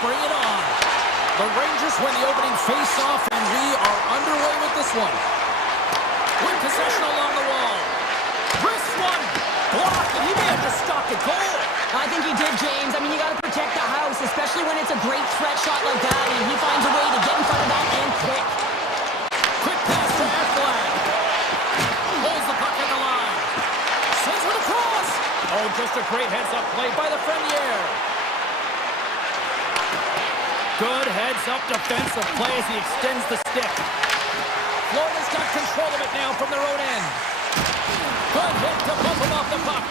bring it on. The Rangers win the opening face-off, and we are underway with this one. With possession along the wall. Wrist one. Blocked, and he may have just stopped the goal. I think he did, James. I mean, you got to protect the house, especially when it's a great threat shot like that, and he finds a way to get in front of that and quick. Quick pass to Ekblad. Holds the puck at the line. Sends it across. Oh, just a great heads-up play by the Frenier. Good heads-up defensive play as he extends the stick. Florida's got control of it now from their own end. Good hit to bump him off the puck.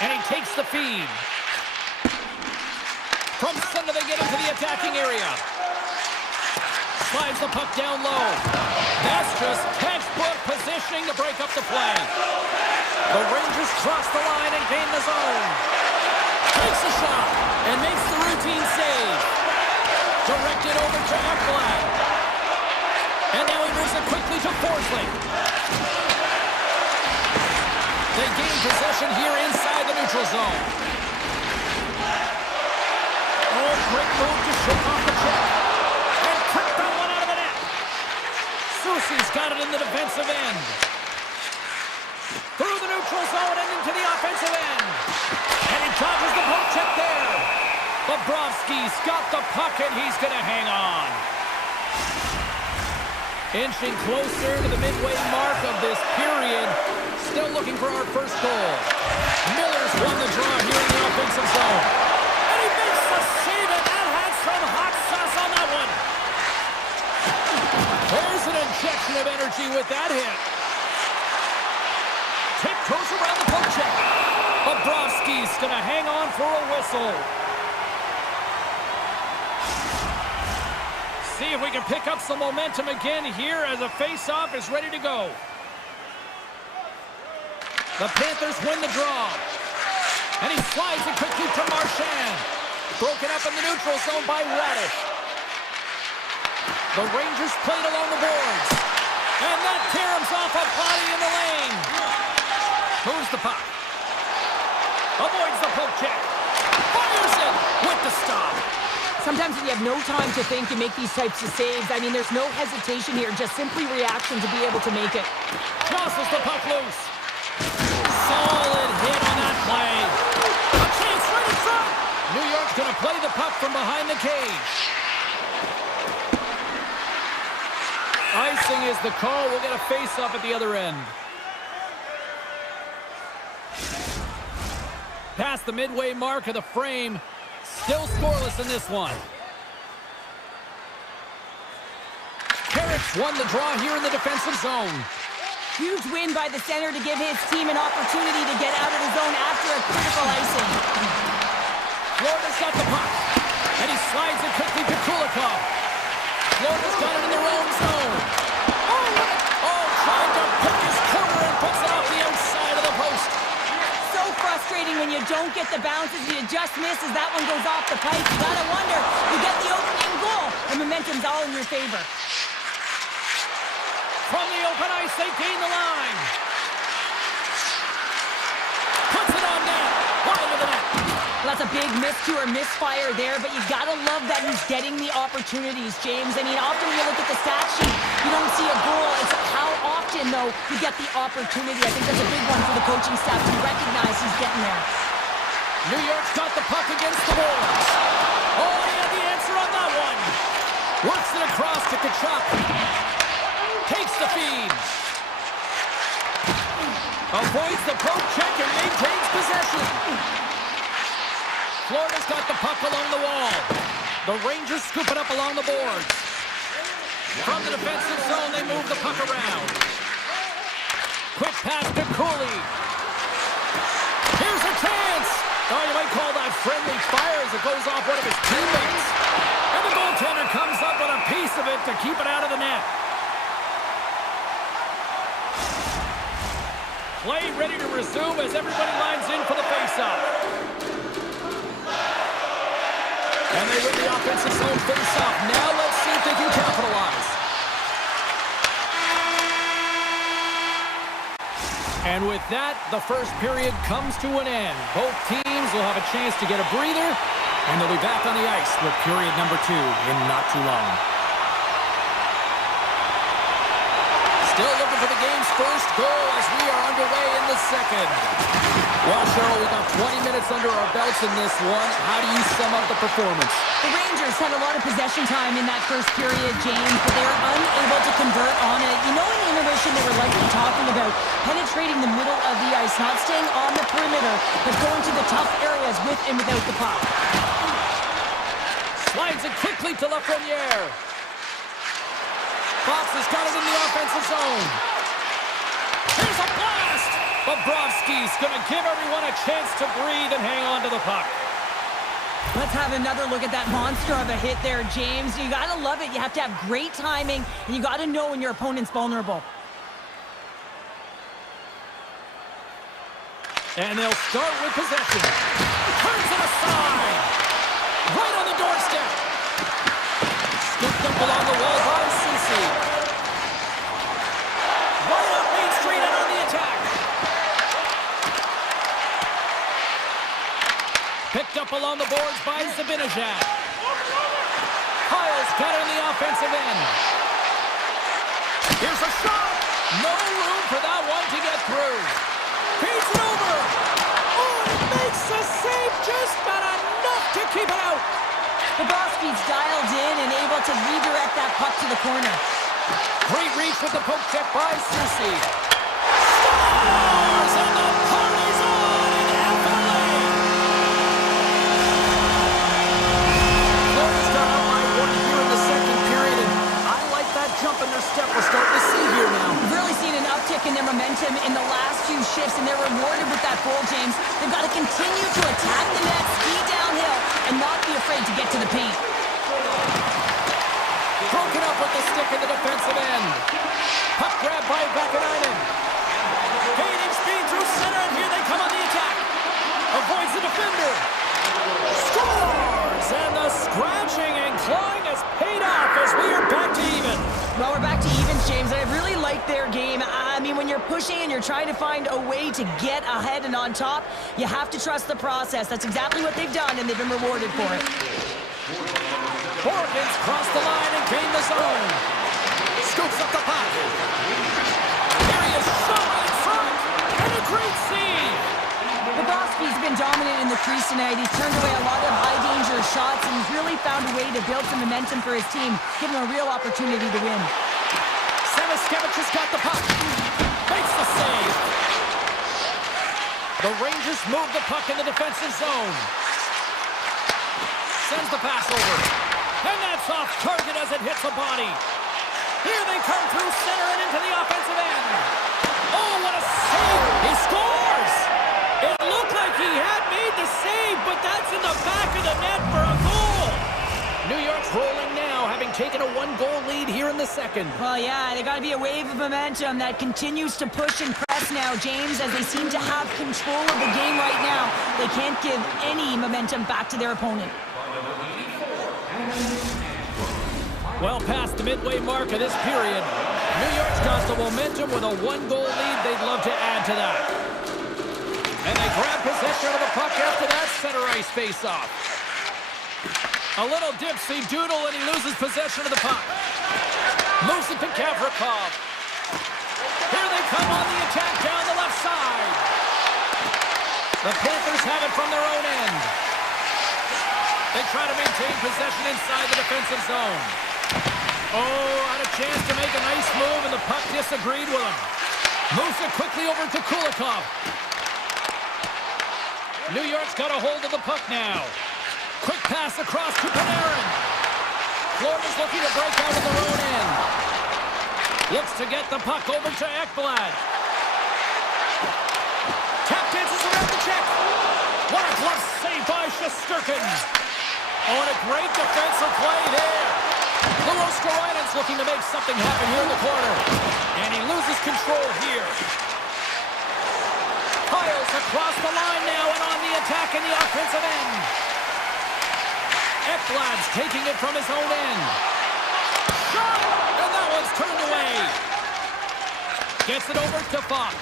And he takes the feed. From center they get into the attacking area. Slides the puck down low. That's just textbook positioning to break up the play. The Rangers cross the line and gain the zone. Takes a shot and makes the routine save. Directed over to Ekblad. And now he moves it quickly to Forsling. They gain possession here inside the neutral zone. Oh, great move to shake off the check. And trick that one out of the net. Soucy's got it in the defensive end. Through the neutral zone and into the offensive end. And he dodges the poke check there. Bobrovsky's got the puck and he's going to hang on. Inching closer to the midway mark of this period. Still looking for our first goal. Miller's won the draw here in the offensive zone. And he makes the save, and that had some hot sauce on that one. There's an injection of energy with that hit. Tiptoes around the poke check. Bobrovsky's going to hang on for a whistle. See if we can pick up some momentum again here as a face-off is ready to go. The Panthers win the draw. And he slides it quickly to Marchand. Broken up in the neutral zone by Radish. The Rangers played along the boards. And that caroms off a body in the lane. Moves the puck. Avoids the poke check. Fires it with the stop. Sometimes when you have no time to think, you make these types of saves. I mean, there's no hesitation here, just simply reaction to be able to make it. Crosses the puck loose. Solid hit on that play. A chance right in front. New York's going to play the puck from behind the cage. Icing is the call. We'll get a face-off at the other end. Past the midway mark of the frame. Still scoreless in this one. Carrick's won the draw here in the defensive zone. Huge win by the center to give his team an opportunity to get out of the zone after a critical icing. Florida's got the puck. And he slides it quickly to Kulikov. Florida's got it in their own zone. Trying to pick his corner and puts it off the outside of the post. So frustrating when you don't get the bounces, you just miss as that one goes off the pipe. You gotta wonder, you get the opening goal, and momentum's all in your favor. From the open ice, they gain the line. Puts it on net. Wide of the net. Well, that's a big miscue or misfire there, but you gotta love that he's getting the opportunities, James. I mean, often when you look at the stat sheet, you don't see a goal. It's how often, though, you get the opportunity. I think that's a big one for the coaching staff to recognize he's getting there. New York's got the puck against the boards. Oh, he had the answer on that one. Works it across to Tkachuk. Takes the feed. Avoids the poke check and maintains possession. Florida's got the puck along the wall. The Rangers scoop it up along the boards. From the defensive zone, they move the puck around. Quick pass to Cooley. Here's a chance. Oh, you might call that friendly fire as it goes off one of his teammates. And the goaltender comes up with a piece of it to keep it out of the net. Play ready to resume as everybody lines in for the faceoff. And they win the offensive zone faceoff. Now let's see if they can capitalize. And with that, the first period comes to an end. Both teams will have a chance to get a breather And they'll be back on the ice with period number 2 in not too long. Still looking for the game's first goal as we are underway in the second. Well, Cheryl, we got 20 minutes under our belts in this one. How do you sum up the performance? The Rangers had a lot of possession time in that first period, James, but they were unable to convert on it. You know, in the intermission, they were likely talking about penetrating the middle of the ice, not staying on the perimeter, but going to the tough areas with and without the puck. Slides it quickly to Lafreniere. Fox has got it in the offensive zone. Here's a blast! Bobrovsky's going to give everyone a chance to breathe and hang on to the puck. Let's have another look at that monster of a hit there, James. You got to love it. You have to have great timing, and you got to know when your opponent's vulnerable. And they'll start with possession. Turns it aside. Right on the doorstep. Skipped up along the wall by Cici. Right up Main Street and on the attack. Picked up along the boards by Zibanejad. Kyle's got it on the offensive end. Here's a shot. No room for that one to get through. Feeds it over. Oh, it makes the save, just not enough to keep it out. Bobrovsky's dialed in and able to redirect that puck to the corner. Great reach with the poke check by Cici. Scores, and the party's on in FLA. Florida's got out by 1 here in the second period, and I like that jump in their step we're starting to see here now. We've really seen an uptick in their momentum in the last few shifts, and they're rewarded with that goal, James. They've got to continue to attack the net, ski downhill, and not be afraid to get to the paint. Broken up with the stick in the defensive end. Puck grab by Vakanainen. Gaining speed through center, and here they come on the attack. Avoids the defender. Scores! And the scratching and clawing has paid off as we are back to even. Well, we're back to evens, James, and I really like their game. I mean, when you're pushing and you're trying to find a way to get ahead and on top, you have to trust the process. That's exactly what they've done, and they've been rewarded for it. Morgan's crossed the line and gained the zone. Scoops up the puck. Here he is, shot right in front, and a great save. Bobrovsky's been dominant in the crease tonight. He's turned away a lot of high-danger shots, and he's really found a way to build some momentum for his team, giving him a real opportunity to win. Samoskevich has got the puck. Makes the save. The Rangers move the puck in the defensive zone. Sends the pass over. And that's off target as it hits a body. Here they come through center and into the offensive end. Oh, what a save! He scores! It looked like he had made the save, but that's in the back of the net for a goal. New York's rolling now, having taken a 1-goal lead here in the second. Well, yeah, they got to be a wave of momentum that continues to push and press now, James, as they seem to have control of the game right now. They can't give any momentum back to their opponent. Well past the midway mark of this period, New York's got the momentum with a 1-goal lead. They'd love to add to that. And they grab possession of the puck after that center ice face-off. A little dipsy doodle and he loses possession of the puck. Moves it to Gavrikov. Here they come on the attack down the left side. The Panthers have it from their own end. They try to maintain possession inside the defensive zone. Oh, had a chance to make a nice move, and the puck disagreed with him. Moves it quickly over to Kulikov. New York's got a hold of the puck now. Quick pass across to Panarin. Florida's looking to break out of their own end. Looks to get the puck over to Ekblad. Tap dances around the check. What a glove save by Shesterkin. Oh, and a great defensive play there. Luoskarainen's looking to make something happen here in the corner. And he loses control here. Kyle's across the line now and on the attack in the offensive end. Ekblad's taking it from his own end. Shot! And that one's turned away. Gets it over to Fox.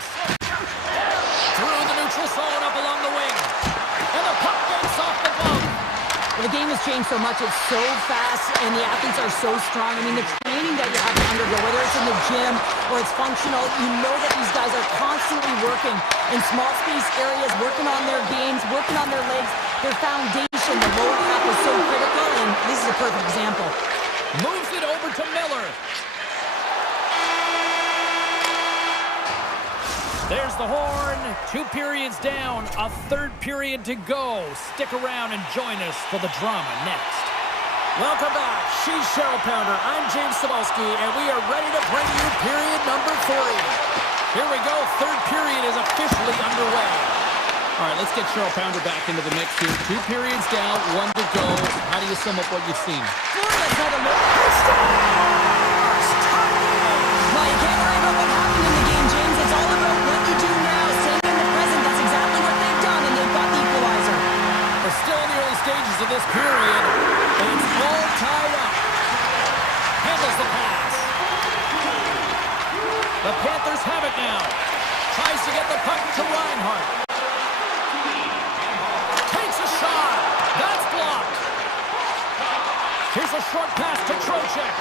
Through the neutral zone up along the wing. And the puck bends off the glove. Well, the game has changed so much. It's so fast, and the athletes are so strong. I mean, the training that you have to undergo, whether it's in the gym or it's functional, you know that these guys are constantly working in small space areas, working on their games, working on their legs, their foundation. The lower half is so critical, and this is a perfect example. Moves it over to Miller. There's the horn. 2 periods down, a 3rd period to go. Stick around and join us for the drama next. Welcome back. She's Cheryl Pounder. I'm James Cebulski, and we are ready to bring you period number 3. Here we go. 3rd period is officially underway. All right, let's get Cheryl Pounder back into the mix here. 2 periods down, 1 to go. How do you sum up what you've seen? Florida's had a look. Well, you can't worry about what happened in the game, James. It's all about what you do now. Staying in the present, that's exactly what they've done, and they've got the equalizer. We're still in the early stages of this period, and it's all tied up. Handles the pass. The Panthers have it now. Tries to get the puck to Reinhart. Takes a shot. That's blocked. Here's a short pass to Trocheck.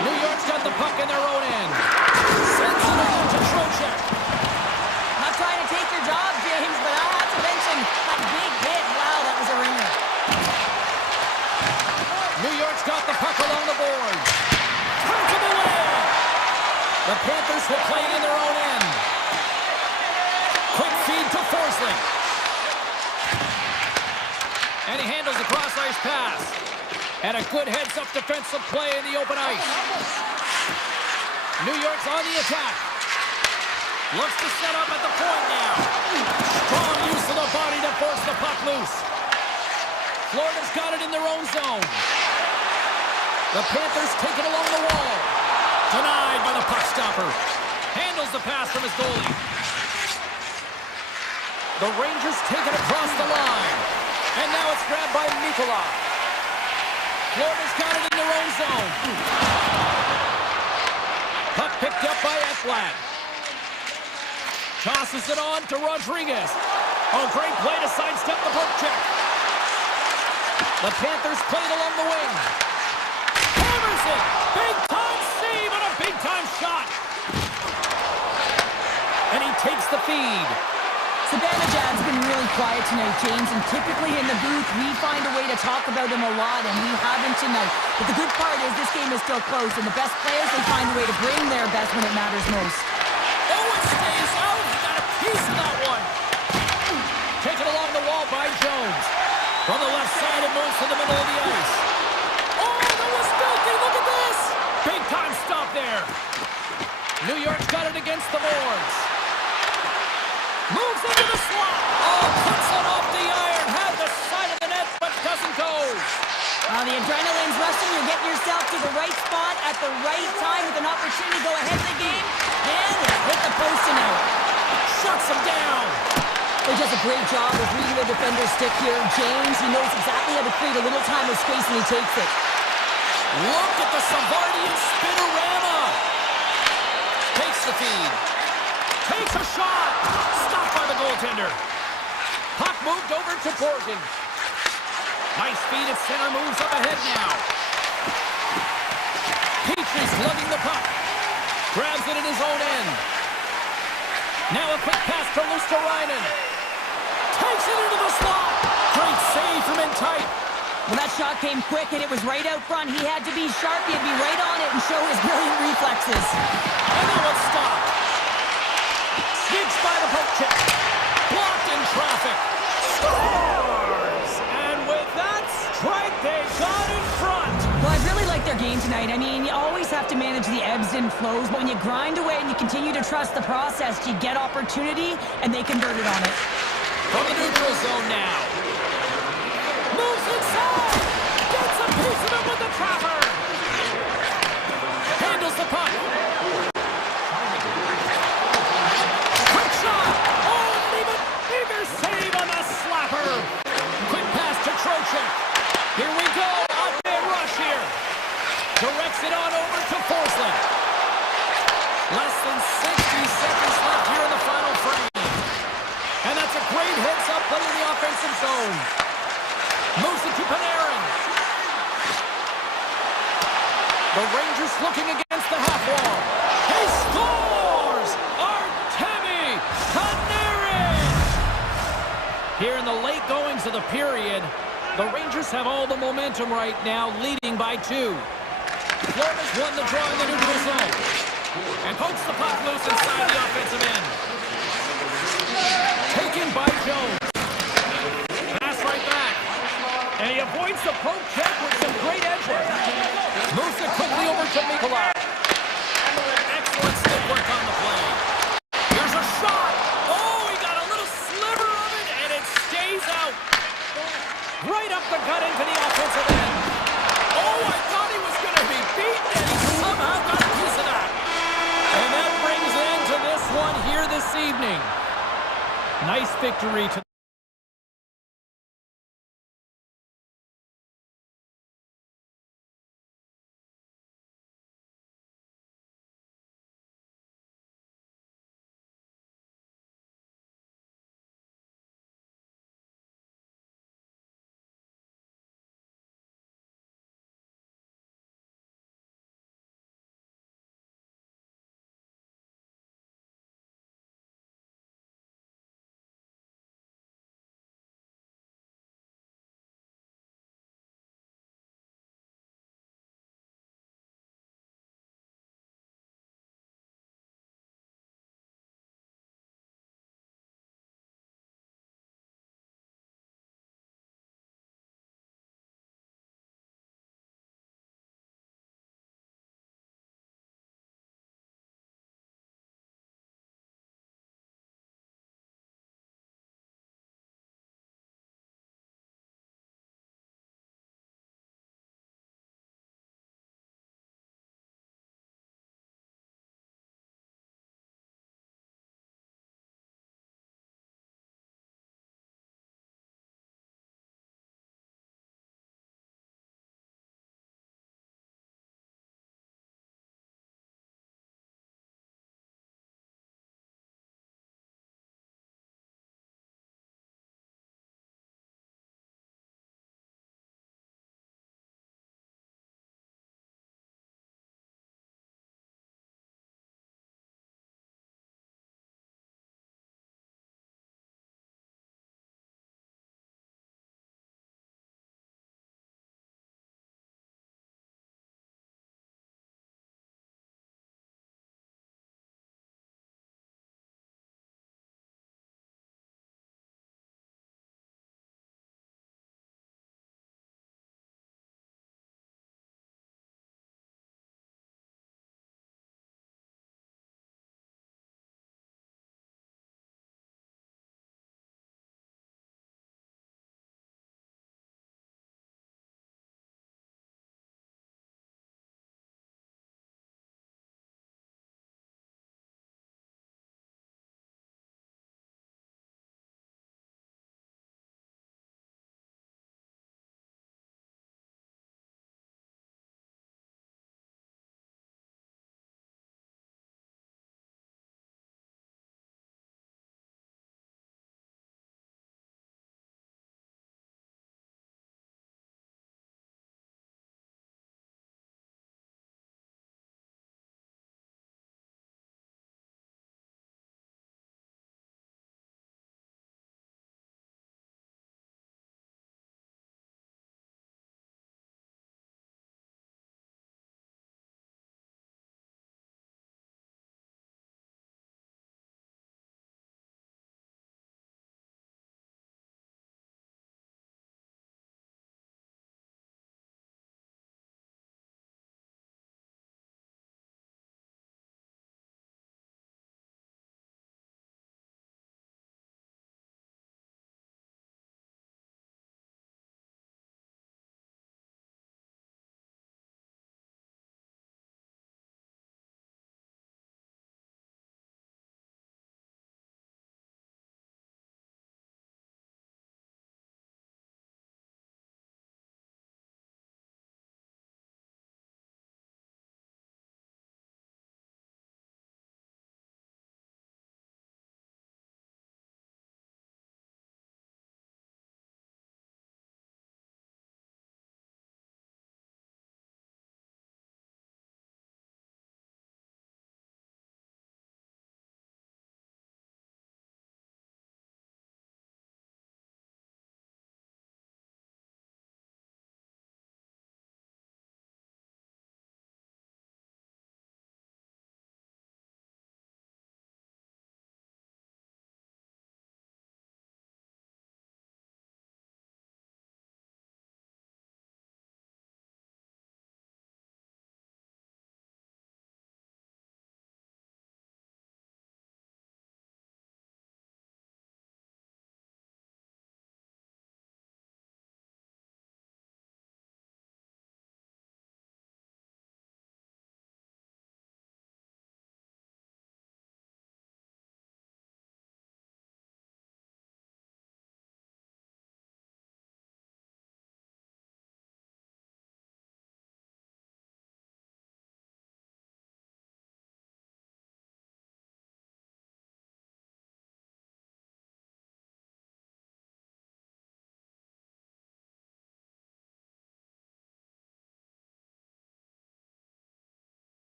New York's got the puck in their own end. Sends it over to Trocheck. Not trying to take your job, James, but I have to mention that big hit. Wow, that was a ringer. New York's got the puck along the boards. Turns him away. The Panthers will play it in their own end. Quick feed to Forsling. And he handles the cross-ice pass. And a good heads-up defensive play in the open ice. New York's on the attack. Looks to set up at the point now. Strong use of the body to force the puck loose. Florida's got it in their own zone. The Panthers take it along the wall. Denied by the puck stopper. Handles the pass from his goalie. The Rangers take it across the line. And now it's grabbed by Mikula. Florida's got it in their own zone. Puck picked up by Ekblad. Tosses it on to Rodriguez. Oh, great play to sidestep the poke check. The Panthers play it along the wing. Hammers it. Big-time save and a big-time shot. And he takes the feed. Zibanejad's been really quiet tonight, James, and typically in the booth, we find a way to talk about him a lot, and we haven't tonight. But the good part is this game is still close, and the best players, they find a way to bring their best when it matters most. Oh, it stays out. He got a piece of that one. Taken along the wall by Jones. From the left side, it moves to the middle of the ice. Oh, that was filthy. Look at this. Big-time stop there. New York's got it against the boards. Moves into the slot. Oh, puts it off the iron. Had the side of the net, but doesn't go. The adrenaline's rushing. You're getting yourself to the right spot at the right time with an opportunity to go ahead in the game. And it's hit the post and out. Shuts him down. He does a great job of reading the defender's stick here. James, he knows exactly how to create a little time of space, and he takes it. Look at the Savardian spinorama. Takes the feed. Takes a shot. Stopped by the goaltender. Puck moved over to Borgen. Nice feed at center. Moves up ahead now. Petrie's lugging the puck. Grabs it in his own end. Now a quick pass to Luosterainen. Takes it into the slot. Great save from in tight. Well, that shot came quick, and it was right out front. He had to be sharp. He had to be right on it and show his brilliant reflexes. And now it's stopped. Sneaks by the poke check. Blocked in traffic. Scores! And with that strike, they got in front. Well, I really like their game tonight. I mean, you always have to manage the ebbs and flows, but when you grind away and you continue to trust the process, you get opportunity, and they converted on it. From the neutral zone now. Moves inside. Gets a piece of it with the trapper. Handles the puck. Quick shot. Oh, and even bigger save on the slapper. Quick pass to Trocheck. Here we go. Up and rush here. Directs it on over to Forsling. Less than 60 seconds left here in the final frame. And that's a great heads-up play in the offensive zone. Moves it to Panetta. The Rangers looking against the half wall. He scores! Artemi Panarin! Here in the late goings of the period, the Rangers have all the momentum right now, leading by 2. Florida's won the draw in the neutral zone. And pokes the puck loose inside the offensive end. Taken by Jones. Pass right back. And he avoids the poke check with some great edge work. Moves it quickly over to Nikolai. Excellent stick work on the play. Here's a shot. Oh, he got a little sliver of it, and it stays out. Right up the gut into the offensive end. Oh, I thought he was going to be beaten, and he somehow got a piece of that. And that brings an end to this one here this evening. Nice victory to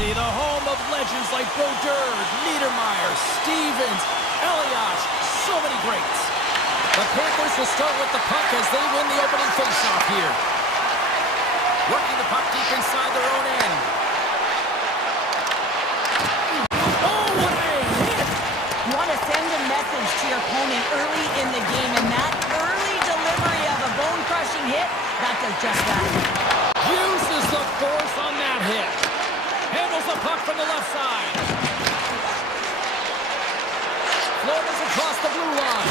Jersey, the home of legends like Brodeur, Niedermeyer, Stevens, Elias, so many greats. The Panthers will start with the puck as they win the opening faceoff here. Working the puck deep inside their own end. Oh, what a hit! You want to send a message to your opponent early in the game, and that early delivery of a bone-crushing hit, that does just that. Uses the force on that hit. Handles the puck from the left side. Florida's across the blue line.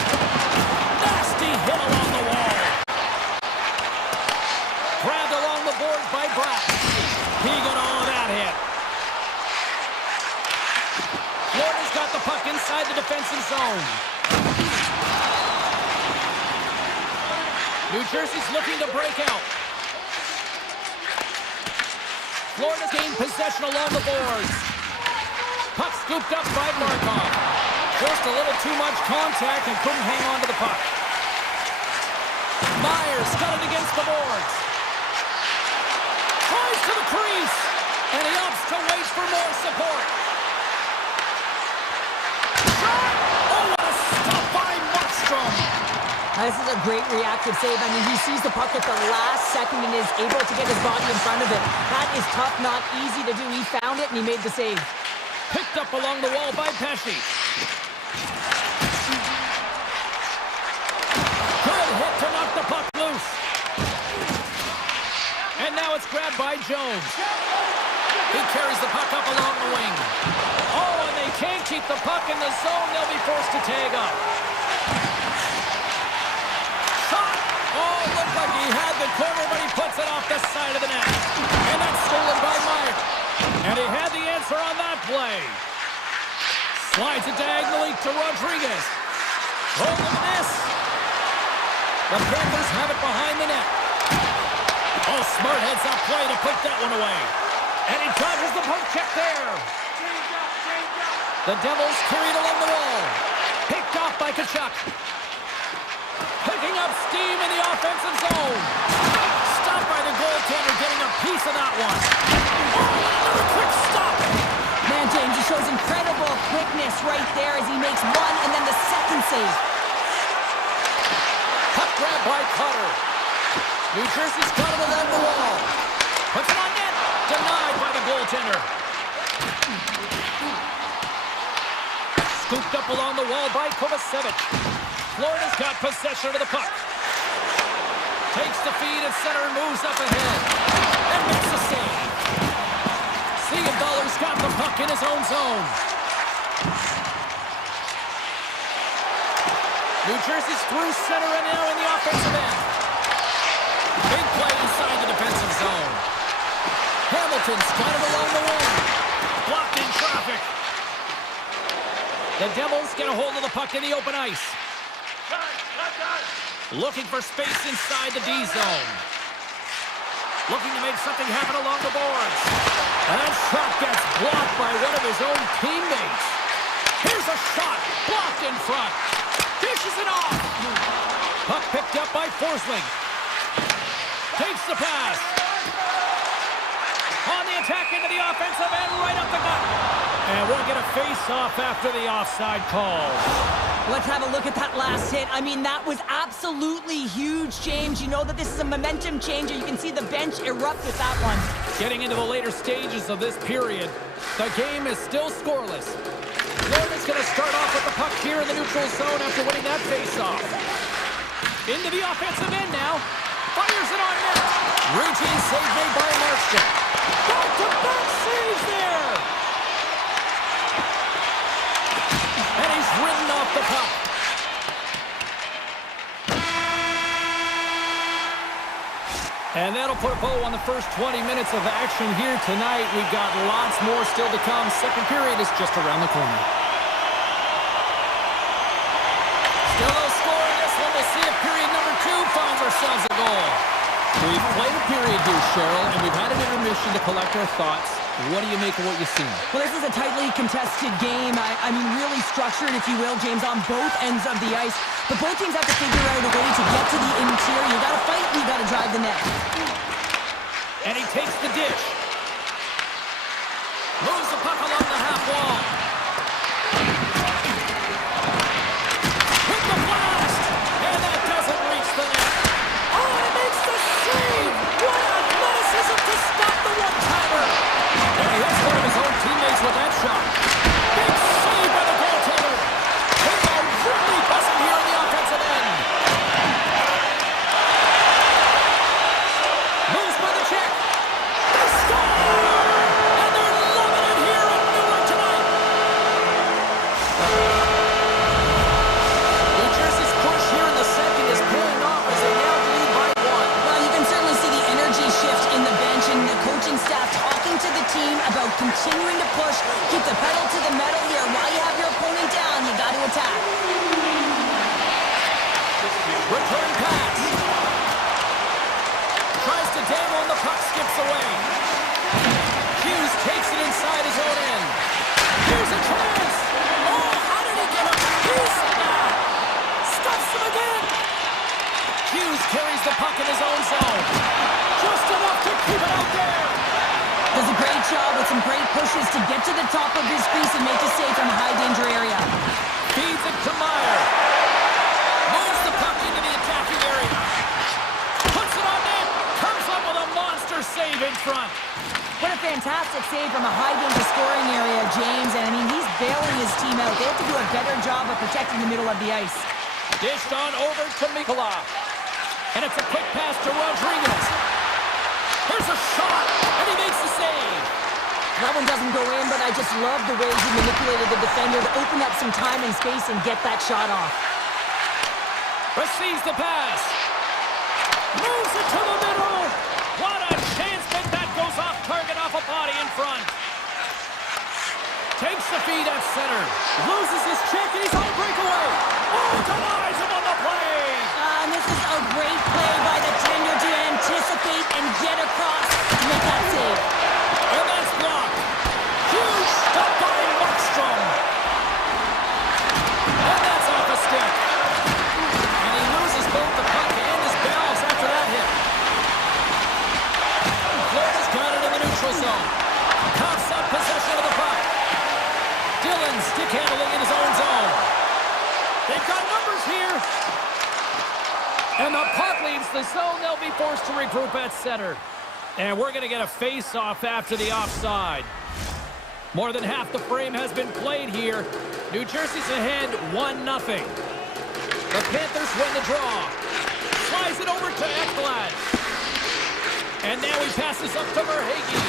Nasty hit along the wall. Grabbed along the boards by Bratt. He got all of that hit. Florida's got the puck inside the defensive zone. New Jersey's looking to break out. Florida's gained possession along the boards. Puck scooped up by Markov. Forced a little too much contact and couldn't hang on to the puck. Myers got it against the boards. Tries to the crease. And he opts to wait for more support. Shot! Oh, what a stop by Markstrom. This is a great reactive save. I mean, he sees the puck at the last second and is able to get his body in front of it. That is tough, not easy to do. He found it and he made the save. Picked up along the wall by Pesci. Good hit to knock the puck loose. And now it's grabbed by Jones. He carries the puck up along the wing. Oh, and they can't keep the puck in the zone. They'll be forced to tag up. Shot! Oh, looked like he had the corner, but he puts it off the side of the net. And that's stolen by Meyer. And he had the answer on that play. Slides it diagonally to Rodriguez. Oh, look at this. The Panthers have it behind the net. Oh, smart heads-up play to put that one away. And he dodges the poke check there. The Devils carried along the wall. Picked off by Tkachuk. Picking up steam in the offensive zone. Stopped by the goaltender, getting a piece of that one. Oh, another quick stop. Man, James, he shows incredible quickness right there as he makes one and then the second save. Puck grab by Cutter. New Jersey's got it along the wall. Puts it on net. Denied by the goaltender. Scooped up along the wall by Kovacevic. Florida's got possession of the puck. Takes the feed at center and moves up ahead. And makes the save. Siegenthaler's got the puck in his own zone. New Jersey's through center and now in the offensive end. Big play inside the defensive zone. Hamilton's got it along the wing. Blocked in traffic. The Devils get a hold of the puck in the open ice. Looking for space inside the D zone. Looking to make something happen along the boards. And that shot gets blocked by one of his own teammates. Here's a shot. Blocked in front. Dishes it off. Puck picked up by Forsling. Takes the pass. On the attack into the offensive end, right up the gut. And we'll get a face-off after the offside call. Let's have a look at that last hit. I mean, that was absolutely huge, James. You know that this is a momentum changer. You can see the bench erupt with that one. Getting into the later stages of this period, the game is still scoreless. Florida's going to start off with the puck here in the neutral zone after winning that face-off. Into the offensive end now. Fires it on net. Routine save made by Markstrom. Back-to-back saves there. And he's ridden off the puck. And that'll put a bow on the first 20 minutes of action here tonight. We've got lots more still to come. Second period is just around the corner. Still no score in this one. We'll see if period number 2 finds ourselves a goal. We've played a period here, Cheryl, and we've had an intermission to collect our thoughts. What do you make of what you've seen? Well, this is a tightly contested game. I mean, really structured, if you will, James, on both ends of the ice. But both teams have to figure out a way to get to the interior. You got to fight, you got to drive the net. And he takes the dish. Moves the puck along the half wall. With the blast! And that doesn't reach the net. Oh, and it makes the save! What athleticism to stop the one-timer! And he hits one of his own teammates with that shot. Big save by the goaltender. They are really buzzing here in the offensive end. Moves by the check. They score! And they're loving it here in Newark tonight. New Jersey's push here in the second is paying off as they now lead by one. Well, you can certainly see the energy shift in the bench and the coaching staff talking to the team about continuing to push, keep the pedal to the metal here. While you have your opponent down, you got to attack. Return pass. Tries to dangle and the puck skips away. Hughes takes it inside his own end. Here's a chance. Oh, how did he get a piece of that? Stuffs him again. Hughes carries the puck in his own zone. Just enough to keep it out there. Does a great job with some great pushes to get to the top of his crease and make a save from a high-danger area. Feeds it to Meyer. Moves the puck into the attacking area. Puts it on net. Comes up with a monster save in front. What a fantastic save from a high-danger scoring area, James. And, I mean, he's bailing his team out. They have to do a better job of protecting the middle of the ice. Dished on over to Mikula. And it's a quick pass to Rodriguez. Here's a shot, and he makes the save. That one doesn't go in, but I just love the way he manipulated the defender to open up some time and space and get that shot off. Receives the pass. Moves it to the middle. What a chance, but that goes off target off a body in front. Takes the feed at center. Loses his check, and he's on breakaway. Oh, denies him on the play. And this is a great play by the tender to anticipate and get across to make that save. And that's blocked. Huge stop by Markstrom. And that's off a stick. And he loses both the puck and his balance after that hit. Florida's got it in the neutral zone. Coughs up possession of the puck. Dillon stick handling in his own zone. They've got numbers here. And the puck leaves the zone. They'll be forced to regroup at center. And we're going to get a face-off after the offside. More than half the frame has been played here. New Jersey's ahead 1-0. The Panthers win the draw. Slides it over to Ekblad. And now he passes up to Verhaeghe.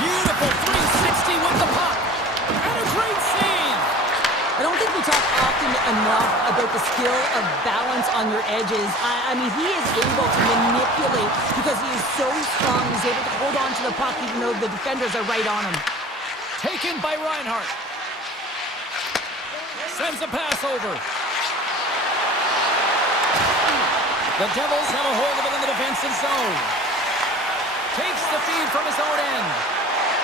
Beautiful 360 with the puck. And a great save. I don't think we talk often enough about the skill of balance on your edges. I mean, he is able to manipulate because he is so strong. He's able to hold on to the puck even though the defenders are right on him. Taken by Reinhart. Sends a pass over. The Devils have a hold of it in the defensive zone. Takes the feed from his own end.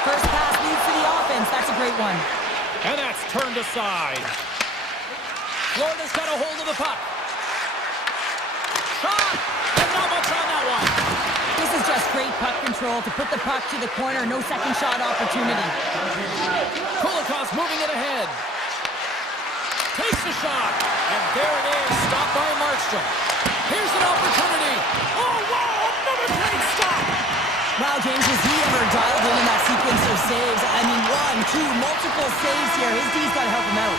First pass leads to the offense. That's a great one. And that's turned aside. Florida's got a hold of the puck. Shot! And not much on that one. This is just great puck control to put the puck to the corner. No second shot opportunity. Kulikov's moving it ahead. Takes the shot. And there it is. Stopped by Markstrom. Here's an opportunity. Oh, wow! Another great stop! Wow, James, has he ever dialed in that sequence of saves? I mean, 1, 2, multiple saves here. His D's got to help him out.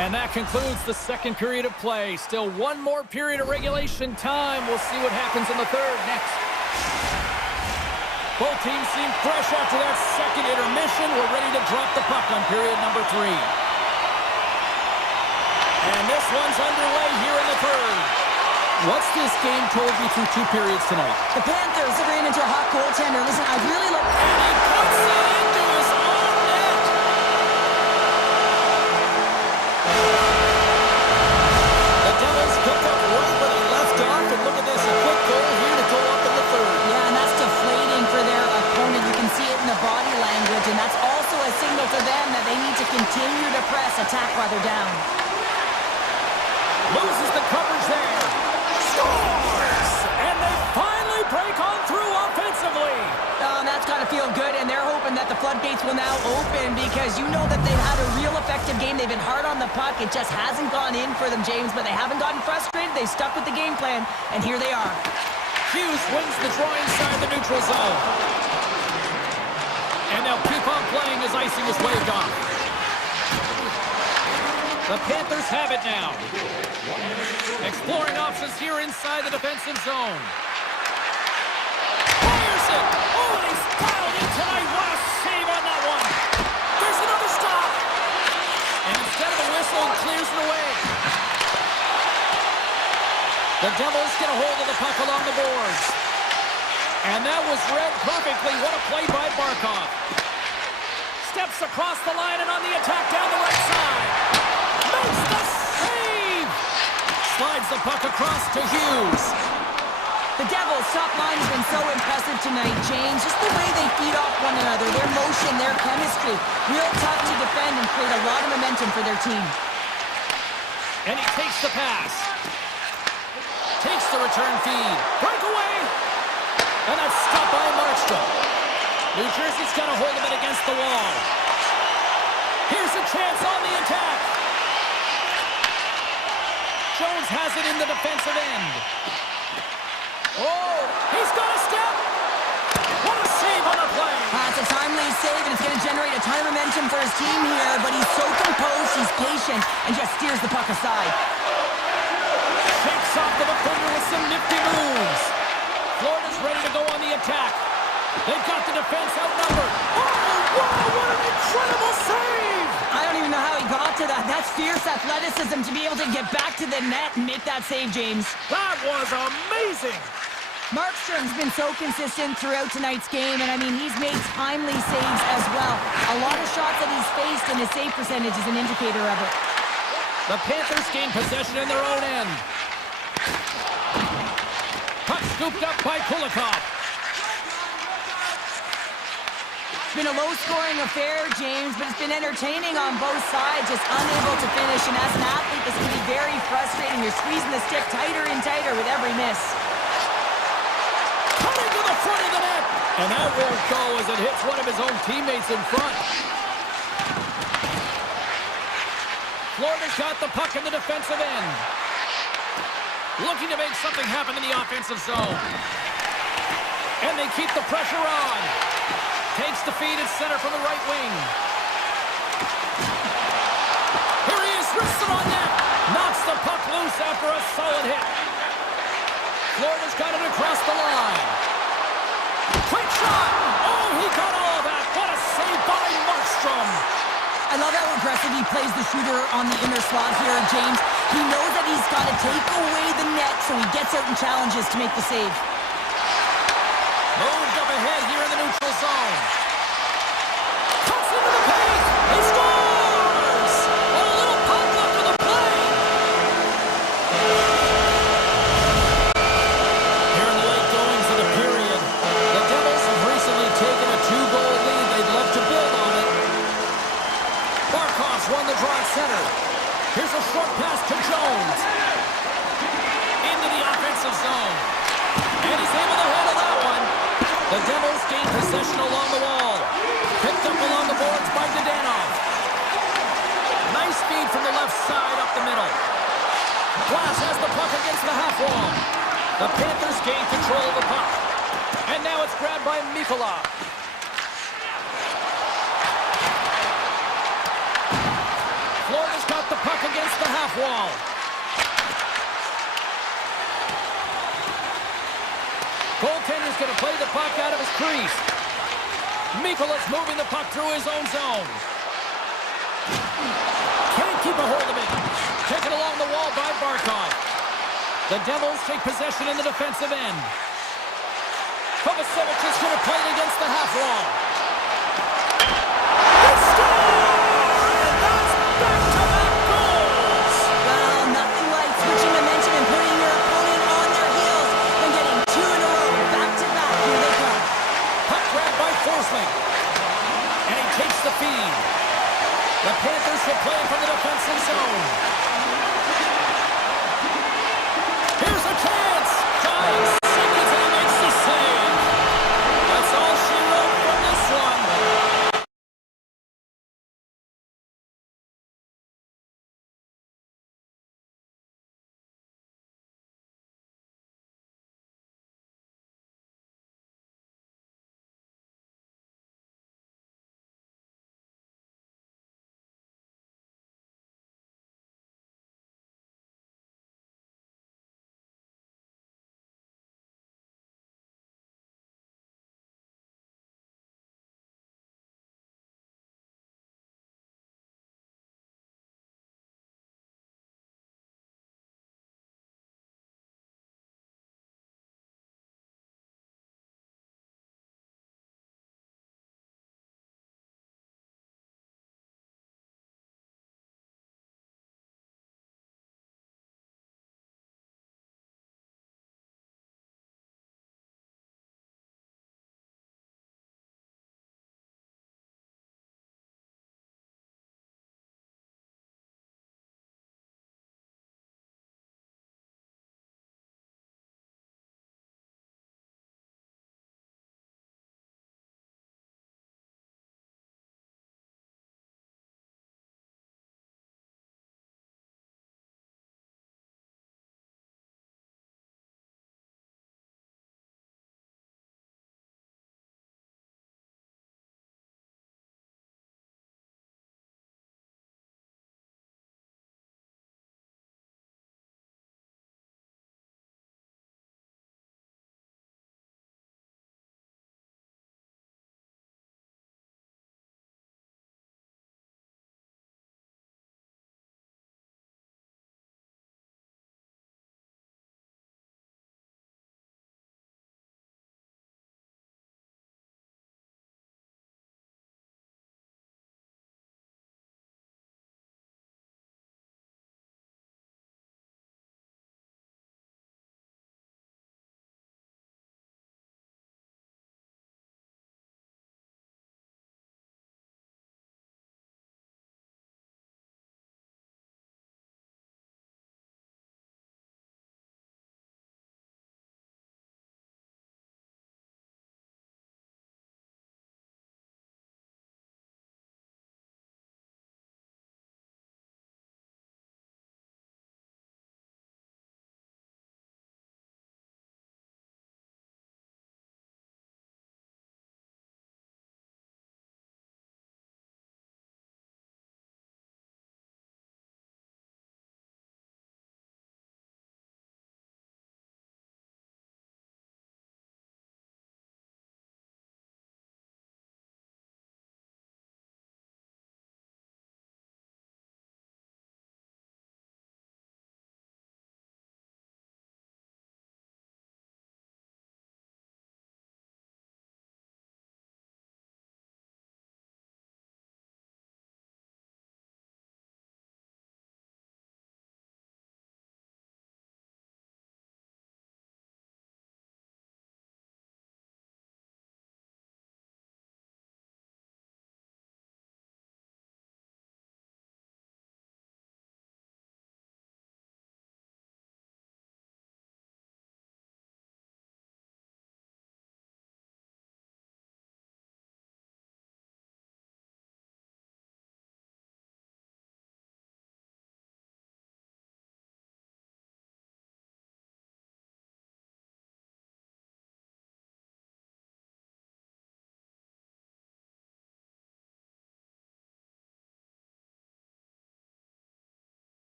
And that concludes the second period of play. Still one more period of regulation time. We'll see what happens in the third next. Both teams seem fresh after that second intermission. We're ready to drop the puck on period number 3. And this one's underway here in the third. What's this game told you through 2 periods tonight? The Panthers are ran into a hot goaltender. Listen, I'd really like... And he puts it into his own net! The Devils picked up right where they left off, and look at this, a quick goal here to go up in the third. Yeah, and that's deflating for their opponent. You can see it in the body language, and that's also a signal to them that they need to continue to press, attack while they're down. Loses the coverage there. Scores! And they finally break on through offensively. Oh, that's got to feel good, and they're hoping that the the floodgates will now open because you know that they've had a real effective game. They've been hard on the puck. It just hasn't gone in for them, James, but they haven't gotten frustrated. They've stuck with the game plan, and here they are. Hughes wins the draw inside the neutral zone. And they'll keep on playing as icing is waved off. The Panthers have it now. Exploring options here inside the defensive zone. Fires it! Oh, and he's dialed in tonight. What a save on that one. There's another stop. And instead of a whistle, it clears it away. The Devils get a hold of the puck along the boards. And that was read perfectly. What a play by Barkov. Steps across the line and on the attack down the right side. Makes the save! Slides the puck across to Hughes. The Devils' top line has been so impressive tonight, James. Just the way they feed off one another, their motion, their chemistry. Real tough to defend and create a lot of momentum for their team. And he takes the pass. Takes the return feed. Breakaway! And that's stopped by Markstrom. New Jersey's got a hold of it against the wall. Here's a chance on the attack. Jones has it in the defensive end. Oh, he's got a step. What a save on the play. It's a timely save, and it's going to generate a ton of momentum for his team here, but he's so composed, he's patient, and just steers the puck aside. Shakes off the defender with some nifty moves. Florida's ready to go on the attack. They've got the defense outnumbered. Oh, wow, what an incredible save! I don't even know how he got to that. That's fierce athleticism to be able to get back to the net and make that save, James. That was amazing! Markstrom's been so consistent throughout tonight's game, and I mean, he's made timely saves as well. A lot of shots that he's faced, and his save percentage is an indicator of it. The Panthers gain possession in their own end. Puck scooped up by Kulikov. It's been a low-scoring affair, James, but it's been entertaining on both sides, just unable to finish. And as an athlete, this can be very frustrating. You're squeezing the stick tighter and tighter with every miss. Coming to the front of the net. And that won't go as it hits one of his own teammates in front. Florida's got the puck in the defensive end. Looking to make something happen in the offensive zone. And they keep the pressure on. Takes the feed at center from the right wing. Here he is, wrists it on net. Knocks the puck loose after a solid hit. Florida's got it across the line. Quick shot! Oh, he got all of that. What a save by Markstrom. I love how aggressive he plays the shooter on the inner slot here, James. He knows that he's got to take away the net, so he gets out and challenges to make the save. Moved up ahead here in the neutral zone. Cuts into the paint. He scores! And a little pop left for the play. Here in the late goings of the period, the Devils have recently taken a 2-goal lead. They'd love to build on it. Barkov's won the draw at center. Here's a short pass to Jones. Into the offensive zone. And he's able to handle that one. The Devils gain possession along the wall. Picked up along the boards by Dadonov. Nice feed from the left side up the middle. Glass has the puck against the half wall. The Panthers gain control of the puck. And now it's grabbed by Mikula. Florida's got the puck against the half wall. Goaltender's going to play the puck out of his crease. Mikula's moving the puck through his own zone. Can't keep a hold of it. Taken along the wall by Barkov. The Devils take possession in the defensive end. Kovacevic is going to play it against the half wall. They score! And that's back-to-back goals! Well, nothing like switching momentum and putting your opponent on their heels and getting 2 in a row. Back-to-back, here they come. Puck grabbed by Forsling. And he takes the feed. The Panthers will play from the defensive zone. Here's a chance! Giants seconds and he makes the save. That's all she wrote from this one.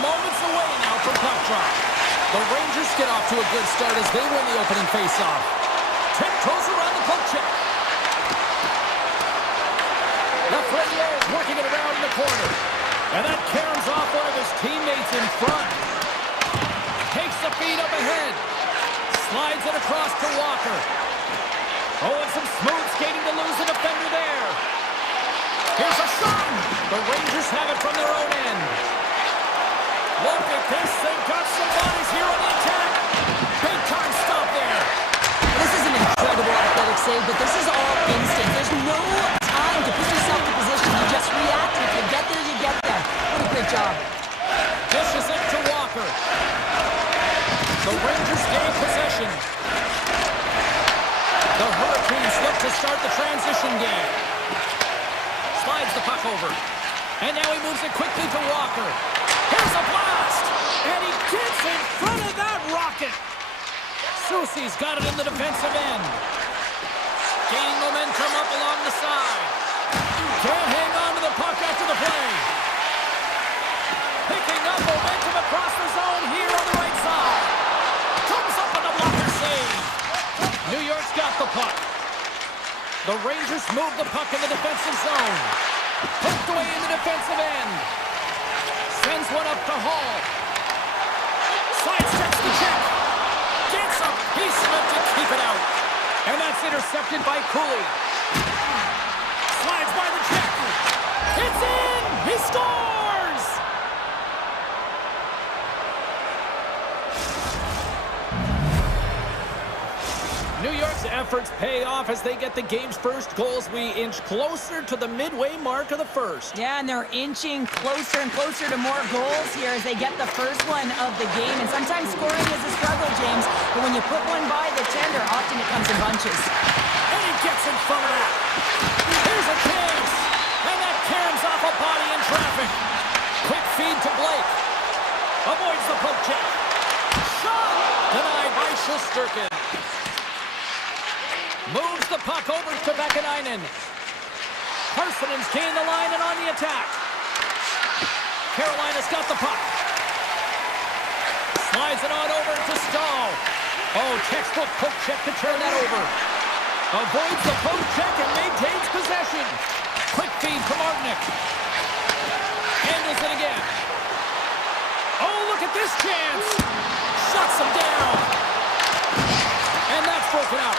moments away now from puck drop. The Rangers get off to a good start as they win the opening faceoff. Tiptoes around the poke check. Lafreniere is working it around in the corner. And that caroms off one of his teammates in front. Takes the feed up ahead. Slides it across to Walker. Oh, and some smooth skating to lose a defender there. Here's a shot. The Rangers have it from their own end. Look at this. They've got some bodies here on the attack. Big time stop there. This is an incredible athletic save, but this is all instinct. There's no time to put yourself in position. You just react. If you get there, you get there. What a great job. Dishes it to Walker. The Rangers gain possession. The Hurricanes look to start the transition game. Slides the puck over. And now he moves it quickly to Walker. Here's a blast! And he gets in front of that rocket! Soucy's got it in the defensive end. Gaining momentum up along the side. Can't hang on to the puck after the play. Picking up momentum across the zone here on the right side. Comes up on the blocker save. New York's got the puck. The Rangers move the puck in the defensive zone. Poked away in the defensive end. Sends one up to Hall. Sidesteps the check. Gets up. He's meant to keep it out. And that's intercepted by Cooley. Slides by the check. It's in. He scores. New York's efforts pay off as they get the game's first goals. We inch closer to the midway mark of the first. Yeah, and they're inching closer and closer to more goals here as they get the first one of the game. And sometimes scoring is a struggle, James. But when you put one by the tender, often it comes in bunches. And he gets in front of that. Here's a chance. And that caroms off a body in traffic. Quick feed to Blake. Avoids the poke check. Shot! Denied by Shesterkin. Moves the puck over to Vakanainen. Parsonen's gained the line and on the attack. Carolina's got the puck. Slides it on over to Stahl. Oh, textbook poke check to turn that over. Avoids the poke check and maintains possession. Quick feed to Martinick. Handles it again. Oh, look at this chance. Shuts him down. And that's broken out.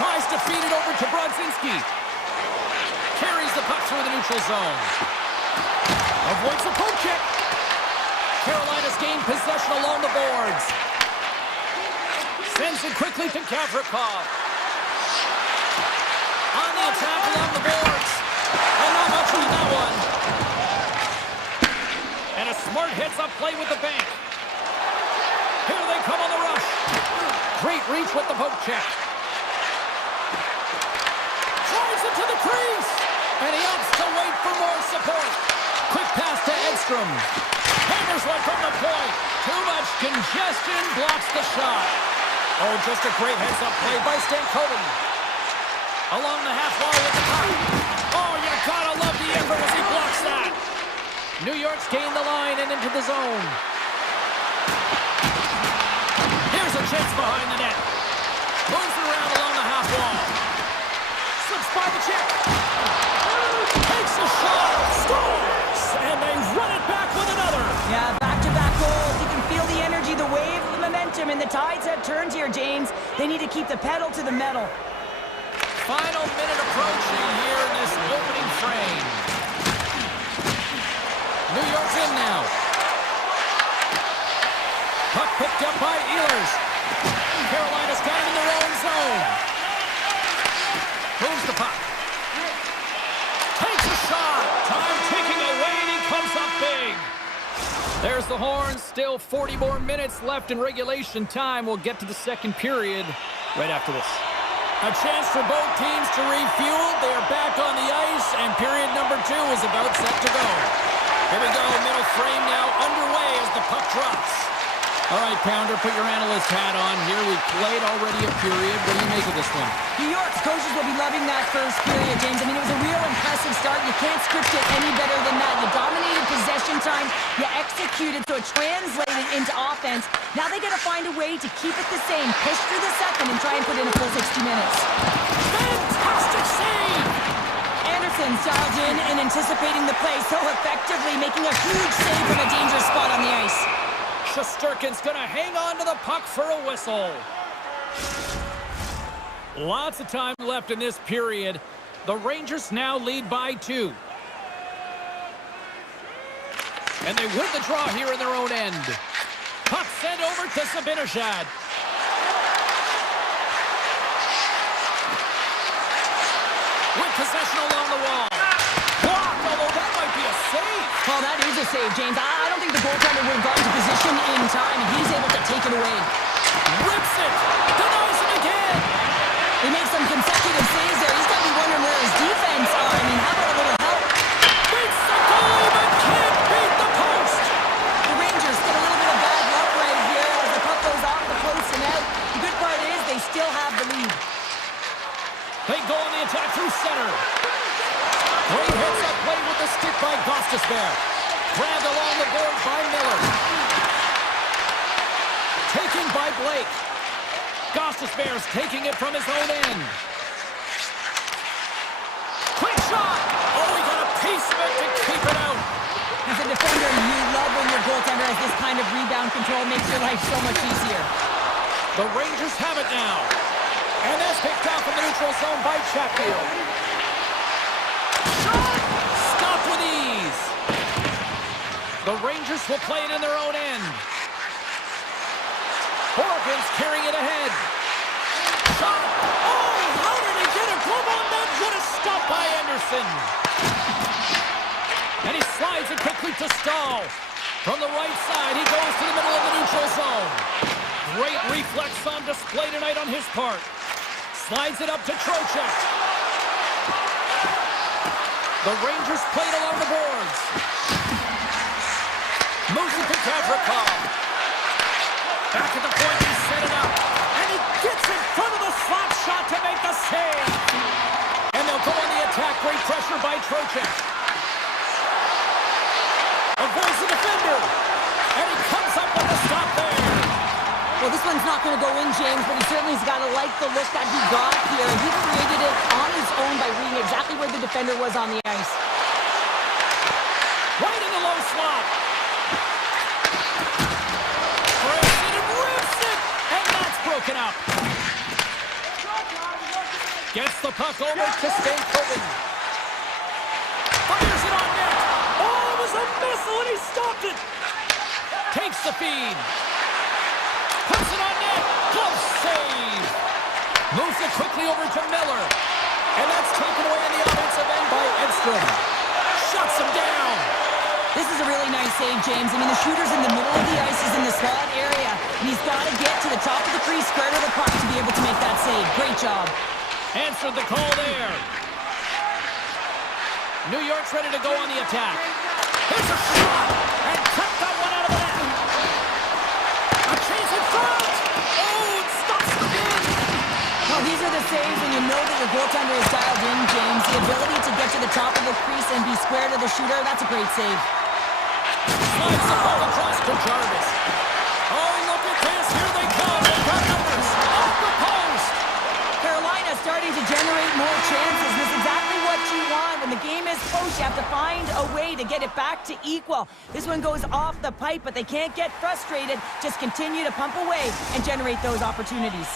Tries to feed it over to Brodzinski. Carries the puck through the neutral zone. Avoids the poke check. Carolina's gained possession along the boards. Sends it quickly to Gavrikov. On the attack along the boards. And not much on that one. And a smart heads-up play with the bank. Here they come on the rush. Great reach with the poke check. Drives it to the crease. And he opts to wait for more support. Quick pass to Edstrom. Hammers one from the point. Too much congestion blocks the shot. Oh, just a great heads-up play by Stankoven. Along the half wall with the puck. Oh, you gotta love the effort as he blocks that. New York's gained the line and into the zone. Here's a chance behind the net. Moves it around along the half wall. Slips by the check. Takes a shot. Scores! And they run it back with another. Yeah, back-to-back goals. You can feel the energy, the wave, the momentum, and the tides have turned here, James. They need to keep the pedal to the metal. Final minute approaching here in this opening frame. New York's in now. Puck picked up by Ehlers. Carolina's got it in their own zone. Moves the puck. Takes a shot. Time ticking away, and he comes up big. There's the horn. Still 40 more minutes left in regulation time. We'll get to the second period right after this. A chance for both teams to refuel. They are back on the ice, and period number 2 is about set to go. Here we go, middle frame now underway as the puck drops. All right, Pounder, put your analyst hat on here. We've played already a period. What do you make of this one? New York's coaches will be loving that first period, James. I mean, it was a real impressive start. You can't script it any better than that. You dominated possession time. You executed, so it translated into offense. Now they got to find a way to keep it the same. Push through the second and try and put in a full 60 minutes. Fantastic save! Anderson's dialed in and anticipating the play so effectively, making a huge save from a dangerous spot on the ice. Shesterkin's going to hang on to the puck for a whistle. Lots of time left in this period. The Rangers now lead by 2. And they win the draw here in their own end. Puck sent over to Zibanejad. With possession along the wall. Blocked, although that might be a save. Oh, that is a save, James. I don't think the goaltender would have gotten to position in time, and he's able to take it away. Rips it. Denies it again. He makes some consecutive saves there. He's got to be wondering where his defense are. I mean, how about a little help? Beats the goal, but can't beat the post. The Rangers get a little bit of bad luck right here as the puck goes off the post and out. The good part is they still have the lead. They go on the attack through center. Great hits up play with the stick by Gostisbehere. Grabbed along the board by Miller. Taken by Blake. Gostisbehere's taking it from his own end. Quick shot! Oh, he got a piece of it to keep it out. As a defender, you love when your goaltender has this kind of rebound control. It makes your life so much easier. The Rangers have it now. And that's picked off in the neutral zone by Chatfield. Shot! Stopped with ease. The Rangers will play it in their own end. Horgan's carrying it ahead. Shot! Oh, how did he get a glove on that? What a stop by Anderson. And he slides it quickly to Stahl. From the right side, he goes to the middle of the neutral zone. Great reflex on display tonight on his part. Slides it up to Trocheck. The Rangers played along the boards. Moves it to Gavrikov. Back at the point, he set it up. And he gets in front of the slap shot to make the save. And they'll go on the attack. Great pressure by Trocheck. Avoids the defender. And he comes up with the stop there. Well, this one's not going to go in, James, but he certainly has got to like the look that he got here. He created it on his own by reading exactly where the defender was on the ice. Right in the low slot. Breaks it and rips it. And that's broken up. Gets the puck over to Stankoven. Fires it on net. Oh, it was a missile and he stopped it. Takes the feed. Puts it on net. Close save. Moves it quickly over to Miller. And that's taken away in the offensive end by Edstrom. Shuts him down. This is a really nice save, James. I mean, the shooter's in the middle of the ice. He's in the slot area. And he's got to get to the top of the crease, square to the puck to be able to make that save. Great job. Answered the call there. New York's ready to go on the attack. Here's a shot. And cut that one out of the net. A chase in front. Oh, it stops the game. Well, these are the saves, and you know that your goaltender is dialed in, James. The ability to get to the top of the crease and be square to the shooter, that's a great save. Slides the ball across to Jarvis. Oh, look at this. Here they come. They've got numbers. Off the post. Carolina starting to generate more chances. This is exactly what you want. When the game is close, you have to find a way to get it back to equal. This one goes off the pipe, but they can't get frustrated. Just continue to pump away and generate those opportunities.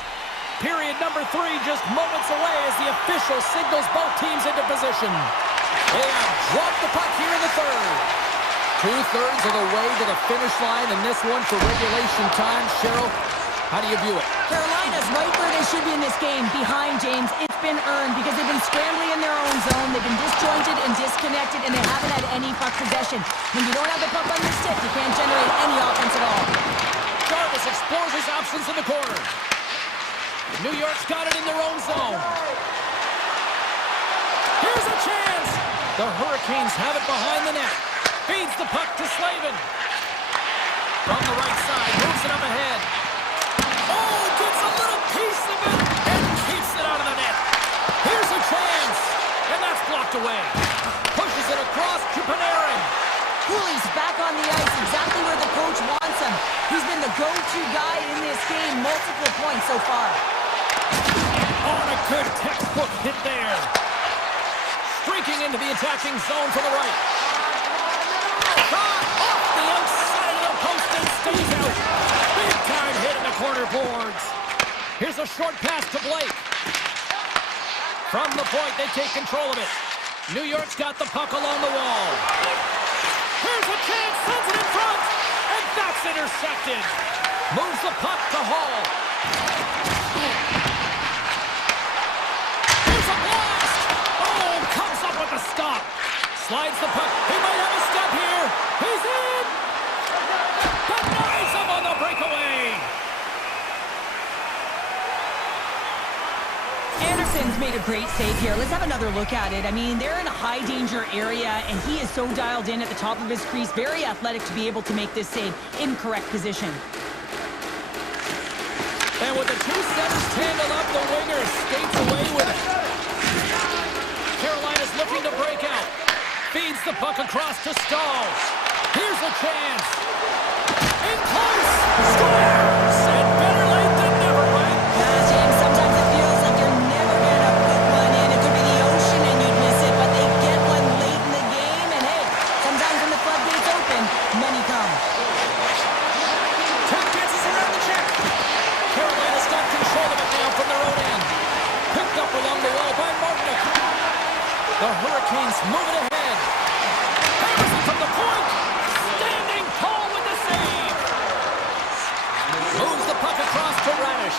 Period number 3 just moments away as the official signals both teams into position. They have dropped the puck here in the third. 2/3 of the way to the finish line in this one for regulation time. Cheryl, how do you view it? Carolina's right where they should be in this game, behind James. It's been earned because they've been scrambling in their own zone. They've been disjointed and disconnected, and they haven't had any puck possession. When you don't have the puck on your stick, you can't generate any offense at all. Jarvis explores his options in the corner. New York's got it in their own zone. Here's a chance. The Hurricanes have it behind the net. Feeds the puck to Slavin. From the right side, moves it up ahead. Oh, gets a little piece of it and keeps it out of the net. Here's a chance, and that's blocked away. Pushes it across to Panarin. Cooley's back on the ice, exactly where the coach wants him. He's been the go-to guy in this game, multiple points so far. Oh, and a good textbook hit there. Streaking into the attacking zone for the right. Shot off the outside of the post and stays out. Big time hit in the corner boards. Here's a short pass to Blake. From the point, they take control of it. New York's got the puck along the wall. Here's a chance, sends it in front, and that's intercepted. Moves the puck to Hall. Here's a blast. Oh, comes up with the stop. Slides the puck. He might have a step here. He's in. Denies him on the breakaway. Anderson's made a great save here. Let's have another look at it. I mean, they're in a high-danger area, and he is so dialed in at the top of his crease. Very athletic to be able to make this save in correct position. And with the two centers tangled up, the winger skates away with it. Carolina's looking to break out. Feeds the puck across to Stahl. Here's a chance. In close. Scores! And better late than never, right? James, sometimes it feels like you're never going to put one in. It could be the ocean and you'd miss it, but they get one late in the game. And hey, sometimes when the floodgates open, many come. Two chances around the check. Carolina's got control of it now from their own end. Picked up along the wall by Martinick. The Hurricanes move it ahead. Harrison from the point. Standing tall with the save. Moves the puck across to Radish.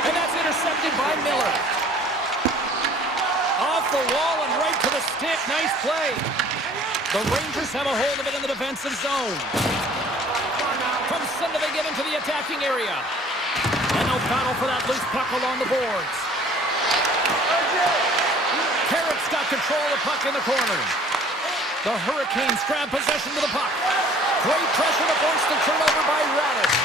And that's intercepted by Miller. Off the wall and right to the stick. Nice play. The Rangers have a hold of it in the defensive zone. From center they get into the attacking area. And no battle for that loose puck along the boards. Carrick's got control of the puck in the corner. The Hurricanes grab possession of the puck. Great pressure to force the turnover by Radish.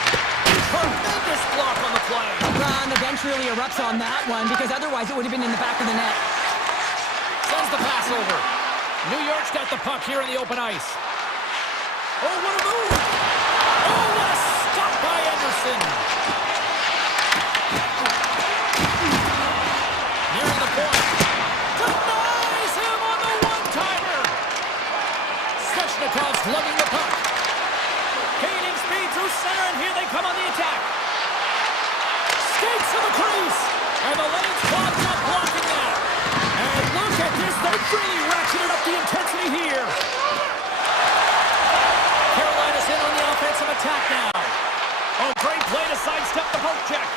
Tremendous block on the play. Well, the bench really erupts on that one because otherwise it would have been in the back of the net. Sends the pass over. New York's got the puck here in the open ice. Oh, what a move! Oh, what a stop by Anderson! Nearing the point. Denies him on the one-timer! Svechnikov's lugging the puck. Gaining speed through center, and here they come on the attack. Skates to the crease, and the lane squad's not blocking that. And look at this, they've really ratcheted up the intensity here. Carolina's in on the offensive attack now. Oh, great play to sidestep the poke check.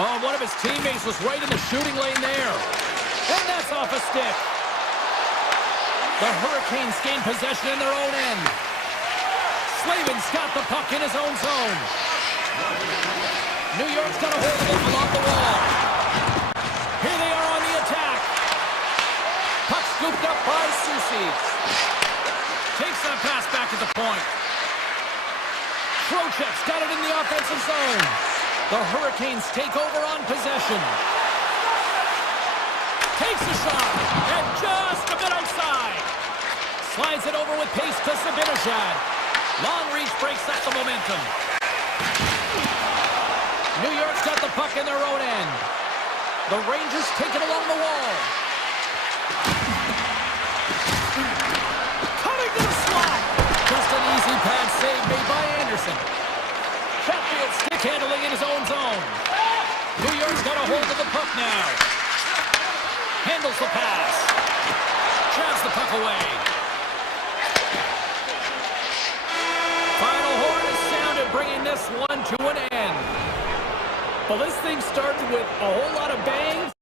Oh, one of his teammates was right in the shooting lane there. And that's off a stick. The Hurricanes gain possession in their own end. Slavin's got the puck in his own zone. New York's got a hold of it along the wall. Here they are on the attack. Puck scooped up by Susi. Takes that pass back at the point. Trocheck's got it in the offensive zone. The Hurricanes take over on possession. Takes a shot, and just a bit outside. Slides it over with pace to Zibanejad. Long reach breaks up the momentum. New York's got the puck in their own end. The Rangers take it along the wall. Cutting to the slot. Just an easy pad save made by Anderson. Chatfield stick handling in his own zone. New York's got a hold of the puck now. Handles the pass. Jabs the puck away. Final horn is sounded, bringing this one to an end. Well, this thing started with a whole lot of bangs.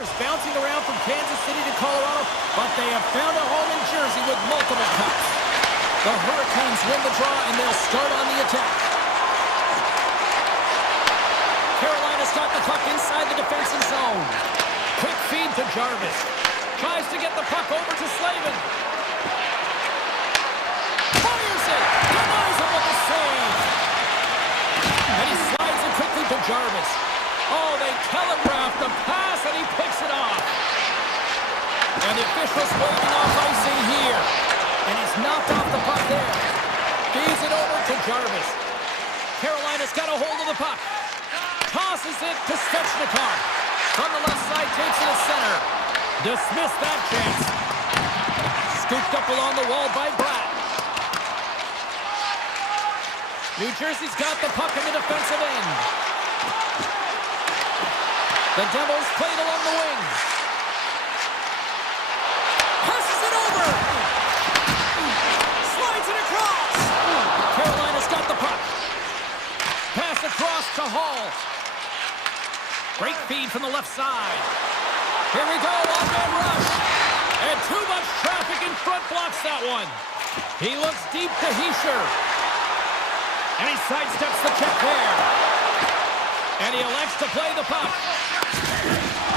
Bouncing around from Kansas City to Colorado, but they have found a home in Jersey with multiple cuts. The Hurricanes win the draw, and they'll start on the attack. Carolina's got the puck inside the defensive zone. Quick feed to Jarvis. Tries to get the puck over to Slavin. Fires it! Denies him with the save! And he slides it quickly to Jarvis. Oh, they telegraphed the pass, and he picks it off. And the official's waving off icing here. And he's knocked off the puck there. Feeds it over to Jarvis. Carolina's got a hold of the puck. Tosses it to Svechnikov. From the left side, takes it to center. Dismissed that chance. Scooped up along the wall by Bratt. New Jersey's got the puck in the defensive end. The Devils played along the wing. Passes it over. Slides it across. Carolina's got the puck. Pass across to Hall. Great feed from the left side. Here we go, one-man rush. And too much traffic in front blocks that one. He looks deep to Hischier. And he sidesteps the check there. And he elects to play the puck.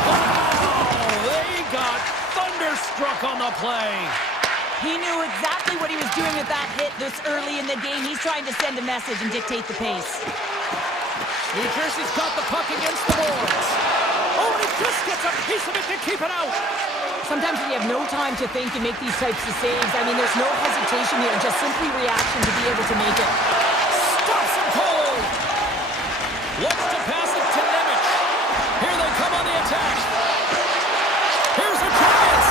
Oh, they got thunderstruck on the play. He knew exactly what he was doing with that hit this early in the game. He's trying to send a message and dictate the pace. New Jersey's got the puck against the boards. Oh, and he just gets a piece of it to keep it out. Sometimes when you have no time to think and make these types of saves, I mean, there's no hesitation here, just simply reaction to be able to make it. Stops him cold. Looks to pass it to Nemec. Here they come on the attack. Here's a chance.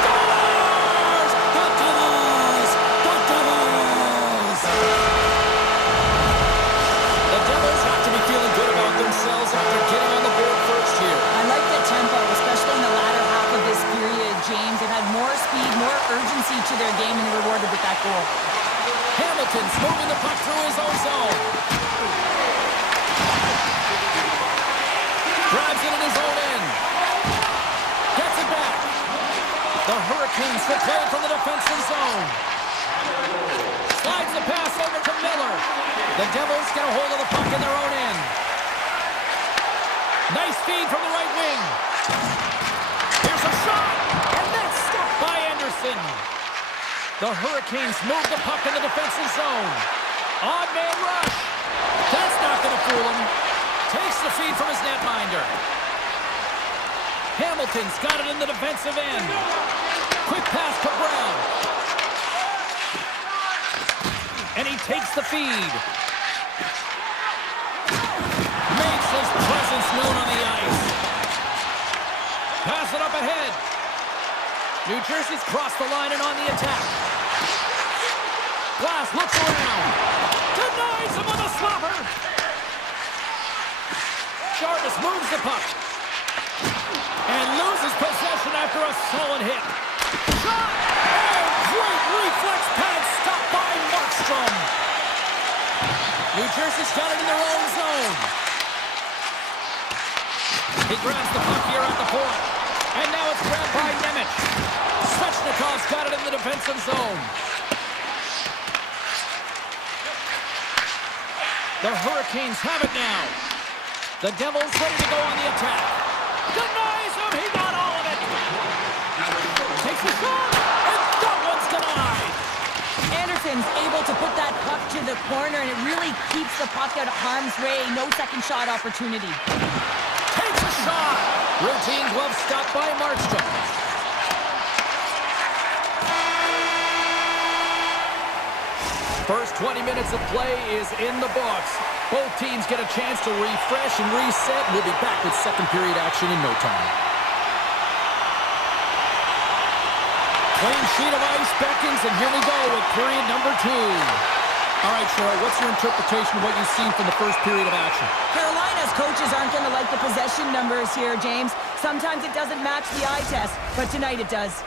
Scores! The Devils! The Devils! The Devils have to be feeling good about themselves after getting on the board first here. I like the tempo, especially in the latter half of this period, James. They've had more speed, more urgency to their game, and they rewarded with that goal. Hamilton's moving the puck through his own zone. Grabs it in his own end. Gets it back. The Hurricanes will play it from the defensive zone. Slides the pass over to Miller. The Devils get a hold of the puck in their own end. Nice feed from the right wing. Here's a shot. And that's stopped by Anderson. The Hurricanes move the puck in the defensive zone. Odd man rush. That's not going to fool him. Takes the feed from his netminder. Hamilton's got it in the defensive end. Quick pass to Brown. And he takes the feed. Makes his presence known on the ice. Pass it up ahead. New Jersey's crossed the line and on the attack. Glass looks around. Denies him with a slapper. Jarvis moves the puck. And loses possession after a solid hit. Shot! Oh, great reflex pass stopped by Markstrom. New Jersey's got it in their own zone. He grabs the puck here at the point. And now it's grabbed by Nemec. Svechnikov's got it in the defensive zone. The Hurricanes have it now. The Devils ready to go on the attack. Denies him. He got all of it. Takes a shot. And that one's denied. Anderson's able to put that puck to the corner, and it really keeps the puck out of harm's way. No second shot opportunity. Takes a shot. Routine glove stop by Markstrom. First 20 minutes of play is in the books. Both teams get a chance to refresh and reset. We'll be back with second period action in no time. Clean sheet of ice beckons, and here we go with period number 2. All right, Cheryl, what's your interpretation of what you've seen from the first period of action? Carolina's coaches aren't going to like the possession numbers here, James. Sometimes it doesn't match the eye test, but tonight it does.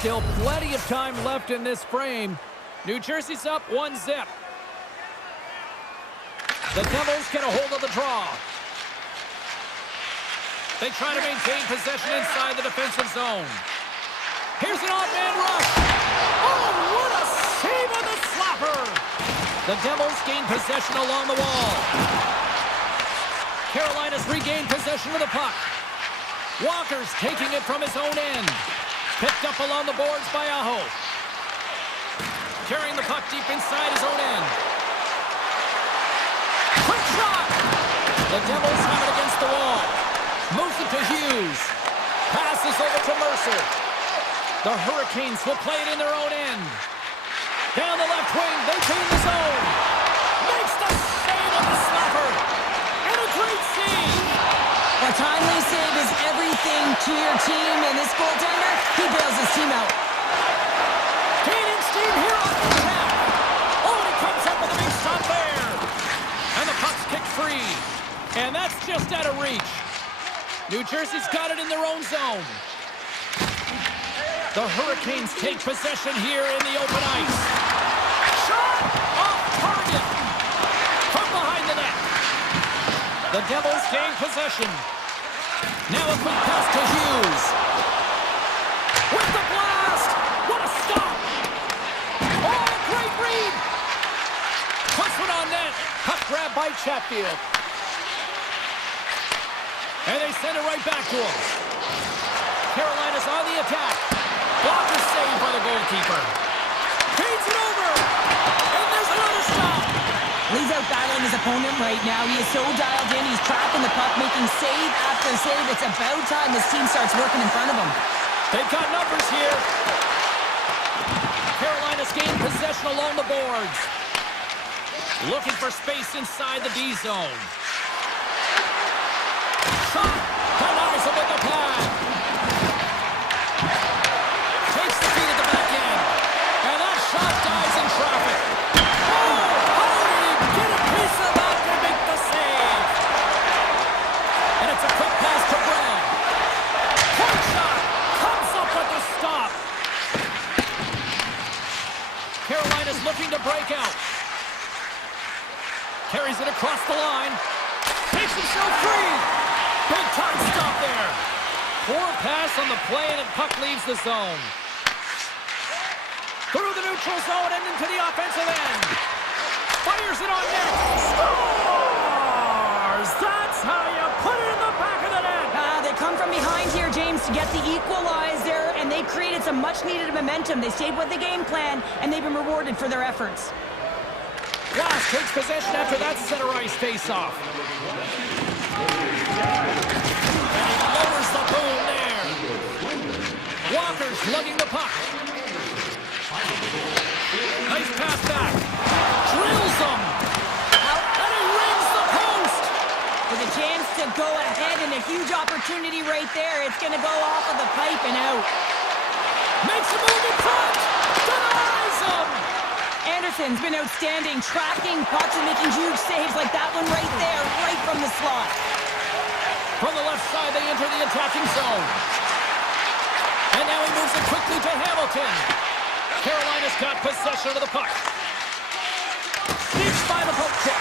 Still plenty of time left in this frame. New Jersey's up 1-0. The Devils get a hold of the draw. They try to maintain possession inside the defensive zone. Here's an odd man rush. Oh, what a save on the slapper! The Devils gain possession along the wall. Carolina's regained possession of the puck. Walker's taking it from his own end. Picked up along the boards by Aho. Carrying the puck deep inside his own end. Quick shot! The Devils have it against the wall. Moves it to Hughes. Passes over to Mercer. The Hurricanes will play it in their own end. Down the left wing, they gain the zone. Makes the save on the slapper. And a great save. A timely save is everything to your team, and this goaltender, he bails his team out. Gaining steam here on the attack. Oh, and he comes up with a big stop there. And the puck's kicked free. And that's just out of reach. New Jersey's got it in their own zone. The Hurricanes take possession here in the open ice. Shot off target from behind the net. The Devils gain possession. Now a quick pass to Hughes. With the blast! What a stop! Oh, great read! Puts one on net. Puck grab by Chatfield. And they send it right back to him. Carolina's on the attack. Blocker saved by the goalkeeper. Feeds it over. And there's another stop. He's out battling his opponent right now. He is so dialed in. He's tracking the puck, making save after save. It's about time this team starts working in front of him. They've got numbers here. Carolina's gained possession along the boards. Looking for space inside the D zone. Shot. Denies him with the pad. Takes the feed at the back end. And that shot dies in traffic. Oh, how did he get a piece of that to make the save? And it's a quick pass to Brown. Point shot. Comes up with the stop. Carolina's looking to break out. Carries it across the line. Takes himself free. Big time stop there. Poor pass on the play, and the puck leaves the zone. Through the neutral zone and into the offensive end. Fires it on net. Scores! That's how you put it in the back of the net. They come from behind here, James, to get the equalizer, and they created some much-needed momentum. They stayed with the game plan, and they've been rewarded for their efforts. Glass takes possession after that center ice face-off. And he lowers the boom there. Walker's lugging the puck. Nice pass back. Drills him. And he rings the post. With a chance to go ahead and a huge opportunity right there. It's going to go off of the pipe and out. Makes a move in front. Denies him. Anderson's been outstanding, tracking pucks and making huge saves like that one right there, right from the slot. From the left side, they enter the attacking zone. And now he moves it quickly to Hamilton. Carolina's got possession of the puck. Sneaks by the poke check.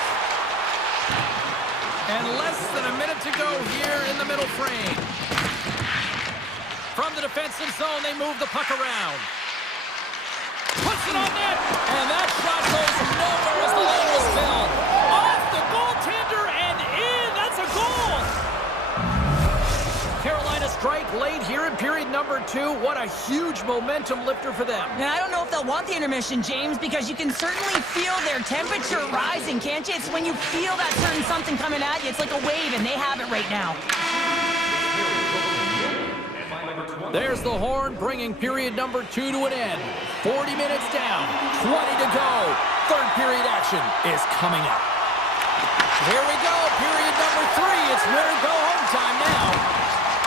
And less than a minute to go here in the middle frame. From the defensive zone, they move the puck around. Puts it on net, and that shot goes nowhere as the lane was filled. Off the goaltender and in. That's a goal. Carolina strike late here in period number 2. What a huge momentum lifter for them. And I don't know if they'll want the intermission, James, because you can certainly feel their temperature rising, can't you? It's when you feel that certain something coming at you. It's like a wave, and they have it right now. There's the horn, bringing period number 2 to an end. 40 minutes down, 20 to go. Third period action is coming up. Here we go, period number 3. It's win or go home time now.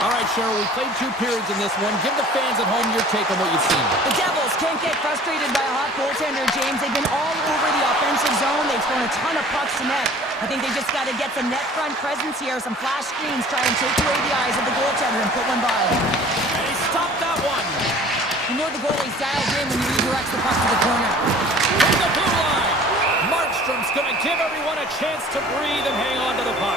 All right, Cheryl, we played 2 periods in this one. Give the fans at home your take on what you've seen. The Devils can't get frustrated by a hot goaltender, James. They've been all over the offensive zone. They've thrown a ton of pucks to net. I think they just got to get some net front presence here, some flash screens, try and take away the eyes of the goaltender and put one by. And he stopped that one. You know the goalie's dialed in when he redirects the puck to the corner. From the blue line, Markstrom's going to give everyone a chance to breathe and hang on to the puck.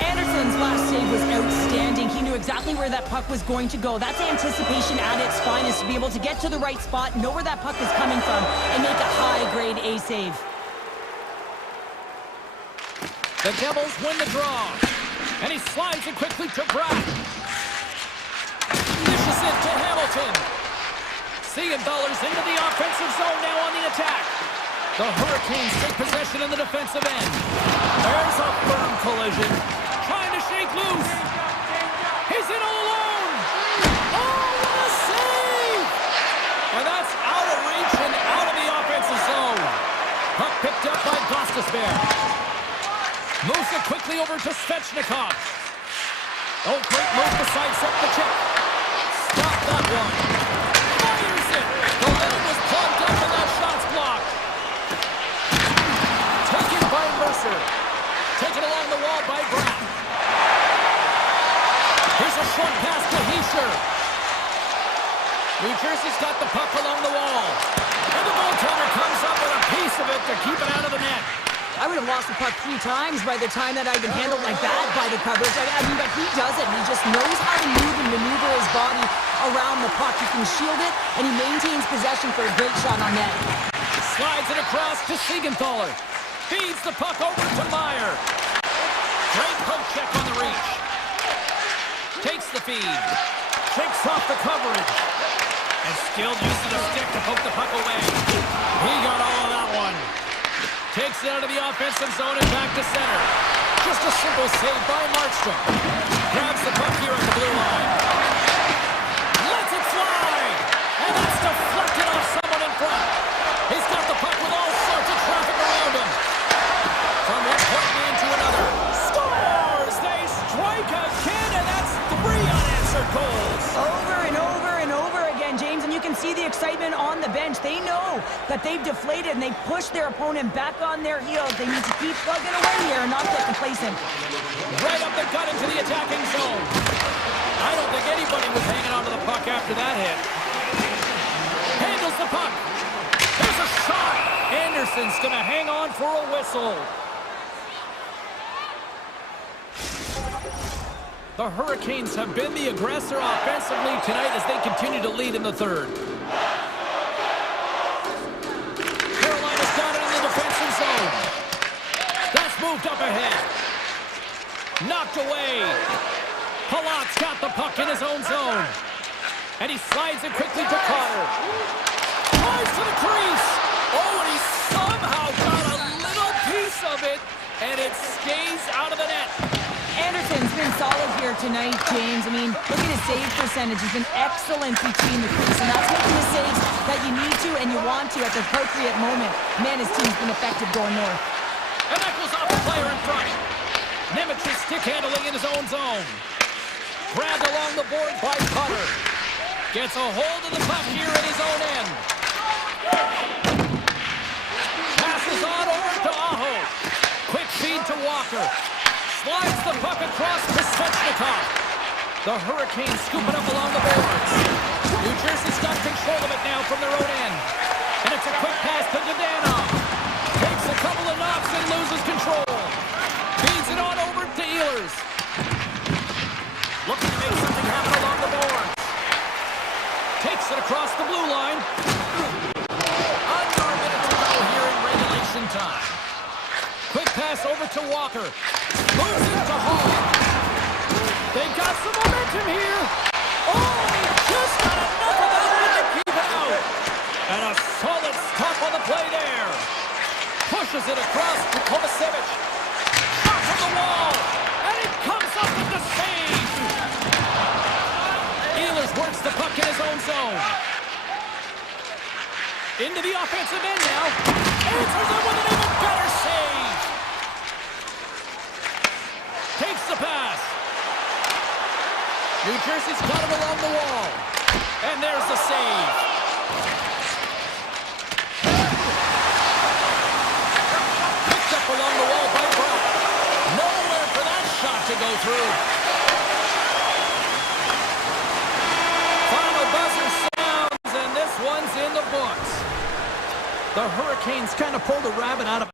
Anderson's last save was outstanding. He knew exactly where that puck was going to go. That's anticipation at its finest, to be able to get to the right spot, know where that puck is coming from, and make a high-grade A save. The Devils win the draw. And he slides it quickly to Bratt. Dishes it to Hamilton. Siegenthaler's into the offensive zone now on the attack. The Hurricanes take possession in the defensive end. There's a firm collision. Trying to shake loose. He's in all alone. Oh, what a save! And that's out of reach and out of the offensive zone. Puck picked up by Gostisbehere. Moves it quickly over to Svechnikov. Oh, great move to sidestep the check. Stop that one. Fires it. The lane was plugged up and that shot's blocked. Taken by Mercer. Taken along the wall by Bratt. Here's a short pass to Hischier. New Jersey's got the puck along the wall. And the goaltender comes up with a piece of it to keep it out of the net. I would have lost the puck 3 times by the time that I'd been handled like that by the coverage. I mean, but he doesn't. He just knows how to move and maneuver his body around the puck. He can shield it, and he maintains possession for a great shot on net. Slides it across to Siegenthaler. Feeds the puck over to Meyer. Great poke check on the reach. Takes the feed. Shakes off the coverage. And still using a stick to poke the puck away. He got all of that one. Takes it out of the offensive zone and back to center. Just a simple save by Markstrom. Grabs the puck here at the blue line. Lets it fly! And that's deflected off someone in front. He's got the puck with all sorts of traffic around him. From one point man to another. Scores! They strike again, and that's 3 unanswered goals. Over and over and over again, James, and you can see the excitement on the bench. They know that they've deflated and they pushed their opponent back on their heels. They need to keep plugging away here and not get complacent. Right up the gut into the attacking zone. I don't think anybody was hanging onto the puck after that hit. Handles the puck. There's a shot. Anderson's going to hang on for a whistle. The Hurricanes have been the aggressor offensively tonight as they continue to lead in the third. Carolina's got it in the defensive zone. That's moved up ahead. Knocked away. Palat's got the puck in his own zone. And he slides it quickly to Carter. Drives to the crease. Oh, and he somehow got a little piece of it, and it stays out of the net. Anderson's been solid here tonight, James. I mean, look at his save percentage. He's been excellent between the crease, and that's making the saves that you need to and you want to at the appropriate moment. Man, his team's been effective going north. And that goes off the player in front. Nemich's stick handling in his own zone. Grabbed along the board by Cutter. Gets a hold of the puck here in his own end. Passes on over to Aho. Quick feed to Walker. Slides the puck across to Svechnikov. The Hurricanes scoop it up along the boards. New Jersey's got control of it now from their own end. And it's a quick pass to Dadonov. Takes a couple of knocks and loses control. Feeds it on over to Ehlers. Looking to make something happen along the boards. Takes it across the blue line. Under a minute to go here in regulation time. Quick pass over to Walker. Moves it to Hall. They got some momentum here. Oh, he just got enough of that one to keep it out. And a solid stop on the play there. Pushes it across to Kovacevic. Shot from the wall. And it comes up with the save. Ehlers works the puck in his own zone. Into the offensive end now. Answers it with an even better save. Takes the pass. New Jersey's got it along the wall. And there's the save. Picked up along the wall by Bratt. Nowhere for that shot to go through. Final buzzer sounds, and this one's in the books. The Hurricanes kind of pulled a rabbit out of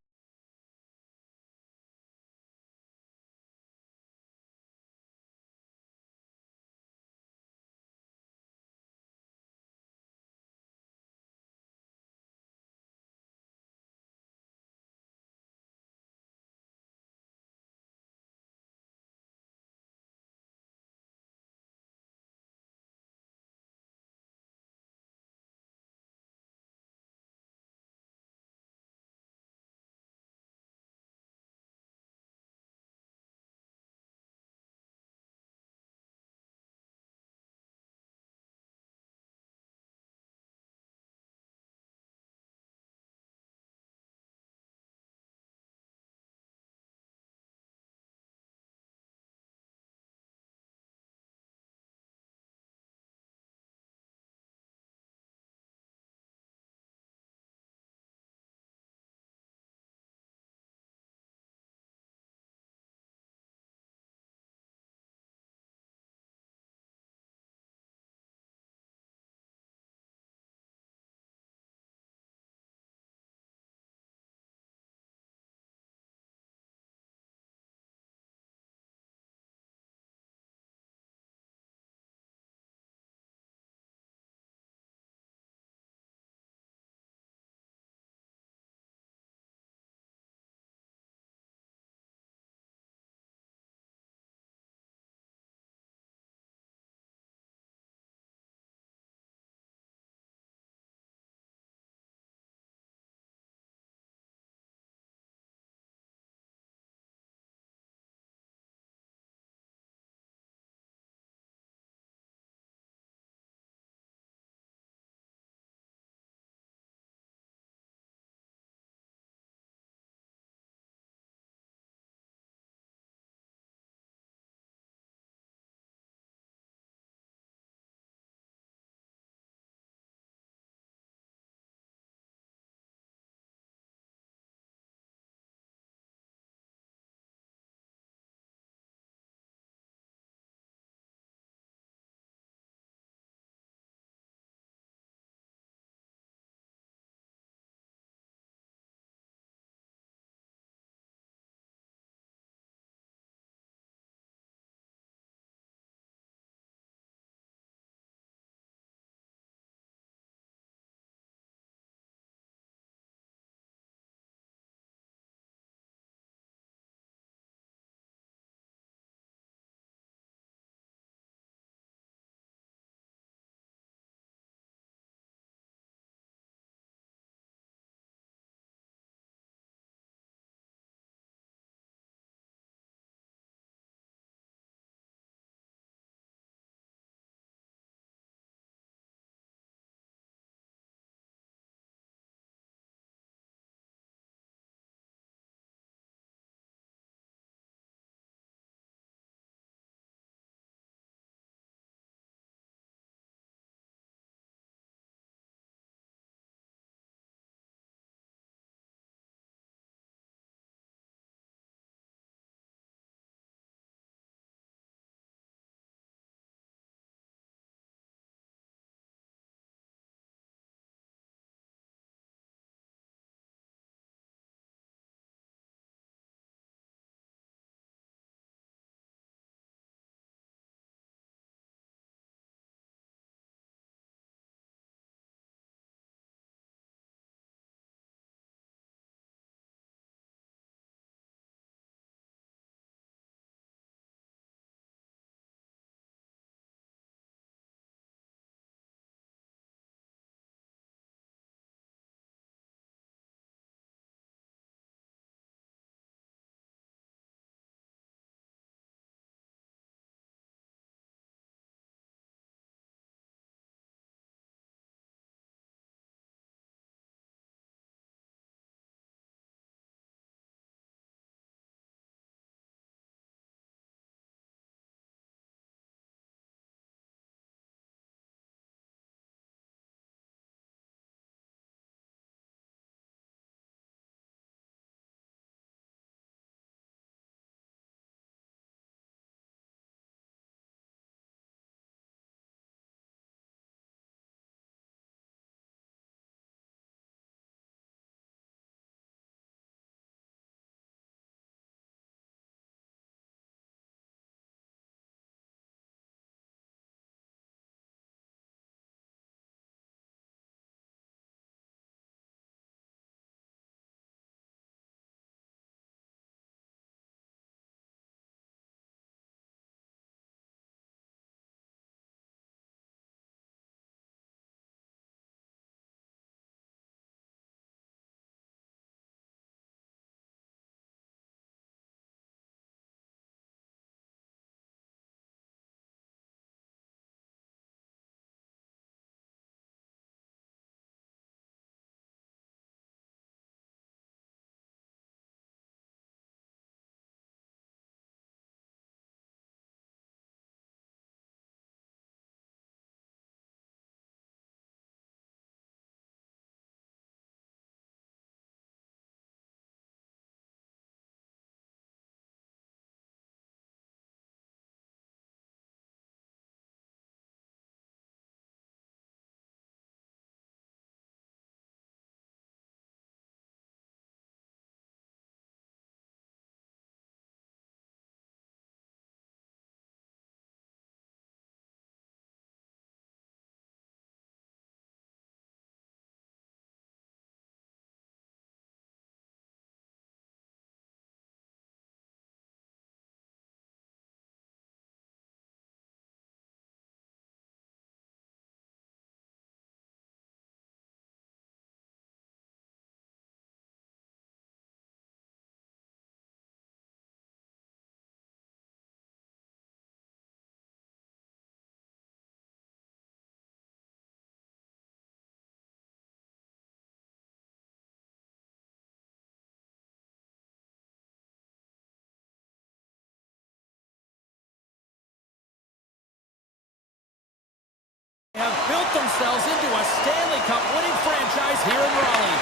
Have built themselves into a Stanley Cup winning franchise here in Raleigh.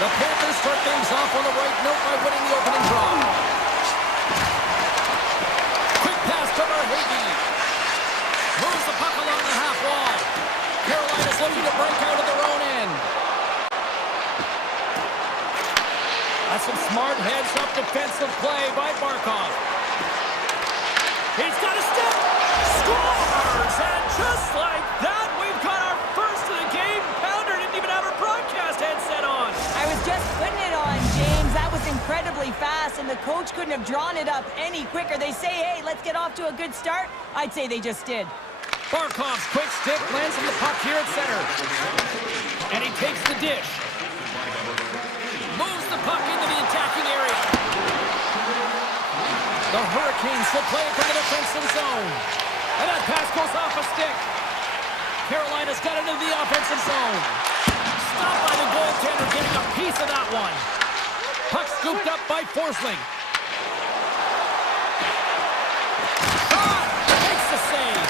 The Panthers start things off on the right note by winning the opening draw. Quick pass to Verhage. Moves the puck along the half wall. Carolina's looking to break out of their own end. That's some smart heads-up defensive play by Barkov. He's got a step. Scores! And just like that, we've got our first of the game. Pounder didn't even have her broadcast headset on. I was just putting it on, James. That was incredibly fast, and the coach couldn't have drawn it up any quicker. They say, hey, let's get off to a good start. I'd say they just did. Barkov's quick stick lands on the puck here at center. And he takes the dish. Moves the puck into the attacking area. The Hurricanes will play it from the defensive zone. And that pass goes off a stick. Carolina's got into the offensive zone. Stopped by the goaltender, getting a piece of that one. Puck scooped up by Forsling. Shot! Makes the save.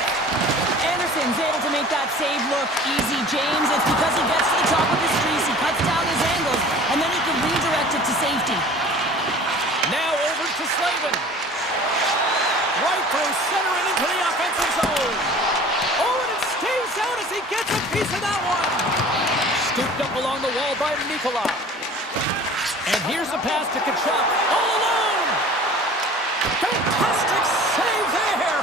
Anderson's able to make that save look easy, James. It's because he gets to the top of his crease, he cuts down his angles, and then he can redirect it to safety. Now over to Slavin. Right through center and into the offensive zone. Oh, and it stays out as he gets a piece of that one. Scooped up along the wall by Nikola. And here's a pass to Kachuk. All alone! Fantastic save there!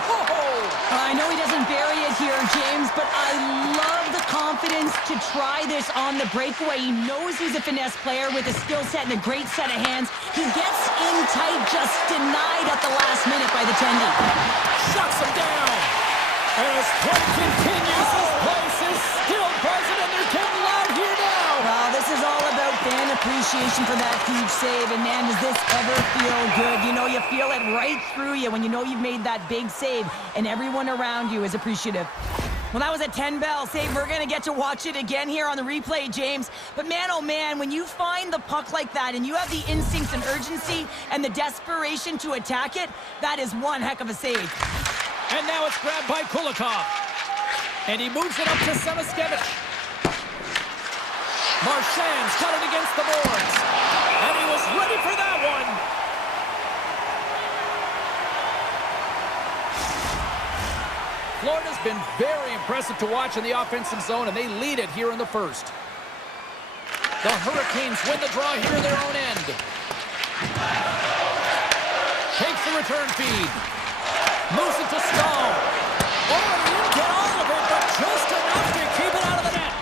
I know he doesn't bury it here, James, but I love the confidence to try this on the breakaway. He knows he's a finesse player with a skill set and a great set of hands. He gets in tight, just denied at the last minute by the Tendy. Shuts him down. And as play continues, this place is still buzzing, and they're getting loud here now. Well, this is all about fan appreciation for that huge save. And man, does this ever feel good? You know, you feel it right through you when you know you've made that big save, and everyone around you is appreciative. Well, that was a 10-bell save. We're going to get to watch it again here on the replay, James. But man, oh man, when you find the puck like that and you have the instincts and urgency and the desperation to attack it, that is one heck of a save. And now it's grabbed by Kulikov. And he moves it up to Samaskevich. Marchand's got it against the boards. And he was ready for that one. Florida's been very impressive to watch in the offensive zone, and they lead it here in the first. The Hurricanes win the draw here in their own end. Takes the return feed. Moves it to Stahl. Oh, and he didn't get all of it, but just enough to keep it out of the net.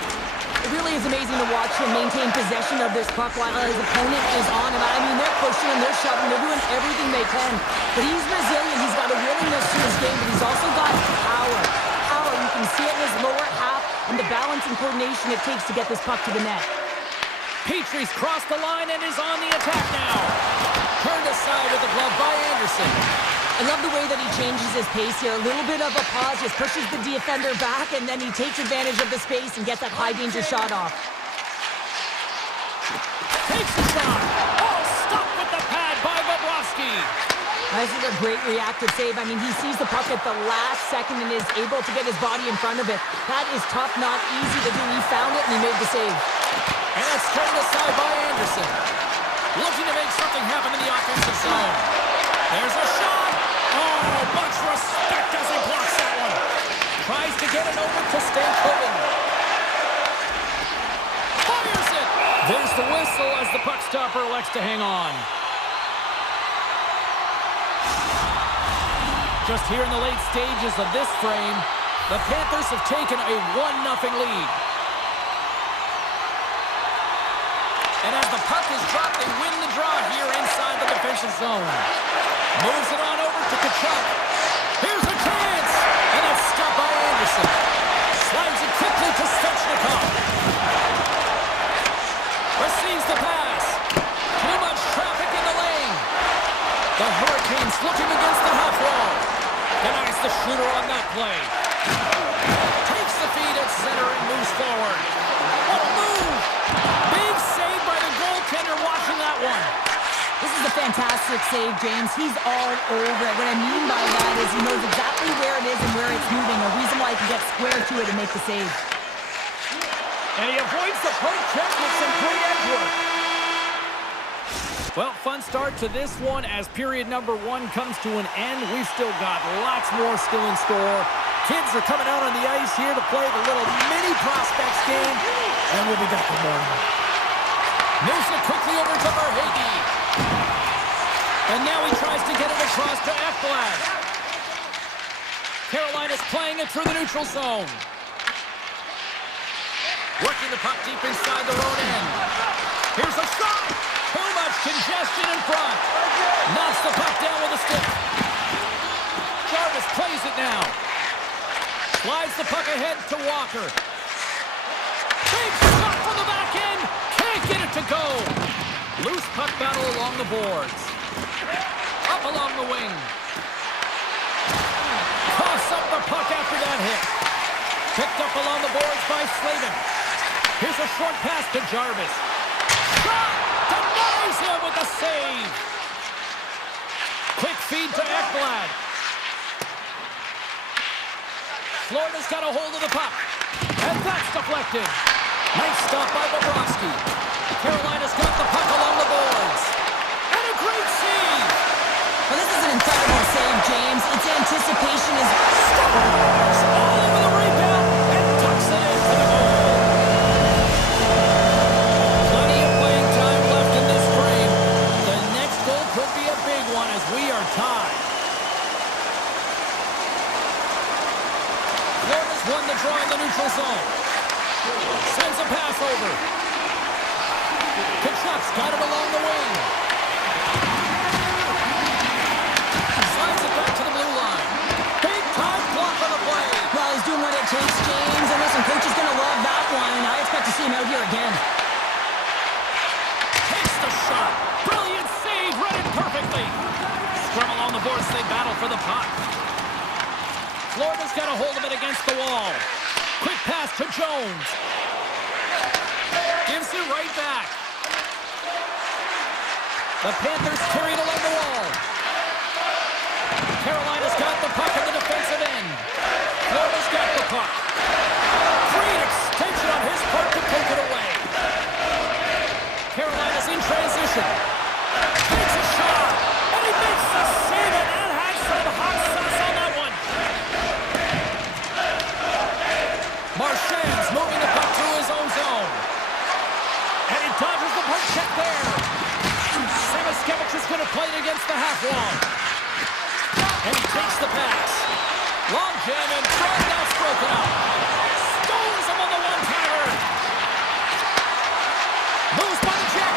It really is amazing to watch him maintain possession of this puck while his opponent is on him. I mean, they're pushing him, they're shoving, they're doing everything they can. But he's resilient, he's got a willingness to his game, but he's also got power. Power, you can see it in his lower half and the balance and coordination it takes to get this puck to the net. Petrie's crossed the line and is on the attack now. Turned aside with the glove by Anderson. I love the way that he changes his pace here. A little bit of a pause, just pushes the defender back, and then he takes advantage of the space and gets that high-danger shot off. Takes the shot. Oh, stopped with the pad by Bobrovsky. This is a great reactive save. I mean, he sees the puck at the last second and is able to get his body in front of it. That is tough, not easy to do. He found it, and he made the save. And it's turned aside by Anderson. Looking to make something happen in the offensive zone. There's a shot. Oh, much respect as he blocks that one. Tries to get it over to Stankoven. Fires it. There's the whistle as the puck stopper elects to hang on. Just here in the late stages of this frame, the Panthers have taken a 1-0 lead. And as the puck is dropped, they win the draw here inside the defensive zone. Moves it on over to Kachuk. Here's a chance! And it's stopped by Anderson. Slides it quickly to Svechnikov. Receives the pass. Too much traffic in the lane. The Hurricanes looking against the half wall. Denies the shooter on that play. Takes the feed at center and moves forward. What a move! Big save by the goaltender watching that one. This is a fantastic save, James. He's all over it. What I mean by that is he knows exactly where it is and where it's moving. A reason why he can get square to it and make the save. And he avoids the poke check with some great edge work. Well, fun start to this one as period number 1 comes to an end. We've still got lots more still in store. Kids are coming out on the ice here to play the little mini prospects game, and we'll be back in a moment. Moves it quickly over to Verhage. And now he tries to get it across to Ekblad. Carolina's playing it through the neutral zone. Working the puck deep inside their own end. Here's a shot! Too much congestion in front. Knocks the puck down with a stick. Jarvis plays it now. Slides the puck ahead to Walker. Big shot from the back end. Can't get it to go. Loose puck battle along the boards. Up along the wing. Toss up the puck after that hit. Picked up along the boards by Slavin. Here's a short pass to Jarvis. Shot! Denies him with the save. Quick feed to Ekblad. Florida's got a hold of the puck. And that's deflected. Nice stop by Bobrovsky. Carolina's got the puck along the boards. And a great save. Well, this is an incredible save, James. Its anticipation is Stars all over the rebound and tucks it in for the goal. Plenty of playing time left in this frame. The next goal could be a big one as we are tied. Florida's won the draw in the neutral zone. Sends a pass over. Kachuk's got it along the wing. Slides it back to the blue line. Big time block on the play. well, he's doing what it takes, James. And listen, coach is going to love that one. I expect to see him out here again. Takes the shot. Brilliant save. Read it perfectly. Scrum along the boards. They battle for the puck. Florida's got a hold of it against the wall. Quick pass to Jones. Gives it right back. The Panthers carry it along the wall. Carolina's got the puck in the defensive end. Florida's got the puck. Great extension on his part to take it away. Carolina's in transition. Takes a shot. And he makes the save. And that has some hot sauce on that one. Marchand's moving the puck through his own zone. And he dodges the puck check there. Semiskevich is going to play it against the half wall. And he takes the pass. Long jam and tries that broken up. Stones him on the one-timer. Moves by the check.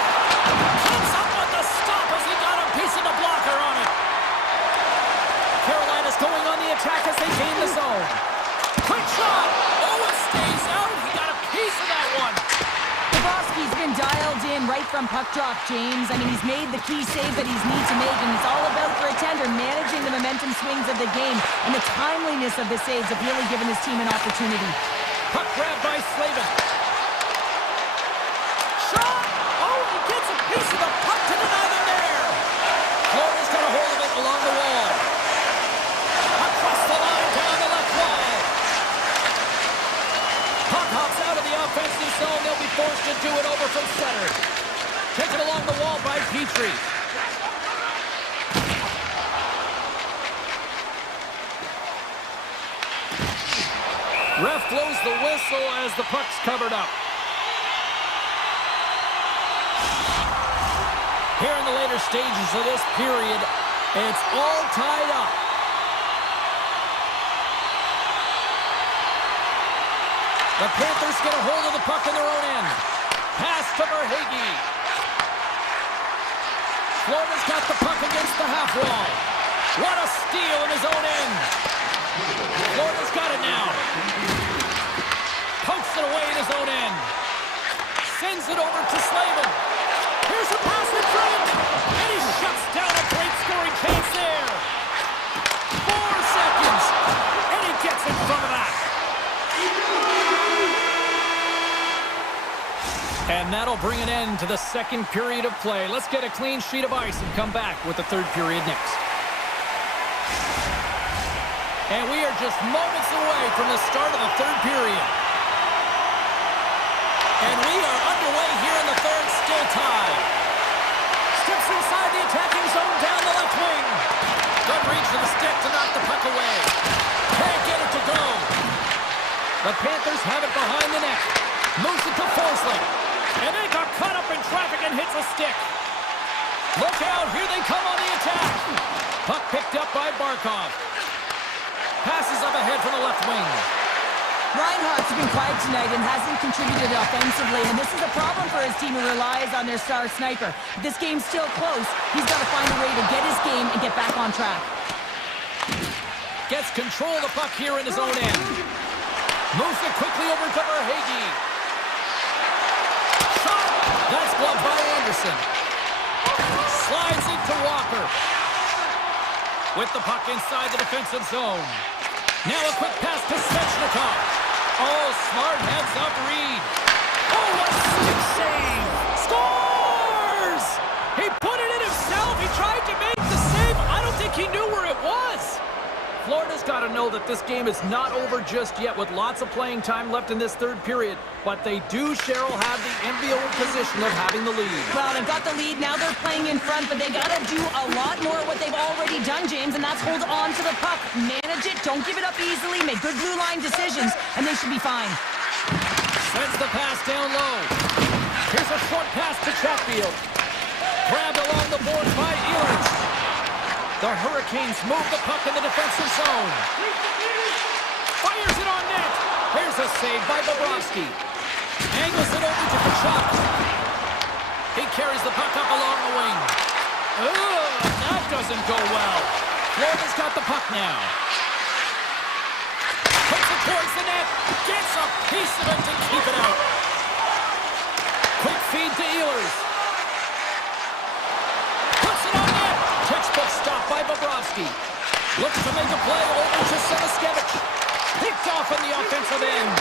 Comes up with the stop as he got a piece of the blocker on it. Carolina's going on the attack as they gain the zone. Quick shot. Oh, it stays out. He got a piece of that one. Bobrovsky's been dialed in right from puck drop, James. I mean, he's made the key save that he's need to make, and he's all about for a tender, managing the momentum swings of the game, and the timeliness of the saves have really given his team an opportunity. Puck grab by Slavin. Shot! Oh, he gets a piece of the puck to deny them there. Florida's got a hold of it along the wall. Across the line down the left wall. Puck hops out of the offensive zone. They'll be forced to do it over from center. Taken along the wall by Petrie. Ref blows the whistle as the puck's covered up. Here in the later stages of this period, it's all tied up. The Panthers get a hold of the puck in their own end. Pass to Verhage. Florida's got the puck against the half wall. What a steal in his own end. Florida's got it now. Pokes it away in his own end. Sends it over to Slavin. Here's a pass in front. And he shuts down a great scoring chance there. 4 seconds. And he gets in front of that. And that'll bring an end to the second period of play. Let's get a clean sheet of ice and come back with the third period next. And we are just moments away from the start of the third period. And we are underway here in the third, still tied. Steps inside the attacking zone down the left wing. Good reach to the stick to knock the puck away. Can't get it to go. The Panthers have it behind the net. Moves it to Forsling. And they got caught up in traffic and hits a stick. Look out, here they come on the attack. Puck picked up by Barkov. Passes up ahead from the left wing. Reinhardt's been quiet tonight and hasn't contributed offensively, and this is a problem for his team who relies on their star sniper. If this game's still close, he's got to find a way to get his game and get back on track. Gets control of the puck here in his own end. Moves it quickly over to Verhaeghe. Shot! That's blocked by Anderson. Slides into Walker. With the puck inside the defensive zone. Now a quick pass to Svechnikov. Oh, smart heads-up read. Oh, what a stick save! Scores! He put it in himself. He tried to make the save. I don't think he knew where it was. Florida's got to know that this game is not over just yet with lots of playing time left in this third period. But they do, Cheryl, have the enviable position of having the lead. Well, they've got the lead. Now they're playing in front, but they got to do a lot more of what they've already done, James, and that's hold on to the puck. Manage it. Don't give it up easily. Make good blue line decisions, and they should be fine. Sends the pass down low. Here's a short pass to Chatfield. Grabbed along the board by Ehlers. The Hurricanes move the puck in the defensive zone. Fires it on net. Here's a save by Bobrovsky. Angles it over to Kachuk. He carries the puck up along the wing. Ugh, that doesn't go well. Florida's got the puck now. Puts it towards the net. Gets a piece of it to keep it out. Quick feed to Ehlers. Puts it on net. Textbook stop by Bobrovsky. Looks to make a play over to Semiskevich. Picked off in the offensive end.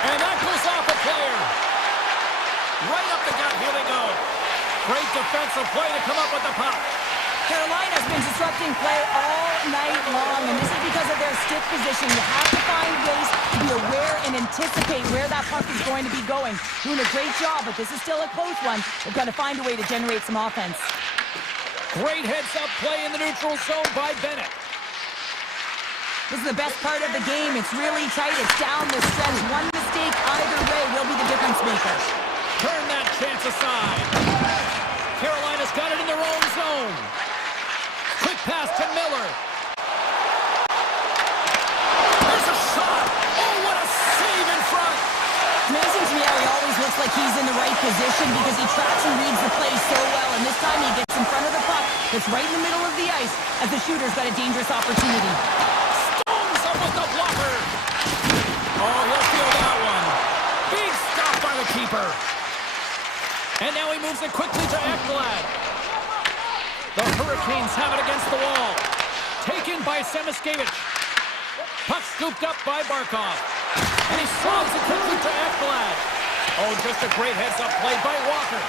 And that goes off a player. Right up the gut. Here they go. Great defensive play to come up with the puck. Carolina's been disrupting play all night long, and this is because of their stick position. You have to find ways to be aware and anticipate where that puck is going to be going. Doing a great job, but this is still a close one. They've got to find a way to generate some offense. Great heads-up play in the neutral zone by Bennett. This is the best part of the game. It's really tight. It's down the stretch. One mistake either way will be the difference maker. Turn that chance aside. Carolina's got it in their own zone. Quick pass to Miller. There's a shot. Oh, what a save in front. It's amazing to me how he always looks like he's in the right position because he tracks and reads the play so well. And this time he gets in front of the puck that's right in the middle of the ice as the shooter's got a dangerous opportunity. Stones up with the blocker. Oh, he'll feel that one. Big stop by the keeper. And now he moves it quickly to Ekblad. The Hurricanes have it against the wall. Taken by Semiskevich. Puck scooped up by Barkov. And he slobs it quickly to Ekblad. Oh, just a great heads-up play by Walker.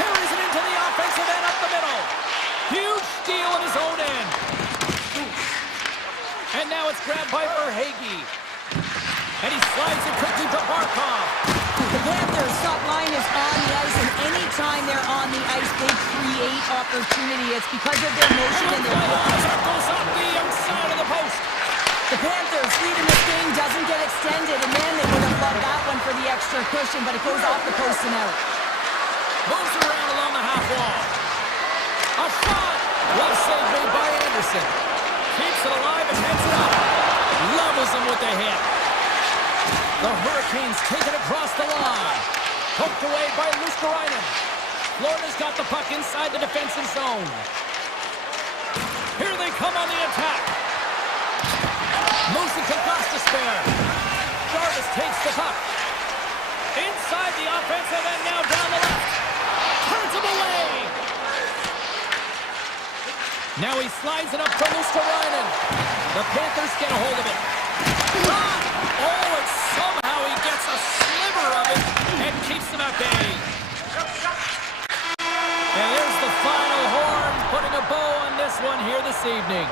Carries it into the offensive end up the middle. Huge steal in his own end. And now it's grabbed by Verhaeghe. And he slides it quickly to Barkov. The Panthers' top line is on the ice, and anytime they're on the ice, they create opportunity. It's because of their motion and their quickness. Goes up the outside of the post. The Panthers' lead in this game doesn't get extended, and man, they would have loved that one for the extra cushion, but it goes off the post and out. Moves around along the half wall. A shot. Left save made by Anderson. Keeps it alive and heads it up. Levels him with the hit. The Hurricanes take it across the line. Poked away by Luosterainen. Florida's got the puck inside the defensive zone. Here they come on the attack. Moves it to Gostisbehere. Jarvis takes the puck. Inside the offensive end, now down the left. Turns him away. Now he slides it up to Luosterainen. The Panthers get a hold of it. Shot! Oh, it somehow he gets a sliver of it and keeps them at bay. And there's the final horn, putting a bow on this one here this evening.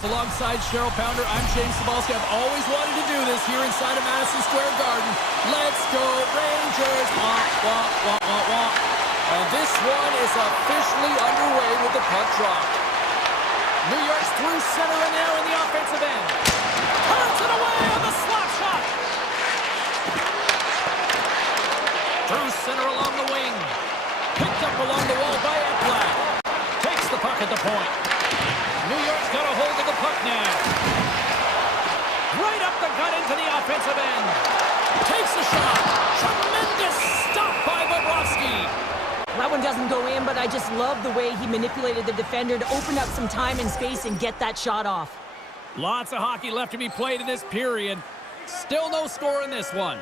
Alongside Cheryl Pounder, I'm James Cybulski. I've always wanted to do this here inside of Madison Square Garden. Let's go Rangers! Wah, wah, wah, wah, wah. And this one is officially underway with the puck drop. New York's through center and now in the offensive end. Turns it away on the slap shot. Through center along the wing. Picked up along the wall by Ekblad. Takes the puck at the point. New York's got a hold of the puck now. Right up the gut into the offensive end. Takes a shot. Tremendous stop by Bobrovsky. That one doesn't go in, but I just love the way he manipulated the defender to open up some time and space and get that shot off. Lots of hockey left to be played in this period. Still no score in this one.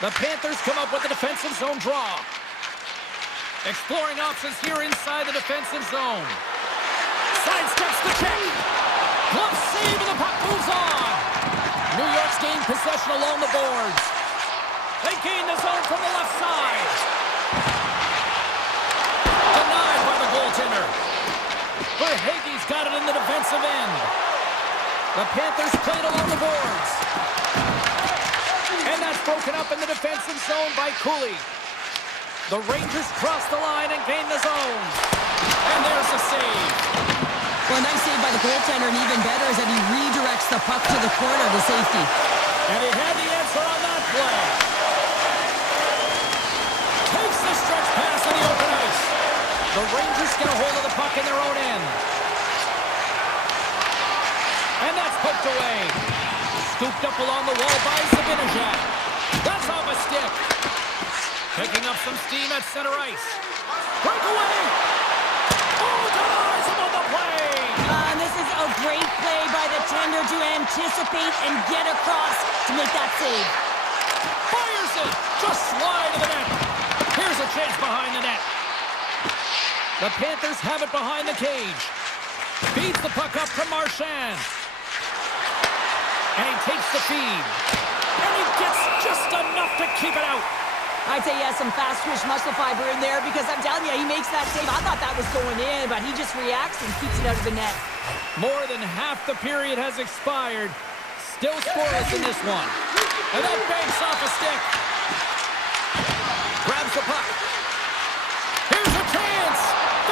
The Panthers come up with a defensive zone draw. Exploring options here inside the defensive zone. Sidesteps the check. Glove save and the puck moves on. New York's gained possession along the boards. They gain the zone from the left side. Denied by the goaltender. Verhaeghe's got it in the defensive end. The Panthers played along the boards. And that's broken up in the defensive zone by Cooley. The Rangers cross the line and gain the zone. And there's a save. Well, a nice save by the goaltender, and even better is that he redirects the puck to the corner to safety. And he had the answer on that play. Takes the stretch pass in the open ice. The Rangers get a hold of the puck in their own end. And that's poked away. Scooped up along the wall by Zibanejad. That's off a stick. Picking up some steam at center ice. Breakaway! Oh, denies him on the play! And this is a great play by the tender to anticipate and get across to make that save. Fires it! Just slide to the net. Here's a chance behind the net. The Panthers have it behind the cage. Feeds the puck up to Marchand. And he takes the feed. And he gets just enough to keep it out. I'd say he has some fast twitch muscle fiber in there because I'm telling you, he makes that save. I thought that was going in, but he just reacts and keeps it out of the net. More than half the period has expired. Still scoreless in this one. And that banks off a stick. Grabs the puck. Here's a chance.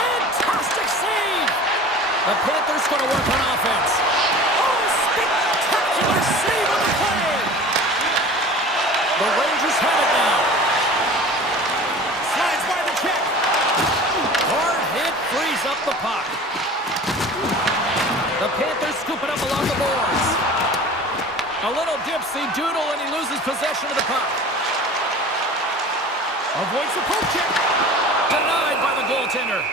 Fantastic save. The Panthers going to work on offense. Oh, spectacular save on the play. The Rangers have it now. Slides by the check. Hard hit frees up the puck. The Panthers scoop it up along the boards. A little dipsy doodle and he loses possession of the puck. Avoids the poke check. Denied by the goaltender.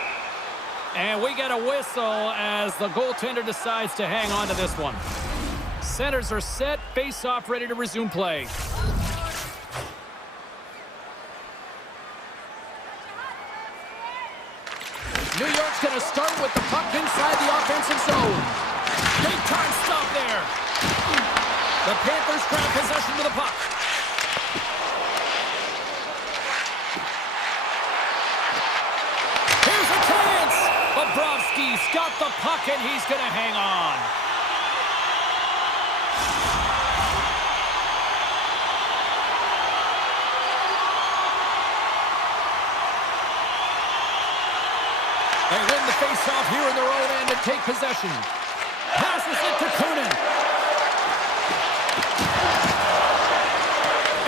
And we get a whistle as the goaltender decides to hang on to this one. Centers are set, face-off ready to resume play. New York's going to start with the puck inside the offensive zone. Big time stop there. The Panthers grab possession of the puck. Here's a chance. Bobrovsky's got the puck and he's going to hang on. They win the face-off here in their own end and take possession. Passes it to Kunin.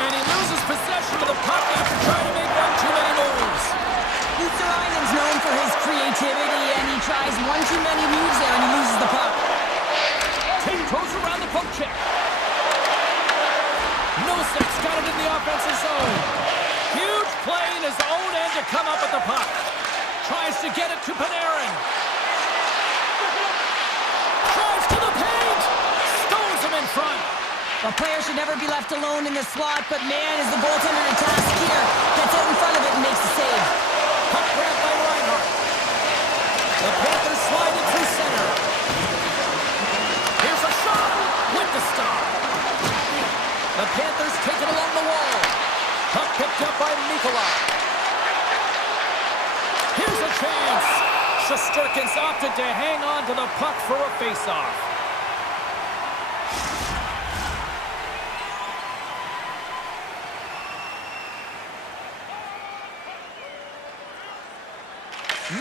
And he loses possession of the puck after trying to make one too many moves. Lutherainen's known for his creativity, and he tries one too many moves there, and he loses the puck. Tiptoes around the poke check. Nosek's got it in the offensive zone. Huge play in his own end to come up with the puck. Tries to get it to Panarin. Tries to the paint. Stones him in front. A player should never be left alone in the slot, but man, is the goaltender to task here. Gets out in front of it and makes the save. Puck grabbed by Reinhart. The Panthers slide it through center. Here's a shot with the stop. The Panthers take it along the wall. Puck picked up by Nikolai. Here's a chance. Shesterkin's opted to hang on to the puck for a face-off.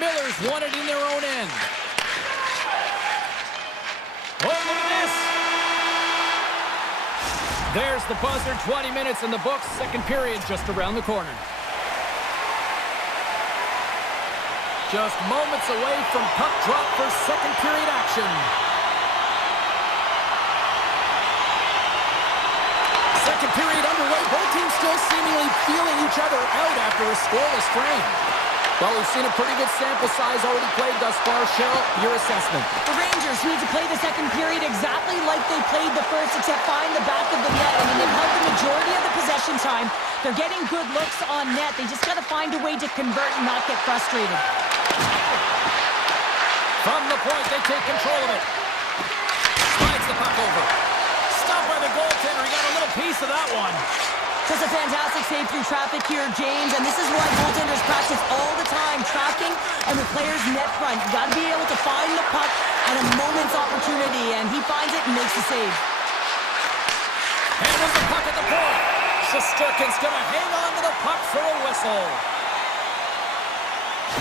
Miller's won it in their own end. Oh, look at this. There's the buzzer. 20 minutes in the books. Second period just around the corner. Just moments away from puck drop for second period action. Second period underway. Both teams still seemingly feeling each other out after a scoreless frame. Well, we've seen a pretty good sample size already played thus far. Cheryl, your assessment. The Rangers need to play the second period exactly like they played the first, except find the back of the net. I mean, they've had the majority of the possession time. They're getting good looks on net. They just got to find a way to convert and not get frustrated. From the point, they take control of it. Slides the puck over. Stopped by the goaltender. He got a little piece of that one. Just a fantastic save through traffic here, James, and this is why goaltenders practice all the time, tracking and the player's net front. You got to be able to find the puck at a moment's opportunity, and he finds it and makes the save. And with the puck at the point, Shesterkin's going to hang on to the puck for a whistle.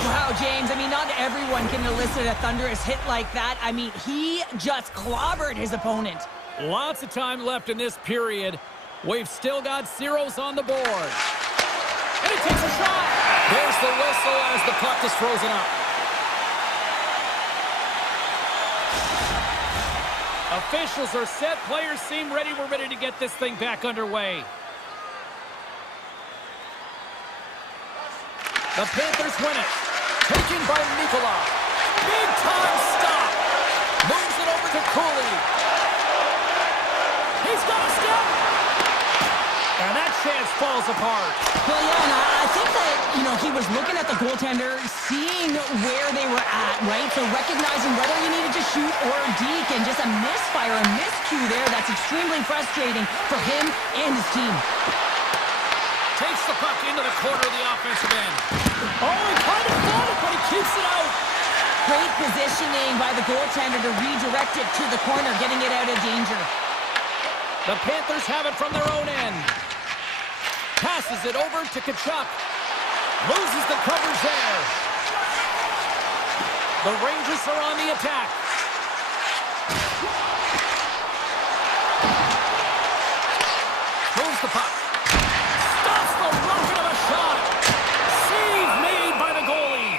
Wow, James, I mean, not everyone can elicit a thunderous hit like that. I mean, he just clobbered his opponent. Lots of time left in this period. We've still got zeros on the board. And he takes a shot. There's the whistle as the puck is frozen up. Officials are set. Players seem ready. We're ready to get this thing back underway. The Panthers win it. Taken by Nikola. Big time stop. Moves it over to Cooley. He's got a step. And that chance falls apart. Well, yeah, and I think that, he was looking at the goaltender, seeing where they were at, right? So recognizing whether you needed to shoot or deke, and just a misfire, a miscue there. That's extremely frustrating for him and his team. Takes the puck into the corner of the offensive end. Oh, he kind of fought it, but he keeps it out. Great positioning by the goaltender to redirect it to the corner, getting it out of danger. The Panthers have it from their own end. Passes it over to Tkachuk. Loses the coverage there. The Rangers are on the attack. Moves the puck. Stops the rocket of a shot. Save made by the goalie.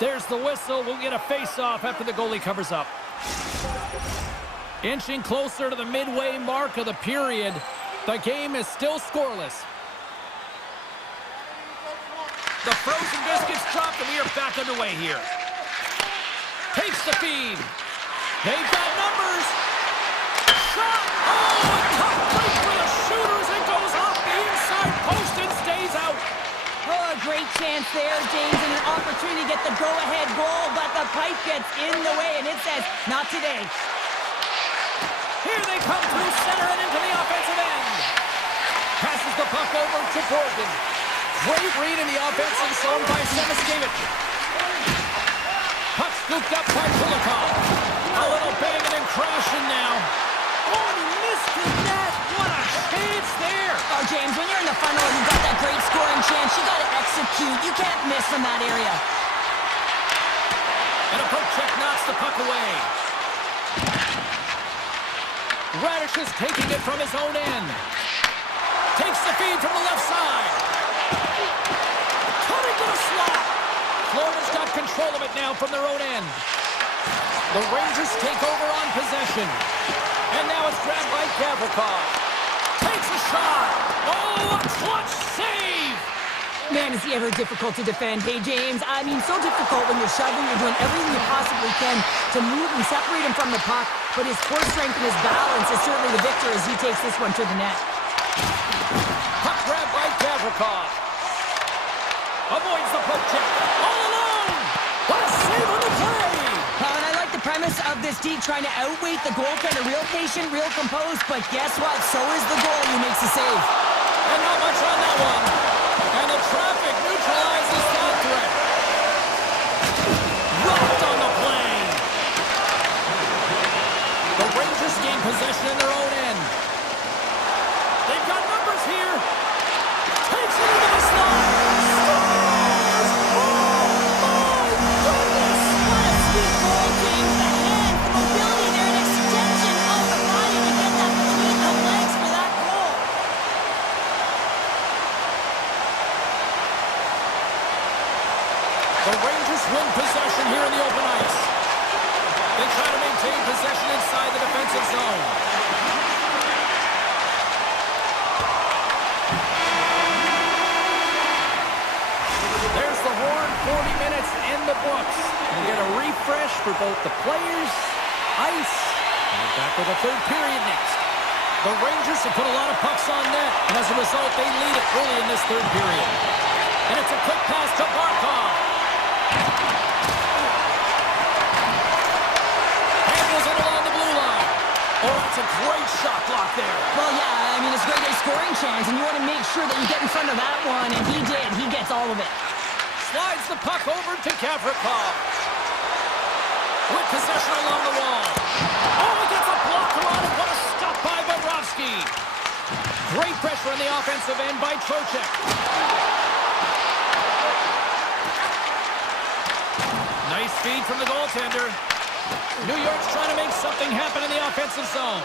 There's the whistle. We'll get a face-off after the goalie covers up. Inching closer to the midway mark of the period. The game is still scoreless. The frozen biscuits dropped, and we are back underway here. Takes the feed. They've got numbers. Shot. Oh, a tough break for the shooters. It goes off the inside post and stays out. Oh, a great chance there, James, and an opportunity to get the go-ahead goal, but the pipe gets in the way, and it says, not today. Here they come through center and into the offensive end. Passes the puck over to Borgen. Great read in the offensive zone by Semiskevich. Puck scooped up by Kulikov. A little banging and crashing now. Oh, and he missed the net. What a chance there. Oh, James, when you're in the funnel and you've got that great scoring chance, you got to execute. You can't miss from that area. And a poke check knocks the puck away. Radish is taking it from his own end. Takes the feed from the left side. Cutting to the slot. Florida's got control of it now from their own end. The Rangers take over on possession. And now it's grabbed by Gavrikov. Takes a shot. Oh, a clutch save. Man, is he ever difficult to defend. Hey, James, I mean, so difficult when you're shoving, you're doing everything you possibly can to move and separate him from the puck, but his core strength and his balance is certainly the victor as he takes this one to the net. Puck grab by Gavrikov. Avoids the poke check. All alone. What a save on the play. And I like the premise of this D trying to outweight the goaltender. Real patient, real composed, but guess what? So is the goal who makes the save. And not much on that one. And the traffic neutralizes that threat. The Rangers win possession here in the open ice. They try to maintain possession inside the defensive zone. There's the horn, 40 minutes in the books. We get a refresh for both the players, ice, and we're back with a third period next. The Rangers have put a lot of pucks on net, and as a result, they lead it early in this third period. And it's a quick pass to Barkov. Handles it along the blue line. Oh, that's a great shot block there. Well, yeah, I mean, it's great a scoring chance, and you want to make sure that you get in front of that one, and he did. He gets all of it. Slides the puck over to Gavrikov. With possession along the wall. Oh, he gets a blocker on it. What a stop by Bobrovsky. Great pressure on the offensive end by Trocheck. Nice feed from the goaltender. New York's trying to make something happen in the offensive zone.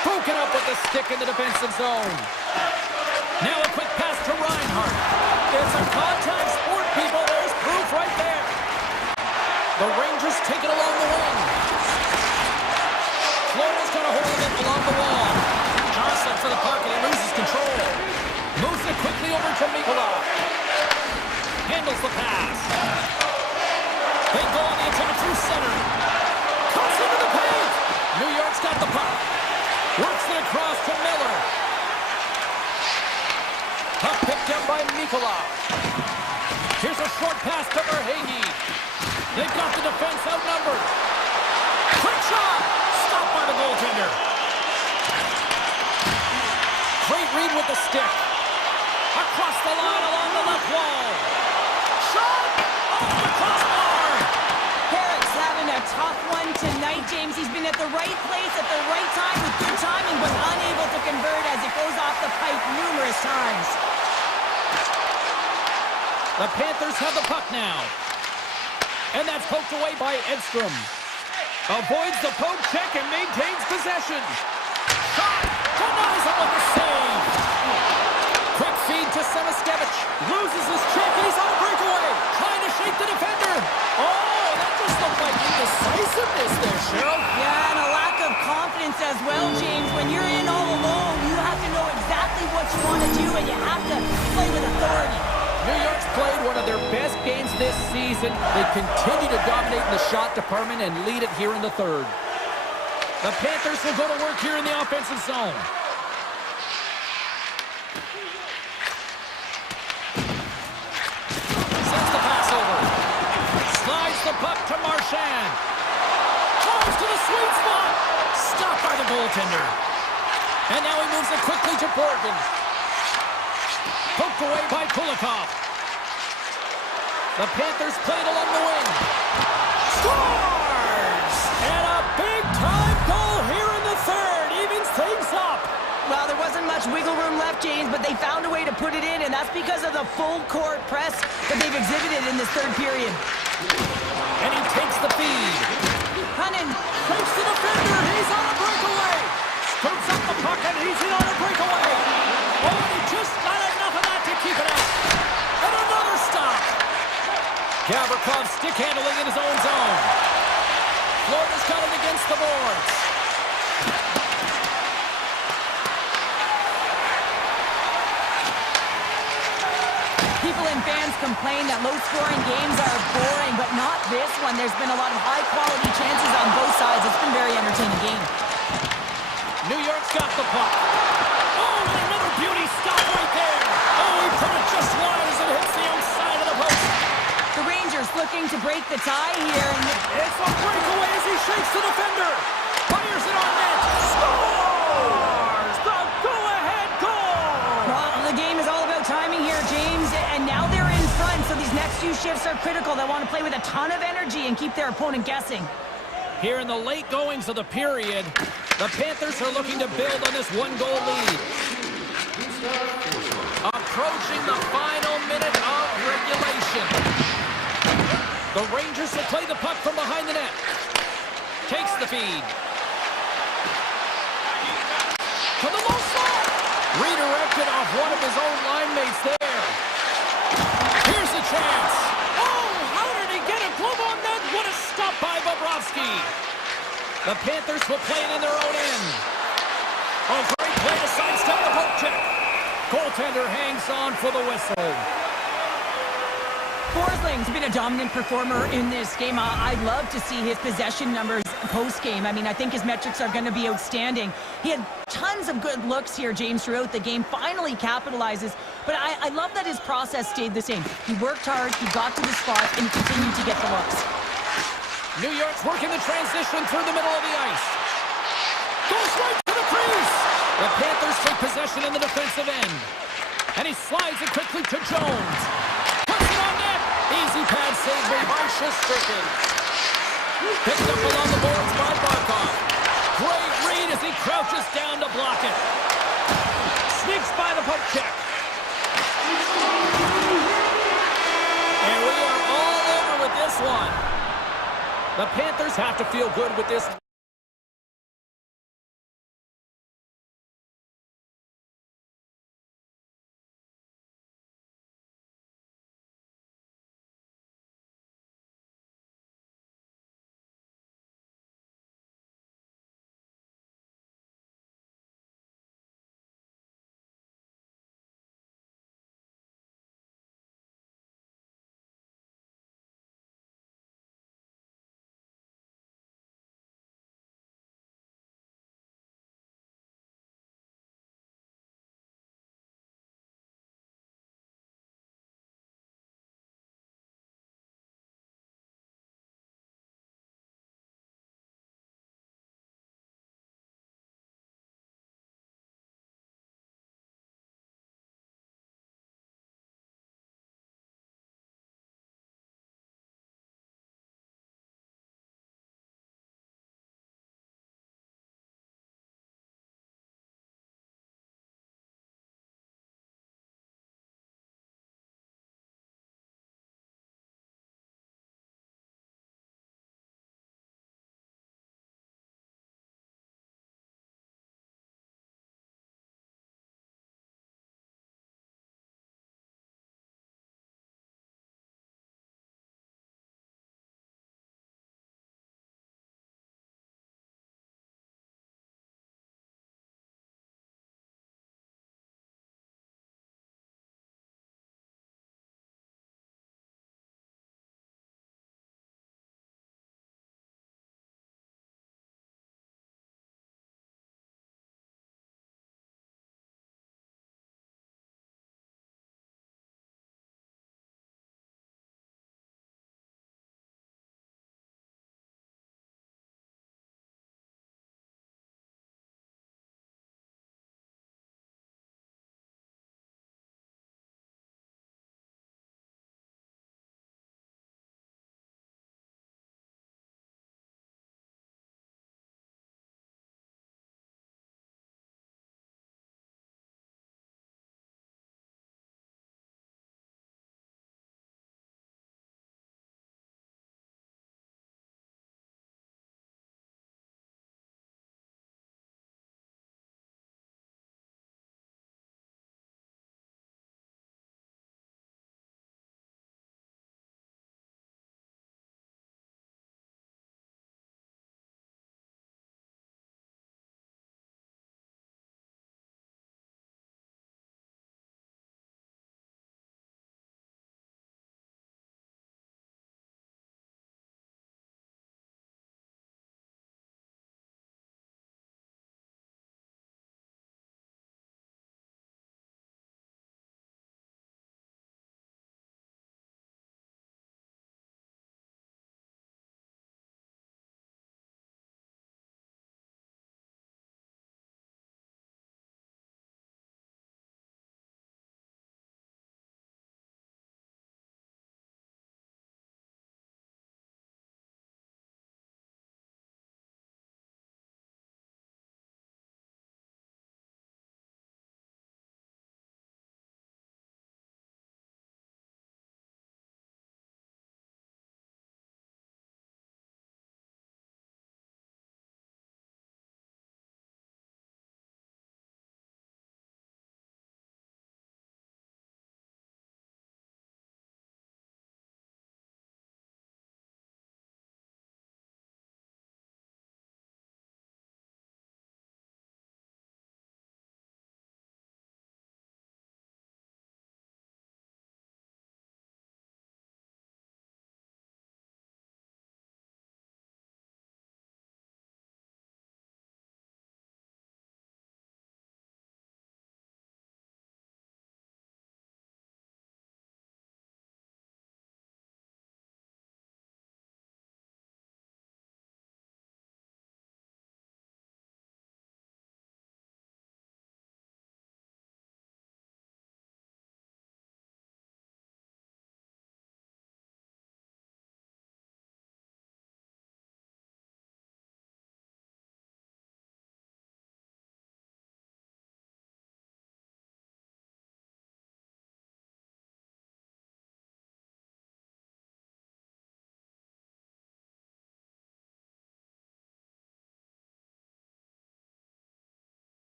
Broken up with the stick in the defensive zone. Now a quick pass to Reinhart. It's a contact sport, people. There's proof right there. The Rangers take it along the wing. Florida's got a hold of it along the wall. Johnson for the puck, and he loses control. Moves it quickly over to Mikolov. Handles the pass. They go on the attack through center. Cuts into the paint. New York's got the puck. Works it across to Miller. Puck picked up by Mikolov. Here's a short pass to Verhaeghe. They've got the defense outnumbered. Quick shot! Stopped by the goaltender. Great read with the stick. Across the line along the left wall. Shot! Off the crossbar! Herrick's having a tough one tonight, James. He's been at the right place at the right time with good timing, but unable to convert as it goes off the pipe numerous times. The Panthers have the puck now. And that's poked away by Edstrom. Avoids the poke check and maintains possession. Shot! Denies him with the save. Quick feed to Semiskevich. Loses his check and he's on a breakaway. Trying to shake the defender. Oh, that just looked like indecisiveness there, Cheryl. Yeah, and a lack of confidence as well, James. When you're in all alone, you have to know exactly what you want to do, and you have to play with authority. New York's played one of their best games this season. They continue to dominate in the shot department and lead it here in the third. The Panthers will go to work here in the offensive zone. Sends the pass over. Slides the puck to Marchand. Falls to the sweet spot. Stopped by the goaltender. And now he moves it quickly to Borgen. Poked away by Kulikov. The Panthers played along the wing. Scores! And a big-time goal here in the third. Evens things up. Well, there wasn't much wiggle room left, James, but they found a way to put it in, and that's because of the full-court press that they've exhibited in this third period. And he takes the feed. Hunnin Takes the defender. He's on a breakaway. Scoops up the puck, and he's in on a breakaway. Oh, and he just got enough of that to keep it out. And another stop. Gavrikov stick handling in his own zone. Florida's got it against the boards. People and fans complain that low-scoring games are boring, but not this one. There's been a lot of high-quality chances on both sides. It's been a very entertaining game. New York's got the puck. Oh, and another beauty stop right there. Oh, he put it just wide as it hits the outside of the post. The Rangers looking to break the tie here. And It's a breakaway as he shakes the defender. Fires it on net. Scores! The go-ahead goal! well, the game is all about timing here, James, and now they're in front, so these next few shifts are critical. They want to play with a ton of energy and keep their opponent guessing. Here in the late goings of the period, the Panthers are looking to build on this one-goal lead. Approaching the final minute of regulation. The Rangers will play the puck from behind the net. Takes the feed. To the low slot. Redirected off one of his own line mates there. Bobrovsky. The Panthers will play it in their own end. Oh, great play to sidestep the poke check. Goaltender hangs on for the whistle. Forsling's been a dominant performer in this game. I'd love to see his possession numbers post-game. I mean, I think his metrics are going to be outstanding. He had tons of good looks here, James, throughout the game. Finally capitalizes. But I love that his process stayed the same. He worked hard, he got to the spot, and he continued to get the looks. New York's working the transition through the middle of the ice. Goes right to the crease. The Panthers take possession in the defensive end. And he slides it quickly to Jones. Puts it on net. Easy pad save by Shesterkin. Picked up along the boards by Barkov. Great read as he crouches down to block it. Sneaks by the poke check. And we are all over with this one. The Panthers have to feel good with this.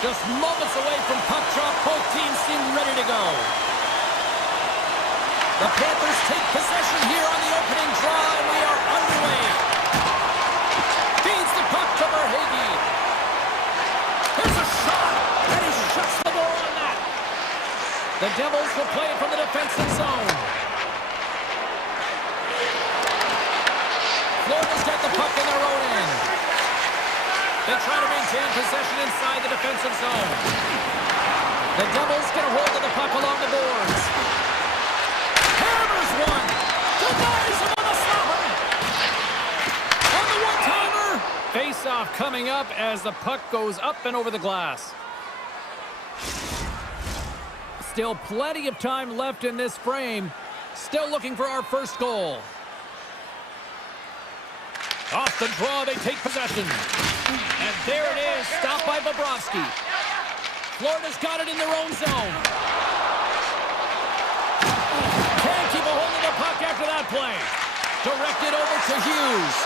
Just moments away from puck drop. Both teams seem ready to go. The Panthers take possession here on the opening draw, and we are underway. Feeds the puck to Verhaeghe. Here's a shot, and he shuts the door on that. The Devils will play it from the defensive zone. Florida's got the puck in their own end. They try to maintain possession inside the defensive zone. The Devils get a hold of the puck along the boards. Hammers one. Denies him on the slapper. On the one-timer. Face-off coming up as the puck goes up and over the glass. Still plenty of time left in this frame. Still looking for our first goal. Off the draw, they take possession. And there it is, stopped by Bobrovsky. Florida's got it in their own zone. Can't keep a hold of the puck after that play. Directed over to Hughes.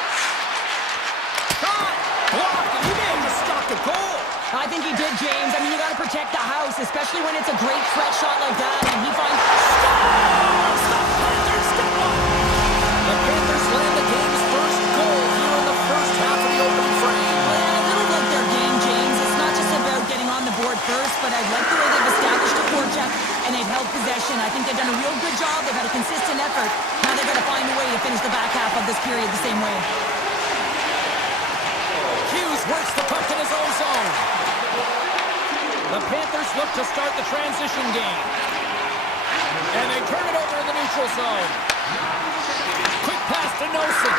Shot! Blocked, and he may have just stopped a goal. I think he did, James. I mean, you got to protect the house, especially when it's a great threat shot like that, and he finds... Scores! The Panthers get one! The Panthers land the game's first goal here in the first half of the opening frame. Well, a little like their game, James. It's not just about getting on the board first, but I like the way they've established a forecheck and they've held possession. I think they've done a real good job. They've had a consistent effort. Now they've got to find a way to finish the back half of this period the same way. Hughes works the puck in his own zone. The Panthers look to start the transition game. And they turn it over in the neutral zone. Quick pass to Nosen.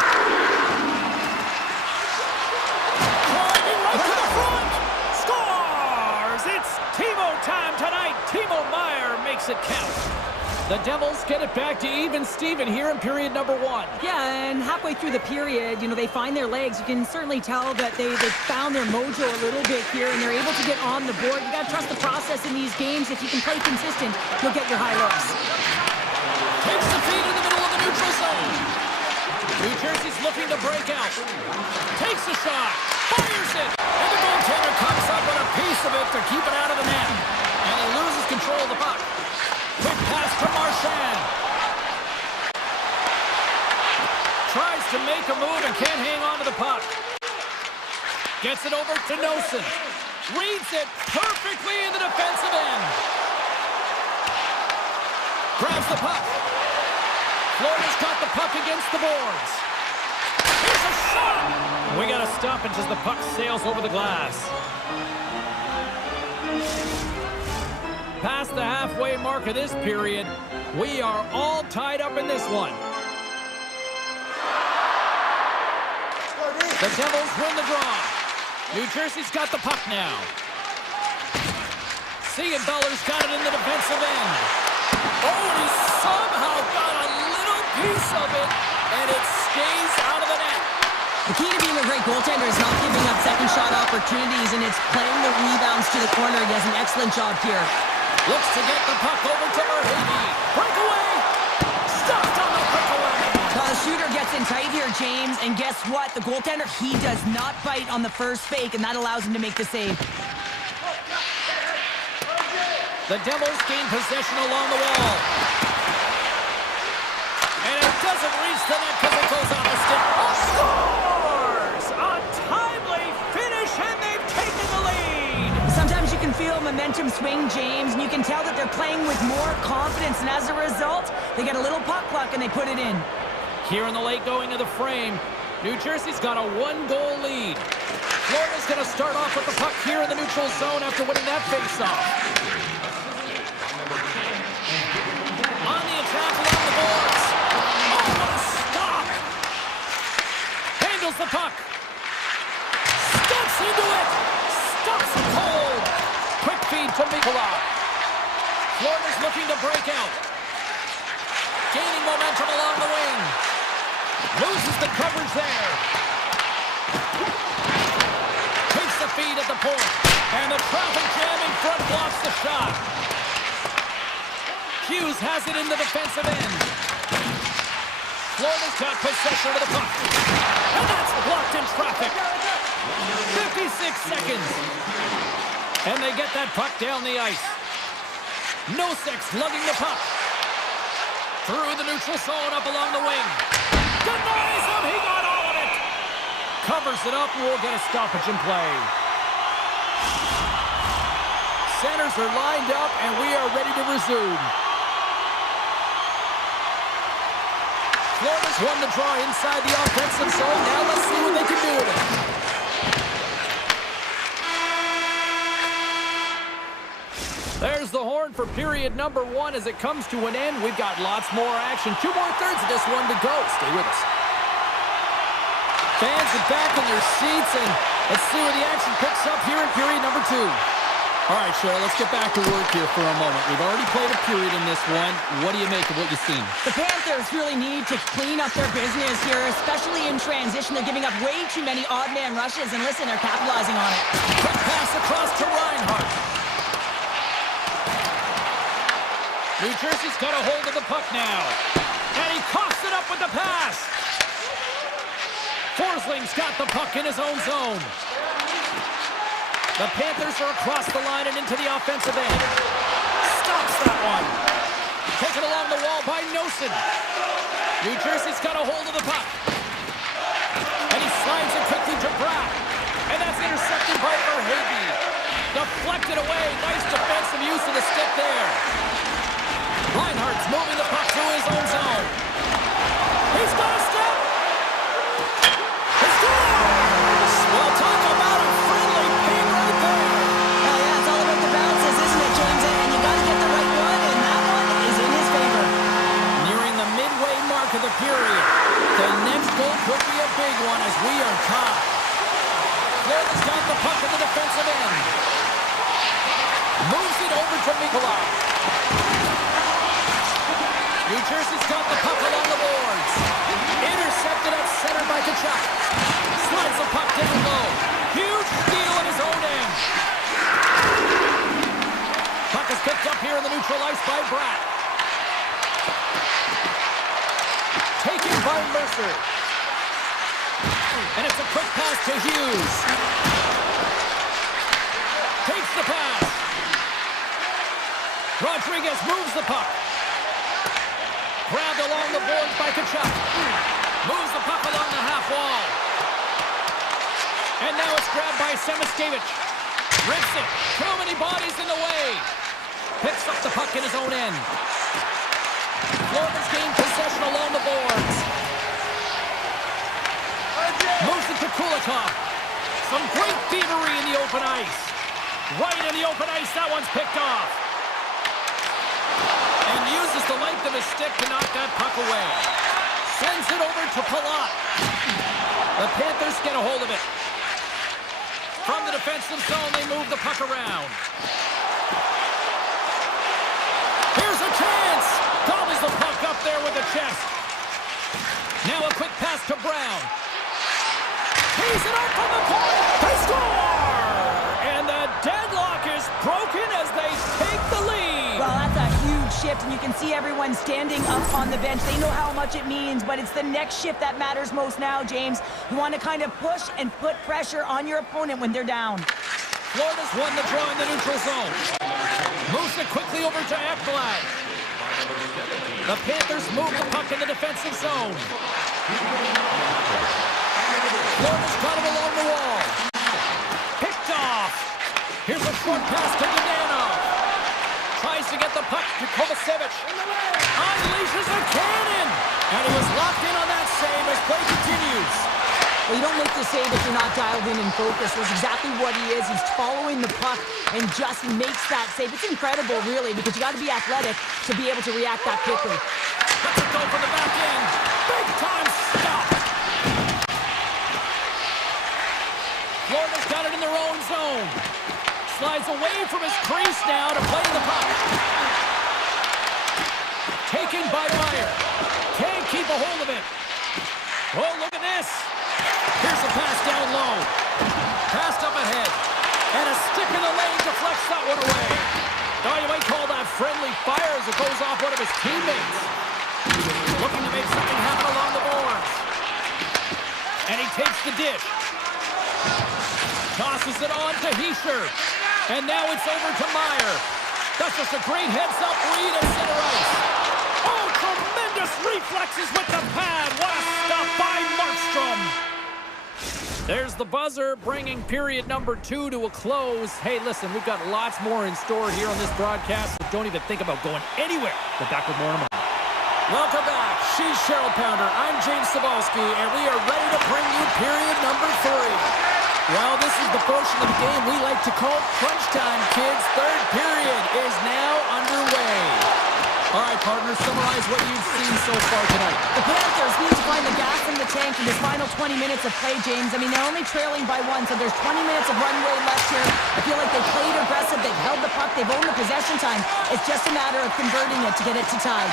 Driving right to the front. Scores! It's Timo time tonight. Timo Meier makes it count. The Devils get it back to even Steven here in period number one. Yeah, and halfway through the period, you know, they find their legs. You can certainly tell that they found their mojo a little bit here, and they're able to get on the board. You got to trust the process in these games. If you can play consistent, you'll get your high looks. Takes the feed in the middle of the neutral zone. New Jersey's looking to break out. Takes a shot. Fires it. And the goaltender comes up with a piece of it to keep it out of the net. And he loses control of the puck. Quick pass to Marchand. Tries to make a move and can't hang on to the puck. Gets it over to Nosen. Reads it perfectly in the defensive end. Grabs the puck. Florida's got the puck against the boards. Here's a shot! We got to stop it as the puck sails over the glass. Past the halfway mark of this period, we are all tied up in this one. The Devils win the draw. New Jersey's got the puck now. Beller's got it in the defensive end. Oh, and he somehow got a little piece of it, and it stays out of the net. The key to being a great goaltender is not giving up second shot opportunities, and it's playing the rebounds to the corner. He does an excellent job here. Looks to get the puck over to Verhaeghe. Breakaway! Stopped on the breakaway! The shooter gets in tight here, James, and guess what? The goaltender, he does not bite on the first fake, and that allows him to make the save. The Devils gain possession along the wall. And it doesn't reach the net because it goes off the stick. Scores! A timely finish, and they've taken the lead! Sometimes you can feel momentum swing, James, and you can tell that they're playing with more confidence, and as a result, they get a little puck luck and they put it in. Here in the late going of the frame, New Jersey's got a one-goal lead. Florida's going to start off with the puck here in the neutral zone after winning that face-off. On the attack along the boards. Oh, what a stop! Handles the puck. Steps into it. Stops it cold. Quick feed to Mikula. Florida's looking to break out. Gaining momentum along the wing. Loses the coverage there. Takes the feed at the point. And the traffic jam in front blocks the shot. Hughes has it in the defensive end. Florida's got possession of the puck. And that's blocked in traffic. 56 seconds. And they get that puck down the ice. Nosek lugging the puck. Through the neutral zone, up along the wing. Denies him! He got all of it! Covers it up, and we'll get a stoppage in play. Centers are lined up, and we are ready to resume. Florida's won the draw inside the offensive zone. Now let's see what they can do with it. There's the horn for period number 1 as it comes to an end. We've got lots more action. 2 more thirds of this one to go. Stay with us. Fans are back in their seats, and let's see where the action picks up here in period number 2. All right, Cheryl, let's get back to work here for a moment. We've already played a period in this one. What do you make of what you've seen? The Panthers really need to clean up their business here, especially in transition. They're giving up way too many odd man rushes, and listen, they're capitalizing on it. Quick pass across to Reinhart. New Jersey's got a hold of the puck now. And he coughs it up with the pass. Forsling's got the puck in his own zone. The Panthers are across the line and into the offensive end. Stops that one. Taken along the wall by Nosen. New Jersey's got a hold of the puck. And he slides it quickly to Brown. And that's intercepted by Verhaeghe. Deflected away. Nice defensive use of the stick there. Reinhart's moving the puck through his own zone. He's got a step. He scores! Well, talk about a friendly ping right there. Oh, yeah, it's all about the bounces, isn't it, James? And you got to get the right one, and that one is in his favor. Nearing the midway mark of the period. The next goal could be a big one as we are tied. Florida's got the puck at the defensive end. Moves it over to Nikolai. New Jersey's got the puck along the boards. Intercepted at center by Tkachuk. Slides the puck down low. Huge steal in his own end. Puck is picked up here in the neutral ice by Bratt. Taken by Mercer. And it's a quick pass to Hughes. Takes the pass. Rodriguez moves the puck. Grabbed along the boards by Tkachuk. Moves the puck along the half wall. And now it's grabbed by Semiskevich. Rips it. Too many bodies in the way. Picks up the puck in his own end. Florida's gained possession along the boards. Moves it to Kulikov. Some great thievery in the open ice. Right in the open ice. That one's picked off. And uses the length of his stick to knock that puck away. Sends it over to Palat. The Panthers get a hold of it. From the defensive zone, they move the puck around. Here's a chance. Gobbles the puck up there with the chest. Now a quick pass to Brown. He's it up from the point. They score! And the deadlock is broken as they take the lead. Well, that's a huge shift, and you can see everyone standing up on the bench. They know how much it means, but it's the next shift that matters most now, James. You want to kind of push and put pressure on your opponent when they're down. Florida's won the draw in the neutral zone. Moves it quickly over to Ekblad. The Panthers move the puck in the defensive zone. Florida's got it along the wall. Picked off. Here's a short pass to Dananov. Tries to get the puck to Kovacevic. Unleashes a cannon. And he was locked in on that save as play continues. Well, you don't make the save if you're not dialed in and focused. That's exactly what he is. He's following the puck and just makes that save. It's incredible, really, because you got to be athletic to be able to react that quickly. Let's go for the back end. Big time stop. Florida's got it in their own zone. Slides away from his crease now to play the puck. Taken by Meyer. Can't keep a hold of it. Oh, look at this. Here's a pass down low. Passed up ahead. And a stick in the lane deflects that one away. Now you might call that friendly fire as it goes off one of his teammates. Looking to make something happen along the boards. And he takes the dish. Tosses it on to Hischier. And now it's over to Meyer. That's just a great heads-up read at center ice. Oh, tremendous reflexes with the pad. What a stop by Markstrom. There's the buzzer, bringing period number 2 to a close. Hey, listen, we've got lots more in store here on this broadcast, so don't even think about going anywhere. But back with more in a moment. Welcome back. She's Cheryl Pounder. I'm James Cebulski, and we are ready to bring you period number 3. Well, this is the portion of the game we like to call crunch time, kids. Third period is now underway. All right, partners, summarize what you've seen so far tonight. The Panthers need to find the gas in the tank in this final 20 minutes of play, James. I mean, they're only trailing by 1, so there's 20 minutes of runway left here. I feel like they played aggressive, they've held the puck, they've owned the possession time. It's just a matter of converting it to get it to tie.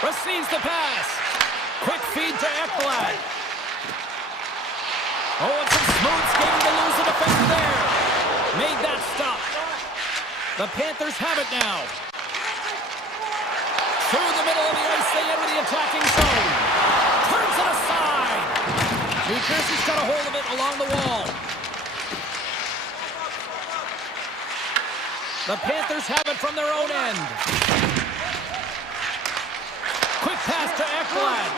Receives the pass. Quick feed to Ekblad. Oh, and some smooth skating to lose the defense there. Made that stop. The Panthers have it now. Through the middle of the ice, they enter the attacking zone. Turns it aside. New Jersey's got a hold of it along the wall. The Panthers have it from their own end. Quick pass to Ekblad.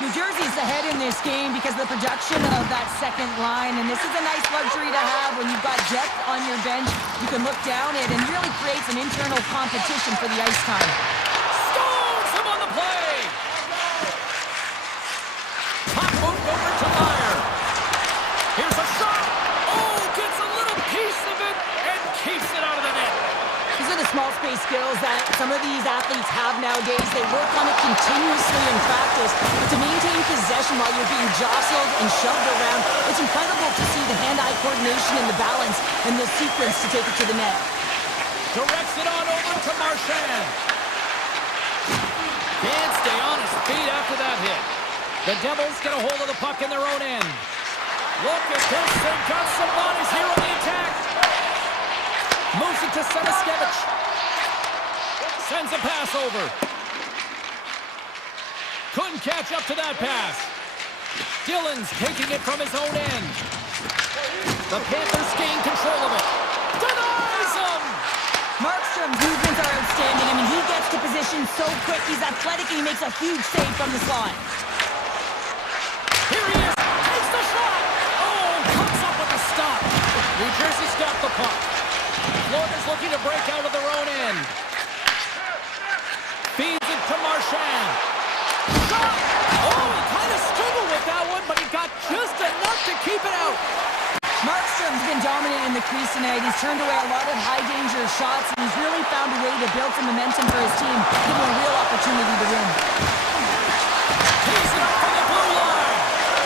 New Jersey's ahead in this game because of the production of that second line, and this is a nice luxury to have when you've got depth on your bench. You can look down it and really creates an internal competition for the ice time. Stones him on the play. Puck moved over to Meyer. Here's a shot. Oh, gets a little piece of it and keeps it out of the net. These are the small space skills that some of these athletes have nowadays. They work on it continuously in practice. But to maintain possession while you're being jostled and shoved around, it's incredible to see the hand-eye coordination and the balance and the sequence to take it to the net. Directs it on over to Marchand. Can't stay on his feet after that hit. The Devils get a hold of the puck in their own end. Look at this. They've got some bodies here on the attack. Moves it to Semiskevich. Sends a pass over. Couldn't catch up to that pass. Dillon's taking it from his own end. The Panthers gain control of it. Denies him! Markstrom's movements are outstanding. I mean, he gets to position so quick. He's athletic and he makes a huge save from the slot. Here he is. Takes the shot. Oh, comes up with a stop. New Jersey's got the puck. Florida's looking to break out of their own end. Feeds it to Marchand. Shot! Oh, he kind of struggled with that one, but he got just enough to keep it out. Markstrom's been dominant in the crease tonight. He's turned away a lot of high-danger shots, and he's really found a way to build some momentum for his team, give him a real opportunity to win. Tees it up from the blue line,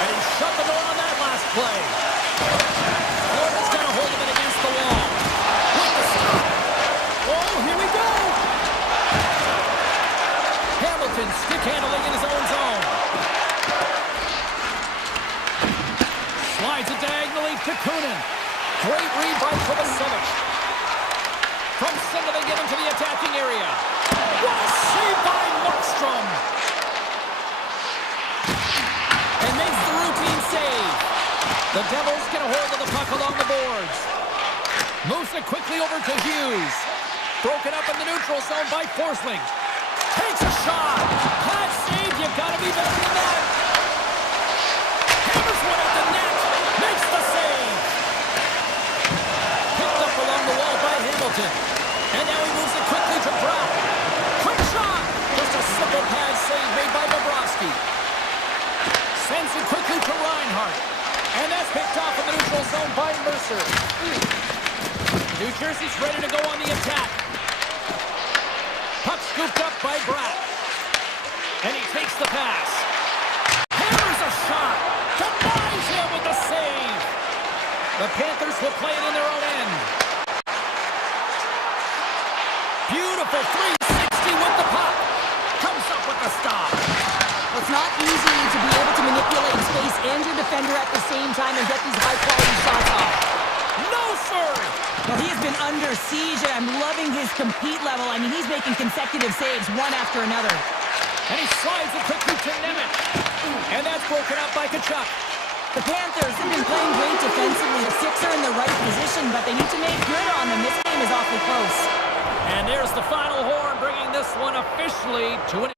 and he shut the door on that last play. Florida's got a hold of it against the wall. Oh, here we go! Hamilton stick handling in his own zone. Slides it diagonally to Kunin. Great read by Kovacevic. From center, they get into the attacking area. What a save by Markstrom! And makes the routine save. The Devils get a hold of the puck along the boards. Moves it quickly over to Hughes. Broken up in the neutral zone by Forsling. Takes a shot. Hot save. You've got to be better than that. Hammers one at the net. Makes the save. Picked up along the wall by Hamilton. And now he moves it quickly to Brown. Quick shot. Just a simple pad save made by Bobrovsky. Sends it quickly to Reinhart. And that's picked off in the neutral zone by Mercer. New Jersey's ready to go on the attack. Puck scooped up by Bratt. And he takes the pass. Hammers a shot. Denies him with the save. The Panthers will play it in their own end. Beautiful 360 with the puck. Comes up with the stop. It's not easy to be able to manipulate space and your defender at the same time and get these high-quality shots off. No, sir! Well, he has been under siege, and I'm loving his compete level. I mean, he's making consecutive saves, one after another. And he slides it quickly to Nemeth. And that's broken up by Tkachuk. The Panthers have been playing great defensively. The Six are in the right position, but they need to make good on them. This game is awfully close. And there's the final horn, bringing this one officially to an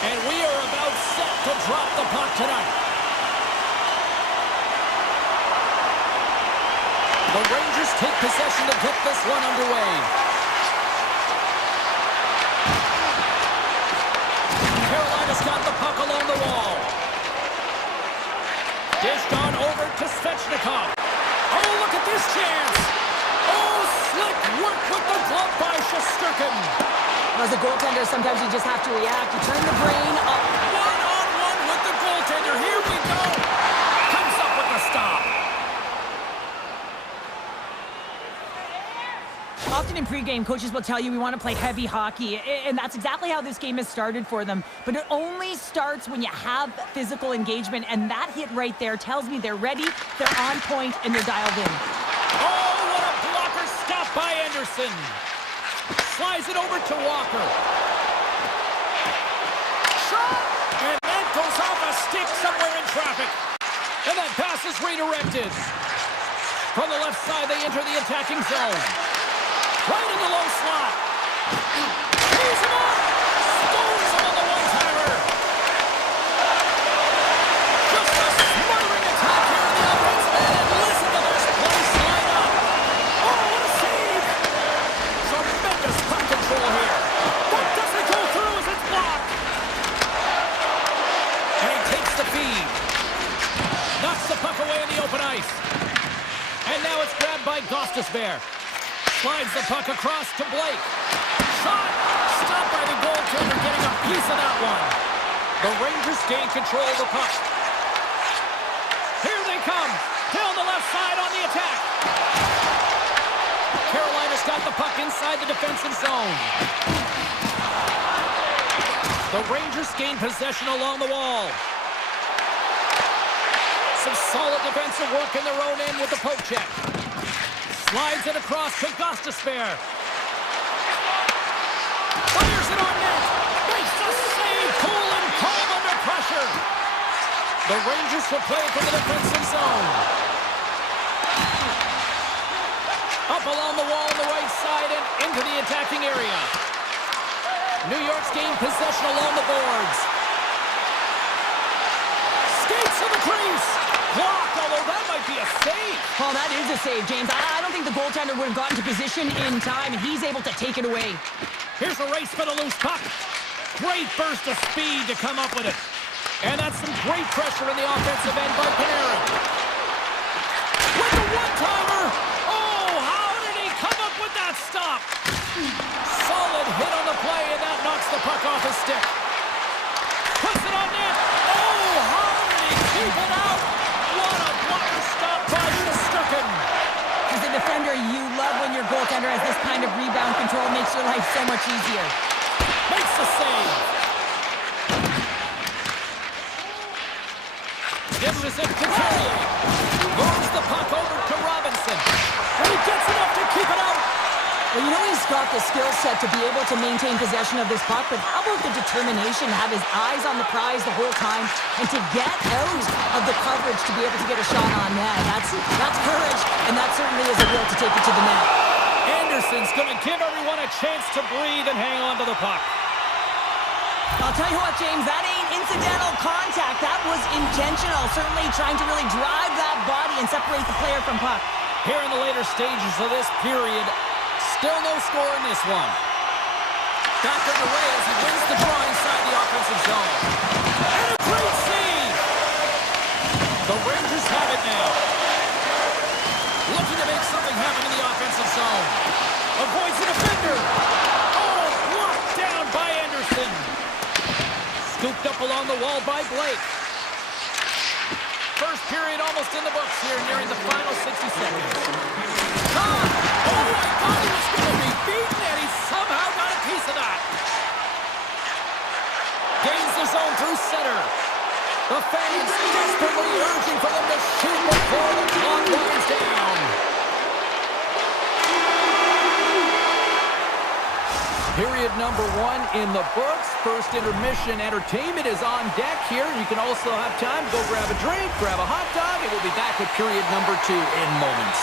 And we are about set to drop the puck tonight. The Rangers take possession to get this one underway. Carolina's got the puck along the wall. Dished on over to Svechnikov. Oh, look at this chance. Oh, slick work with the glove by Shesterkin. As a goaltender, sometimes you just have to react. You turn the brain up. One-on-one with the goaltender. Here we go. Comes up with the stop. Often in pregame, coaches will tell you we want to play heavy hockey, and that's exactly how this game has started for them. But it only starts when you have physical engagement, and that hit right there tells me they're ready, they're on point, and they're dialed in. Oh, what a blocker stop by Anderson. Slides it over to Walker. Shot! And that goes off a stick somewhere in traffic. And that pass is redirected. From the left side, they enter the attacking zone. Right in the low slot. He's him up! Stones him on the one-timer. Just a smothering attack here in the offensive end. And listen to this play slide up. Oh, what a save! Tremendous puck control here. Puck doesn't go through as it's blocked. And he takes the feed. Knocks the puck away in the open ice. And now it's grabbed by Gostisbehere. Slides the puck across to Blake. Shot! Stopped by the goaltender, getting a piece of that one. The Rangers gain control of the puck. Here they come. Down the left side on the attack. Carolina's got the puck inside the defensive zone. The Rangers gain possession along the wall. Some solid defensive work in their own end with the poke check. Slides it across to Gostisbehere. Fires it on net. Makes the save. Cool and calm under pressure. The Rangers will play from the defensive zone. Up along the wall on the right side and into the attacking area. New York's gained possession along the boards. Skates to the crease. Blocked, although that might be a save. Oh, that is a save, James. I don't think the goaltender would have gotten to position in time, and he's able to take it away. Here's a race for the loose puck. Great burst of speed to come up with it. And that's some great pressure in the offensive end by Panarin. With the one-timer. Oh, how did he come up with that stop? Solid hit on the play, and that knocks the puck off his stick. Puts it on net. Oh, how did he keep it out? What a blocker stop by Shesterkin. As a defender, you love when your goaltender has this kind of rebound control. Makes your life so much easier. Makes the save. Gives it to Couturier. Moves the puck over to Robinson. And he gets enough to keep it out. Well, you know he's got the skill set to be able to maintain possession of this puck, but how about the determination to have his eyes on the prize the whole time and to get out of the coverage to be able to get a shot on net? That's courage, and that certainly is a will to take it to the net. Anderson's going to give everyone a chance to breathe and hang on to the puck. I'll tell you what, James, that ain't incidental contact. That was intentional, certainly trying to really drive that body and separate the player from puck. Here in the later stages of this period, still no score in this one. Back underway as he wins the draw inside the offensive zone. And a great save! The Rangers have it now. Looking to make something happen in the offensive zone. Avoids the defender. Oh, blocked down by Anderson. Scooped up along the wall by Blake. First period almost in the books here, nearing the final 60 seconds. Oh, I thought he was going to be beaten, and he somehow got a piece of that. Gains the zone through center. The fans desperately urging for them to shoot before the clock winds down. Period number 1 in the books. First intermission entertainment is on deck here. You can also have time to go grab a drink, grab a hot dog, and we'll be back with period number 2 in moments.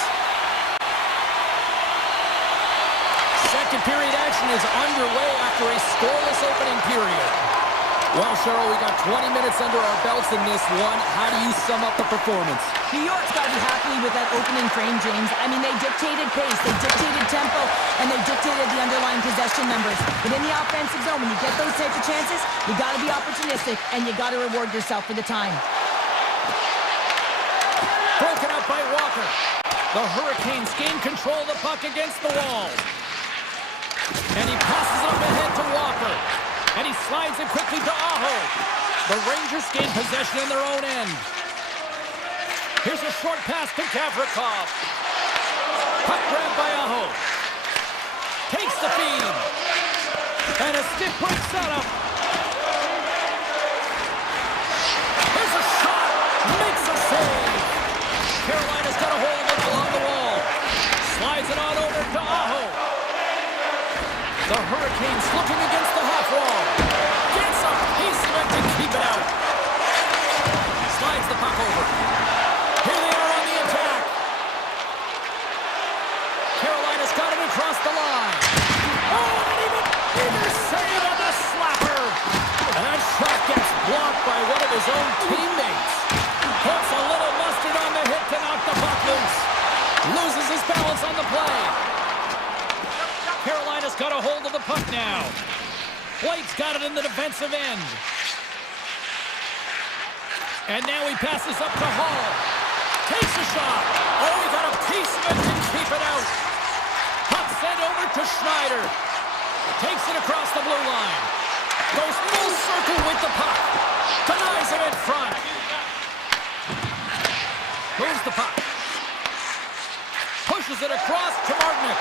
Second period action is underway after a scoreless opening period. Well, Cheryl, we got 20 minutes under our belts in this one. How do you sum up the performance? New York's got to be happy with that opening frame, James. I mean, they dictated pace, they dictated tempo, and they dictated the underlying possession numbers. But in the offensive zone, when you get those types of chances, you got to be opportunistic, and you got to reward yourself for the time. Broken up by Walker. The Hurricanes gain control of the puck against the wall. And he passes up ahead to Walker. And he slides it quickly to Aho. The Rangers gain possession in their own end. Here's a short pass to Gavrikov. Puck grab by Aho. Takes the feed. And a stick break setup. There's a shot. Makes a save. Carolina's got a hold of it along the wall. Slides it on over to Aho. The Hurricanes looking against the half wall. Gets a piece of it to keep it out. Slides the puck over. Here they are on the attack. Carolina's got it across the line. Oh, and even save on the slapper. And that shot gets blocked by one of his own teammates. Puts a little mustard on the hit to knock the puck loose. Loses his balance on the play. Carolina's got a hold of the puck now. Blake's got it in the defensive end. And now he passes up to Hall. Takes a shot. Oh, he got a piece of it to keep it out. Puck sent over to Schneider. Takes it across the blue line. Goes full circle with the puck. Denies him in front. Moves the puck. Pushes it across to Martinick.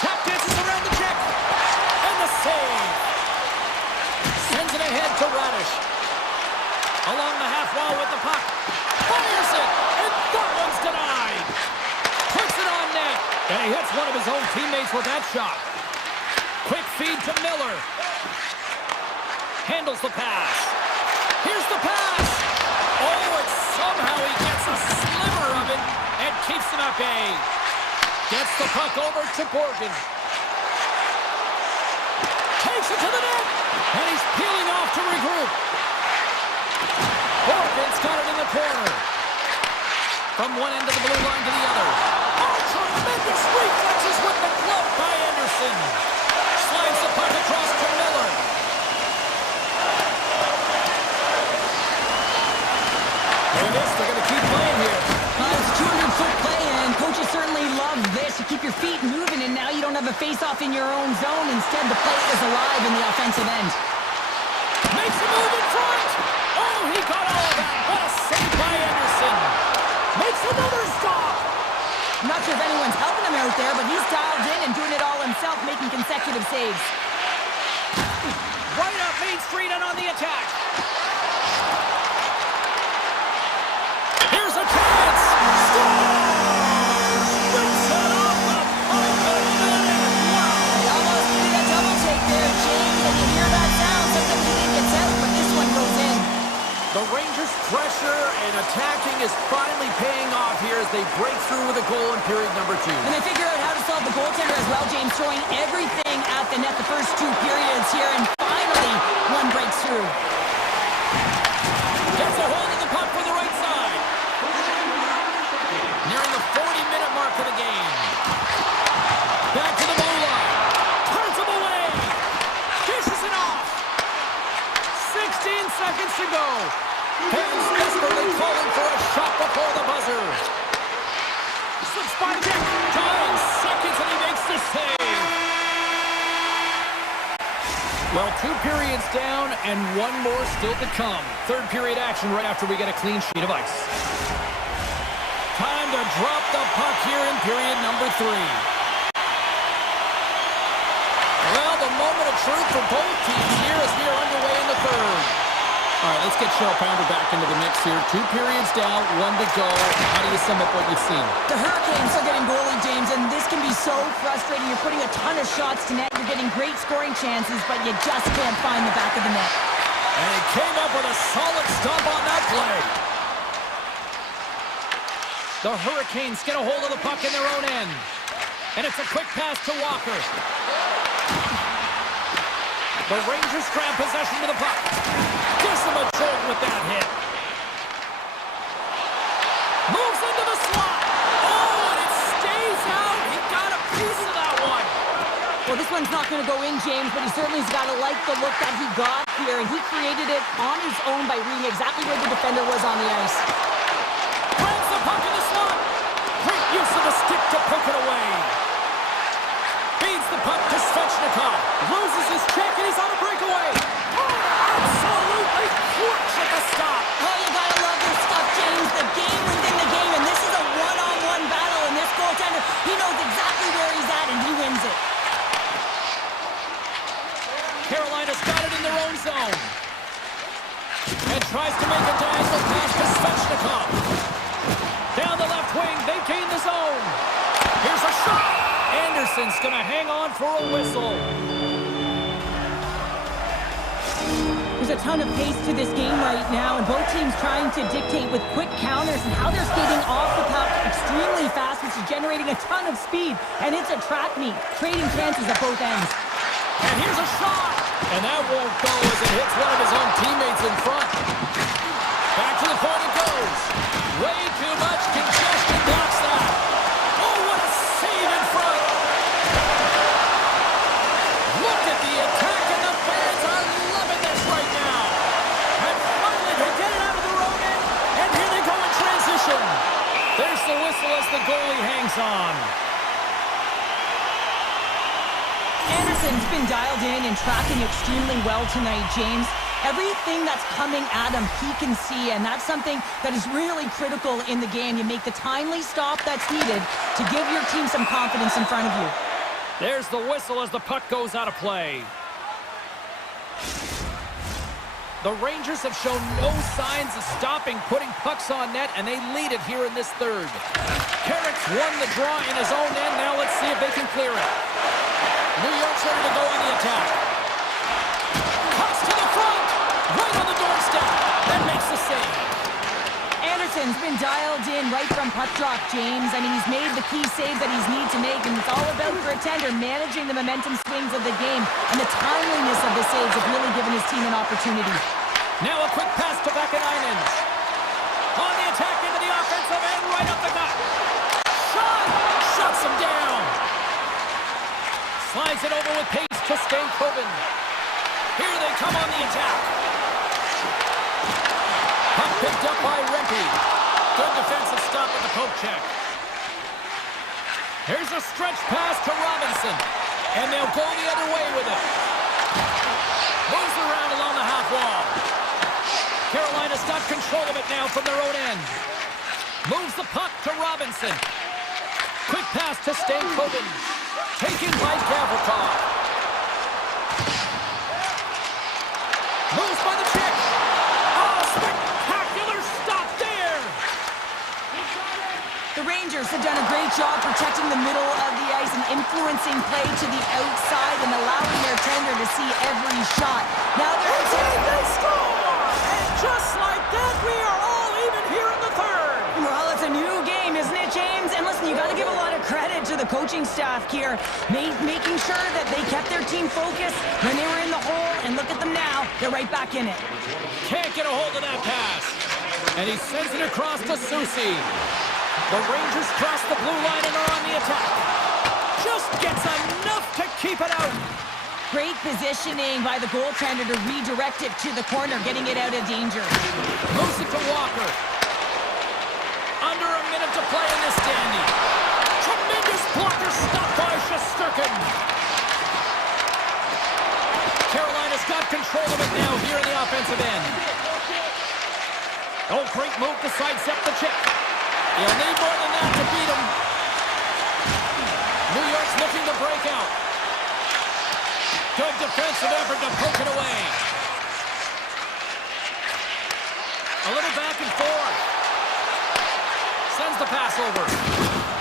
Tap dances around the check. And the save. Sends it ahead to Radish. Along the half wall with the puck. Fires it. And that one's denied. Puts it on net. And he hits one of his own teammates with that shot. Quick feed to Miller. Handles the pass. Here's the pass. Oh, and somehow he gets a sliver of it and keeps him at bay. Gets the puck over to Borgen. Takes it to the net. And he's peeling off to regroup. Borgen's got it in the corner. From one end of the blue line to the other. Oh, tremendous reflexes with the glove by Anderson. Slides the puck across to Miller. And this, they're going to keep playing here. It's a 200-foot play, and coaches certainly love this. You keep your feet moving, and now you don't have a face-off in your own zone. Instead, the play is alive in the offensive end. Makes a move in front. Oh, he got all of that. What a save by Anderson. Makes another stop. I'm not sure if anyone's helping him out there, but he's dialed in and doing it all himself, making consecutive saves. Right up Main Street and on the attack. Here's a chance. Scoops it off the puck of the net. Wow. He almost needed a double take there, James, and you hear that sound. Sometimes you think it's out, but this one goes in. The Rangers' pressure and attacking is finally paying off here as they break through with a goal in period number 2. And they figure out how to solve the goaltender as well, James, throwing everything at the net the first 2 periods here, and finally one breaks through. Gets a hold of the puck from the right side. Nearing the 40-minute mark of the game. Back to the blue line. Turns him away. Dishes it off. 16 seconds to go. Fans desperately calling for a shot before the buzzer. Slips by Dick. 9 seconds and he makes the save. Well, 2 periods down and 1 more still to come. Third period action right after we get a clean sheet of ice. Time to drop the puck here in period number 3. Well, the moment of truth for both teams here as we are underway in the third. All right, let's get Cheryl Pounder back into the mix here. 2 periods down, 1 to go. How do you sum up what you've seen? The Hurricanes are getting goalie, James, and this can be so frustrating. You're putting a ton of shots to net. You're getting great scoring chances, but you just can't find the back of the net. And he came up with a solid stop on that play. The Hurricanes get a hold of the puck in their own end. And it's a quick pass to Walker. The Rangers grab possession with the puck. Gives them a jolt with that hit. Moves into the slot. Oh, and it stays out. He got a piece of that one. Well, this one's not going to go in, James, but he certainly has got to like the look that he got here, and he created it on his own by reading exactly where the defender was on the ice. Grabs the puck in the slot. Great use of the stick to poke it away. Feeds the puck to Svechnikov. Loses his check, and he's on a breakaway. Oh, absolutely crushed at the stop. Oh, you got to love this stuff, James. The game within the game, and this is a one-on-one battle, and this goaltender, he knows exactly where he's at, and he wins it. Carolina's got it in their own zone. And tries to make a diagonal pass to Svechnikov. Down the left wing, they gain the zone. Here's a shot. Anderson's going to hang on for a whistle. There's a ton of pace to this game right now, and both teams trying to dictate with quick counters and how they're skating off the puck extremely fast, which is generating a ton of speed. And it's a track meet, trading chances at both ends. And here's a shot. And that won't go as it hits one of his own teammates in front. Back to the point it goes. Way too much congestion blocks that. Oh, what a save in front. Look at the attack, and the fans are loving this right now. And finally they get it out of their own end. And here they go in transition. There's the whistle as the goalie hangs on. Anderson's been dialed in and tracking extremely well tonight, James. Everything that's coming at him, he can see, and that's something that is really critical in the game. You make the timely stop that's needed to give your team some confidence in front of you. There's the whistle as the puck goes out of play. The Rangers have shown no signs of stopping putting pucks on net, and they lead it here in this third. Carrick's won the draw in his own end. Now let's see if they can clear it. New York's ready to go on the attack. Cuts to the front, right on the doorstep, and makes the save. Anderson's been dialed in right from puck drop, James. I mean, he's made the key saves that he's need to make, and it's all about for a tender managing the momentum swings of the game, and the timeliness of the saves have really given his team an opportunity. Now a quick pass to Vakanainen. On the attack into the offensive end, right up the gut. Shot! Shuts him down. Slides it over with pace to Stankoven. Here they come on the attack. Puck picked up by Rempe. Good defensive stop with the poke check. Here's a stretch pass to Robinson. And they'll go the other way with it. Moves around along the half wall. Carolina's got control of it now from their own end. Moves the puck to Robinson. Quick pass to Stankoven. Taken by Gavrikov. Moves by the chick. Oh, spectacular stop there. The Rangers have done a great job protecting the middle of the ice and influencing play to the outside and allowing their tender to see every shot. Now they're They score! And just like that, we are all even here in the third. well, it's a new game, isn't it, James? And listen, you got to give a lot of credit to the coaching staff here, making sure that they kept their team focused when they were in the hole, and look at them now. They're right back in it. Can't get a hold of that pass. And he sends it across to Susi. The Rangers cross the blue line and are on the attack. Just gets enough to keep it out. Great positioning by the goaltender to redirect it to the corner, getting it out of danger. Moves it to Walker. Under a minute to play in this dandy. Tremendous blocker stop by Shesterkin. Carolina's got control of it now here in the offensive end. Oh, great move to sidestep the check. He'll need more than that to beat him. New York's looking to break out. Good defensive effort to poke it away. A little back and forth. Sends the pass over.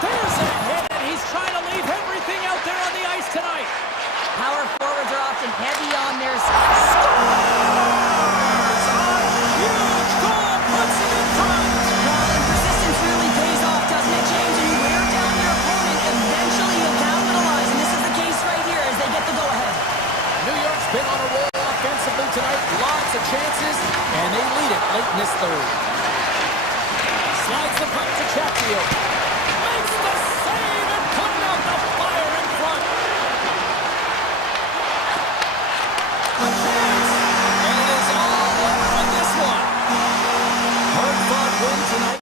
There's a hit, and he's trying to leave everything out there on the ice tonight. Power forwards are often heavy on their side. Scores! A huge goal puts it in front. Well, and persistence really pays off, doesn't it, James? And you wear down your opponent, eventually you'll capitalize. And this is the case right here as they get the go-ahead. New York's been on a roll misses, and they lead it late in this third. Slides the puck to Chatfield. Makes the save and putting out the fire in front. A chance, and it is all over with this one. Hard-fought win tonight.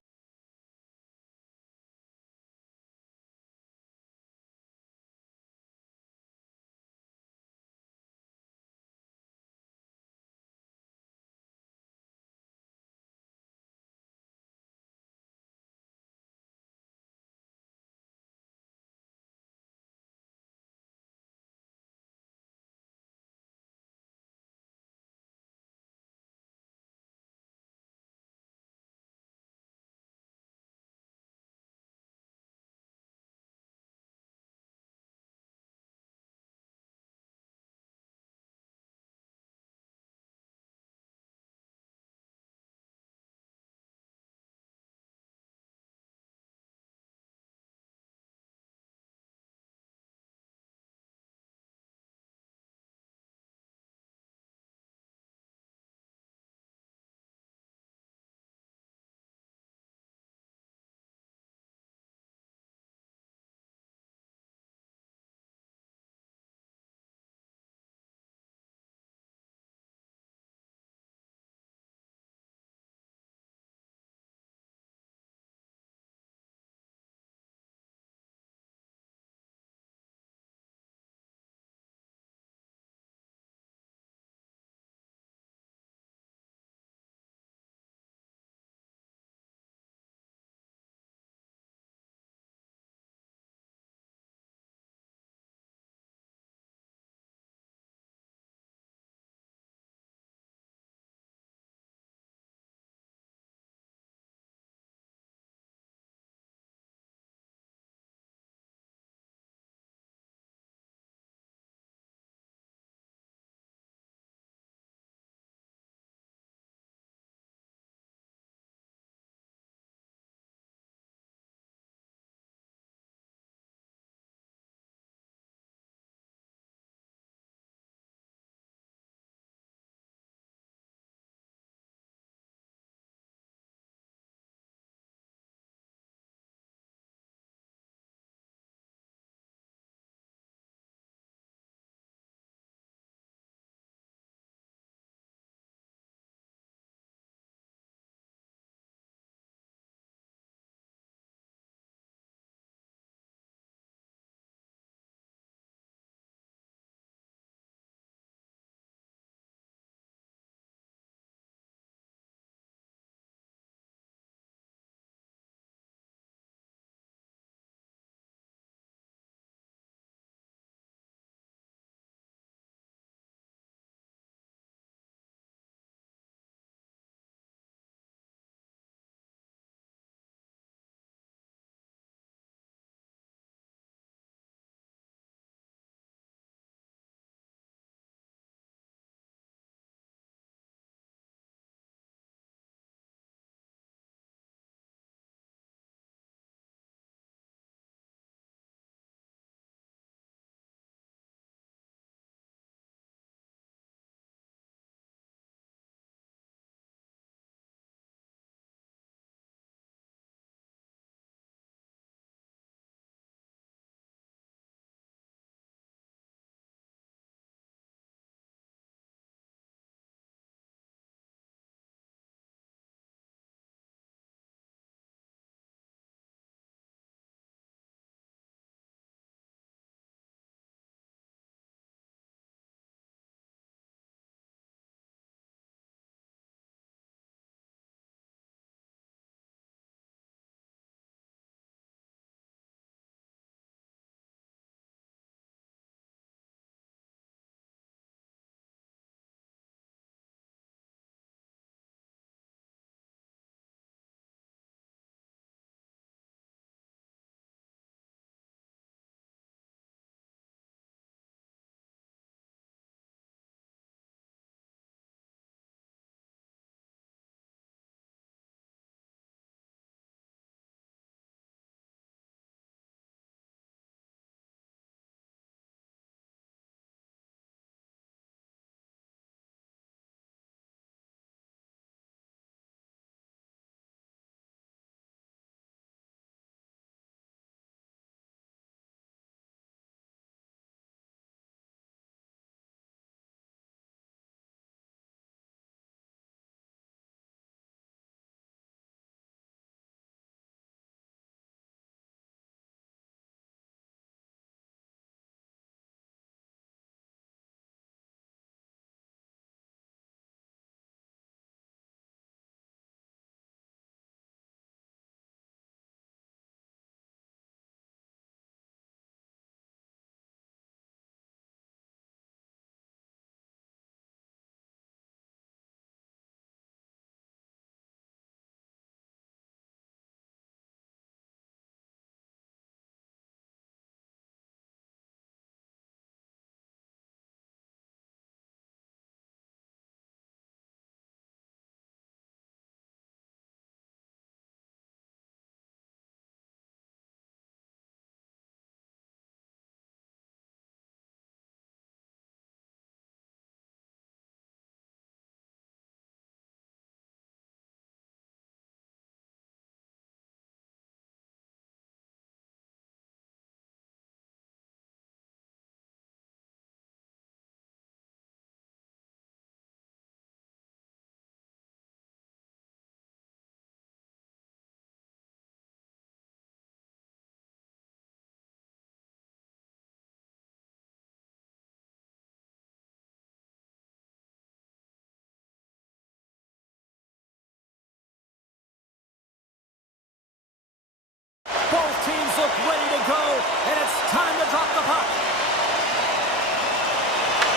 teams look ready to go, and it's time to drop the puck.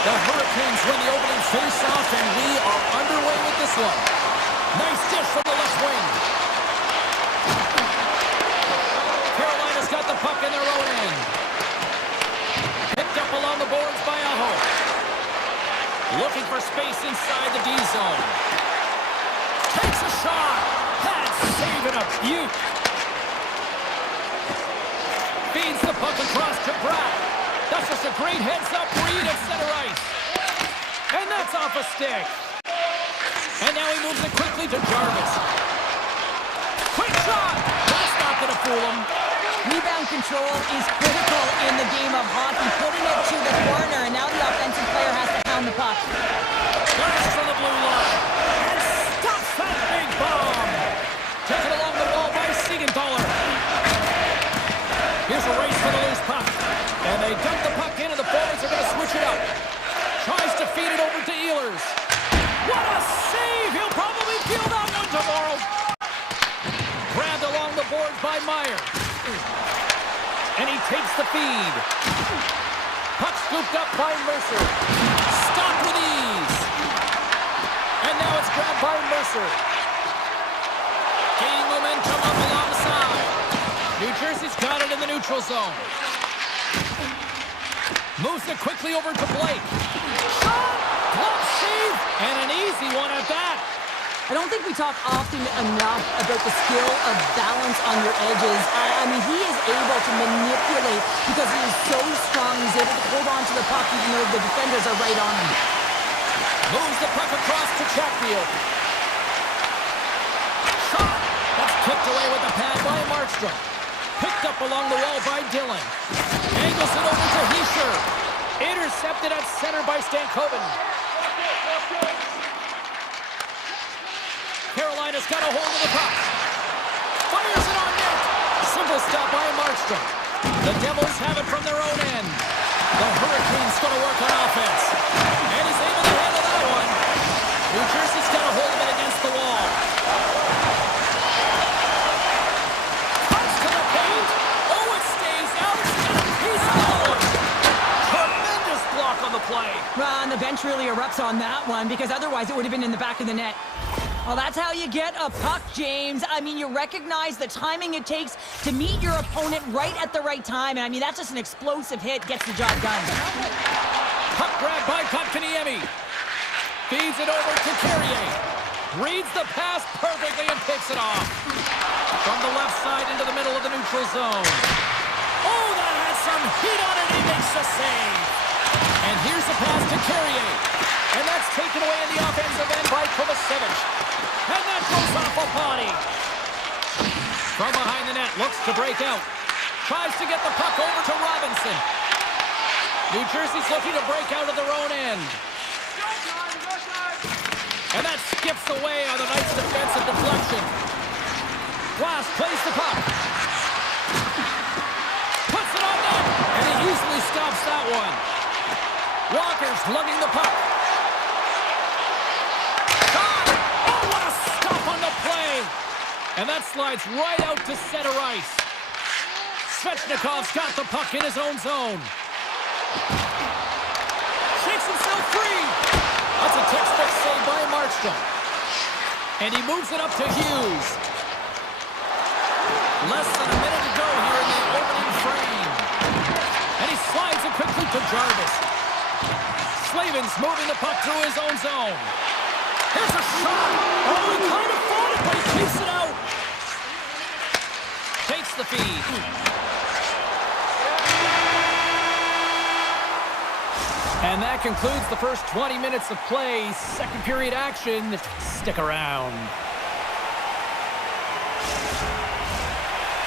The Hurricanes win the opening face-off, and we are underway with this one. Nice dish from the left wing. Carolina's got the puck in their own end. Picked up along the boards by Aho. Looking for space inside the D zone. Takes a shot. That's saving a beaut. Feeds the puck across to Pratt. That's just a great heads-up read at center ice. And that's off a stick. And now he moves it quickly to Jarvis. Quick shot! That's not going to fool him. Rebound control is critical in the game of hockey. Putting it to the corner, and now the offensive player has to pound the puck. Flash from the blue line. And stops that big bomb. Taken along the wall by Siegenthaler. Here's a race for the loose puck. And they dump the puck in, and the forwards are going to switch it up. Tries to feed it over to Ehlers. What a save! He'll probably feel that one tomorrow. Grabbed along the boards by Meyer. And he takes the feed. Puck scooped up by Mercer. Stopped with ease. And now it's grabbed by Mercer. Gaining momentum up alongside. New Jersey's got it in the neutral zone. Moves it quickly over to Blake. Shot! Glove save! And an easy one at that. I don't think we talk often enough about the skill of balance on your edges. I mean, he is able to manipulate because he is so strong. He's able to hold on to the puck even though the defenders are right on him. Moves the puck across to Chatfield. Shot! That's kicked away with the pad by Markstrom. Picked up along the wall by Dillon. Angles it over to Hischer. Intercepted at center by Stankoven. Carolina's got a hold of the puck. Fires it on net. Simple stop by Markstrom. The Devils have it from their own end. The Hurricanes going to work on offense. And he's able to handle that one. New Jersey's got a hold of it against the wall. Cuts to the paint. Oh, it stays out. He's fouled. Tremendous block on the play. Well, and the bench really erupts on that one because otherwise it would have been in the back of the net. Well, that's how you get a puck, James. I mean, you recognize the timing it takes to meet your opponent right at the right time. And I mean, that's just an explosive hit, gets the job done. Puck grab by Kotkaniemi. Feeds it over to Carrier. Reads the pass perfectly and picks it off. From the left side into the middle of the neutral zone. Oh, that has some heat on it. He makes the save. And here's the pass to Carrier. And that's taken away in the offensive end by Kovacevic. And that goes off a body. From behind the net, looks to break out. Tries to get the puck over to Robinson. New Jersey's looking to break out of their own end. And that skips away on the nice defensive deflection. Glass plays the puck. Puts it on net. And he easily stops that one. Walker's lugging the puck. And that slides right out to center ice. Svechnikov's got the puck in his own zone. Shakes himself free. That's a textbook save by Markstrom. And he moves it up to Hughes. Less than a minute to go here in the opening frame. And he slides it quickly to Jarvis. Slavin's moving the puck through his own zone. Here's a shot. Oh, he kind of fought it, but he keeps it out. Takes the feed. And that concludes the first 20 minutes of play. Second period action. Stick around.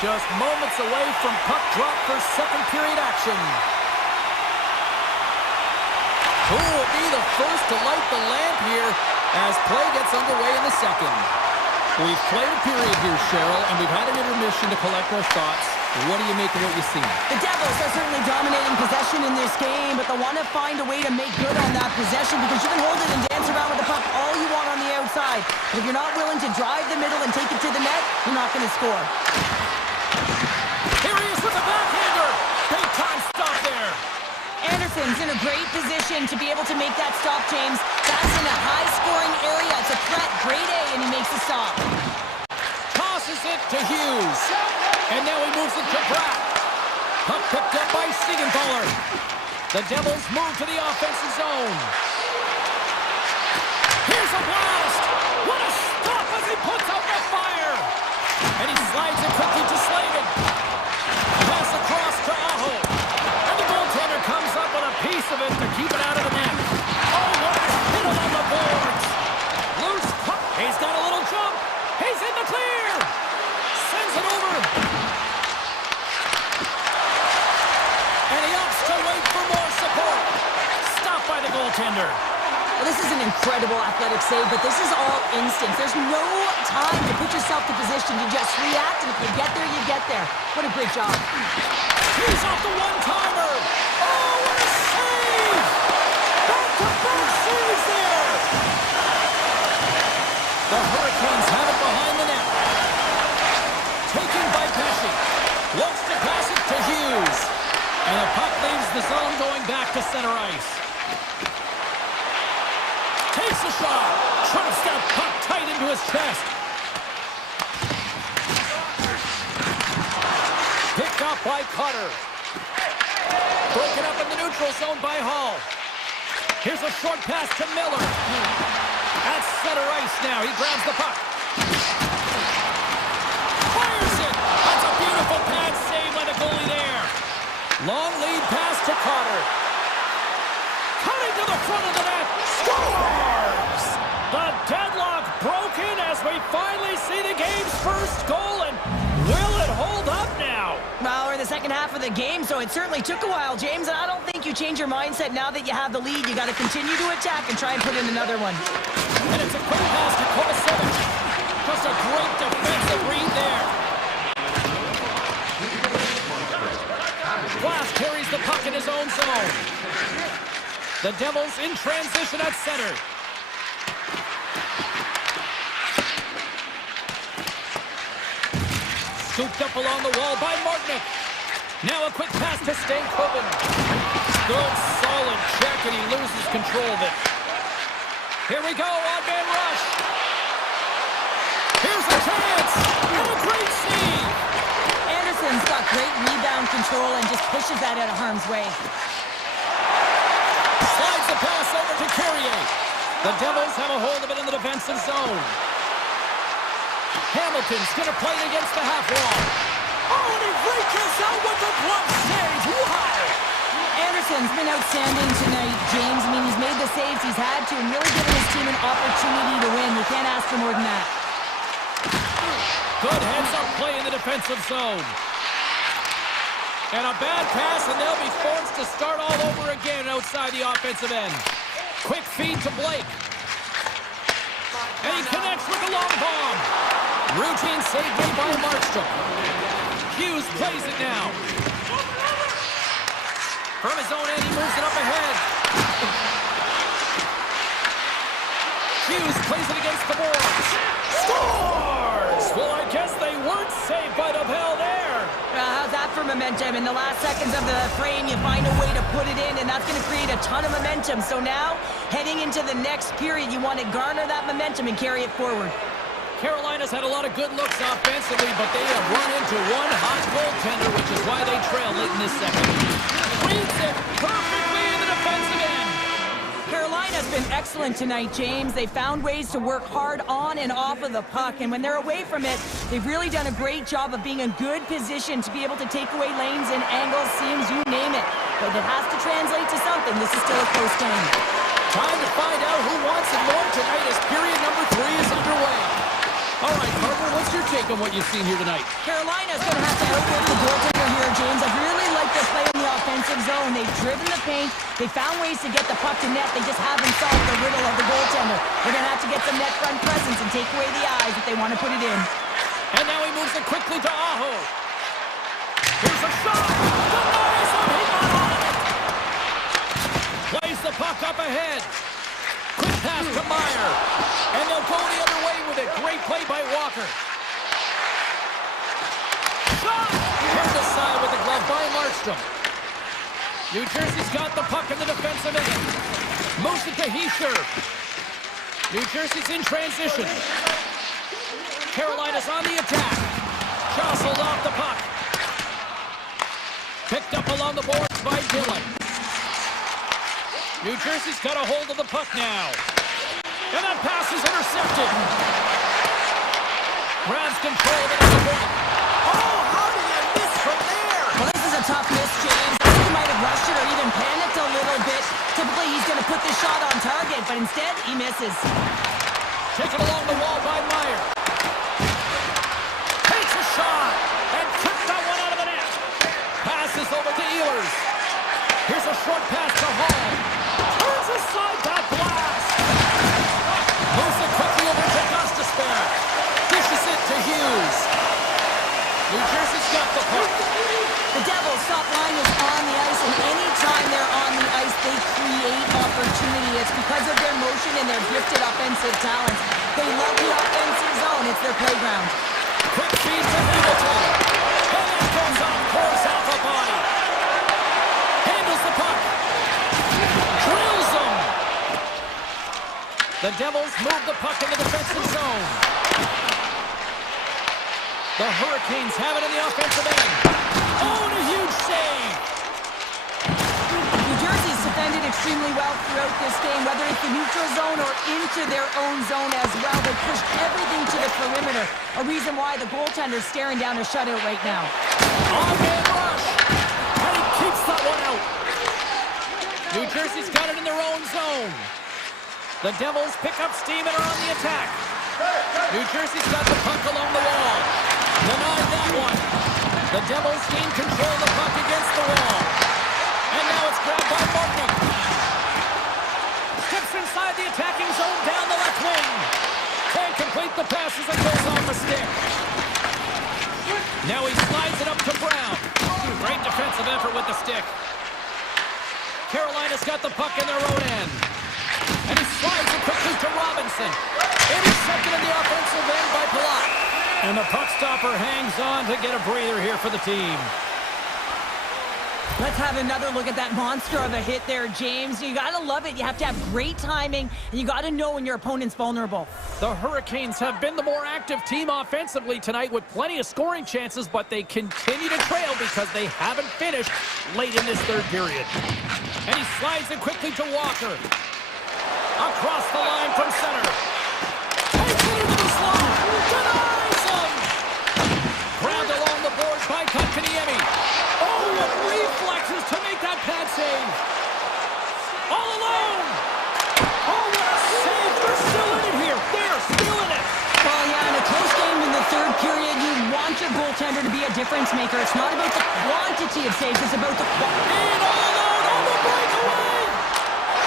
Just moments away from puck drop for second period action. Who will be the first to light the lamp here as play gets underway in the second? We've played a period here, Cheryl, and we've had an intermission to collect our thoughts. What do you make of what you've seen? The Devils are certainly dominating possession in this game, but they want to find a way to make good on that possession because you can hold it and dance around with the puck all you want on the outside. But if you're not willing to drive the middle and take it to the net, you're not going to score. Here Anderson's in a great position to be able to make that stop, James. That's in a high-scoring area. It's a threat, grade A, and he makes the stop. Tosses it to Hughes. And now he moves it to Pratt. Puck picked up by Siegenthaler. The Devils move to the offensive zone. Here's a blast! What a stop as he puts out the fire! And he slides it quickly to Slavin. Pass across to Aho. And the goaltender comes up with a piece of it to keep it out of the net. Oh, what a hit on the boards! Loose puck. He's got a little jump. He's in the clear. Sends it over. And he opts to wait for more support. Stopped by the goaltender. Well, this is an incredible athletic save, but this is all instinct. There's no time to put yourself in position. You just react, and if you get there, you get there. What a great job. He's off the one-timer. Oh, what a save! Back-to-back saves there. The Hurricanes have it behind the net. Taken by Pesci. Looks to pass it to Hughes. And the puck leaves the zone going back to center ice. Takes a shot. Trumps that puck tight into his chest. Picked up by Cutter. Broken up in the neutral zone by Hall. Here's a short pass to Miller. At center ice now. He grabs the puck. Fires it. That's a beautiful pad save by the goalie there. Long lead pass to Cutter. Cutting to the front of the net. Scores! The deadlock broken as we finally see the game's first goal. And will it hold up now? Well, we're in the second half of the game, so it certainly took a while, James. And I don't think you change your mindset now that you have the lead. You got to continue to attack and try and put in another one. And it's a quick pass to Kovacevic. Just a great defensive read there. Glass carries the puck in his own zone. The Devils in transition at center. Scooped up along the wall by Martinick. Now a quick pass to Stankoven. Good, solid check, and he loses control of it. Here we go, on-man rush. Here's a chance, and a great save. Anderson's got great rebound control and just pushes that out of harm's way. Slides the pass over to Carrier. The Devils have a hold of it in the defensive zone. Hamilton's going to play it against the half wall. Oh, and he reaches out with the glove save. Wow! Anderson's been outstanding tonight, James. I mean, he's made the saves he's had to and really given his team an opportunity to win. You can't ask for more than that. Good heads-up play in the defensive zone. And a bad pass, and they'll be forced to start all over again outside the offensive end. Quick feed to Blake. And he connects with the long bomb. Routine save made by Markstrom. Hughes plays it now. From his own end, he moves it up ahead. Hughes plays it against the boards. Scores! Well, I guess they weren't saved by the bell there. How's that for momentum? In the last seconds of the frame, you find a way to put it in, and that's going to create a ton of momentum. So now, heading into the next period, you want to garner that momentum and carry it forward. Carolina's had a lot of good looks offensively, but they have run into one hot goaltender, which is why they trail late in this second. Reads it perfectly in the defensive end. Carolina's been excellent tonight, James. They found ways to work hard on and off of the puck, and when they're away from it, they've really done a great job of being in good position to be able to take away lanes and angles, seams, you name it. But it has to translate to something. This is still a close game. Time to find out who wants it more tonight as period number 3 is underway. All right, Harper, what's your take on what you've seen here tonight? Carolina's going to have to outwork the goaltender here, James. I really like their play in the offensive zone. They've driven the paint. They found ways to get the puck to net. They just haven't solved the riddle of the goaltender. They're going to have to get some net front presence and take away the eyes if they want to put it in. And now he moves it quickly to Aho. Here's a shot. Denies him. He got on it. Plays the puck up ahead. Quick pass to Meyer. And they'll go the other way with it. Great play by Walker. Shot! Turned aside with the glove by Markstrom. New Jersey's got the puck in the defensive end. Moves it to Heischer. New Jersey's in transition. Carolina's on the attack. Jostled off the puck. Picked up along the boards by Dillon. New Jersey's got a hold of the puck now. And that pass is intercepted. Grabs control of it at the point. Oh, how did I miss from there? Well, this is a tough miss, James. I think he might have rushed it or even panicked a little bit. Typically, he's going to put this shot on target, but instead, he misses. Taken along the wall by Meyer. Takes a shot and tipped that one out of the net. Passes over to Ehlers. Here's a short pass to Hall. Turns aside that blast. Moves it quickly over to Gustafsson. Dishes it to Hughes. New Jersey's got the puck. The Devils' top line is on the ice, and anytime they're on the ice, they create opportunity. It's because of their motion and their gifted offensive talents. They love the offensive zone. It's their playground. Quick feed to Hamilton. And that goes on, pours out the body. Handles the puck. Drills him. The Devils move the puck in the defensive zone. The Hurricanes have it in the offensive end. Oh, and a huge save. New Jersey's defended extremely well throughout this game, whether it's the neutral zone or into their own zone as well. They pushed everything to the perimeter, a reason why the goaltender's staring down a shutout right now. On-man rush. And he keeps that one out. New Jersey's got it in their own zone. The Devils pick up steam and are on the attack. New Jersey's got the puck along the wall. Denied that one. The Devils gain control of the puck against the wall. And now it's grabbed by Martin. Steps inside the attacking zone down the left wing. Can't complete the passes and goes off the stick. Now he slides it up to Brown. Great defensive effort with the stick. Carolina's got the puck in their own end. And he slides it quickly to Robinson. Intercepted in the offensive end by Palat. And the puck stopper hangs on to get a breather here for the team. Let's have another look at that monster of a hit there, James. You gotta love it. You have to have great timing, and you gotta know when your opponent's vulnerable. The Hurricanes have been the more active team offensively tonight with plenty of scoring chances, but they continue to trail because they haven't finished late in this third period. And he slides it quickly to Walker. Across the line from center. Takes it into the slot. Denies him. Grabbed along the boards by Kotkaniemi. Oh, what reflexes to make that pad save. All alone. Oh, what a save. They're still in it here. They're still in it. Well, yeah, in a close game in the third period, you want your goaltender to be a difference maker. It's not about the quantity of saves, it's about the quality. In all alone on the breakaway.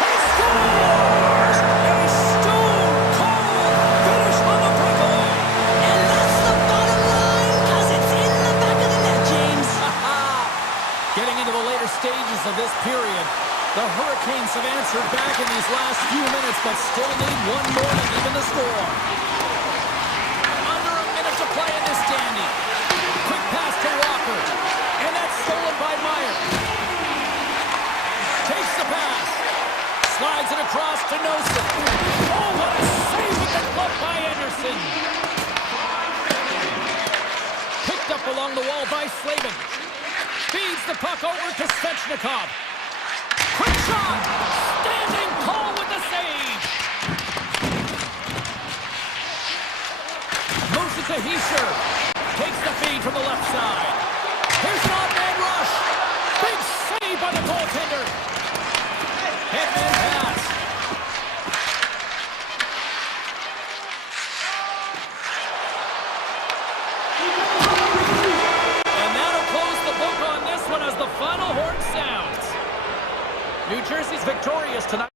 He scores. A stone-cold finish on the breakaway. And that's the bottom line, because it's in the back of the net, James. Getting into the later stages of this period, the Hurricanes have answered back in these last few minutes, but still need one more to even the score. Under a minute to play in this dandy. Quick pass to Walker, and that's stolen by Meyer. Takes the pass, slides it across to Nosen. Oh, what a save with the glove by Anderson. Picked up along the wall by Slavin. Feeds the puck over to Svechnikov. Quick shot! Standing tall with the save! Moves it to Heischer. Takes the feed from the left side. Here's an odd-man rush. Big save by the goaltender. Headman pass. And that'll close the book on this one as the final horn sounds. New Jersey's victorious tonight.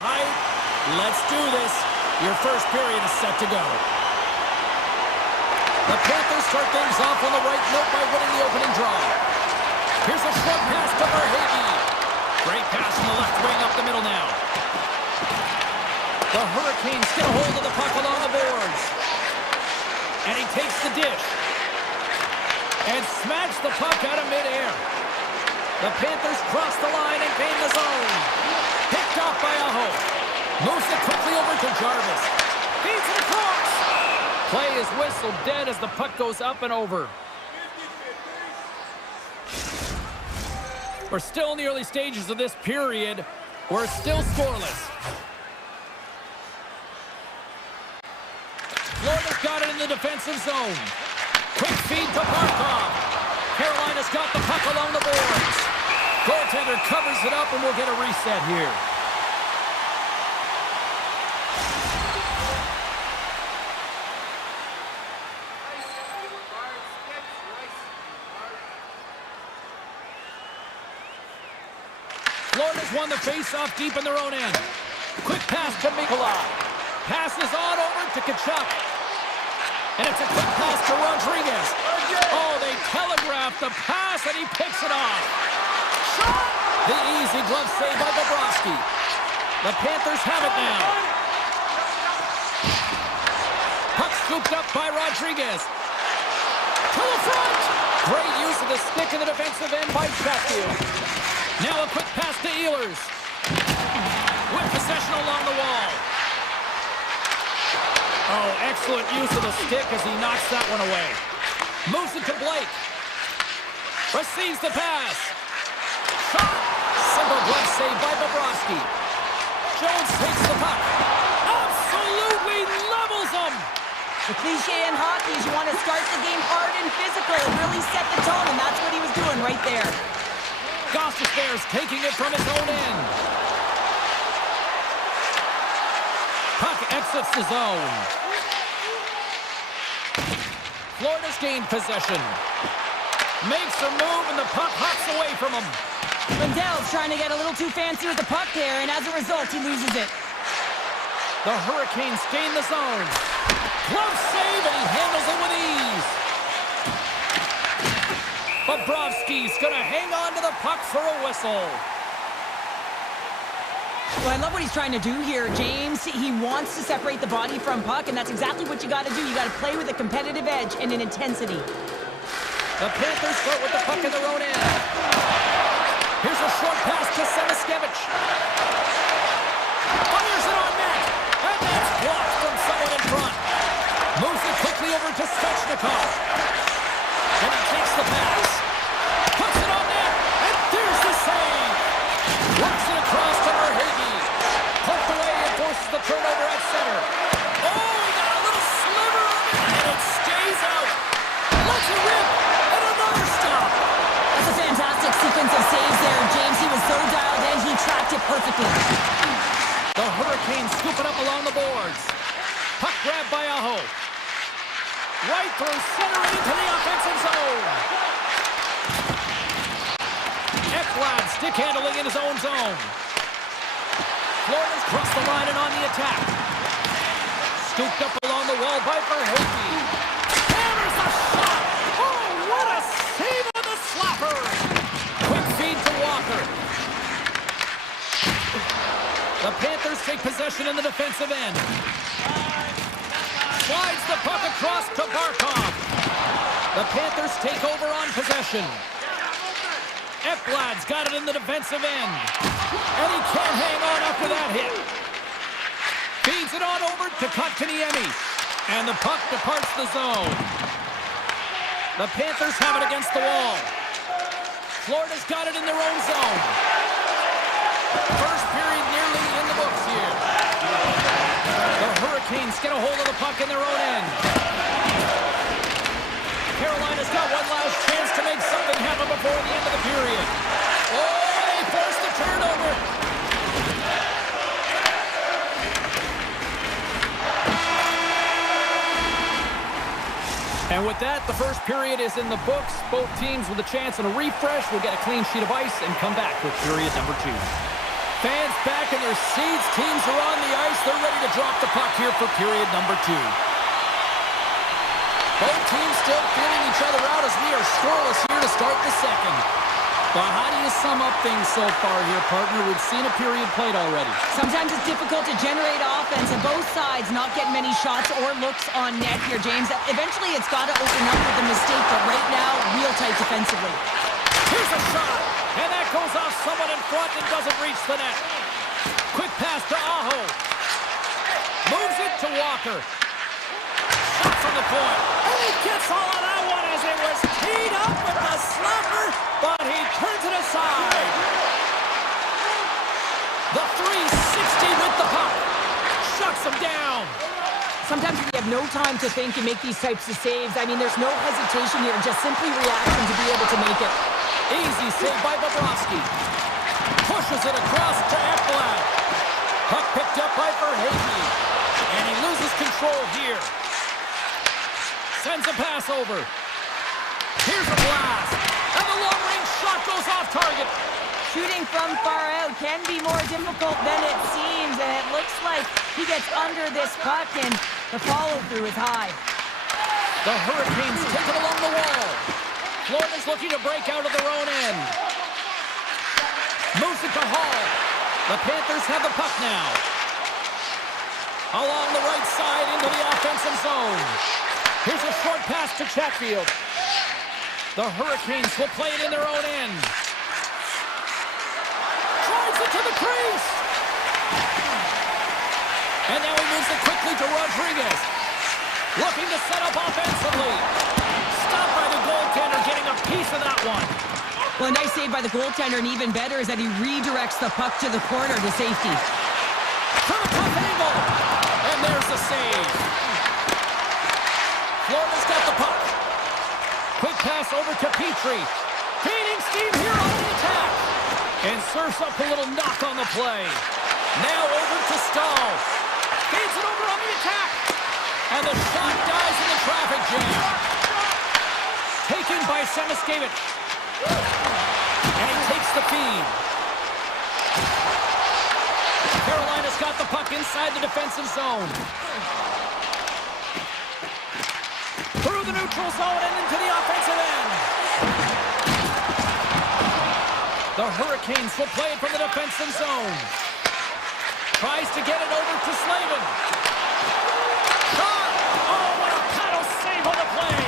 Right, let's do this. Your first period is set to go. The Panthers start things off on the right note by winning the opening draw. Here's a short pass to Verhage. Great pass from the left wing up the middle now. The Hurricanes get a hold of the puck along the boards. And he takes the dish. And smacks the puck out of midair. The Panthers cross the line and gain the zone. Picked off by Aho. Moves it quickly over to Jarvis. Feeds it across. Play is whistled dead as the puck goes up and over. We're still in the early stages of this period. We're still scoreless. Florida's got it in the defensive zone. Quick feed to Barkov. Carolina's got the puck along the boards. Goaltender covers it up and we'll get a reset here. Florida's won the face-off deep in their own end. Quick pass to Mikola. Passes on over to Kachuk. And it's a quick pass to Rodriguez. Oh, they telegraphed the pass and he picks it off. The easy glove save by Bobrovsky. The Panthers have it now. Puck scooped up by Rodriguez. To the front. Great use of the stick in the defensive end by Chatfield. Now a quick pass to Ehlers. With possession along the wall. Oh, excellent use of the stick as he knocks that one away. Moves it to Blake. Receives the pass. Shot. Simple glove save by Bobrovsky. Jones takes the puck. Absolutely levels him. The cliche in hockey is you want to start the game hard and physical and really set the tone, and that's what he was doing right there. Gostisbehere's taking it from his own end. Puck exits the zone. Florida's gained possession. Makes a move and the puck hops away from him. Lindell's trying to get a little too fancy with the puck there, and as a result, he loses it. The Hurricanes gain the zone. Glove save, and he handles it with ease. Bobrovsky's going to hang on to the puck for a whistle. Well, I love what he's trying to do here, James. He wants to separate the body from puck, and that's exactly what you got to do. You got to play with a competitive edge and an intensity. The Panthers start with the puck in their own end. Here's a short pass to Semiskevich. Fires it on net, and that's blocked from someone in front. Moves it quickly over to Svechnikov. And he takes the pass. Puts it on net, and there's the save. Works it across to Verhage. Poked away and forces the turnover at center. Oh, he got a little sliver of it, and it stays out. Let's it rip, and another stop. That's a fantastic sequence of saves there, James. He was so dialed in, he tracked it perfectly. The Hurricanes scoop it up along the boards. Puck grab by Aho. Right through center into the offensive zone. Ekblad stick handling in his own zone. Florida's crossed the line and on the attack. Scooped up along the wall by Verhage. Hammers a shot. Oh, what a save on the slapper. Quick feed to Walker. The Panthers take possession in the defensive end. Slides the puck across to Barkov. The Panthers take over on possession. Ekblad's got it in the defensive end. And he can't hang on after that hit. Feeds it on over to Kotkaniemi. And the puck departs the zone. The Panthers have it against the wall. Florida's got it in their own zone. First period nearly in the books here. The Hurricanes get a hold of the puck in their own end. Carolina's got one last chance to make something happen before the end of the period. Oh, they forced the turnover. And with that, the first period is in the books. Both teams with a chance and a refresh will get a clean sheet of ice and come back with period number 2. Fans back in their seats. Teams are on the ice. They're ready to drop the puck here for period number 2. Both teams still feeling each other out as we are scoreless here to start the second. Well, how do you sum up things so far here, partner? We've seen a period played already. Sometimes it's difficult to generate offense, and both sides not getting many shots or looks on net here, James. Eventually, it's got to open up with a mistake, but right now, real tight defensively. Here's a shot, and that goes off someone in front and doesn't reach the net. Quick pass to Aho. Moves it to Walker. Shots on the point. And he gets all of that one as it was teed up with the slapper, but he turns it aside. The 360 with the puck. Shuts him down. Sometimes you have no time to think and make these types of saves. I mean, there's no hesitation here, just simply reaction to be able to make it. Easy save by Bobrovsky. Pushes it across to Ekblad. Puck picked up by Verhaeghe. And he loses control here. Sends a pass over. Here's a blast. And the long-range shot goes off target. Shooting from far out can be more difficult than it seems, and it looks like he gets under this puck, and the follow-through is high. The Hurricanes take it along the wall. Florida's looking to break out of their own end. Moves it to Hall. The Panthers have the puck now. Along the right side into the offensive zone. Here's a short pass to Chatfield. The Hurricanes will play it in their own end. Drives it to the crease. And now he moves it quickly to Rodriguez. Looking to set up offensively. Stopped by the goaltender, getting a piece of that one. Well, a nice save by the goaltender, and even better is that he redirects the puck to the corner to safety. From a tough angle. And there's the save. Florida's got the puck. Quick pass over to Petrie. Gaining steam here on the attack. And serves up a little knock on the play. Now over to Stahl. Feeds it over on the attack. And the shot dies in the traffic jam. Taken by Semiskevich. And he takes the feed. Carolina's got the puck inside the defensive zone. Through the neutral zone and into the offensive end. The Hurricanes will play it from the defensive zone. Tries to get it over to Slavin. Shot! Oh, what a paddle save on the play!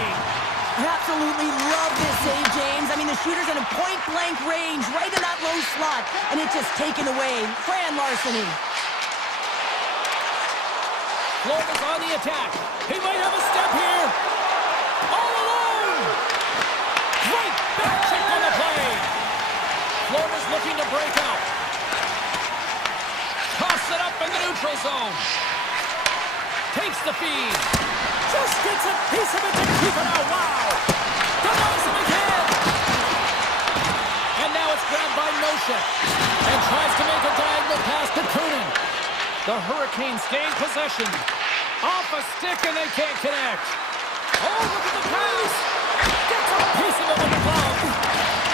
I absolutely love this save, James. I mean, the shooter's in a point-blank range, right in that low slot, and it's just taken away. Grand larceny. Florida's on the attack. He might have a step here. All alone! Great back check on the play. Florida's looking to break out. Toss it up in the neutral zone. Takes the feed. Just gets a piece of it to keep it out. Wow! Denies him again. And now it's grabbed by Nosek. And tries to make a diagonal pass to Kunin. The Hurricanes gain possession. Off a stick and they can't connect. Oh, look at the pass. Gets a piece of it with the glove.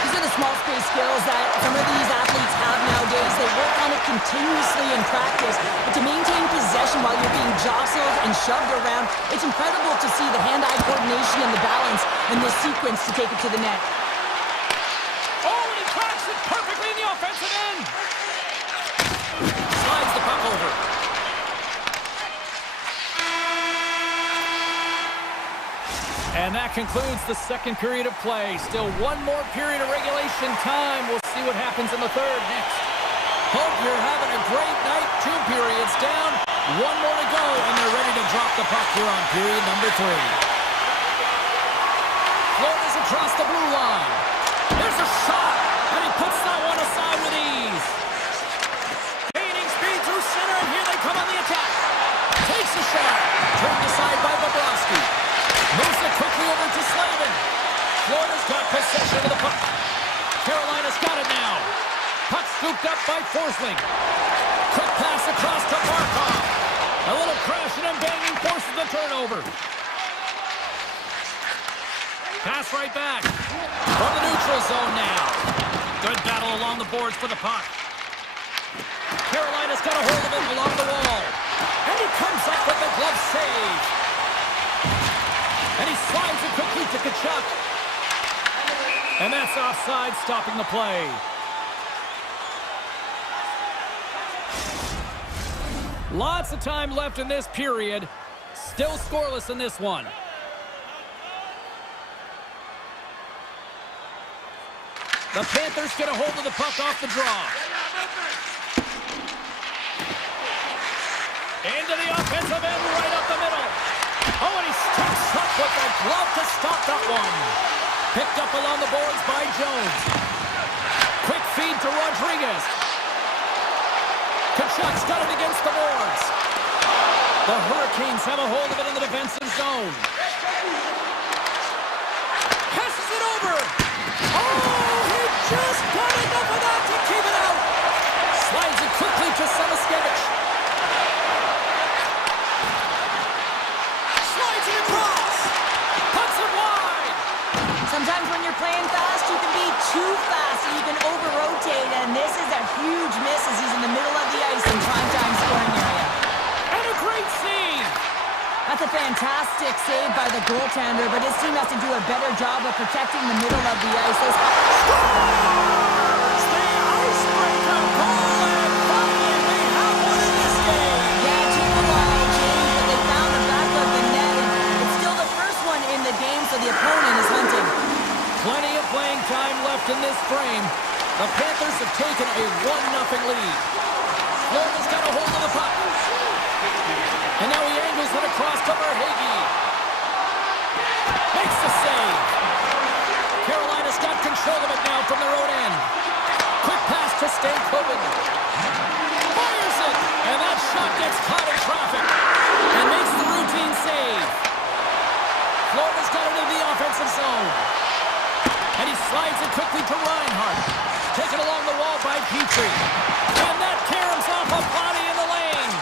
These are the small space skills that some of these athletes have nowadays. They work on it continuously in practice. But to maintain possession while you're being jostled and shoved around, it's incredible to see the hand-eye coordination and the balance in this sequence to take it to the net. Oh, and he cracks it perfectly in the offensive end. Slides the puck over. And that concludes the second period of play. Still one more period of regulation time. We'll see what happens in the third next. Hope you're having a great night. 2 periods down. 1 more to go, and they're ready to drop the puck here on period number 3. Florida's across the blue line. There's a shot, and he puts that one aside with ease. Gaining speed through center, and here they come on the attack. Takes a shot. Turned aside by Bobrovsky. Moves it quickly over to Slavin. Florida's got possession of the puck. Carolina's got it now. Puck scooped up by Forsling. Quick pass across to Barkov. A little crashing and banging forces the turnover. Pass right back. From the neutral zone now. Good battle along the boards for the puck. Carolina's got a hold of it along the wall. And he comes up with the glove save. And he slides it quickly to Kachuk. And that's offside, stopping the play. Lots of time left in this period. Still scoreless in this one. The Panthers get a hold of the puck off the draw. Into the offensive end, right up the middle. Oh, and he steps up with the glove to stop that one. Picked up along the boards by Jones. Quick feed to Rodriguez. Kachuk's got it against the boards. The Hurricanes have a hold of it in the defensive zone. Passes it over. Oh, he just got enough of that to keep it out. Slides it quickly to Samaskevich. Slides it across. Puts it wide. Sometimes when you're playing fast, you can be too fast and you can over-rotate, and this is a huge miss as he's in the middle of the ice in prime-time scoring area. And a great save. That's a fantastic save by the goaltender, but his team has to do a better job of protecting the middle of the ice. Scores! The icebreaker goal, and finally we have one in this game. Yeah, it took a while, James, but they found the back of the net, and it's still the first one in the game, so the opponent is hunting. Plenty of playing time left in this frame. The Panthers have taken a 1-0 lead. Florida's got a hold of the puck. And now he angles it across to Verhaeghe. Makes the save. Carolina's got control of it now from their own end. Quick pass to Stankoven. Fires it. And that shot gets caught in traffic. And makes the routine save. Florida's got it in the offensive zone. And he slides it quickly to Reinhart. Taken along the wall by Petrie. And that caroms off a body in the lane.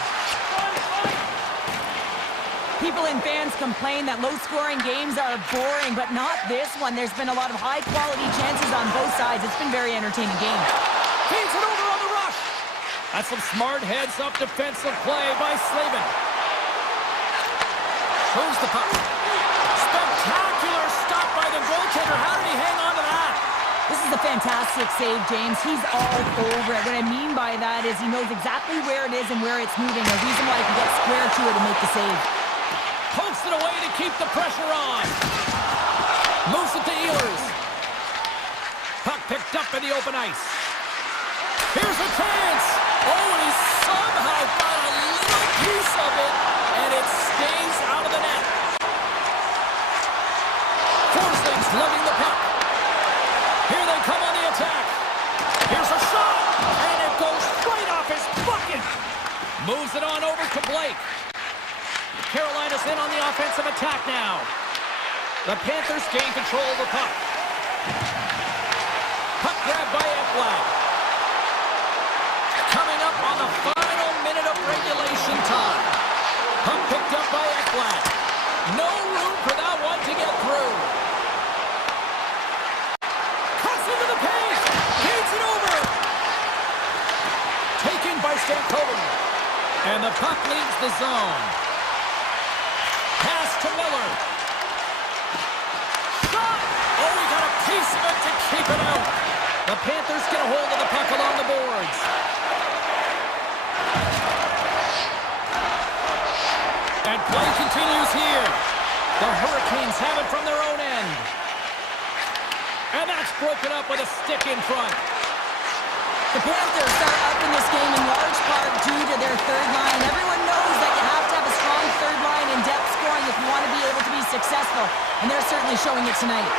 People and fans complain that low-scoring games are boring, but not this one. There's been a lot of high-quality chances on both sides. It's been a very entertaining game. Feeds it over on the rush. That's some smart heads-up defensive play by Slavin. Moves the puck. Spectacular stop by the goaltender. How did he hang on to that? This is a fantastic save, James. He's all over it. What I mean by that is he knows exactly where it is and where it's moving. A reason why he can get square to it and make the save. Pokes it away to keep the pressure on. Moves it to Ehlers. Puck picked up in the open ice. Here's a chance. Oh, and he somehow got a little piece of it, and it stays out of the net. Forsling's lugging the puck. Here they come on the attack. Here's a shot, and it goes right off his bucket. Moves it on over to Blake. Carolina's in on the offensive attack now. The Panthers gain control of the puck. Puck grab by Ekblad. Coming up on the final minute of regulation time. Puck picked up by Ekblad. No room for that one to get through. Cuts into the paint. Feeds it over. Taken by Stankoven. And the puck leaves the zone. Pass to Miller. Shot! Oh, we got a piece of it to keep it out. The Panthers get a hold of the puck along the boards. And play continues here. The Hurricanes have it from their own end. And that's broken up with a stick in front. The Panthers start up in this game in large part due to their third line. Everyone knows that you have to have a strong third line and depth scoring if you want to be able to be successful. And they're certainly showing it tonight.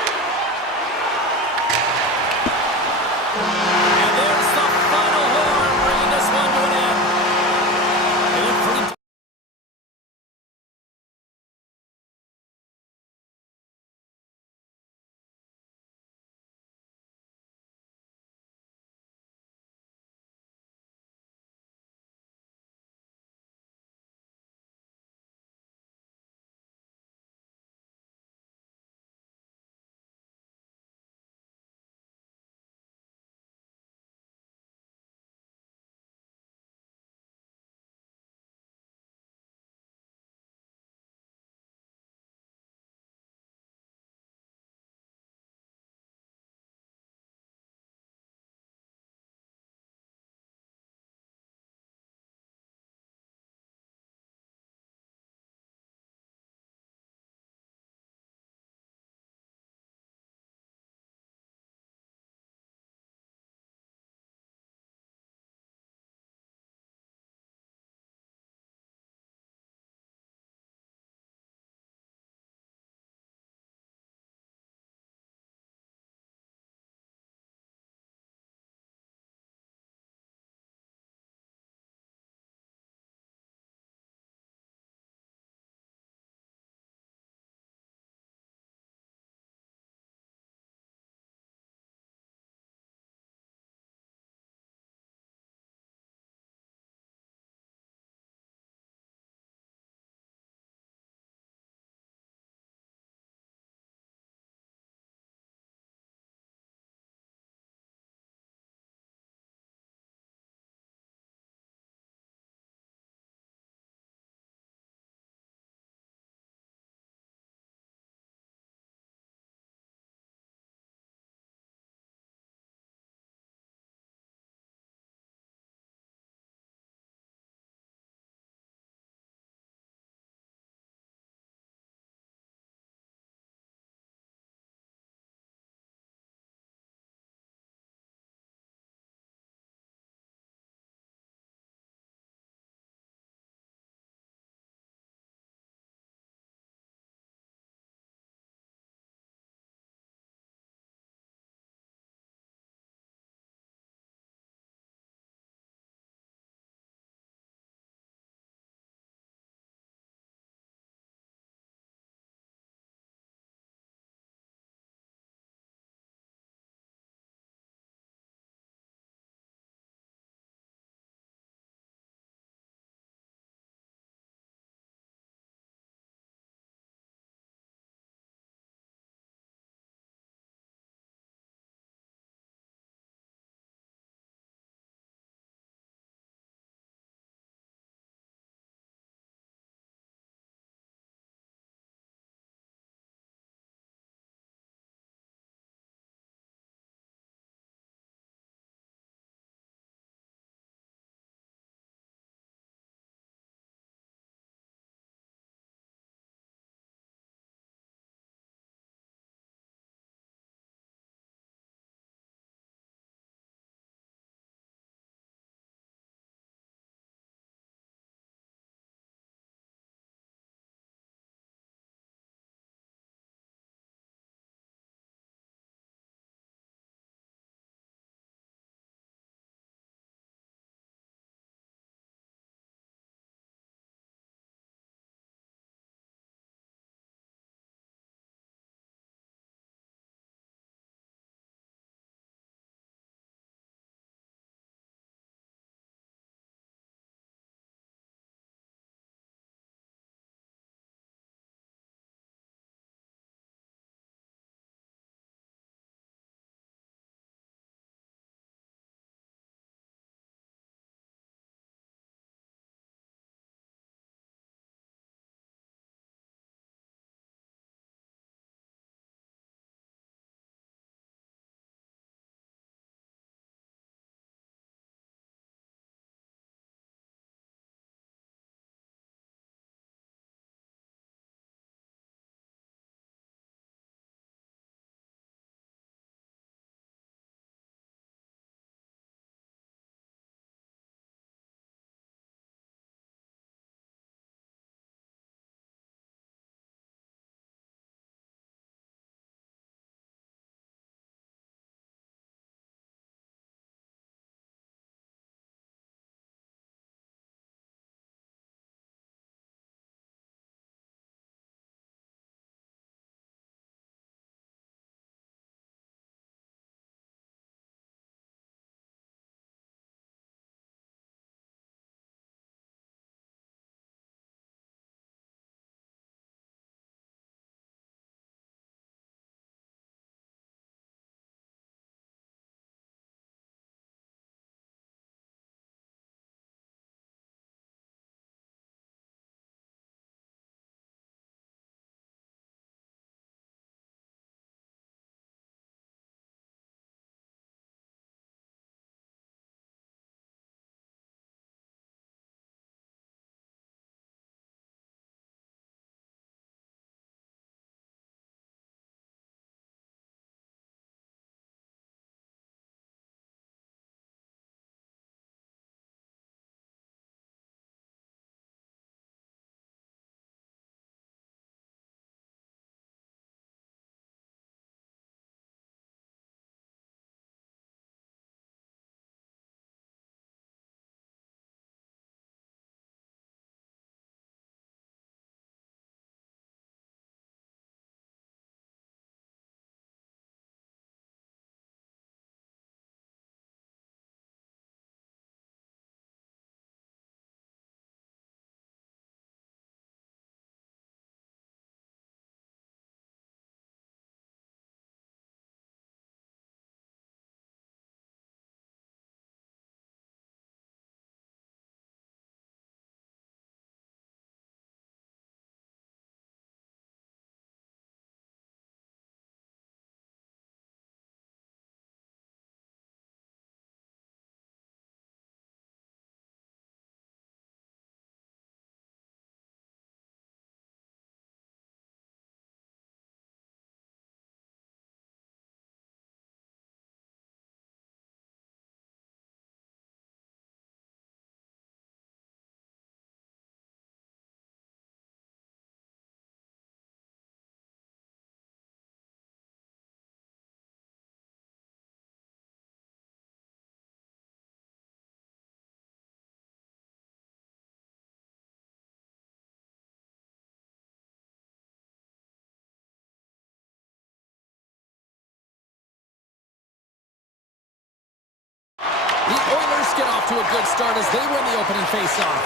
The Oilers get off to a good start as they win the opening faceoff.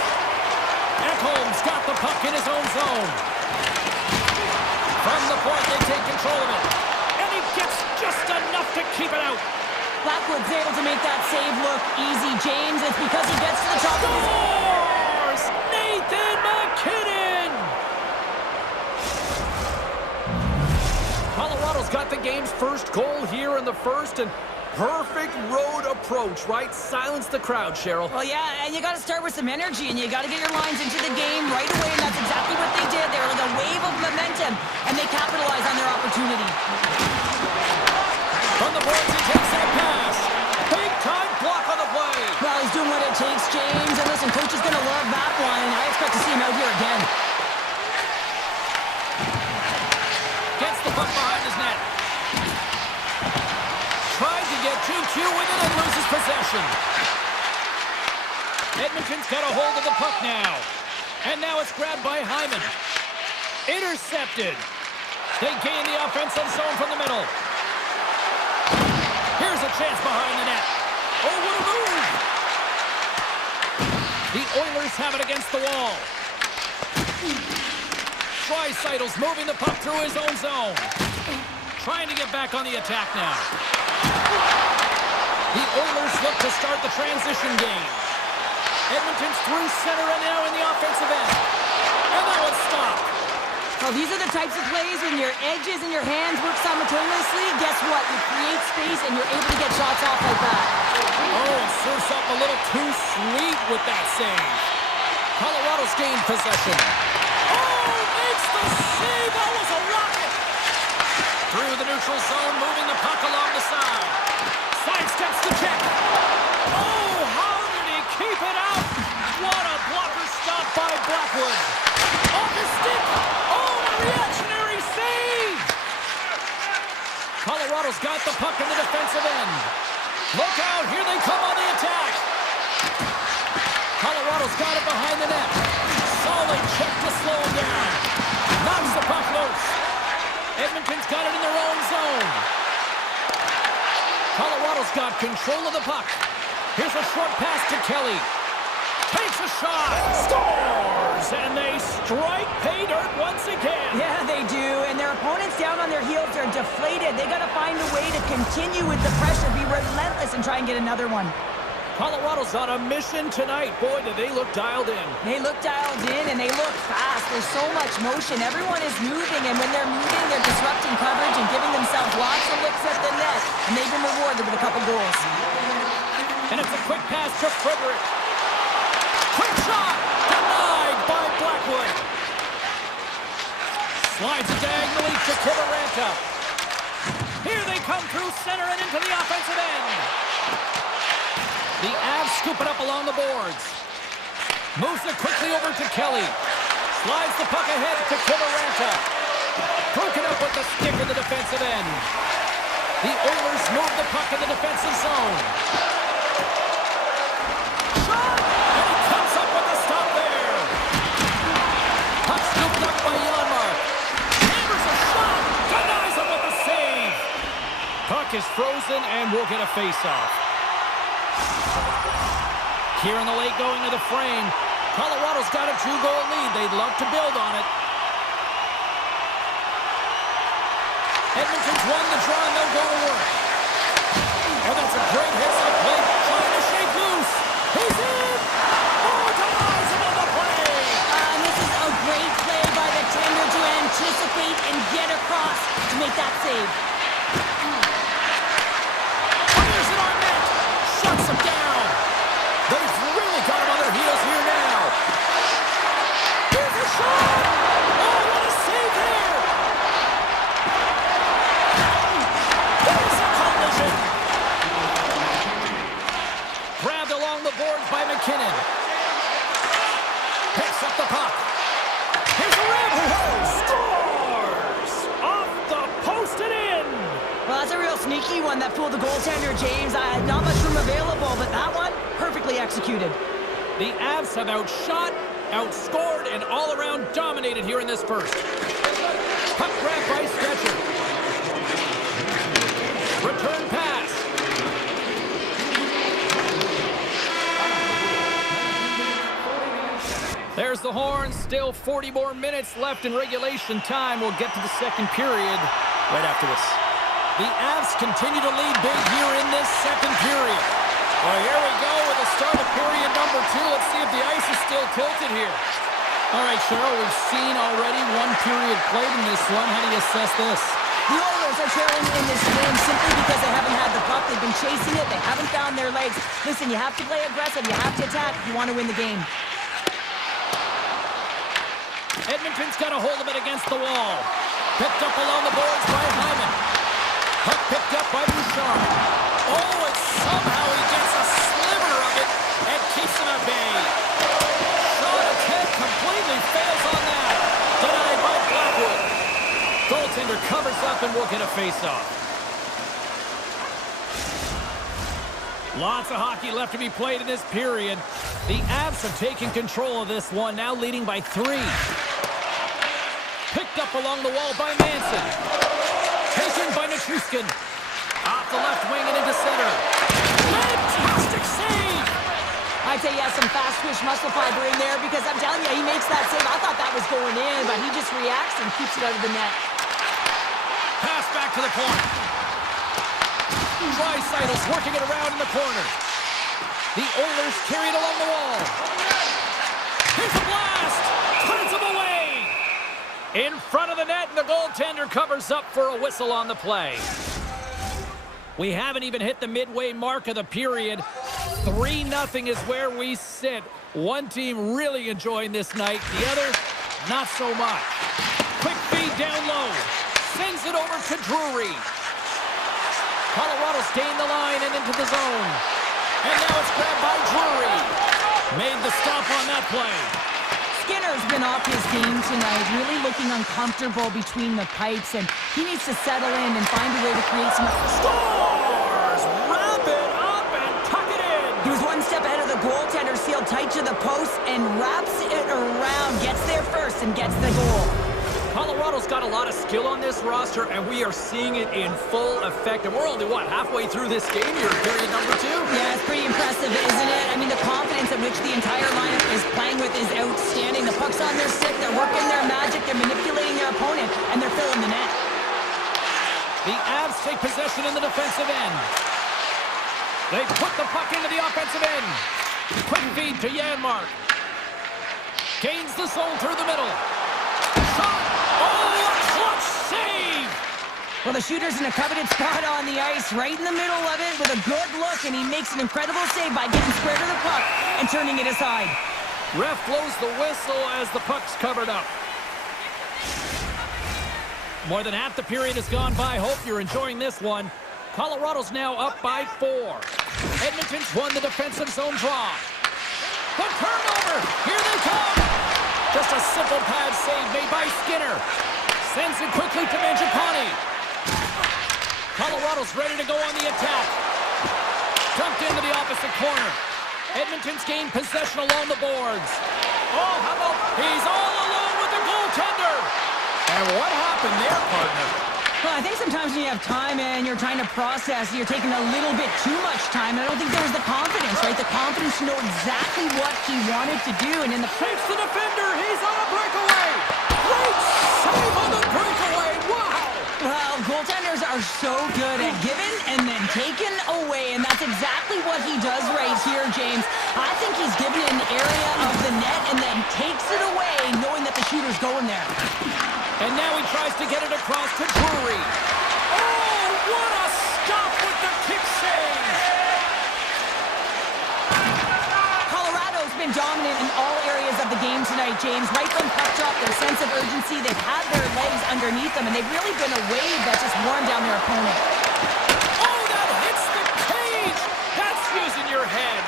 Ekholm's got the puck in his own zone. From the point, they take control of it. And he gets just enough to keep it out. Blackwood's able to make that save look easy, James. It's because he gets to the top of his... Scores! Nathan MacKinnon! Colorado's got the game's first goal here in the first, and perfect road approach, right? Silence the crowd, Cheryl. Well, yeah, and you got to start with some energy, and you got to get your lines into the game right away, and that's exactly what they did. They were like a wave of momentum, and they capitalized on their opportunity. From the boards, he takes that pass. Big-time block on the play. Well, he's doing what it takes, James, and listen, coach is going to love that one, and I expect to see him out here again. Gets the puck behind his net. Tried to get GQ with it and loses possession. Edmonton's got a hold of the puck now. And now it's grabbed by Hyman. Intercepted. They gain the offensive zone from the middle. Here's a chance behind the net. Oh, what a move! The Oilers have it against the wall. Dreisaitl's moving the puck through his own zone. Trying to get back on the attack now. The Oilers look to start the transition game. Edmonton's through center and now in the offensive end. And that one's stopped. Well, these are the types of plays when your edges and your hands work simultaneously. Guess what? You create space and you're able to get shots off like that. Oh, and surfs up a little too sweet with that save. Colorado's gained possession. Oh, makes the save. That was a rocket. Through the neutral zone, moving the puck along the side. Sidesteps the check. Oh, how did he keep it out? What a blocker stop by Blackwood. Off his stick. Oh, a reactionary save. Colorado's got the puck in the defensive end. Look out, here they come on the attack. Colorado's got it behind the net. Solid check to slow him down. Knocks the puck loose. Edmonton's got it in their own zone. Colorado's got control of the puck. Here's a short pass to Kelly. Takes a shot. Scores! And they strike pay dirt once again. Yeah, they do. And their opponents down on their heels are deflated. They got to find a way to continue with the pressure, be relentless, and try and get another one. Colorado's on a mission tonight. Boy, do they look dialed in. They look dialed in, and they look fast. There's so much motion. Everyone is moving, and when they're moving, they're disrupting coverage and giving themselves lots of looks at the net. And they've been rewarded with a couple goals. And it's a quick pass to Frederick. Quick shot! Denied by Blackwood. Slides it diagonally to Kiberanta. Here they come through center and into the offensive end. The Avs scoop it up along the boards. Moves it quickly over to Kelly. Slides the puck ahead to Kiberanta. Broken up with the stick in the defensive end. The Oilers move the puck in the defensive zone. Shot! And he comes up with a stop there. Puck scooped up by Janmark. Hammers a shot. Denies him with a save. Puck is frozen and we'll get a face-off. Here in the late going to the frame. Colorado's got a 2-goal lead. They'd love to build on it. Edmonton's won the draw and they'll go to work. Oh, that's a great hit-up play. Trying to shake loose. He's in. Oh, denies him on the play. And this is a great play by the tender to anticipate and get across to make that save. Fires it on net. Shuts him down. They've really got him on their heels here now. Here's a shot. Oh, what a save there. There's a collision. Grabbed along the boards by MacKinnon. Picks up the puck. Here's a rib. Scores! Off the post and in. Well, that's a real sneaky one that fooled the goaltender, James. Not much room available, but that one, perfectly executed. The Avs have outshot, outscored, and all-around dominated here in this first. Puck grab by Stetcher. Return pass. the horn. Still 40 more minutes left in regulation time. We'll get to the second period right after this. The Avs continue to lead big here in this second period. Well, here we go with the start of period number 2. Let's see if the ice is still tilted here. All right, Cheryl, we've seen already one period played in this one. How do you assess this? The Oilers are trailing in this game simply because they haven't had the puck. They've been chasing it. They haven't found their legs. Listen, you have to play aggressive. You have to attack if you want to win the game. Edmonton's got a hold of it against the wall. Picked up along the boards by Hyman. Puck picked up by Bouchard. Oh, and somehow he gets a sliver of it and keeps him at bay. Shot attempt completely fails on that. Denied by Blackwood. Goaltender covers up and will get a face-off. Lots of hockey left to be played in this period. The Avs have taken control of this one, now leading by 3. Picked up along the wall by Manson. Taken by Nichushkin. Off the left wing and into center. Fantastic save! I'd say he has some fast-twitch muscle fiber in there because I'm telling you, he makes that save. I thought that was going in, but he just reacts and keeps it out of the net. Pass back to the point. Dreisaitl's working it around in the corner. The Oilers carry it along the wall. Here's a blast! Turns him away! In front of the net, and the goaltender covers up for a whistle on the play. We haven't even hit the midway mark of the period. 3-0 is where we sit. One team really enjoying this night. The other, not so much. Quick feed down low. Sends it over to Drury. Colorado's gained the line and into the zone. And now it's grabbed by Drury. Made the stop on that play. Skinner's been off his game tonight, really looking uncomfortable between the pipes, and he needs to settle in and find a way to create some... Scores! Wrap it up and tuck it in! He was one step ahead of the goaltender, sealed tight to the post, and wraps it around, gets there first, and gets the goal. Colorado's got a lot of skill on this roster, and we are seeing it in full effect. And we're only, what, halfway through this game here, period number 2? Yeah, it's pretty impressive, isn't it? I mean, the confidence in which the entire lineup is playing with is outstanding. The puck's on their stick, they're working their magic, they're manipulating their opponent, and they're filling the net. The Avs take possession in the defensive end. They put the puck into the offensive end. Quick feed to Janmark. Gains the zone through the middle. Shot! Oh, a clutch save! Well, the shooter's in a coveted spot on the ice, right in the middle of it with a good look, and he makes an incredible save by getting square to the puck and turning it aside. Ref blows the whistle as the puck's covered up. More than half the period has gone by. Hope you're enjoying this one. Colorado's now up by 4. Edmonton's won the defensive zone draw. The turnover! Here they come! Just a simple pad save made by Skinner. Sends it quickly to Mangiapane. Colorado's ready to go on the attack. Dumped into the opposite corner. Edmonton's gained possession along the boards. Oh, how about... He's all alone with the goaltender! And what happened there, partner? Well, I think sometimes when you have time and you're trying to process, you're taking a little bit too much time. I don't think there was the confidence, right? The confidence to know exactly what he wanted to do. And in the... Takes the defender. He's on a breakaway. Great save on the breakaway. Wow. Well, goaltenders are so good at giving and then taking away. And that's exactly what he does right here, James. I think he's given an area of the net and then takes it away, knowing that the shooter's going there. And now he tries to get it across to Drury. Oh, what a stop with the kick save! Colorado's been dominant in all areas of the game tonight, James. Right from puck drop, their sense of urgency, they've had their legs underneath them, and they've really been a wave that's just worn down their opponent. Oh, that hits the cage! That's using your head.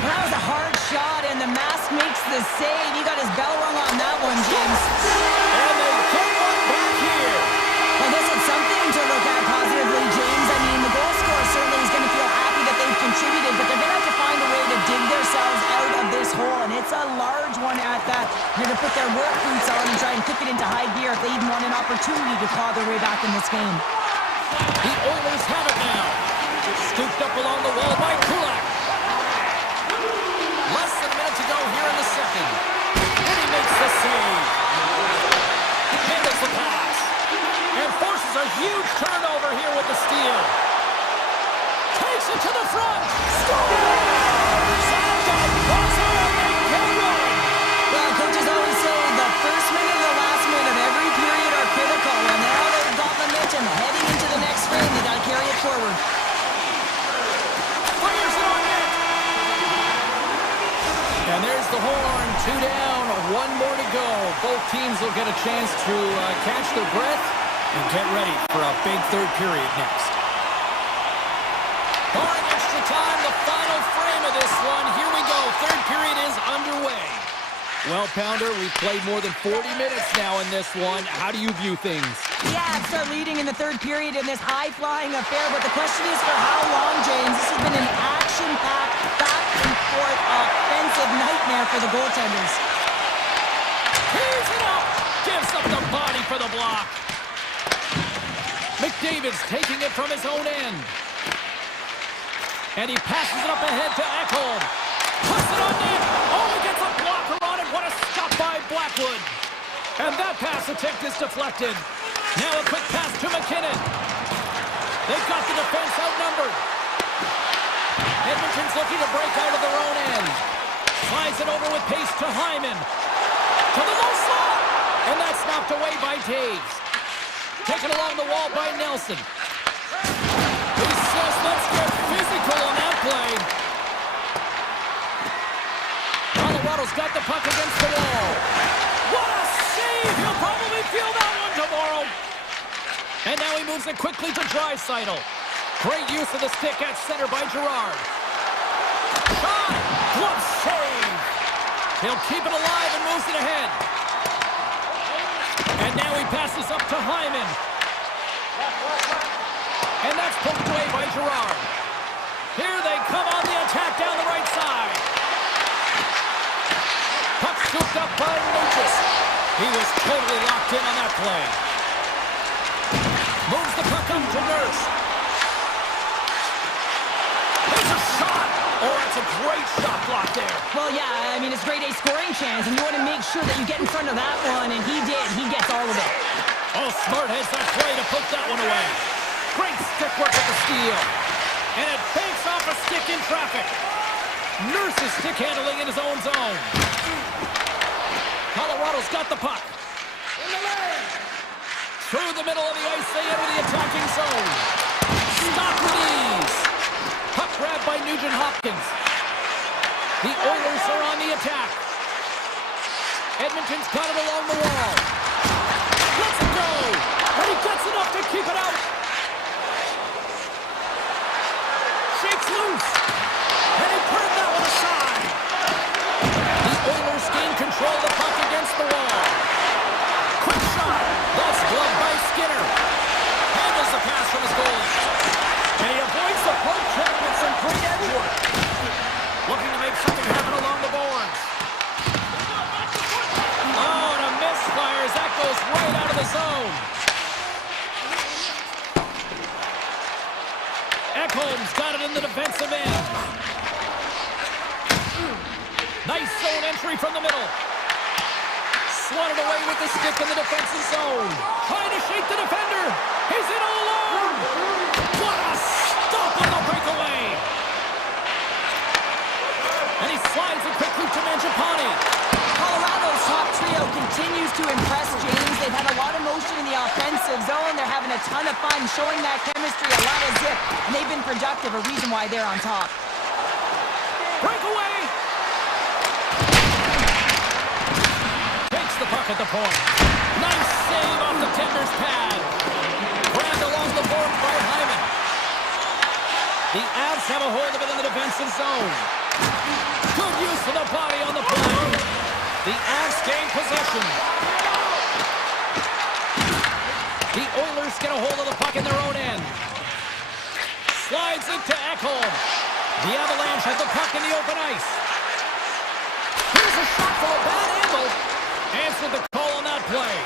Well, that was a hard shot, and the mask makes the save. He got his bell rung on that one, James. And they get one back here. Well, this is something to look at positively, James. I mean, the goal scorer certainly is going to feel happy that they've contributed, but they're going to have to find a way to dig themselves out of this hole, and it's a large one at that. They're going to put their work boots on and try and kick it into high gear if they even want an opportunity to claw their way back in this game. The Oilers have it now. Scooped up along the wall by Kulak. Less than a minute to go here in the second. And he a save. Handles the pass. And forces a huge turnover here with the steal. Takes it to the front. Scores! And a buzzer, and they can run. Well, coaches always say the first minute and the last minute of every period are critical. And now they've got momentum heading into the next frame. They got to carry it forward. Fires it on net. And there's the horn. 2 down, 1 more to go. Both teams will get a chance to catch their breath and get ready for a big third period next. Barring extra time, the final frame of this one. Here we go. Third period is underway. Well, Pounder, we've played more than 40 minutes now in this one. How do you view things? Yeah, start leading in the third period in this high-flying affair, but the question is for how long, James? This has been an action-packed, back-and-forth offensive nightmare for the goaltenders. Here's it up! Gives up the body for the block. McDavid's taking it from his own end. And he passes it up ahead to Ekholm. Puts it on net. Oh, he gets a blocker on it. What a stop by Blackwood. And that pass attempt is deflected. Now a quick pass to McKinnon. They've got the defense outnumbered. Edmonton's looking to break out of their own end. Slides it over with pace to Hyman. To the low slot. And that's knocked away by Taves. Taken along the wall by Nelson. He says, let's get physical on that play. Colorado's got the puck against the wall. What a save! He'll probably feel that one tomorrow. And now he moves it quickly to Draisaitl. Great use of the stick at center by Girard. Shot! Glove save! He'll keep it alive and moves it ahead. And now he passes up to Hyman. And that's poked away by Girard. Here they come on the attack down the right side. Puck scooped up by Lucas. He was totally locked in on that play. Moves the puck up to Nurse. There's a shot! Oh, that's a great shot block there. Well, yeah, I mean, it's grade A scoring chance, and you want to make sure that you get in front of that one, and he did. He gets all of it. Oh, Smart has that play to put that one away. Great stick work with the steal. And it banks off a stick in traffic. Nurse's stick handling in his own zone. Colorado's got the puck. Through the middle of the ice, they enter the attacking zone. Stop with ease. Puck grabbed by Nugent-Hopkins. The Oilers are on the attack. Edmonton's got it along the wall. Let's go! And he gets enough to keep it out. Shakes loose. And he turned that one aside. The Oilers gain control of the puck against the wall. Quick shot. That's gloved by Skinner. Handles the pass from his goalie. And he avoids the poke check with some great edge work. Looking to make something happen along the boards. Oh, and a misfire as that goes right out of the zone. Ekholm's got it in the defensive end. Nice zone entry from the middle. Swatted away with the stick in the defensive zone. Trying to shake the defender. He's in all alone. What a stop on the breakaway. And he slides it quickly to Mangiapane. Colorado's top trio continues to impress, James. They've had a lot of motion in the offensive zone. They're having a ton of fun, showing that chemistry, a lot of zip, and they've been productive, a reason why they're on top. Breakaway. Takes the puck at the point. Nice save off the tender's pad. Grabbed along the board by Hyman. The Avs have a hold of it in the defensive zone. Good use of the body on the play. The Avs gain possession. The Oilers get a hold of the puck in their own end. Slides it to Ekholm. The Avalanche has the puck in the open ice. Here's a shot from a bad angle. Answered the call on that play.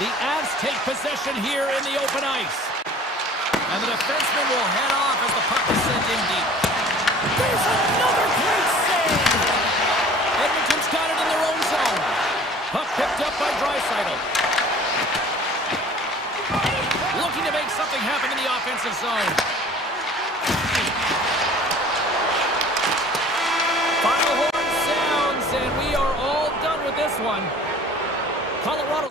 The Avs take possession here in the open ice. And the defenseman will head off as the puck is sent in deep. There's another great save! Picked up by Draisaitl. Looking to make something happen in the offensive zone. Final horn sounds, and we are all done with this one. Colorado.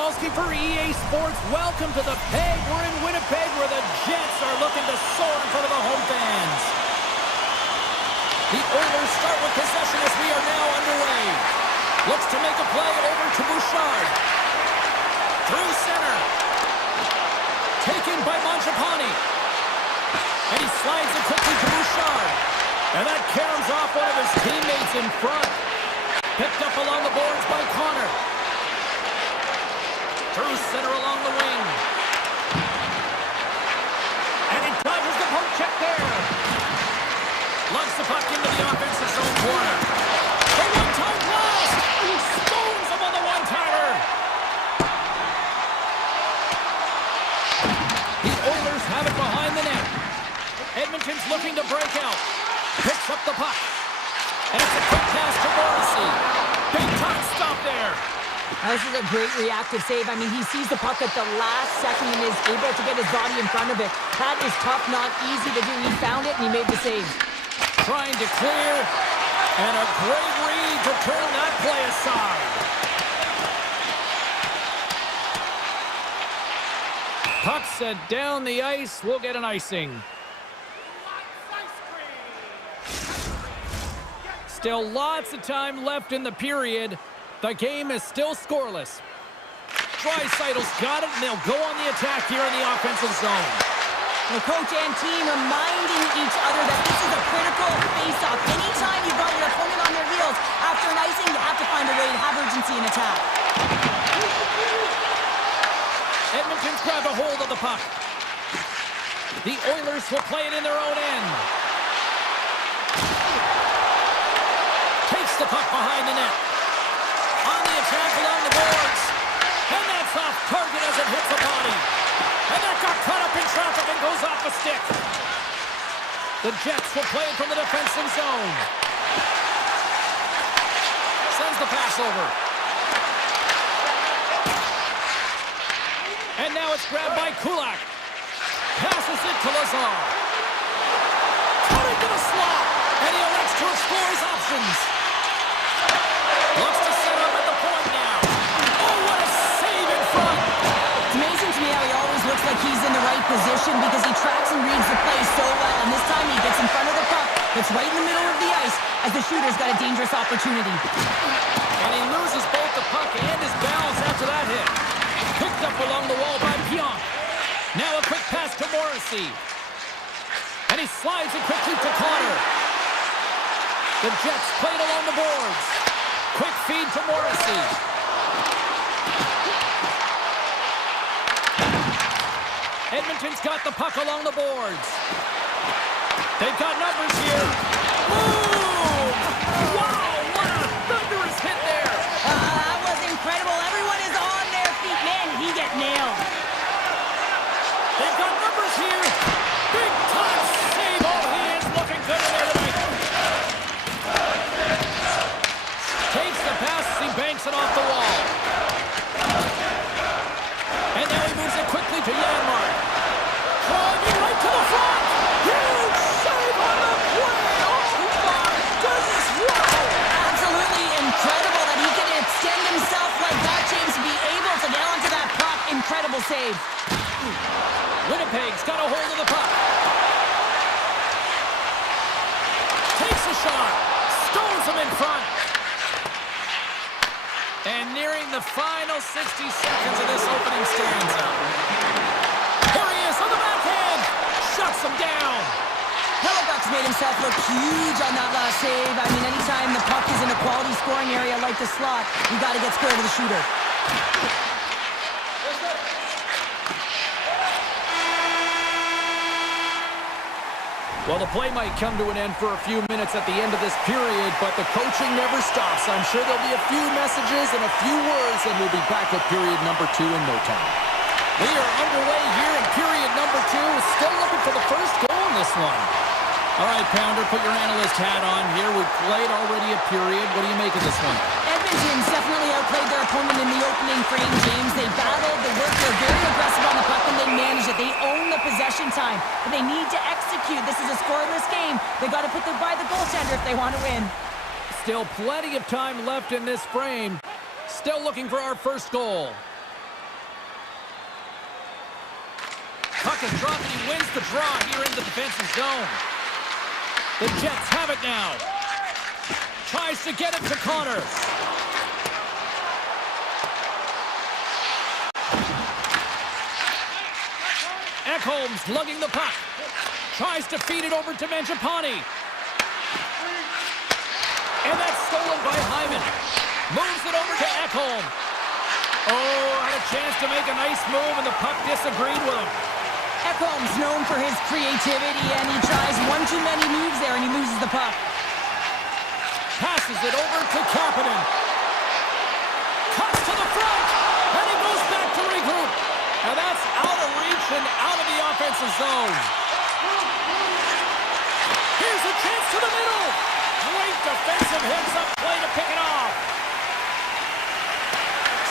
Cybulski for EA Sports. Welcome to the Peg. We're in Winnipeg where the Jets are looking to soar in front of the home fans. The Oilers start with possession as we are now underway. Looks to make a play over to Bouchard. Through center. Taken by Mangiapane. And he slides it quickly to Bouchard. And that caroms off one of his teammates in front. Picked up along the boards by Connor. Through center along the wing. And he dodges the poke check there. Lugs the puck into the offensive zone corner. The one-time blast! He stones him on the one-timer. The Oilers have it behind the net. Edmonton's looking to break out. Picks up the puck. And it's a quick pass to Morrissey. Big time stop there. Now, this is a great reactive save. I mean, he sees the puck at the last second and is able to get his body in front of it. That is tough, not easy to do. He found it and he made the save. Trying to clear. And a great read to turn that play aside. Puck set down the ice. We'll get an icing. Still lots of time left in the period. The game is still scoreless. Draisaitl's got it, and they'll go on the attack here in the offensive zone. The coach and team reminding each other that this is a critical face-off. Anytime you've got your opponent on their heels after an icing, you have to find a way to have urgency in attack. Edmonton's grabbed a hold of the puck. The Oilers will play it in their own end. Takes the puck behind the net. On the attack along the boards. And that's off target as it hits the body. And that got caught up in traffic and goes off a stick. The Jets will play it from the defensive zone. Sends the pass over. And now it's grabbed by Kulak. Passes it to Lazar. Cutting to the slot. And he elects to explore his options. Looks to set up at the point now. Oh, what a save in front. It's amazing to me how he always looks like he's in the right position because he tracks and reads the play so well. And this time he gets in front of the puck. It's right in the middle of the ice as the shooter's got a dangerous opportunity. And he loses both the puck and his balance after that hit. Picked up along the wall by Pionk. Now a quick pass to Morrissey. And he slides it quickly to Connor. The Jets played along the boards. Quick feed to Morrissey. Edmonton's got the puck along the boards. They've got numbers here. Boom! Wow, what a thunderous hit there. That was incredible. Everyone is on their feet. Man, he got nailed. They've got numbers here. Big time save. Oh, he is looking good in there tonight. Takes the pass as he banks it off the wall. And now he moves it quickly to Janmark. Driving right to the front. Huge save on the play. Oh, my goodness. Wow. Absolutely incredible that he can extend himself like that, James, to be able to get onto that puck. Incredible save. Winnipeg's got a hold of the puck. Takes a shot. Stones him in front. And nearing the final 60 seconds of this opening stanza. Here he is on the backhand. Shuts him down. Hellebuck's made himself look huge on that last save. I mean, anytime the puck is in a quality scoring area like the slot, you got to get square to the shooter. Well, the play might come to an end for a few minutes at the end of this period, but the coaching never stops. I'm sure there'll be a few messages and a few words, and we'll be back with period number 2 in no time. We are underway here in period number 2. Still looking for the first goal in this one. All right, Pounder, put your analyst hat on here. We've played already a period. What do you make of this one? Edmonton's definitely outplayed their opponent in the opening frame, James. They battled, they worked, they're very aggressive on the puck, and they manage it. They own the possession time, but they need to execute. This is a scoreless game. They got to put by the goaltender if they want to win. Still plenty of time left in this frame. Still looking for our first goal. Puck is dropped and he wins the draw here in the defensive zone. The Jets have it now. Tries to get it to Connor. Ekholm's lugging the puck. Tries to feed it over to Mangiapane. And that's stolen by Hyman. Moves it over to Ekholm. Oh, had a chance to make a nice move, and the puck disagreed with him. Ekholm's known for his creativity, and he tries one too many moves there, and he loses the puck. Passes it over to Kapanen. Cuts to the front, and he goes back to regroup. And that's out of reach and out of the offensive zone. Here's a chance to the middle. Great defensive hits up play to pick it off.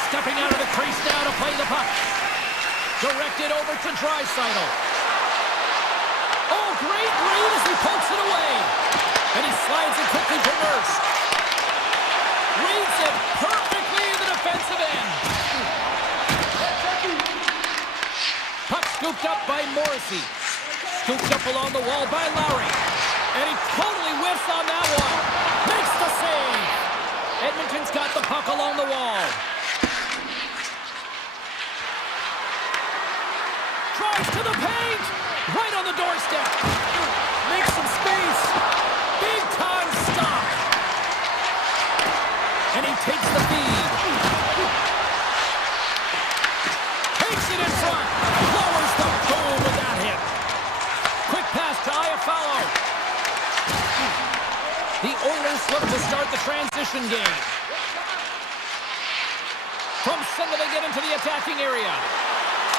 Stepping out of the crease now to play the puck. Directed over to Draisaitl. Oh, great read as he pokes it away. And he slides it quickly to Nurse. Reads it perfectly in the defensive end. Puck scooped up by Morrissey. Scooped up along the wall by Lowry. And he totally whiffs on that one. Makes the save. Edmonton's got the puck along the wall. Drives to the paint. Right on the doorstep. Makes some space. Big time stop. And he takes the feed. Takes it in front. Lowers the boom with that hit. Quick pass to Iafallo. The Oilers look to start the transition game. From center they get into the attacking area.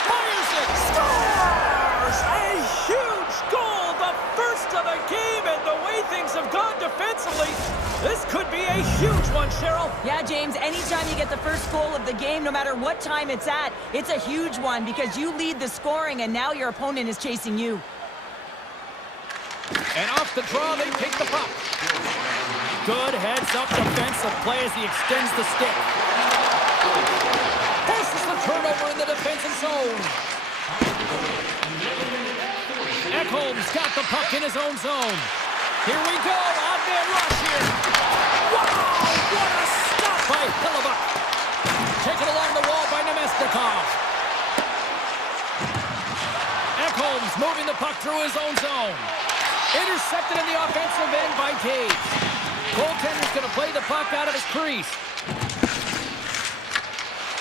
Fires it. Scores! A huge goal. The first of the game, and the way things have gone defensively, this could be a huge one, Cheryl. Yeah, James, anytime you get the first goal of the game, no matter what time it's at, it's a huge one because you lead the scoring, and now your opponent is chasing you. And off the draw, they take the puck. Good heads-up defensive play as he extends the stick. Forces the turnover in the defensive zone. Ekholm's got the puck in his own zone. Here we go, odd-man rush here. Wow, what a stop by Hillebuck. Taken along the wall by Nemesnikov. Ekholm's moving the puck through his own zone. Intercepted in the offensive end by Taves. Goaltender's going to play the puck out of his crease.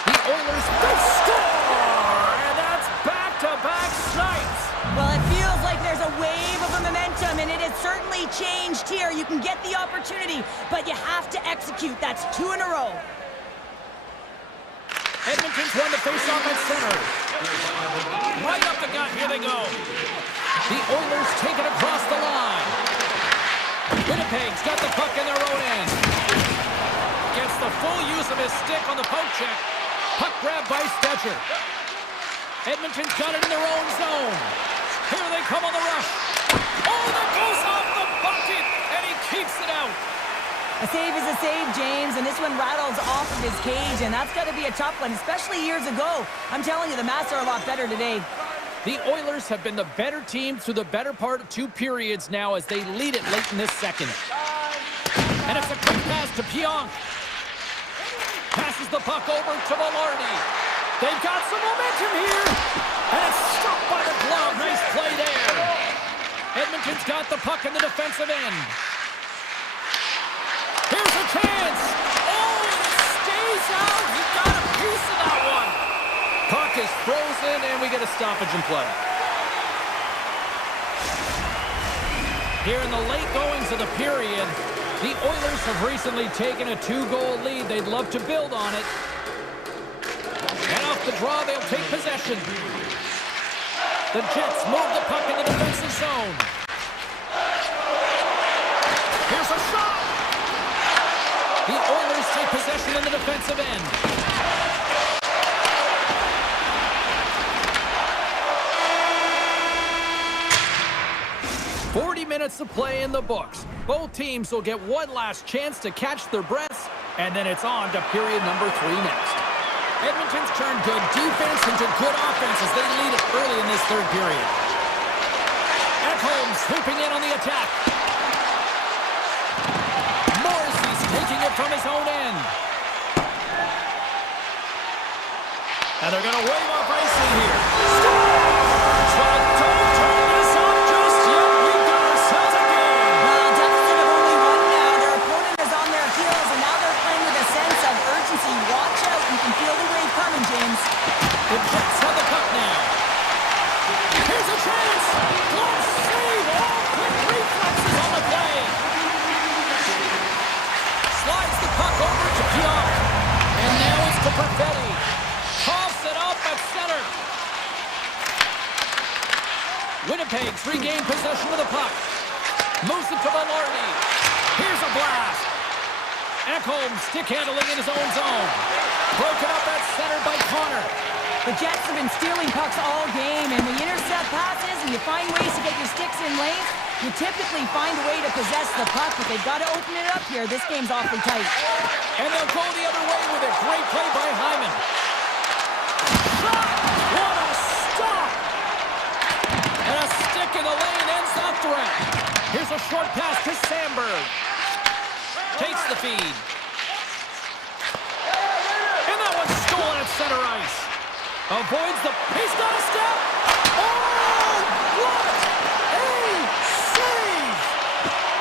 The Oilers, they score! And that's back-to-back sites. Well, it feels like there's a wave of momentum, and it has certainly changed here. You can get the opportunity, but you have to execute. That's 2 in a row. Edmonton's won the face-off at center. Right up the gut, here they go. The Oilers take it across the line. Winnipeg's got the puck in their own end. Gets the full use of his stick on the poke check. Puck grab by Stetcher. Edmonton's got it in their own zone. Here they come on the rush. Oh, that goes off the bucket, and he keeps it out. A save is a save, James, and this one rattles off of his cage, and that's got to be a tough one, especially years ago. I'm telling you, the Mats are a lot better today. The Oilers have been the better team through the better part of 2 periods now as they lead it late in this second. And it's a quick pass to Pionk. Passes the puck over to Velarde. They've got some momentum here. And it's stopped by the glove. Nice play there. Edmonton's got the puck in the defensive end. Here's a chance. Oh, and it stays out. He got a piece of that one. Puck is frozen, and we get a stoppage in play. Here in the late goings of the period, the Oilers have recently taken a 2-goal lead. They'd love to build on it. And off the draw, they'll take possession. The Jets move the puck in the defensive zone. Here's a shot! The Oilers take possession in the defensive end. 40 minutes of play in the books. Both teams will get one last chance to catch their breaths, and then it's on to period number 3 next. Edmonton's turned good defense into good offense as they lead it early in this third period. Ekholm swooping in on the attack. Morrissey's taking it from his own end. And they're going to wave off icing here. But don't turn this off just yet. We've got ourselves a game. Well, deficit of only one now. Their opponent is on their heels, and now they're playing with a sense of urgency. Watch out. You can feel the wave coming, James. The Jets have the puck now. Here's a chance. Glove save. All quick reflexes on the play. Slides the puck over to Pionk. And now it's to Perfetti. Toss it up at center. Winnipeg's regained possession of the puck. Moves it to Malorny. Here's a blast. Ekholm stick handling in his own zone. Broken up at center by Connor. The Jets have been stealing pucks all game, and when you intercept passes and you find ways to get your sticks in lanes, you typically find a way to possess the puck, but they've got to open it up here. This game's awfully tight. And they'll go the other way with a great play by Hyman. Shot! What a stop! And a stick in the lane ends that threat. Here's a short pass to Sandberg. Takes the feed. And that one's stolen at center ice. Avoids the... He's got a step! Oh! What a save!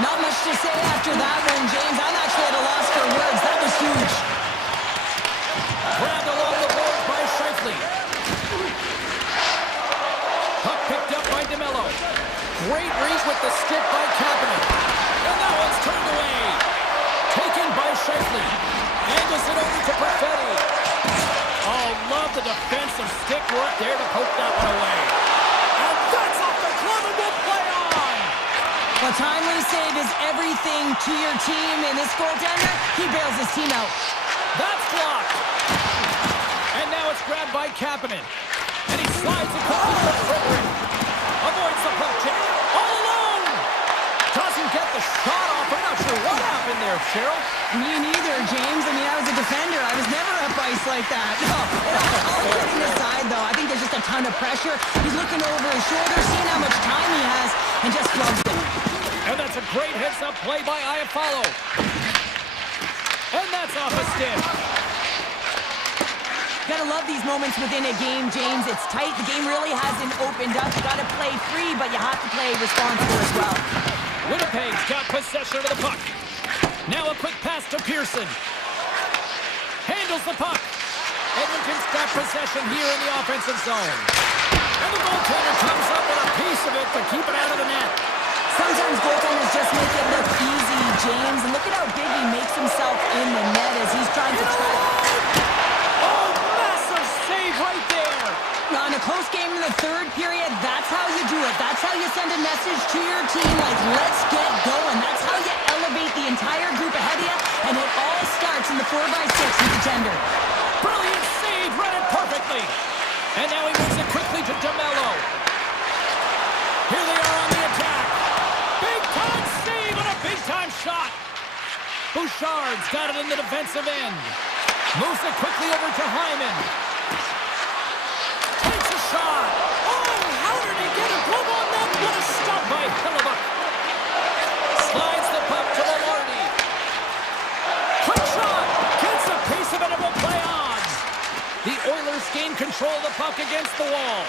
Not much to say after that one, James. I'm actually at a loss for words. That was huge. Grabbed along the boards by Scheifele. Puck picked up by DeMello. Great reach with the stick by Kapanen. And that one's turned away. Taken by Scheifele. Angles it over to Perfetti. Oh, love the defensive stick work there to poke that one away. And that's off the glove and will play on. A timely save is everything to your team, and this goaltender, he bails his team out. That's blocked. And now it's grabbed by Kapanen. And he slides it quickly to Frederick. Avoids the puck check. All alone. Doesn't get the shot off. I'm not sure what happened there, Cheryl. Me neither, James. I mean, I was a defender. I was never up ice like that. No, all kidding aside, though, I think there's just a ton of pressure. He's looking over his shoulder, seeing how much time he has, and just flubs it. And that's a great heads-up play by Iafallo. And that's off a stick. Gotta love these moments within a game, James. It's tight. The game really hasn't opened up. You gotta play free, but you have to play responsible as well. Winnipeg's got possession of the puck. Now a quick pass to Pearson. Handles the puck. Edmonton's got possession here in the offensive zone. And the goaltender comes up with a piece of it to keep it out of the net. Sometimes goaltenders just make it look easy, James. And look at how big he makes himself in the net as he's trying to track. Oh, massive save right there. Now, in a close game in the third period, that's how you do it. That's how you send a message to your team like, let's get going. That's how you elevate the entire group ahead of you, and it all starts in the 4x6 with the tender. Brilliant save, read it perfectly. And now he moves it quickly to DeMello. Here they are on the attack. Big-time save and a big-time shot. Bouchard's got it in the defensive end. Moves it quickly over to Hyman. Takes a shot. Oh, how did he get a glove on that? What a stop by Hellebuck. Slides the puck to Malorny. Quick shot. Gets a piece of it and will play on. The Oilers gain control of the puck against the wall.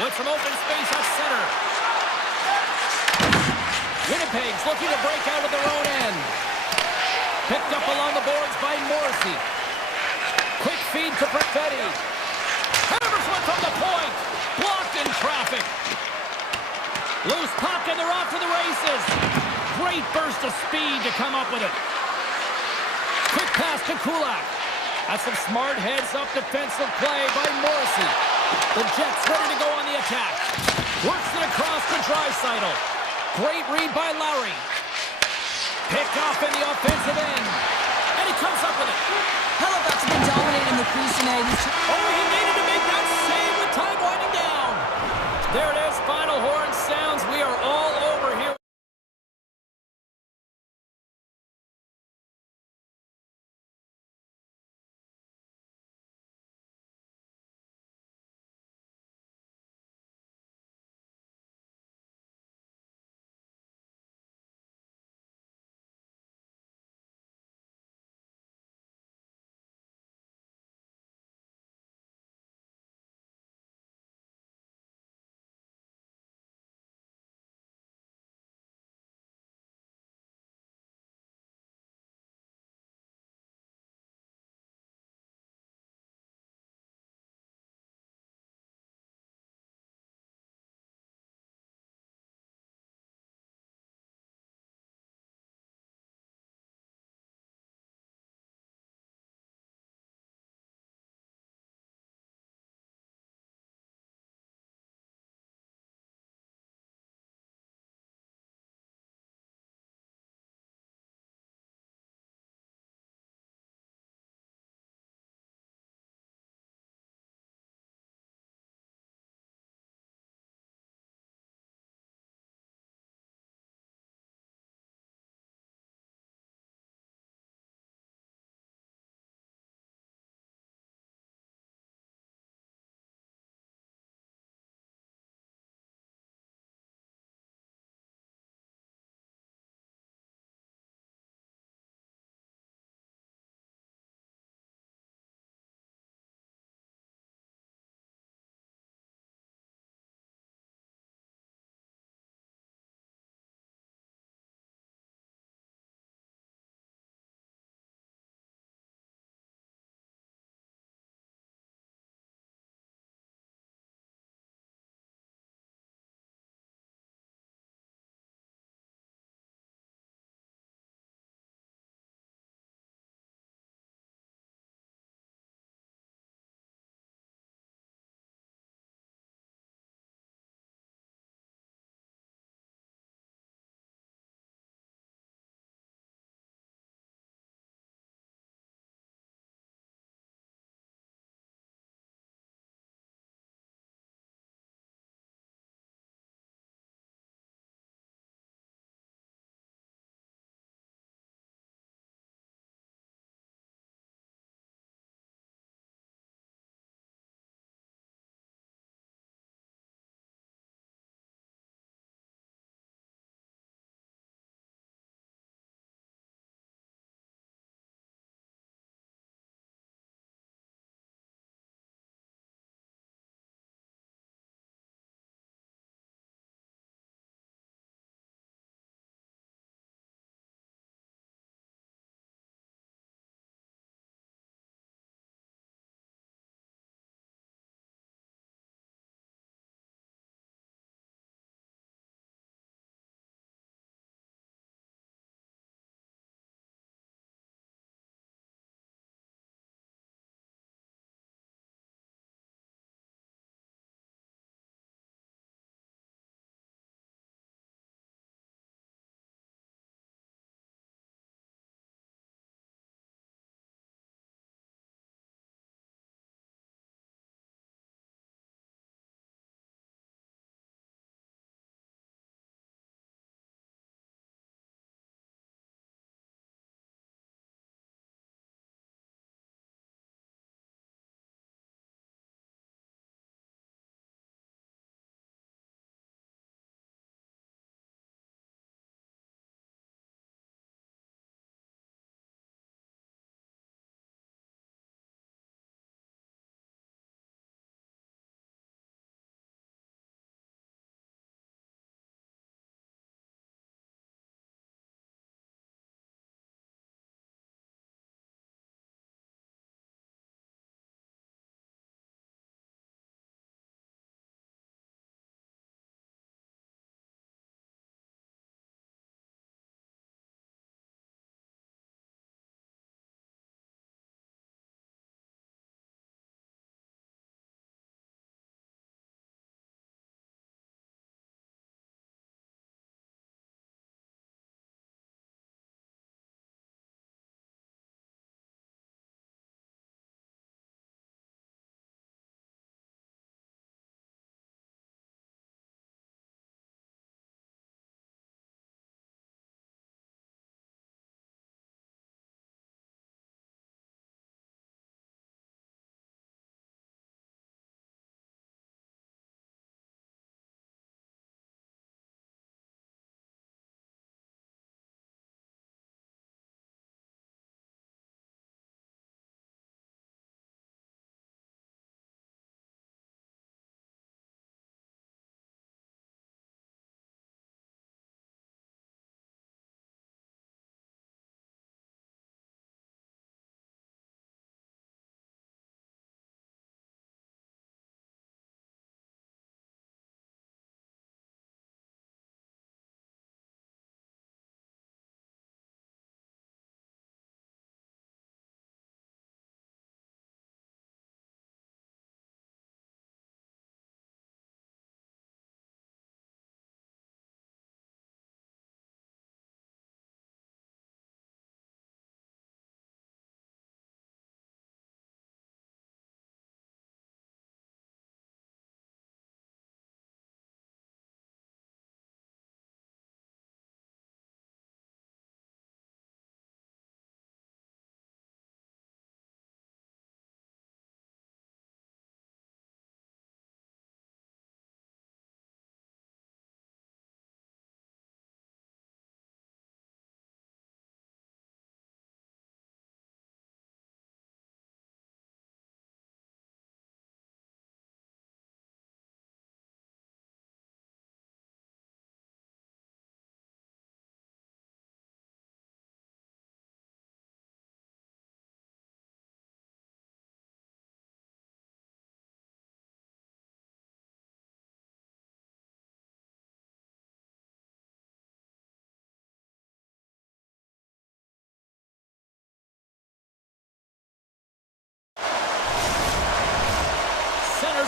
With some open space at center. Winnipeg's looking to break out of their own end. Picked up along the boards by Morrissey. Quick feed to Perfetti. Hammers one from the point. Blocked in traffic. Loose puck and they're off to the races. Great burst of speed to come up with it. Quick pass to Kulak. That's some smart heads-up defensive play by Morrissey. The Jets ready to go on the attack. Works it across to Draisaitl. Great read by Lowry. Picked off in the offensive end. And he comes up with it. Hellebuck's been dominating the crease tonight. Oh, he needed to make that save with time winding down. There it is. Final horn sounds. We are all over here.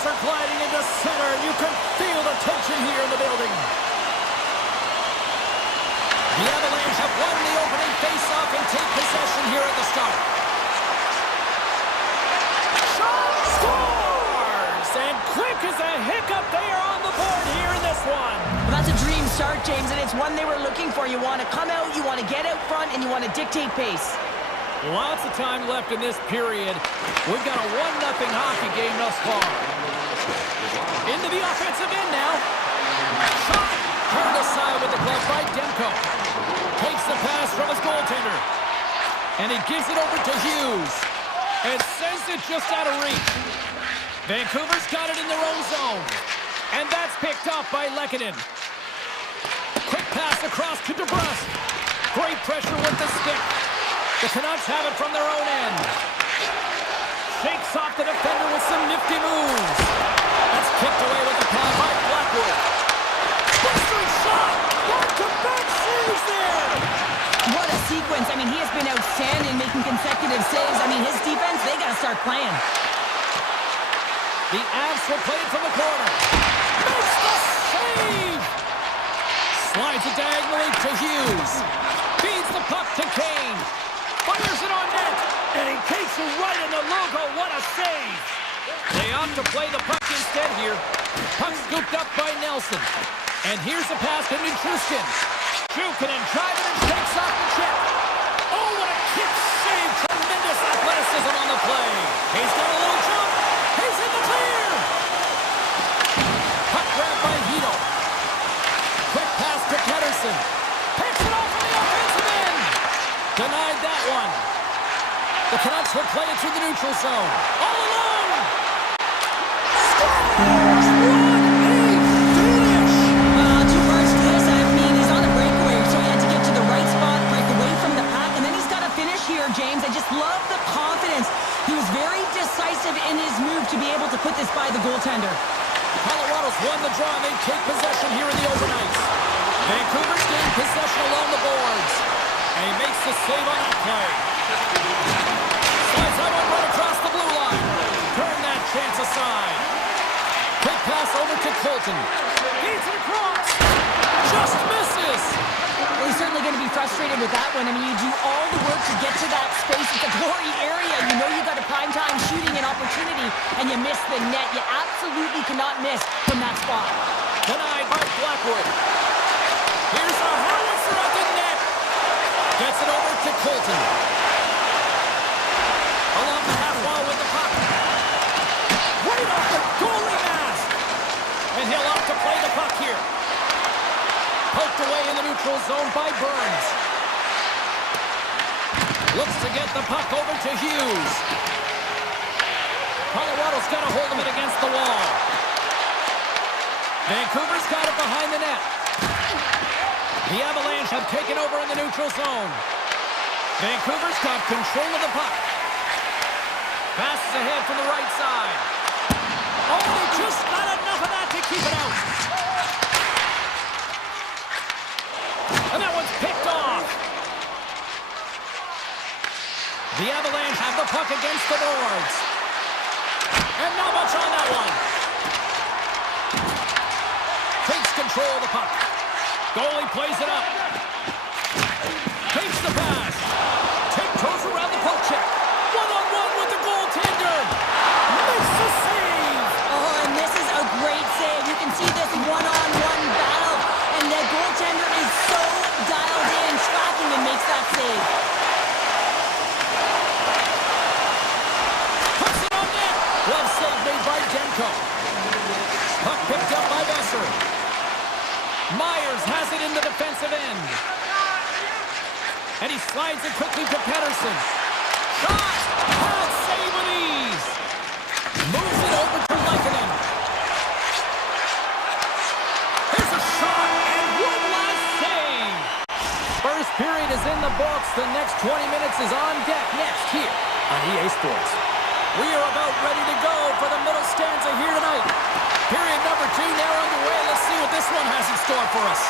are gliding into center. You can feel the tension here in the building. The Avalanche have won the opening face-off and take possession here at the start. Shot scores! And quick as a hiccup, they are on the board here in this one. Well, that's a dream start, James, and it's one they were looking for. You want to come out, you want to get out front, and you want to dictate pace. Lots of time left in this period. We've got a 1-0 hockey game thus far. Into the offensive end now. Shot! Turned aside with the glove by Demko. Takes the pass from his goaltender. And he gives it over to Hughes. And sends it just out of reach. Vancouver's got it in their own zone. And that's picked up by Lehkonen. Quick pass across to DeBrusque. Great pressure with the stick. The Canucks have it from their own end. Shakes off the defender with some nifty moves. That's kicked away with the pad by Blackwood. Blistering shot! Back-to-back saves there! What a sequence. I mean, he has been outstanding making consecutive saves. I mean, his defense, they got to start playing. The Avs will play it from the corner. Makes the save! Slides it diagonally to Hughes. Feeds the puck to Kane. Fires it on net. And he takes it right in the logo. What a save! They opt to play the puck instead here. Puck scooped up by Nelson. And here's the pass to Nichushkin. Shukin drives it and shakes off the check. Oh, what a kick save. Tremendous athleticism on the play. He's got a little jump. He's in the clear. Puck grabbed by Hito. Quick pass to Pettersson. Picks it off from the offensive end. Denied that one. The Canucks will play it through the neutral zone. All alone. Scores! Two parts to this. I mean, he's on a breakaway, so he had to get to the right spot, break away from the pack, and then he's got to finish here, James. I just love the confidence. He was very decisive in his move to be able to put this by the goaltender. Colorado's won the draw, and they take possession here in the overnights. Vancouver's gained possession along the boards. And he makes the save on that play. Slides that one right across the blue line. Turn that chance aside. Quick pass over to Colton. Feeds it across. Just misses. Well, he's certainly going to be frustrated with that one. I mean, you do all the work to get to that space. It's a glory area. You know you got a primetime shooting and opportunity, and you miss the net. You absolutely cannot miss from that spot. Denied by Blackwood. Here's a howitzer at the net. Gets it over to Colton. Along the half wall with the puck. Right off the goalie mask. And he'll opt to play the puck here. Poked away in the neutral zone by Burns. Looks to get the puck over to Hughes. Colorado's got a hold of it against the wall. Vancouver's got it behind the net. The Avalanche have taken over in the neutral zone. Vancouver's got control of the puck. Passes ahead from the right side. Oh, they just not enough of that to keep it out. And that one's picked off. The Avalanche have the puck against the boards. And not much on that one. Takes control of the puck. Goalie plays it up. Takes the pass. Tiptoes around the poke check. One-on-one with the goaltender. Makes the save. Oh, and this is a great save. You can see this one-on-one battle, and the goaltender is so dialed in, tracking, and makes that save. Puts it on net. Glove save made by Demko. Puck picked up by Besser. Myers has it in the defensive end. And he slides it quickly to Pettersson. Shot! Hard save with ease. Moves it over to Lehkonen. Here's a shot and one last save. First period is in the books. The next 20 minutes is on deck next here on EA Sports. We are about ready to go for the middle stanza here tonight. Period number 2 now underway. Let's see what this one has in store for us.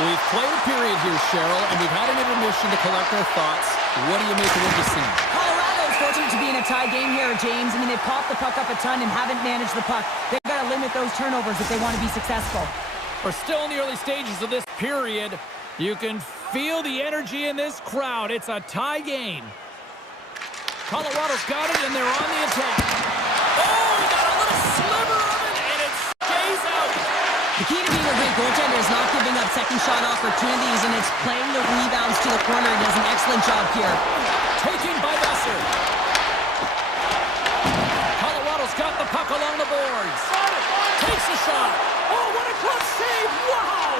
We've played a period here, Cheryl, and we've had an intermission to collect our thoughts. What do you make of what you've seen? Colorado's unfortunate to be in a tie game here, James. I mean, they've popped the puck up a ton and haven't managed the puck. They've got to limit those turnovers if they want to be successful. We're still in the early stages of this period. You can feel the energy in this crowd. It's a tie game. Colorado's got it, and they're on the attack. Oh, he got a little sliver of it, and it stays out. The key to being a great goaltender is not giving up second shot opportunities, and it's playing the rebounds to the corner. He does an excellent job here. Taken by Besser. Colorado's got the puck along the boards. Takes a shot. Oh, what a clutch save. Wow.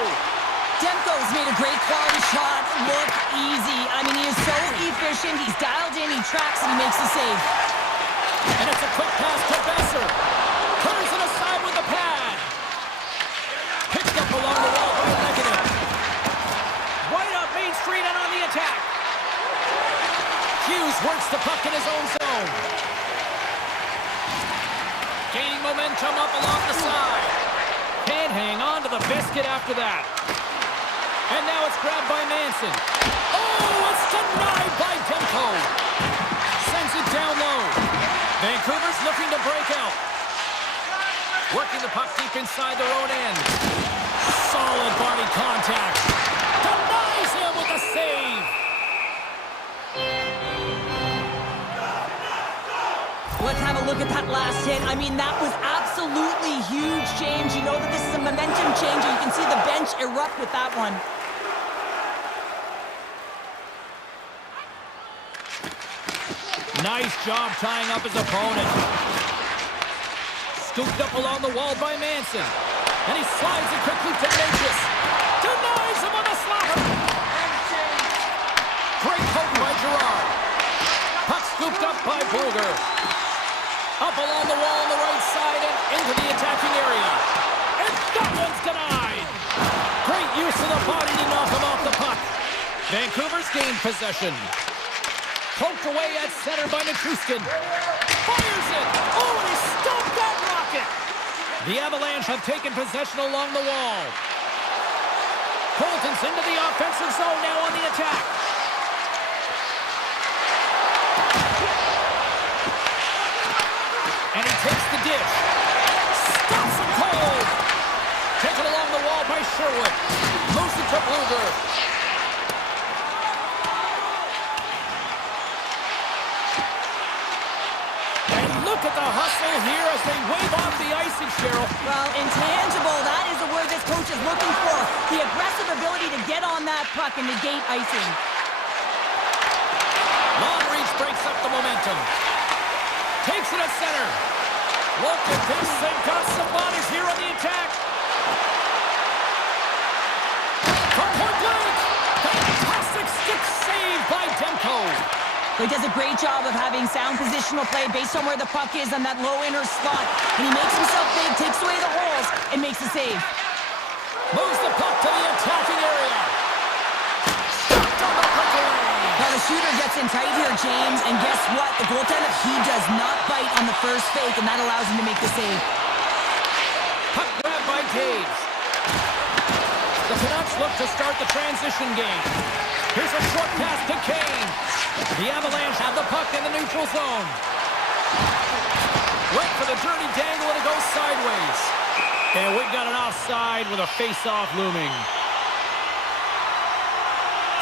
Demko's made a great quality shot look easy. I mean, he is so efficient. He's dialed in, he tracks, and he makes the save. And it's a quick pass to Besser. Turns it aside with the pad. Picked up along the wall by Leggett. Right up Main Street and on the attack. Hughes works the puck in his own zone. Gaining momentum up along the side. Can't hang on to the biscuit after that. And now it's grabbed by Manson. Oh, it's denied by Demko. Sends it down low. Vancouver's looking to break out. Working the puck deep inside their own end. Solid body contact. Denies him with a save. Let's have a look at that last hit. I mean, that was absolutely huge, James. You know that this is a momentum changer. You can see the bench erupt with that one. Nice job tying up his opponent. Scooped up along the wall by Manson. And he slides it quickly to Natchez. Denies him on the slapper. Great poke by Gerard. Puck scooped up by Bulger. Up along the wall on the right side and into the attacking area. And that one's denied. Great use of the body to knock him off the puck. Vancouver's gained possession. Poked away at center by Nichushkin. Fires it. Oh, and he stopped that rocket. The Avalanche have taken possession along the wall. Colton's into the offensive zone now on the attack. And he takes the dish. Stops him cold. Taken along the wall by Sherwood. Moves it to Bluger. And look at the hustle here as they wave off the icing, Cheryl. Well, intangible, that is the word this coach is looking for. The aggressive ability to get on that puck and negate icing. Long reach breaks up the momentum. Takes it at center. Look at this. They've got some bodies here on the attack. From point blank. Fantastic stick save by Demko. He does a great job of having sound positional play based on where the puck is on that low inner slot. And he makes himself big, takes away the holes, and makes the save. Moves the puck to the attacking area. Stopped on the breakaway. Now the shooter gets in tight here, James, and guess what? The goaltender, he does not bite on the first fake, and that allows him to make the save. Puck grab by Taves. The Canucks look to start the transition game. Here's a short pass to Kane. The Avalanche have the puck in the neutral zone. Went for the dirty dangle, and it goes sideways. And we've got an offside with a face-off looming.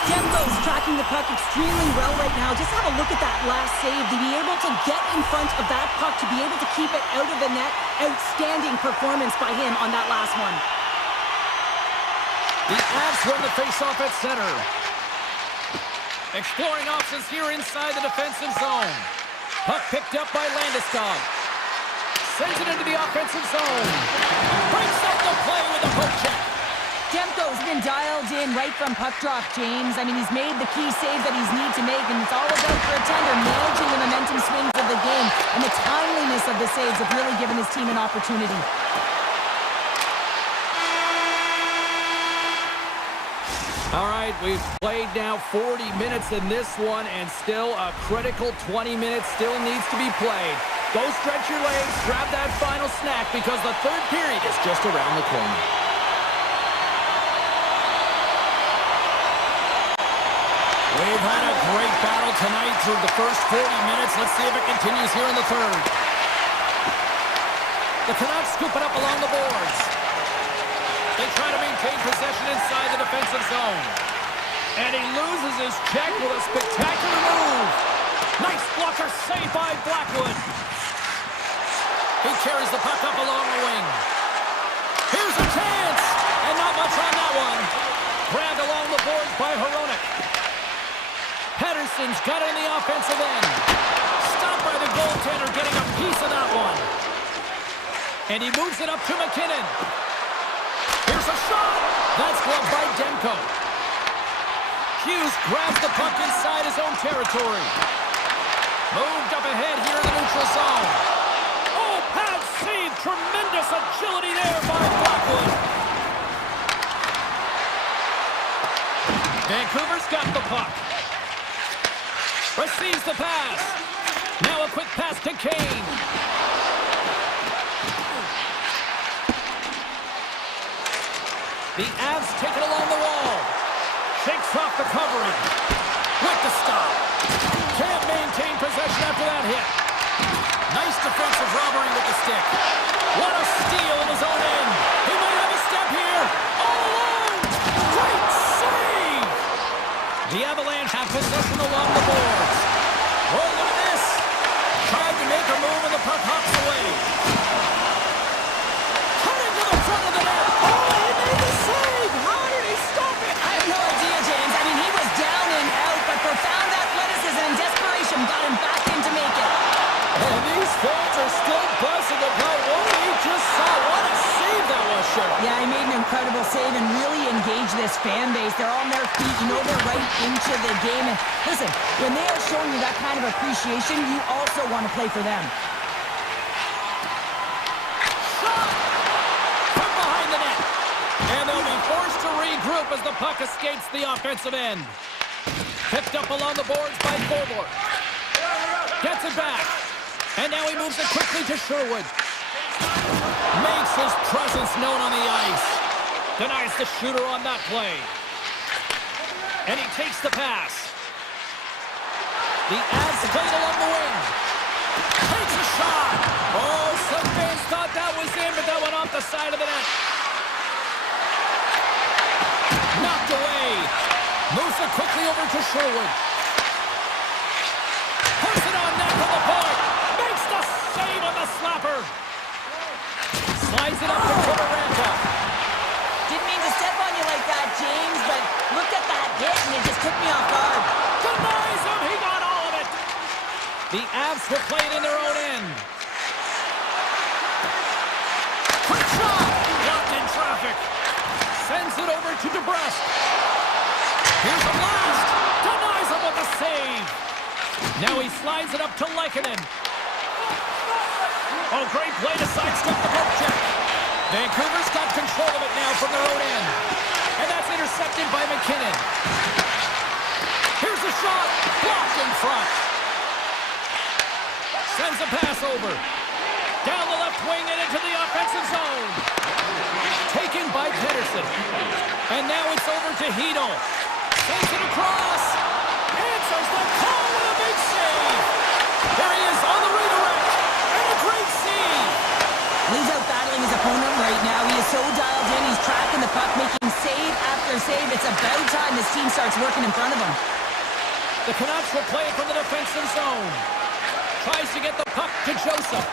Demko's tracking the puck extremely well right now. Just have a look at that last save. To be able to get in front of that puck, to be able to keep it out of the net. Outstanding performance by him on that last one. The Avs win the face-off at center. Exploring options here inside the defensive zone. Puck picked up by Landeskog. Sends it into the offensive zone. Breaks up the play with a poke check. Demko's been dialed in right from puck drop, James. I mean, he's made the key save that he's need to make, and it's all about for a tender managing the momentum swings of the game, and the timeliness of the saves have really given his team an opportunity. All right, we've played now 40 minutes in this one, and still a critical 20 minutes still needs to be played. Go stretch your legs, grab that final snack, because the third period is just around the corner. We've had a great battle tonight through the first 40 minutes. Let's see if it continues here in the third. The Canucks scoop it up along the boards. They try to maintain possession inside the defensive zone. And he loses his check with a spectacular move. Nice blocker save by Blackwood. He carries the puck up along the wing. Here's a chance. And not much on that one. Grabbed along the boards by Hronek. Pettersson's got it in the offensive end. Stopped by the goaltender, getting a piece of that one. And he moves it up to McKinnon. Here's a shot. That's gloved by Demko. Hughes grabs the puck inside his own territory. Moved up ahead here in the neutral zone. Oh, pad save. Tremendous agility there by Blackwood. Vancouver's got the puck. Receives the pass. Now a quick pass to Kane. The Avs take it along the wall. Shakes off the covering. With the stop. Can't maintain possession after that hit. Nice defensive robbery with the stick. What a steal in his own end. He might have a step here. All alone. Great save. The Avalanche have possession along the boards. Oh, look at this. Tried to make a move and the puck hops away. Cutting to the front of the net. Oh, he made the save. How did he stop it? I have no idea, James. I mean, he was down and out, but profound athleticism and desperation got him back in to make it. And these fans are still buzzing about what he just saw. What a save that was, Cheryl. Yeah, he made an incredible save and really engaged this fan base. They're on their feet. You know they're right into the game. And listen, when they are showing you that kind of appreciation, you also want to play for them. Shot! From behind the net. And they'll be forced to regroup as the puck escapes the offensive end. Picked up along the boards by Thorborg. Gets it back. And now he moves it quickly to Sherwood. Makes his presence known on the ice. Denies the shooter on that play. And he takes the pass. The Avs played along the wing. Takes a shot. Oh, some fans thought that was in, but that went off the side of the net. Knocked away. Moves it quickly over to Sherwood. Puts it on net for the point. Makes the save on the slapper. Slides it up to Kiberanta. Didn't mean to step on you like that, James, but looked at that hit and it just took me off guard. Denies him. He got all of it. The Avs were playing in their own end. Quick shot. Blocked in traffic. Sends it over to DeBrusque. Here's a blast. Denies him with a save. Now he slides it up to Lehkonen. Oh, great play to sidestep the poke check. Vancouver's got control of it now from their own end. And that's intercepted by McKinnon. Here's a shot. Blocked in front. Sends a pass over. Down the left wing and into the offensive zone. Taken by Pettersson. And now it's over to Hedl. Sends it across. Answers the call with a big save. There he is on the redirect. And a great save. He's out battling his opponent right now. He is so dialed in. He's tracking the puck, making save after save. It's about time this team starts working in front of him. The Canucks will play it from the defensive zone. Tries to get the puck to Joseph.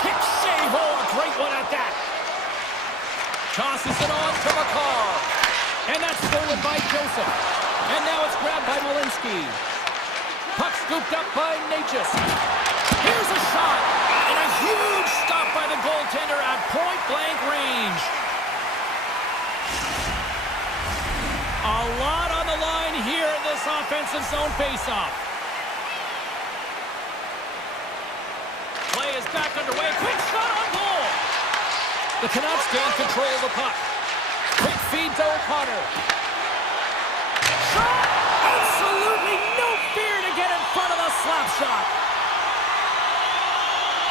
Kick save. Oh, a great one at that. Tosses it on to McCarr. And that's stolen by Joseph. And now it's grabbed by Malinsky. Puck scooped up by Natchez. Here's a shot. And a huge stop by the goaltender at point-blank range. A lot on the line here in this offensive zone faceoff. Play is back underway. Quick shot on goal. The Canucks gain control of the puck. Quick feed to O'Connor. Shot! Absolutely no fear to get in front of the slap shot.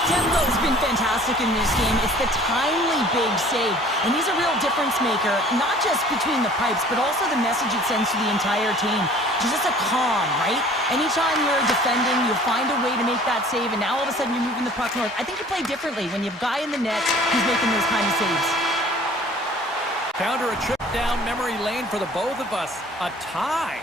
Demko's been fantastic in this game. It's the timely big save. And he's a real difference maker, not just between the pipes, but also the message it sends to the entire team. It's just a calm, right? Anytime you're defending, you find a way to make that save, and now all of a sudden you're moving the puck north. I think you play differently when you have a guy in the net who's making those kind of saves. Counter a trip down memory lane for the both of us. A tie.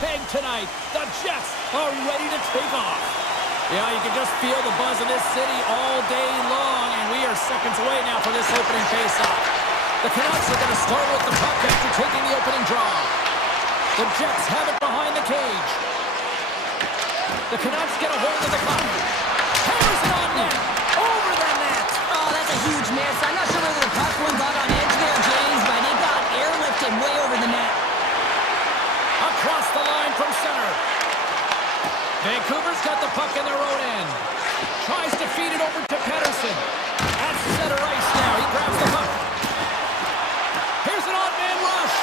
Peg tonight. The Jets are ready to take off. Yeah, you can just feel the buzz in this city all day long, and we are seconds away now for this opening face-off. The Canucks are going to start with the puck after taking the opening draw. The Jets have it behind the cage. The Canucks get a hold of the puck. Hammers it on net. Over the net. Oh, that's a huge miss. I'm not sure whether the puck one got on edge there, James, but it got airlifted way over the net. Across the line from center. Vancouver's got the puck in their own end. Tries to feed it over to Pettersson. At center ice now. He grabs the puck. Here's an odd-man rush.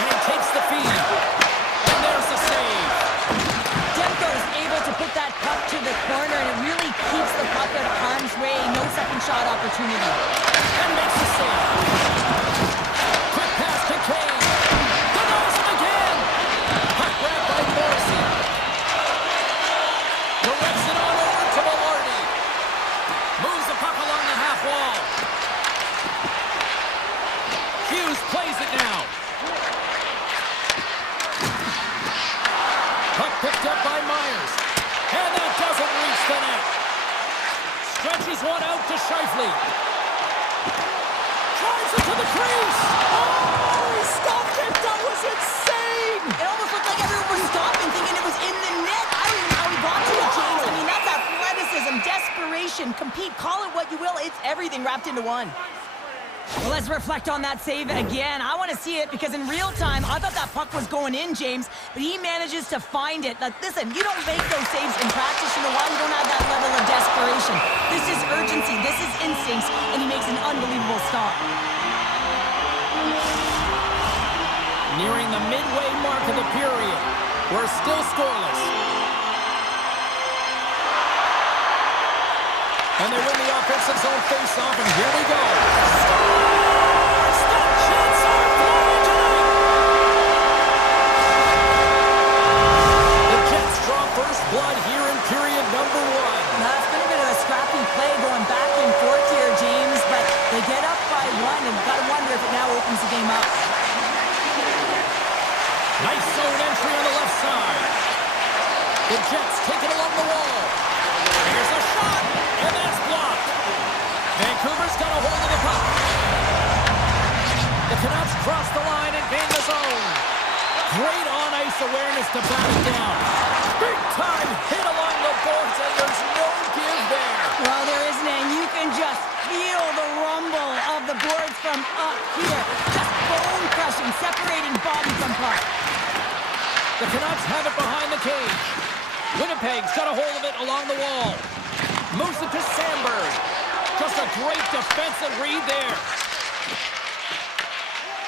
And he takes the feed. And there's the save. Demko is able to put that puck to the corner, and it really keeps the puck out of harm's way. No second shot opportunity. And makes the save. Quick pass to Kane. Denies him again. Puck grabbed by Morrissey. Directs it on over to Velarde. Moves the puck along the half wall. Hughes plays it now. Puck picked up by Myers. And that doesn't reach the net. Stretches one out to Scheifele. Drives it to the crease. Oh, he stopped it. That was insane. It almost looked like everyone was stopping, thinking it was in the net. I don't even know how he got to it, James. I mean, that's athleticism, desperation, compete, call it what you will. It's everything wrapped into one. Well, let's reflect on that save again. I want to see it because in real time, I thought that puck was going in, James, but he manages to find it. Like, listen, you don't make those saves in practice. You know why? You don't have that level of desperation. This is urgency. This is instincts, and he makes an unbelievable stop. Nearing the midway mark of the period. We're still scoreless. And they win the offensive zone face-off, and here we go. Scores! The Jets are flying tonight! The Jets draw first blood here in period number 1. Now, it's been a bit of a scrappy play going back and forth here, James, but they get up by 1, and got to wonder if it now opens the game up. Nice zone entry on the left side. The Jets take it along the wall. Here's a shot, and that's blocked. Vancouver's got a hold of the puck. The Canucks cross the line and gain the zone. Great on-ice awareness to bat it down. Big time hit along the boards, and there's no give there. Well, there isn't, and you can just feel the rumble of the boards from up here. Just bone-crushing, separating body from puck. The Canucks have it behind the cage. Winnipeg's got a hold of it along the wall. Moves it to Sandberg. Just a great defensive read there.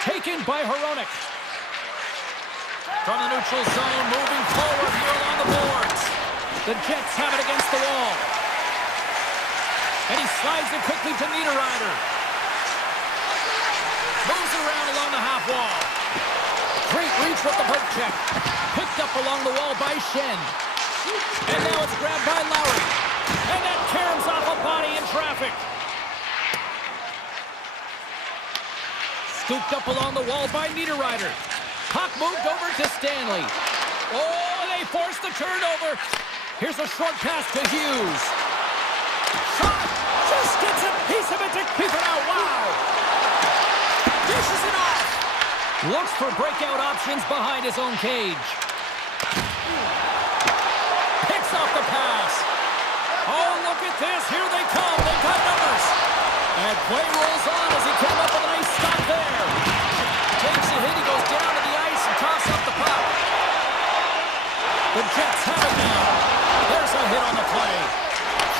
Taken by Hronek. From the neutral zone, moving forward here along the boards. The Jets have it against the wall. And he slides it quickly to Niederreiter. Moves it around along the half wall. Great reach with the poke check. Picked up along the wall by Shen. And now it's grabbed by Lowry. And that caroms off a body in traffic. Scooped up along the wall by Niederreiter. Puck moved over to Stanley. Oh, they forced the turnover. Here's a short pass to Hughes. Shot! Just gets a piece of it to keep it out. Wow! Dishes it off. Looks for breakout options behind his own cage. Picks off the pass. Oh, look at this. Here they come. They've got numbers. And play rolls on as he came up with a nice stop there. Takes a hit. He goes down to the ice and tosses up the puck. The Jets have it now. There's a hit on the play.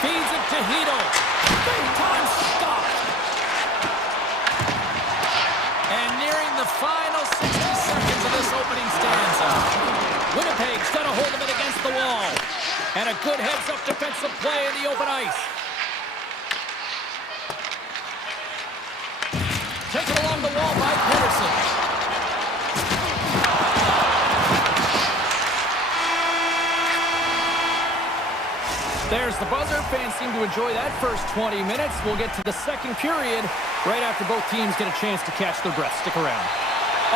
Feeds it to Hito. Big time stop. And nearing the final 60 seconds of this opening stanza. Winnipeg's got a hold of it against the wall. And a good heads-up defensive play in the open ice. Taken along the wall by Pettersson. There's the buzzer. Fans seem to enjoy that first 20 minutes. We'll get to the second period right after both teams get a chance to catch their breath. Stick around.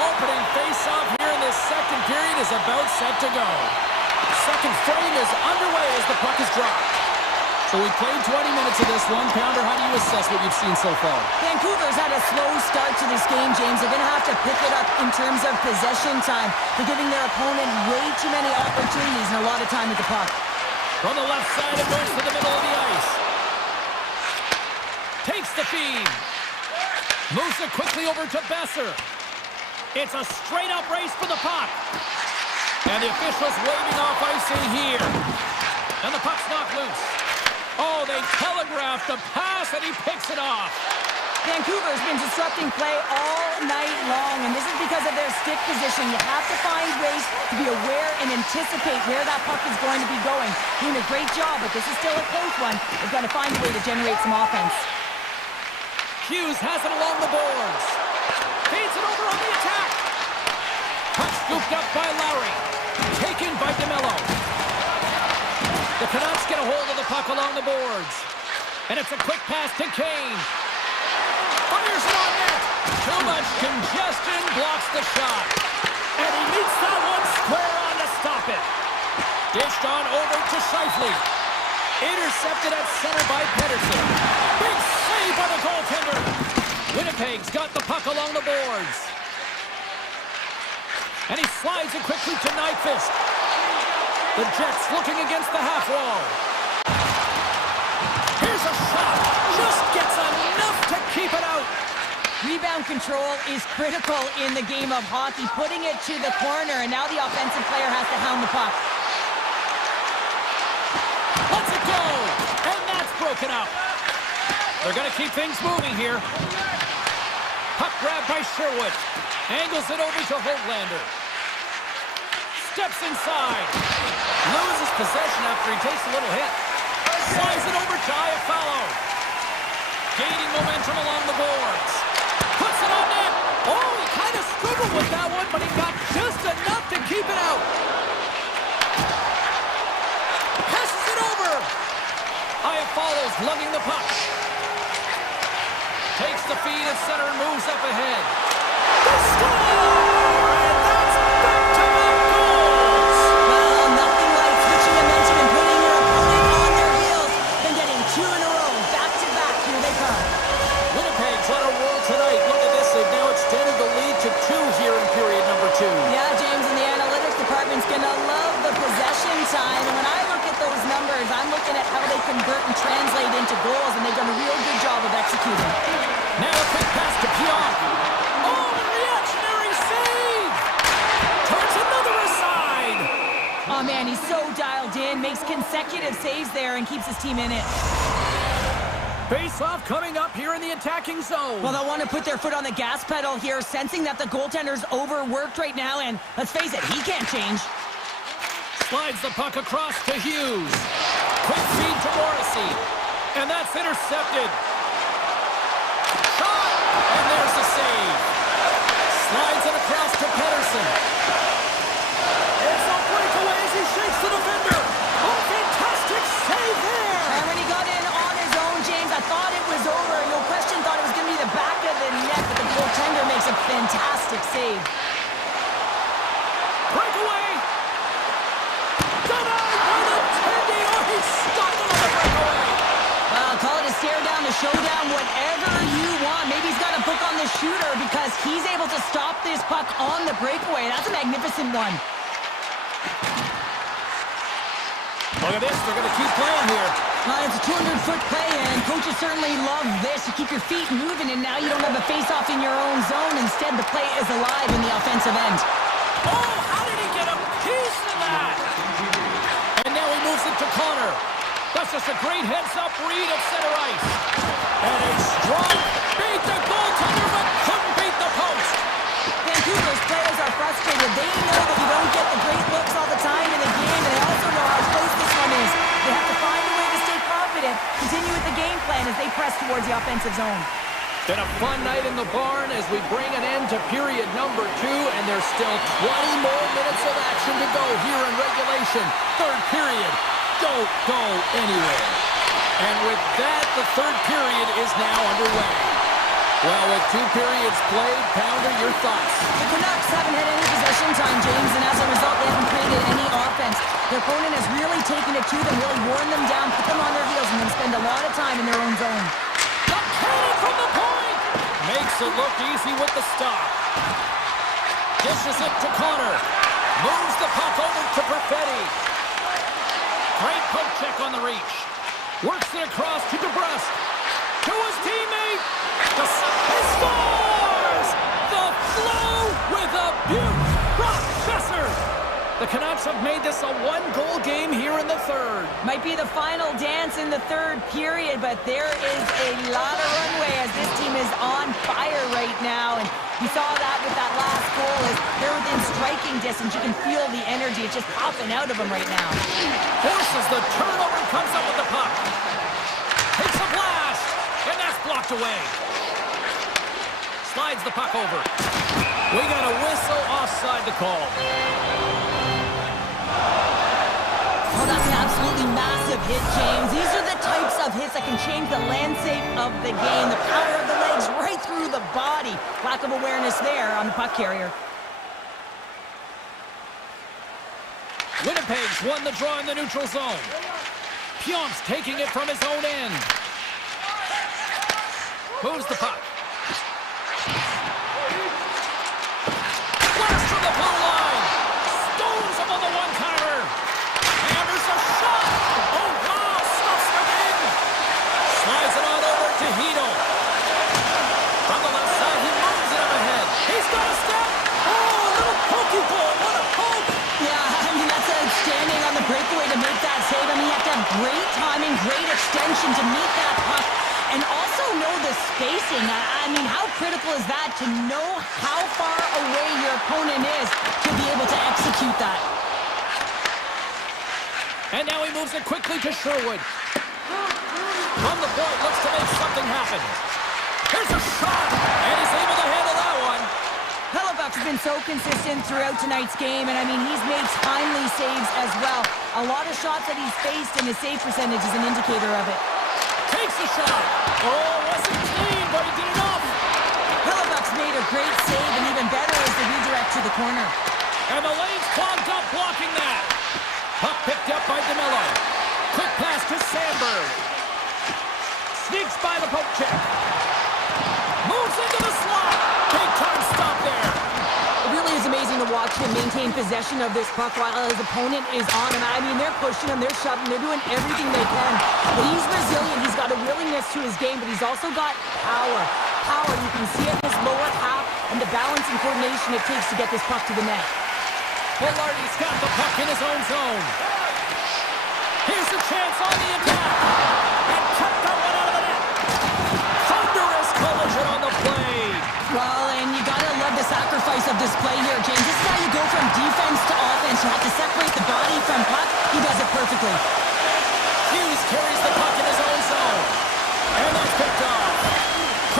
Opening face-off here in this second period is about set to go. Second frame is underway as the puck is dropped. So we played 20 minutes of this one. Pounder, how do you assess what you've seen so far? Vancouver's had a slow start to this game, James. They're going to have to pick it up in terms of possession time. They're giving their opponent way too many opportunities and a lot of time with the puck. From the left side, it moves to the middle of the ice. Takes the feed. Moves it quickly over to Besser. It's a straight-up race for the puck. And the officials waving off icing here. And the puck's knocked loose. Oh, they telegraphed the pass, and he picks it off. Vancouver's been disrupting play all night long, and this is because of their stick position. You have to find ways to be aware and anticipate where that puck is going to be going. Doing a great job, but this is still a close one. They've got to find a way to generate some offense. Hughes has it along the boards. Feeds it over on the attack. Puck scooped up by Lowry. Taken by DeMello. The Canucks get a hold of the puck along the boards. And it's a quick pass to Kane. Fires it on net. Too much congestion blocks the shot. And he meets that one square on to stop it. Dished on over to Scheifele. Intercepted at center by Pedersen. Big save by the goaltender. Winnipeg's got the puck along the boards. And he slides it quickly to Nyquist. The Jets looking against the half wall. Here's a shot. Just gets enough to keep it out. Rebound control is critical in the game of hockey. Putting it to the corner, and now the offensive player has to hound the puck. Lets it go. And that's broken up. They're going to keep things moving here. Puck grabbed by Sherwood. Angles it over to Hoglander. Steps inside. Loses possession after he takes a little hit. Slides it over to Iafallo. Gaining momentum along the boards. Puts it on net. Oh, he kind of struggled with that one, but he got just enough to keep it out. Passes it over. Iafallo's lugging the puck. Takes the feed at center and moves up ahead. The score! And that's back-to-back goals! Well, nothing like switching momentum and putting your opponent on their heels than getting two in a row. Back-to-back, here they come. Winnipeg's on a roll tonight. Look at this. They've now extended the lead to 2 here in period number 2. Yeah, James, and the analytics department's going to love the possession time. And when I look at those numbers, I'm looking at how they convert and translate into goals, and they've done a real good job of executing. Now a quick pass to Pionk. Oh, a reactionary save! Turns another aside! Oh, man, he's so dialed in, makes consecutive saves there, and keeps his team in it. Face-off coming up here in the attacking zone. Well, they'll want to put their foot on the gas pedal here, sensing that the goaltender's overworked right now, and let's face it, he can't change. Slides the puck across to Hughes. Quick feed to Morrissey. And that's intercepted. Shot! And there's the save. Slides it across to Pedersen. It's a breakaway as he shakes the defender. Oh, fantastic save there! And when he got in on his own, James, I thought it was over. No question, thought it was going to be the back of the net, but the goaltender makes a fantastic save. Breakaway! Denied by the Tendy! Oh, he stopped it on the breakaway! Well, call it a stare down, a showdown, whatever you want. Maybe he's got a book on the shooter because he's able to stop this puck on the breakaway. That's a magnificent one. Look at this, they're going to keep playing here. It's a 200-foot play, and coaches certainly love this. You keep your feet moving, and now you don't have a face-off in your own zone. Instead, the play is alive in the offensive end. Oh, how did he get a piece of that? And now he moves it to Connor. That's just a great heads-up read at center ice. And a strong beat the goaltender, but couldn't beat the post. Vancouver's players are frustrated. They know that you don't get the great looks all the time in a game, and they also know how close this one is. They have to find a way to stay confident, continue with the game plan as they press towards the offensive zone. Been a fun night in the barn as we bring an end to period number 2, and there's still 20 more minutes of action to go here in regulation. Third period. Don't go anywhere. And with that, the third period is now underway. Well, with 2 periods played, Pounder, your thoughts? The Canucks haven't had any possession time, James, and as a result, they haven't created any offense. Their opponent has really taken it to them, really worn them down, put them on their heels, and then spend a lot of time in their own zone. The cannon from the point! Makes it look easy with the stop. Dishes it to Connor. Moves the puck over to Perfetti. Great poke check on the reach. Works it across to DeBrusque. To his teammate. He scores! The flow with a beaut. Brock Besser. The Canucks have made this a 1-goal game here in the third. Might be the final dance in the third period, but there is a lot of runway as this team is on fire right now. And you saw that with that last goal as they're within striking distance. You can feel the energy. It's just popping out of them right now. Forces the turnover and comes up with the puck. Takes a blast, and that's blocked away. Slides the puck over. We got a whistle offside to call. Oh, that's an absolutely massive hit, James. These are the types of hits that can change the landscape of the game. The power of the legs right through the body. Lack of awareness there on the puck carrier. Winnipeg's won the draw in the neutral zone. Pionk's taking it from his own end. Moves the puck. Blast from the blue line. Stones him on the one-timer. Hammers a shot. Oh, wow. Stuffs him in. Slides it on over to Hito. From the left side, he moves it up ahead. He's got a step. Oh, a little pokey ball. What a poke. Yeah, I mean, that's outstanding on the breakaway to make that save. I mean, you have to have great timing, great extension to meet that puck, and also know the spacing. I mean, how critical is that to know how far away your opponent is to be able to execute that? And now he moves it quickly to Sherwood. From the point, looks to make something happen. Here's a shot, and he's able to handle that one. Hellebuyck's been so consistent throughout tonight's game, and I mean, he's made timely saves as well. A lot of shots that he's faced, and his save percentage is an indicator of it. Takes the shot. Oh, wasn't clean, but he did enough. Hellebuyck's made a great save, and even better is the redirect to the corner. And the lane's clogged up, blocking that. Puck picked up by DeMello. Quick pass to Sandberg. Sneaks by the poke check. Moves into the slot. Big time stop there. It really is amazing to watch him maintain possession of this puck while his opponent is on him. I mean, they're pushing him, they're shoving, they're doing everything they can. But he's resilient, he's got a willingness to his game, but he's also got power. Power, you can see it in his lower half and the balance and coordination it takes to get this puck to the net. Velarde's got the puck in his own zone. Here's a chance on the attack. And cut that one out of the net. Thunderous collision on the play. Well, and you gotta love the sacrifice of this play here, James. This is how you go from defense to offense. You have to separate the body from puck. He does it perfectly. Hughes carries the puck in his own zone. And that's picked off.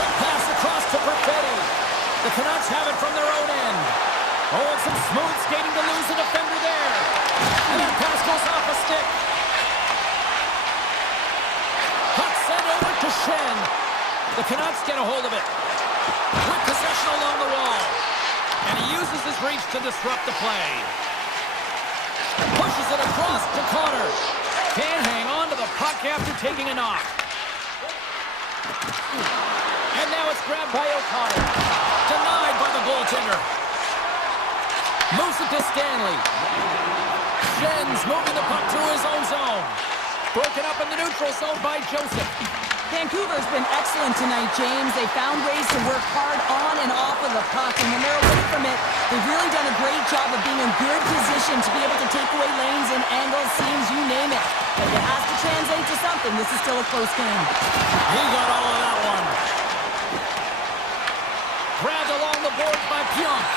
Quick pass across to Perfetti. The Canucks have it from their own end. Oh, and some smooth skating to lose a defender there. And that pass goes off a stick. Puck sent over to Shen. The Canucks get a hold of it. With possession along the wall. And he uses his reach to disrupt the play. Pushes it across to Connor. Can't hang on to the puck after taking a knock. And now it's grabbed by O'Connor. Denied by the goaltender. Moves it to Stanley. Shen's moving the puck through his own zone. Broken up in the neutral zone by Joseph. Vancouver's been excellent tonight, James. They found ways to work hard on and off of the puck, and when they're away from it, they've really done a great job of being in good position to be able to take away lanes and angles, seams, you name it. But it has to translate to something. This is still a close game. He got all of that one. Grabbed along the boards by Pionk.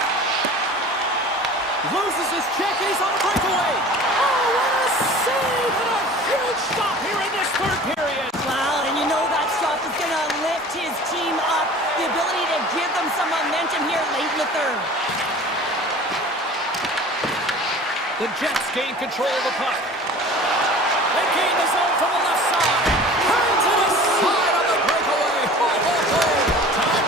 Loses his check, he's on a breakaway. Oh, what a save and a huge stop here in this third period. Wow, and you know that stop is going to lift his team up. The ability to give them some momentum here late in the third. The Jets gain control of the puck. They gain the zone from the left side. Turns it aside on the breakaway. Time to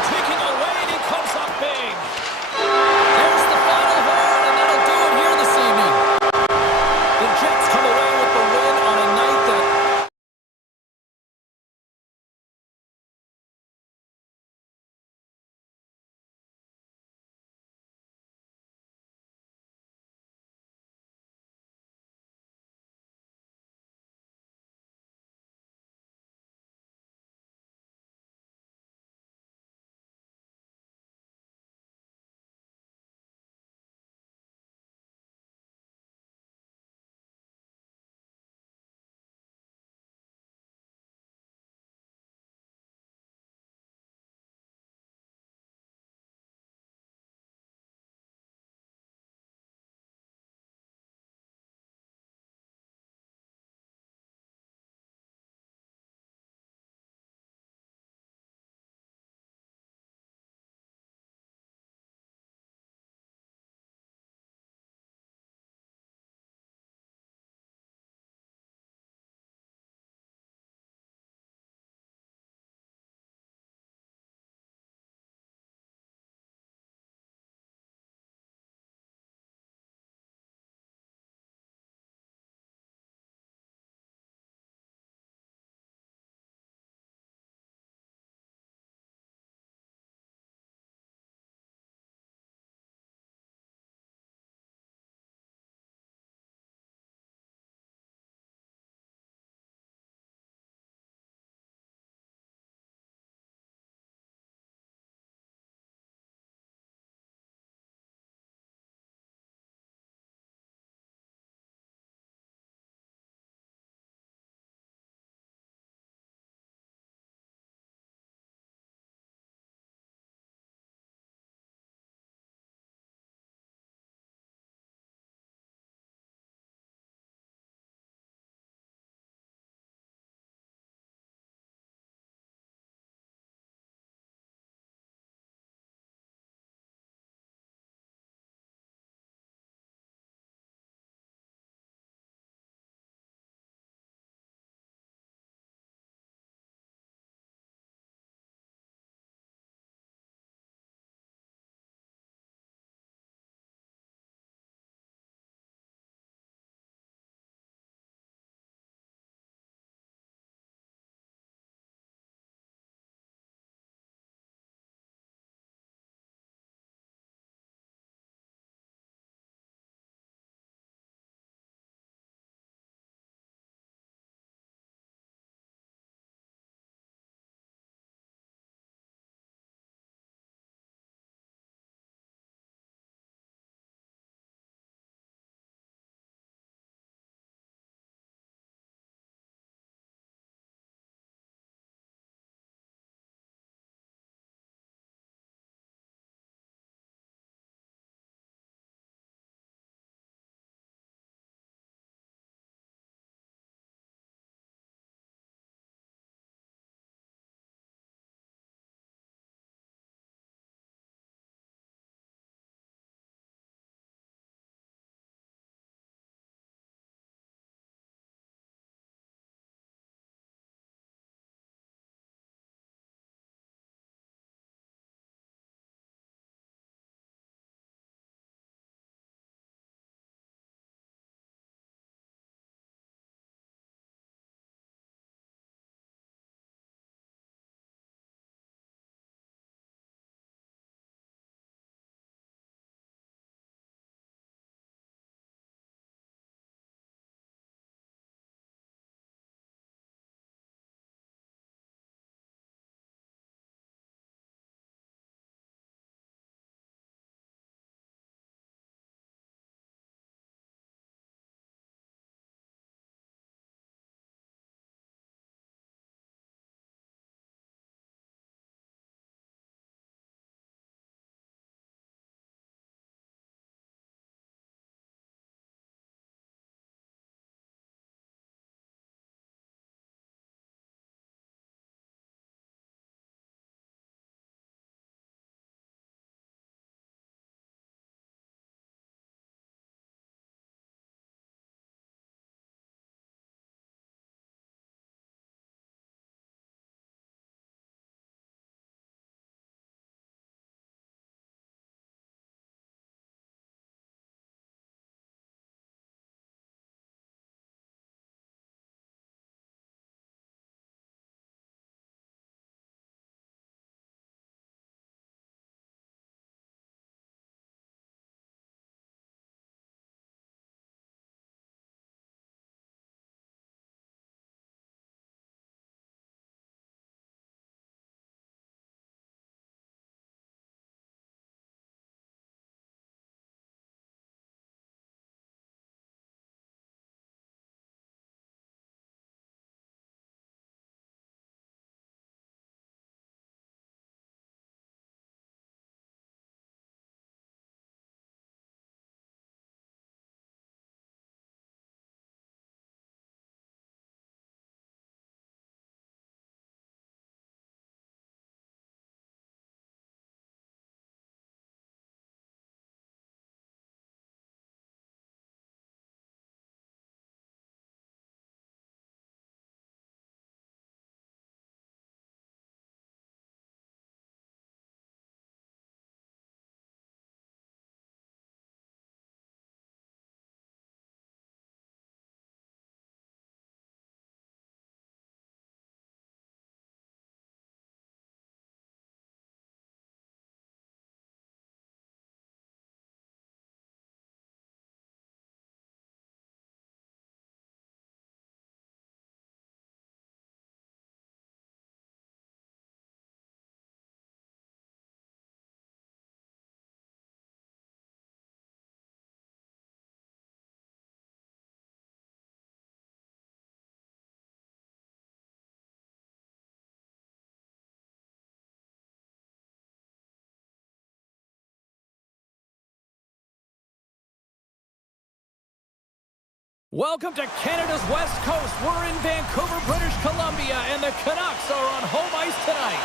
Welcome to Canada's West Coast. We're in Vancouver, British Columbia, and the Canucks are on home ice tonight.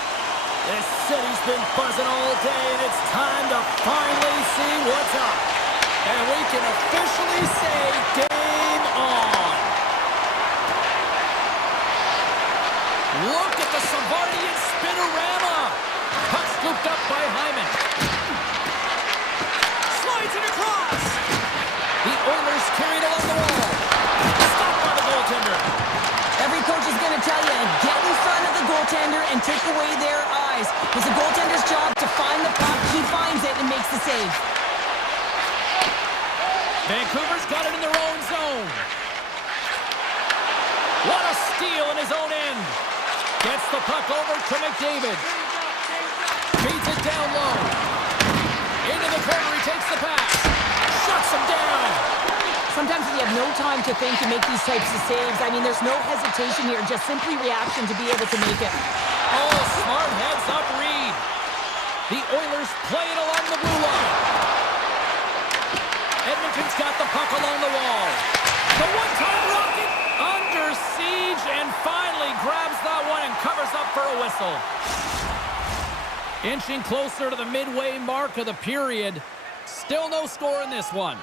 This city's been buzzing all day, and it's time to finally see what's up. And we can officially say game on. Look at the Savardian spinorama. Puck scooped up by Hyman. Slides it across. The Oilers carried along the wall. Stopped by the goaltender. Every coach is going to tell you, get in front of the goaltender and take away their eyes. It's the goaltender's job to find the puck. He finds it and makes the save. Vancouver's got it in their own zone. What a steal in his own end. Gets the puck over to McDavid. Feeds it down low. Into the corner, he takes the pass. Shuts him down. Sometimes when you have no time to think and make these types of saves, I mean, there's no hesitation here, just simply reaction to be able to make it. Oh, smart heads up Reed. The Oilers play it along the blue line. Edmonton's got the puck along the wall. The one-time rocket under siege and finally grabs that one and covers up for a whistle. Inching closer to the midway mark of the period. Still no score in this one.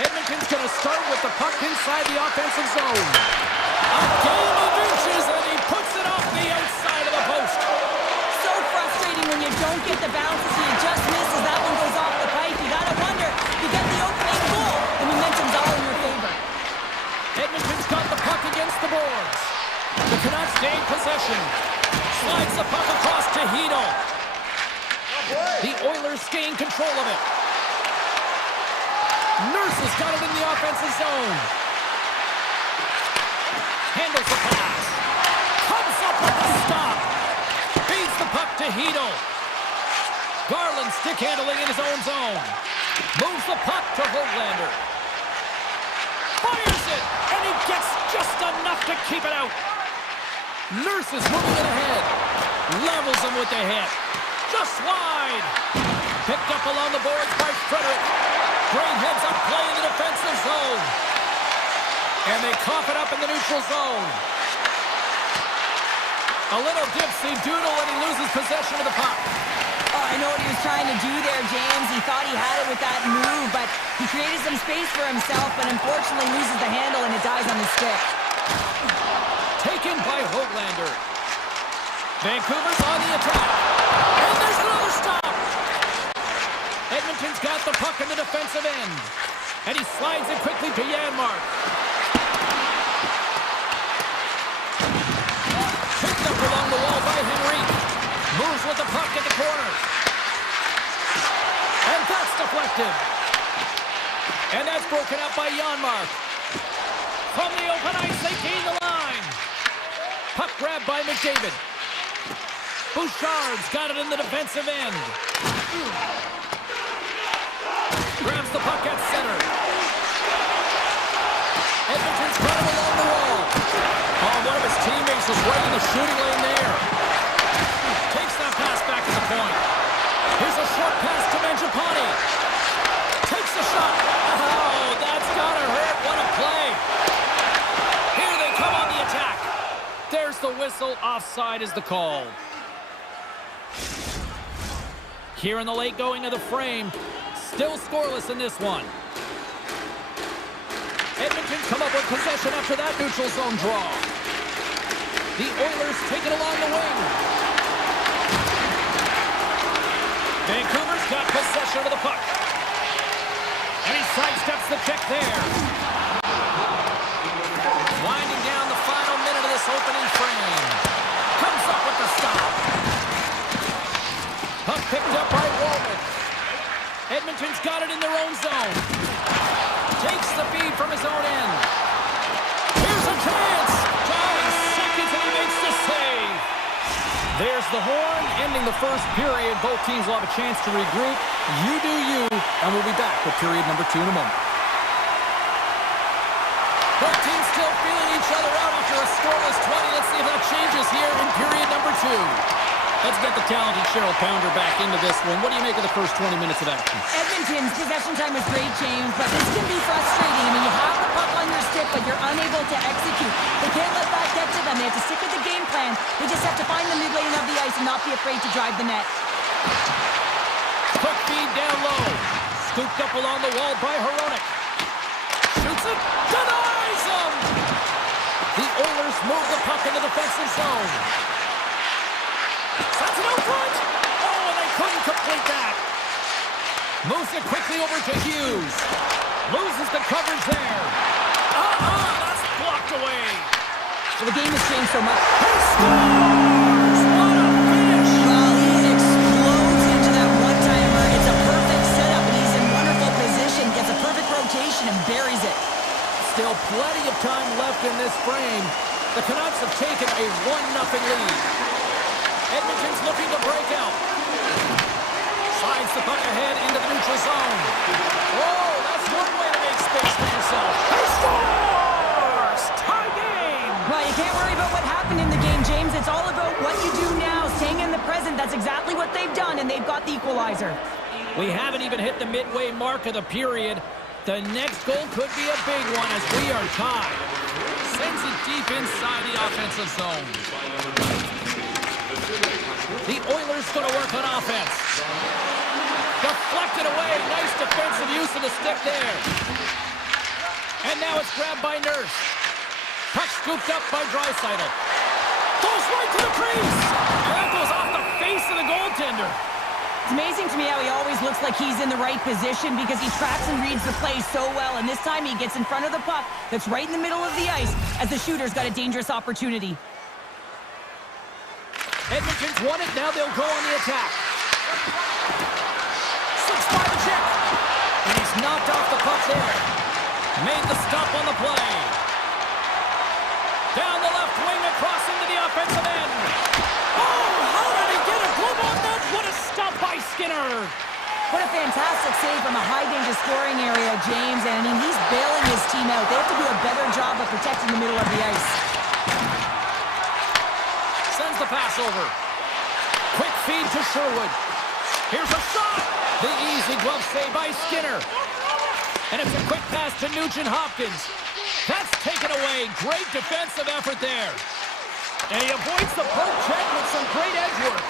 Edmonton's going to start with the puck inside the offensive zone. A game of inches, and he puts it off the outside of the post. So frustrating when you don't get the bounces, you just misses. That one goes off the pipe. You got to wonder, you get the opening goal, the momentum's all in your favor. Edmonton's got the puck against the boards. The Canucks gain possession. Slides the puck across to Hito. The Oilers gain control of it. Nurse has got it in the offensive zone. Handles the pass. Comes up with the stop. Feeds the puck to Hito. Garland stick handling in his own zone. Moves the puck to Hoglander. Fires it, and he gets just enough to keep it out. Nurse is moving it ahead. Levels him with the hit. Just wide. Picked up along the boards by Frederick. Great heads-up play in the defensive zone. And they cough it up in the neutral zone. A little dipsy-doodle when he loses possession of the puck. Oh, I know what he was trying to do there, James. He thought he had it with that move, but he created some space for himself, but unfortunately loses the handle and it dies on his stick. Taken by Hoglander. Vancouver's on the attack. And there's another stop. Edmonton's got the puck in the defensive end. And he slides it quickly to Janmark. Picked up along the wall by Henrique. Moves with the puck at the corner. And that's deflected. And that's broken up by Janmark. From the open ice, they gain the line. Puck grabbed by McDavid. Bouchard's got it in the defensive end. Grabs the puck at center. Edmonton's got him along the wall. Oh, one of his teammates was right in the shooting lane there. Takes that pass back to the point. Here's a short pass to Mangiapane. Takes the shot. Oh, that's gotta hurt. What a play. Here they come on the attack. There's the whistle. Offside is the call. Here in the late going of the frame. Still scoreless in this one. Edmonton's come up with possession after that neutral zone draw. The Oilers take it along the wing. Vancouver's got possession of the puck. And he sidesteps the check there. Winding down the final minute of this opening frame. Comes up with the stop. Puck picked up by Walden. Edmonton's got it in their own zone. Takes the feed from his own end. Here's a chance. 5 seconds and he makes the save. There's the horn, ending the first period. Both teams will have a chance to regroup. You do you, and we'll be back with period number 2 in a moment. Both teams still feeling each other out after a scoreless 20. Let's see if that changes here in period number 2. Let's get the talented Cheryl Pounder back into this one. What do you make of the first 20 minutes of action? Edmonton's possession time was great, James, but this can be frustrating. I mean, you have the puck on your stick, but you're unable to execute. They can't let that get to them. They have to stick with the game plan. They just have to find the mid-lane of the ice and not be afraid to drive the net. Quick feed down low. Scooped up along the wall by Hronek. Shoots it. Denies him! The Oilers move the puck in the defensive zone. Sends it out front. Oh, and they couldn't complete that. Moves it quickly over to Hughes. Loses the coverage there. That's blocked away. Well, the game has changed so much. He scores! What a finish! Well, he explodes into that one-timer. It's a perfect setup, and he's in wonderful position. Gets a perfect rotation and buries it. Still plenty of time left in this frame. The Canucks have taken a 1-0 lead. Edmonton's looking to break out. Slides the puck ahead into the neutral zone. Whoa, that's one way to make space for yourself. He scores! Tie game! Well, you can't worry about what happened in the game, James. It's all about what you do now, staying in the present. That's exactly what they've done, and they've got the equalizer. We haven't even hit the midway mark of the period. The next goal could be a big one as we are tied. Sends it deep inside the offensive zone. The Oilers going to work on offense. Deflected away. Nice defensive use of the stick there. And now it's grabbed by Nurse. Puck scooped up by Draisaitl. Goes right to the crease. And that goes off the face of the goaltender. It's amazing to me how he always looks like he's in the right position because he tracks and reads the play so well. And this time he gets in front of the puck that's right in the middle of the ice as the shooter's got a dangerous opportunity. Edmonton's won it. Now they'll go on the attack. Slips by the check. And he's knocked off the puck there. Made the stop on the play. Down the left wing across into the offensive end. Oh, how did he get a glove on that? What a stop by Skinner. What a fantastic save from a high-danger scoring area, James. And I mean, he's bailing his team out. They have to do a better job of protecting the middle of the ice. Sends the pass over. Quick feed to Sherwood. Here's a shot. The easy glove save by Skinner. And it's a quick pass to Nugent-Hopkins. That's taken away. Great defensive effort there. And he avoids the poke check with some great edge work.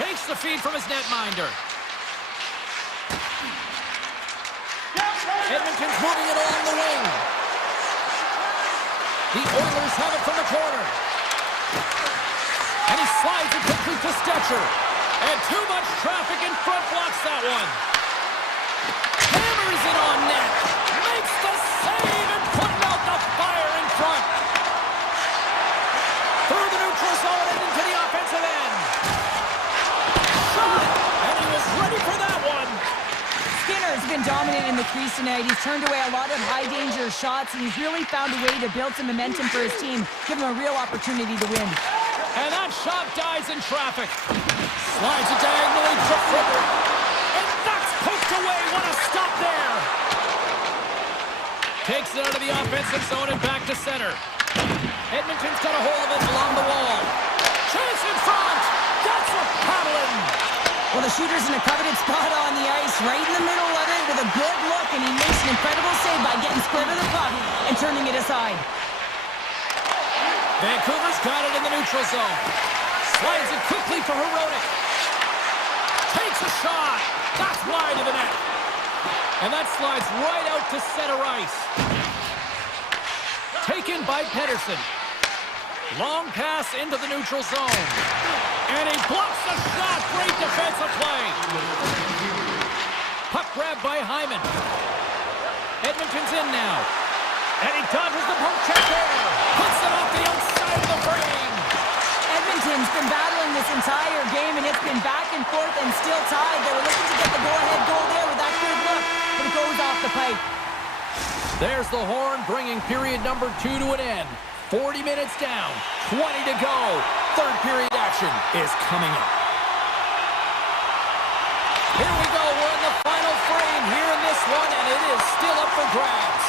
Takes the feed from his netminder. Edmonton's moving it along the wing. The Oilers have it from the corner. And he slides it quickly to Stetcher. And too much traffic in front blocks that one. Hammers it on net. Makes the save and putting out the fire in front. Through the neutral zone and into the offensive end. Shot! And he was ready for that one. Skinner's been dominant in the crease tonight. He's turned away a lot of high-danger shots, and he's really found a way to build some momentum for his team, give him a real opportunity to win. And that shot dies in traffic. Slides it diagonally to Frederick. And that's poked away. What a stop there. Takes it out of the offensive zone and back to center. Edmonton's got a hold of it along the wall. Chance in front. That's a paddling. Well, the shooter's in a coveted spot on the ice, right in the middle of it with a good look, and he makes an incredible save by getting square to the puck and turning it aside. Vancouver's got it in the neutral zone. Slides it quickly for Hronek. Takes a shot. That's wide of the net. And that slides right out to center ice. Taken by Pedersen. Long pass into the neutral zone. And he blocks the shot. Great defensive play. Puck grabbed by Hyman. Edmonton's in now. And he dodges the poke check there. Puts it off the outside of the frame. Edmonton's been battling this entire game, and it's been back and forth and still tied. They were looking to get the go-ahead goal there with that good look, but it goes off the pipe. There's the horn, bringing period number 2 to an end. 40 minutes down, 20 to go. Third period action is coming up. Here we go. We're in the final frame here in this one, and it is still up for grabs.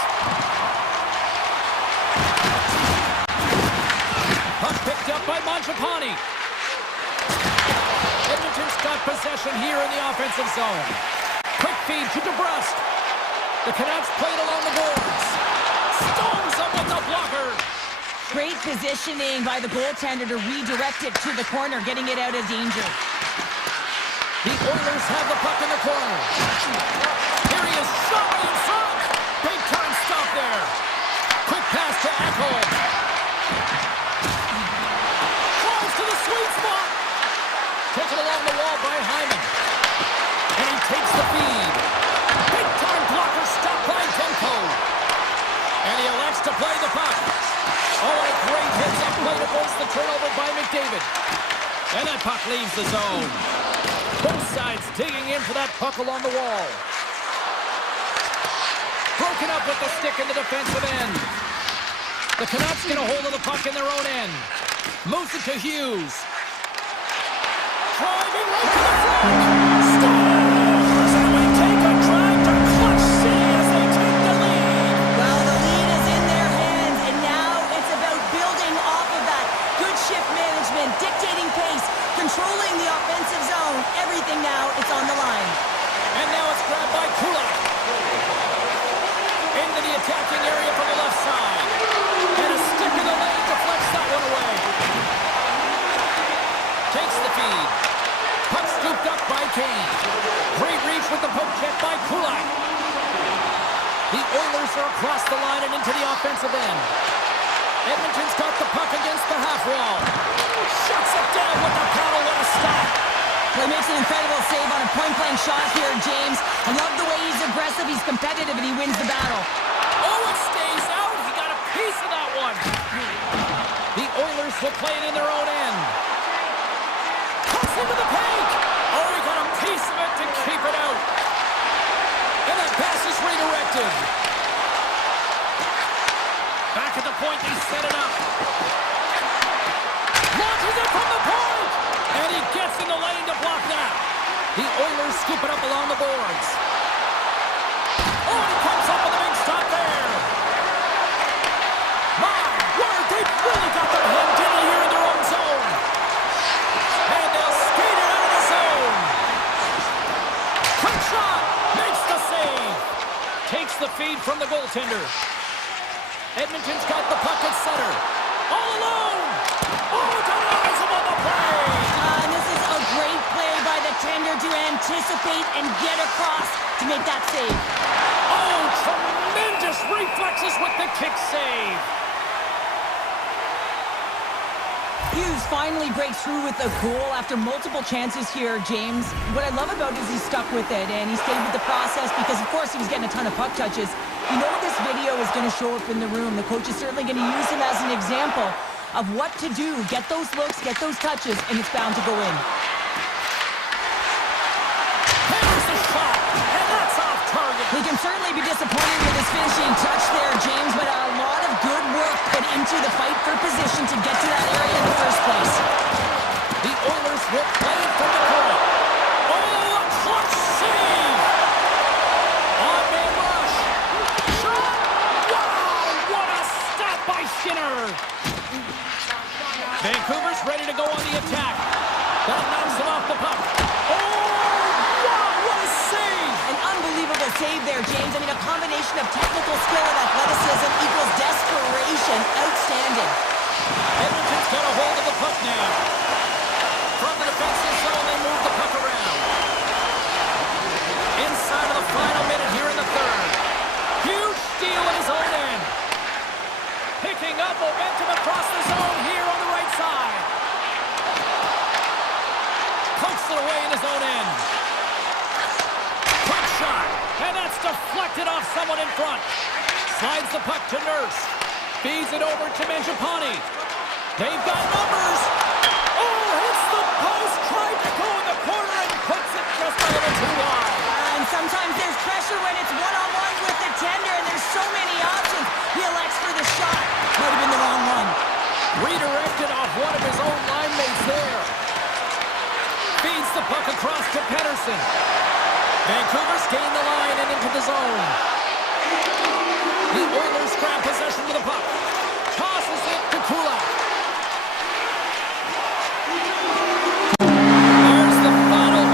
Puck picked up by Mangiapane. got possession here in the offensive zone. Quick feed to DeBrusque. The Canucks played along the boards. Stones up with the blocker. Great positioning by the goaltender to redirect it to the corner, getting it out of danger. The Oilers have the puck in the corner. Here he is, shot in front. Big time stop there. Quick pass to Ekholm. Drives to the sweet spot. Taken along the wall by Hyman. And he takes the feed. Big time blocker stopped by Demko. And he elects to play the puck. Oh, a great hits-up play to force the turnover by McDavid. And that puck leaves the zone. Both sides digging in for that puck along the wall. Broken up with the stick in the defensive end. The Canucks get a hold of the puck in their own end. Moves it to Hughes. Driving right to the front. Scores! And we take a drive to clutch C as they take the lead. Well, the lead is in their hands, and now it's about building off of that. Good shift management, dictating pace, controlling the offensive zone. Everything now, it's on the line. And now it's grabbed by Kulak. Into the attacking area from the left side. And a stick in the lane deflects that one away. Takes the feed. Puck scooped up by Kane. Great reach with the poke check by Kulak. The Oilers are across the line and into the offensive end. Edmonton's got the puck against the half wall. Shuts it down with the paddle. What a stop. Well, he makes an incredible save on a point-blank shot here, James. I love the way he's aggressive, he's competitive, and he wins the battle. Oh, it stays out. He got a piece of that one. The Oilers will play it in their own end. Cuts into the paint. Oh, he got a piece of it to keep it out. And that pass is redirected. Back at the point, they set it up. Launches it from the point. And he gets in the lane to block that. The Oilers scoop it up along the boards. Oh, and he comes up with a big stop there. My word, they've really got their head down here in their own zone. And they'll skate it out of the zone. Quick shot, makes the save. Takes the feed from the goaltender. Edmonton's got the puck at center. All alone. Oh, denies him on the play. And this is a great play by the tender to anticipate and get across to make that save. Oh, tremendous reflexes with the kick save. Hughes finally breaks through with a goal after multiple chances here, James. What I love about it is he stuck with it, and he stayed with the process because, of course, he was getting a ton of puck touches. You know this video is going to show up in the room. The coach is certainly going to use him as an example of what to do. Get those looks, get those touches, and it's bound to go in. There's the shot, and that's off target. He can certainly be disappointed with his finishing touch there, James, but a lot of good work put into the fight for position to get to that area in the first place. The Oilers will play it from the point. Oh, a clutch save! On-man rush. Shot! Wow, what a stop by Skinner! Vancouver's ready to go on the attack. That knocks him off the puck. Oh, wow, what a save! An unbelievable save there, James. I mean, a combination of technical skill and athleticism equals desperation. Outstanding. Edmonton's got a hold of the puck now. From the defensive zone, they move the puck around. Inside of the final minute here in the third. Huge steal at his own end. Picking up momentum across the zone here on the right side. Pokes it away in his own end. Quick shot, and that's deflected off someone in front. Slides the puck to Nurse. Feeds it over to Mangiapane. They've got numbers. Oh, hits the post. Tried to go in the corner and puts it just a little too wide. And sometimes there's pressure when it's one-on-one with the tender, and there's so many options. He elects for the shot. Might have been the wrong one. Redirected off one of his own line mates there. Feeds the puck across to Pettersson. Vancouver's gained the line and into the zone. The Oilers grab possession with the puck. Tosses it to Kulak. There's the final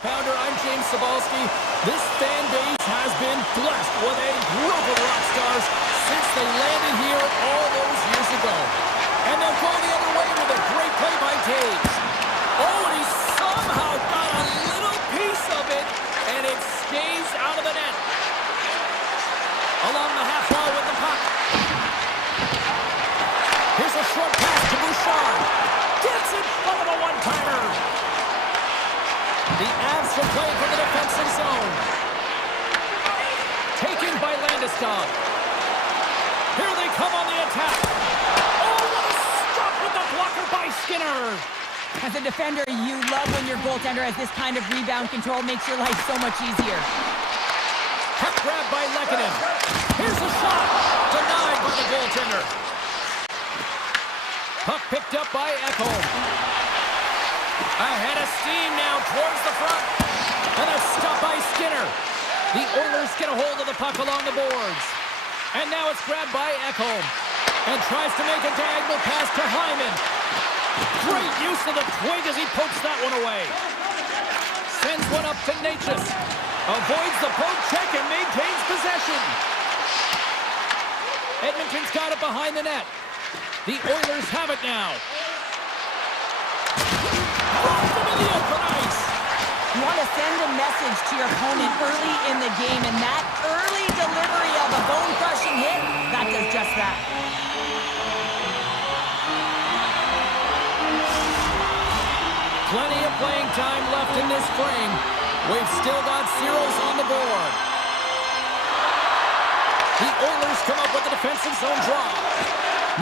Founder, I'm James Cybulski. This fan base has been blessed with a group of rock stars since they landed here all those years ago. And they'll go the other way with a great play by Taves. Oh, and he somehow got a little piece of it, and it stays out of the net. Along the half wall with the puck. Here's a short pass to Bouchard. Gets in front of a one-timer. The Avs will play from the defensive zone. Taken by Landeskog. Here they come on the attack. Oh, what a stop with the blocker by Skinner. As a defender, you love when your goaltender has this kind of rebound control. Makes your life so much easier. Puck grab by Lehkonen. Here's a shot. Denied by the goaltender. Puck picked up by Ekholm. Ahead of steam now towards the front. And a stop by Skinner. The Oilers get a hold of the puck along the boards. And now it's grabbed by Ekholm. And tries to make a diagonal pass to Hyman. Great use of the twig as he pokes that one away. Sends one up to Natchez. Avoids the poke check and maintains possession. Edmonton's got it behind the net. The Oilers have it now. Drops him in the open ice. You want to send a message to your opponent early in the game, and that early delivery of a bone-crushing hit, that does just that. Plenty of playing time left in this frame. We've still got zeros on the board. The Oilers come up with the defensive zone draw.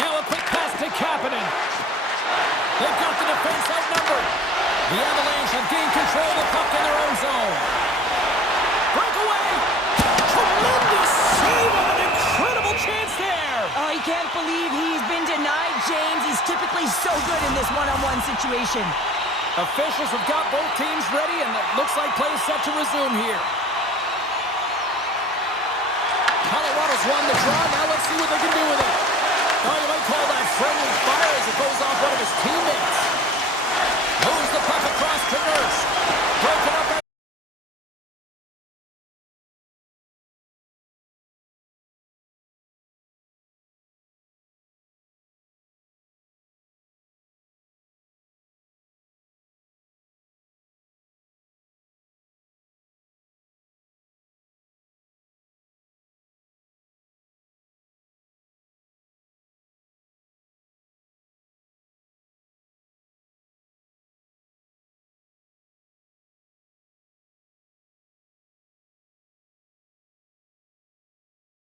Now a quick pass to Kapanen. They've got the defense outnumbered. The Avalanche have gained control of the puck in their own zone. Breakaway! Tremendous save of an incredible chance there! Oh, he can't believe he's been denied, James. He's typically so good in this one-on-one situation. Officials have got both teams ready, and it looks like play is set to resume here. Colorado's won the draw. Now let's see what they can do with it. Oh, you might call that friendly fire as it goes off one of his teammates. Moves the puck across to Nurse. Broken up.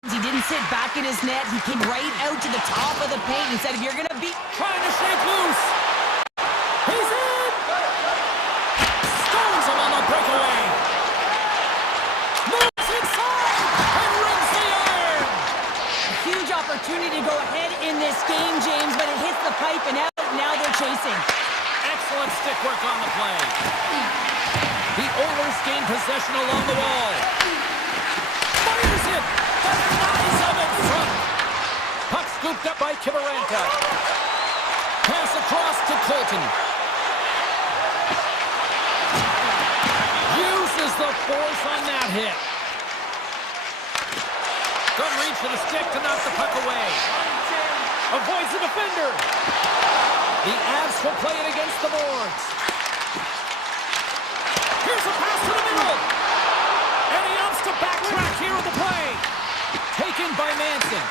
He didn't sit back in his net. He came right out to the top of the paint and said, if you're going to beat... Trying to shake loose. He's in! Stones him on the breakaway. Moves inside and rings the iron. A huge opportunity to go ahead in this game, James, but it hits the pipe and out. Now they're chasing. Excellent stick work on the play. The Oilers gain possession along the wall. Fires it. Denies him in front. Puck scooped up by Kiberanta. Pass across to Colton. Uses the force on that hit. Good reach for the stick to knock the puck away. Avoids the defender. The Avs will play it against the boards. Here's a pass to the middle. And he opts to backtrack here on the play. Taken by Manson.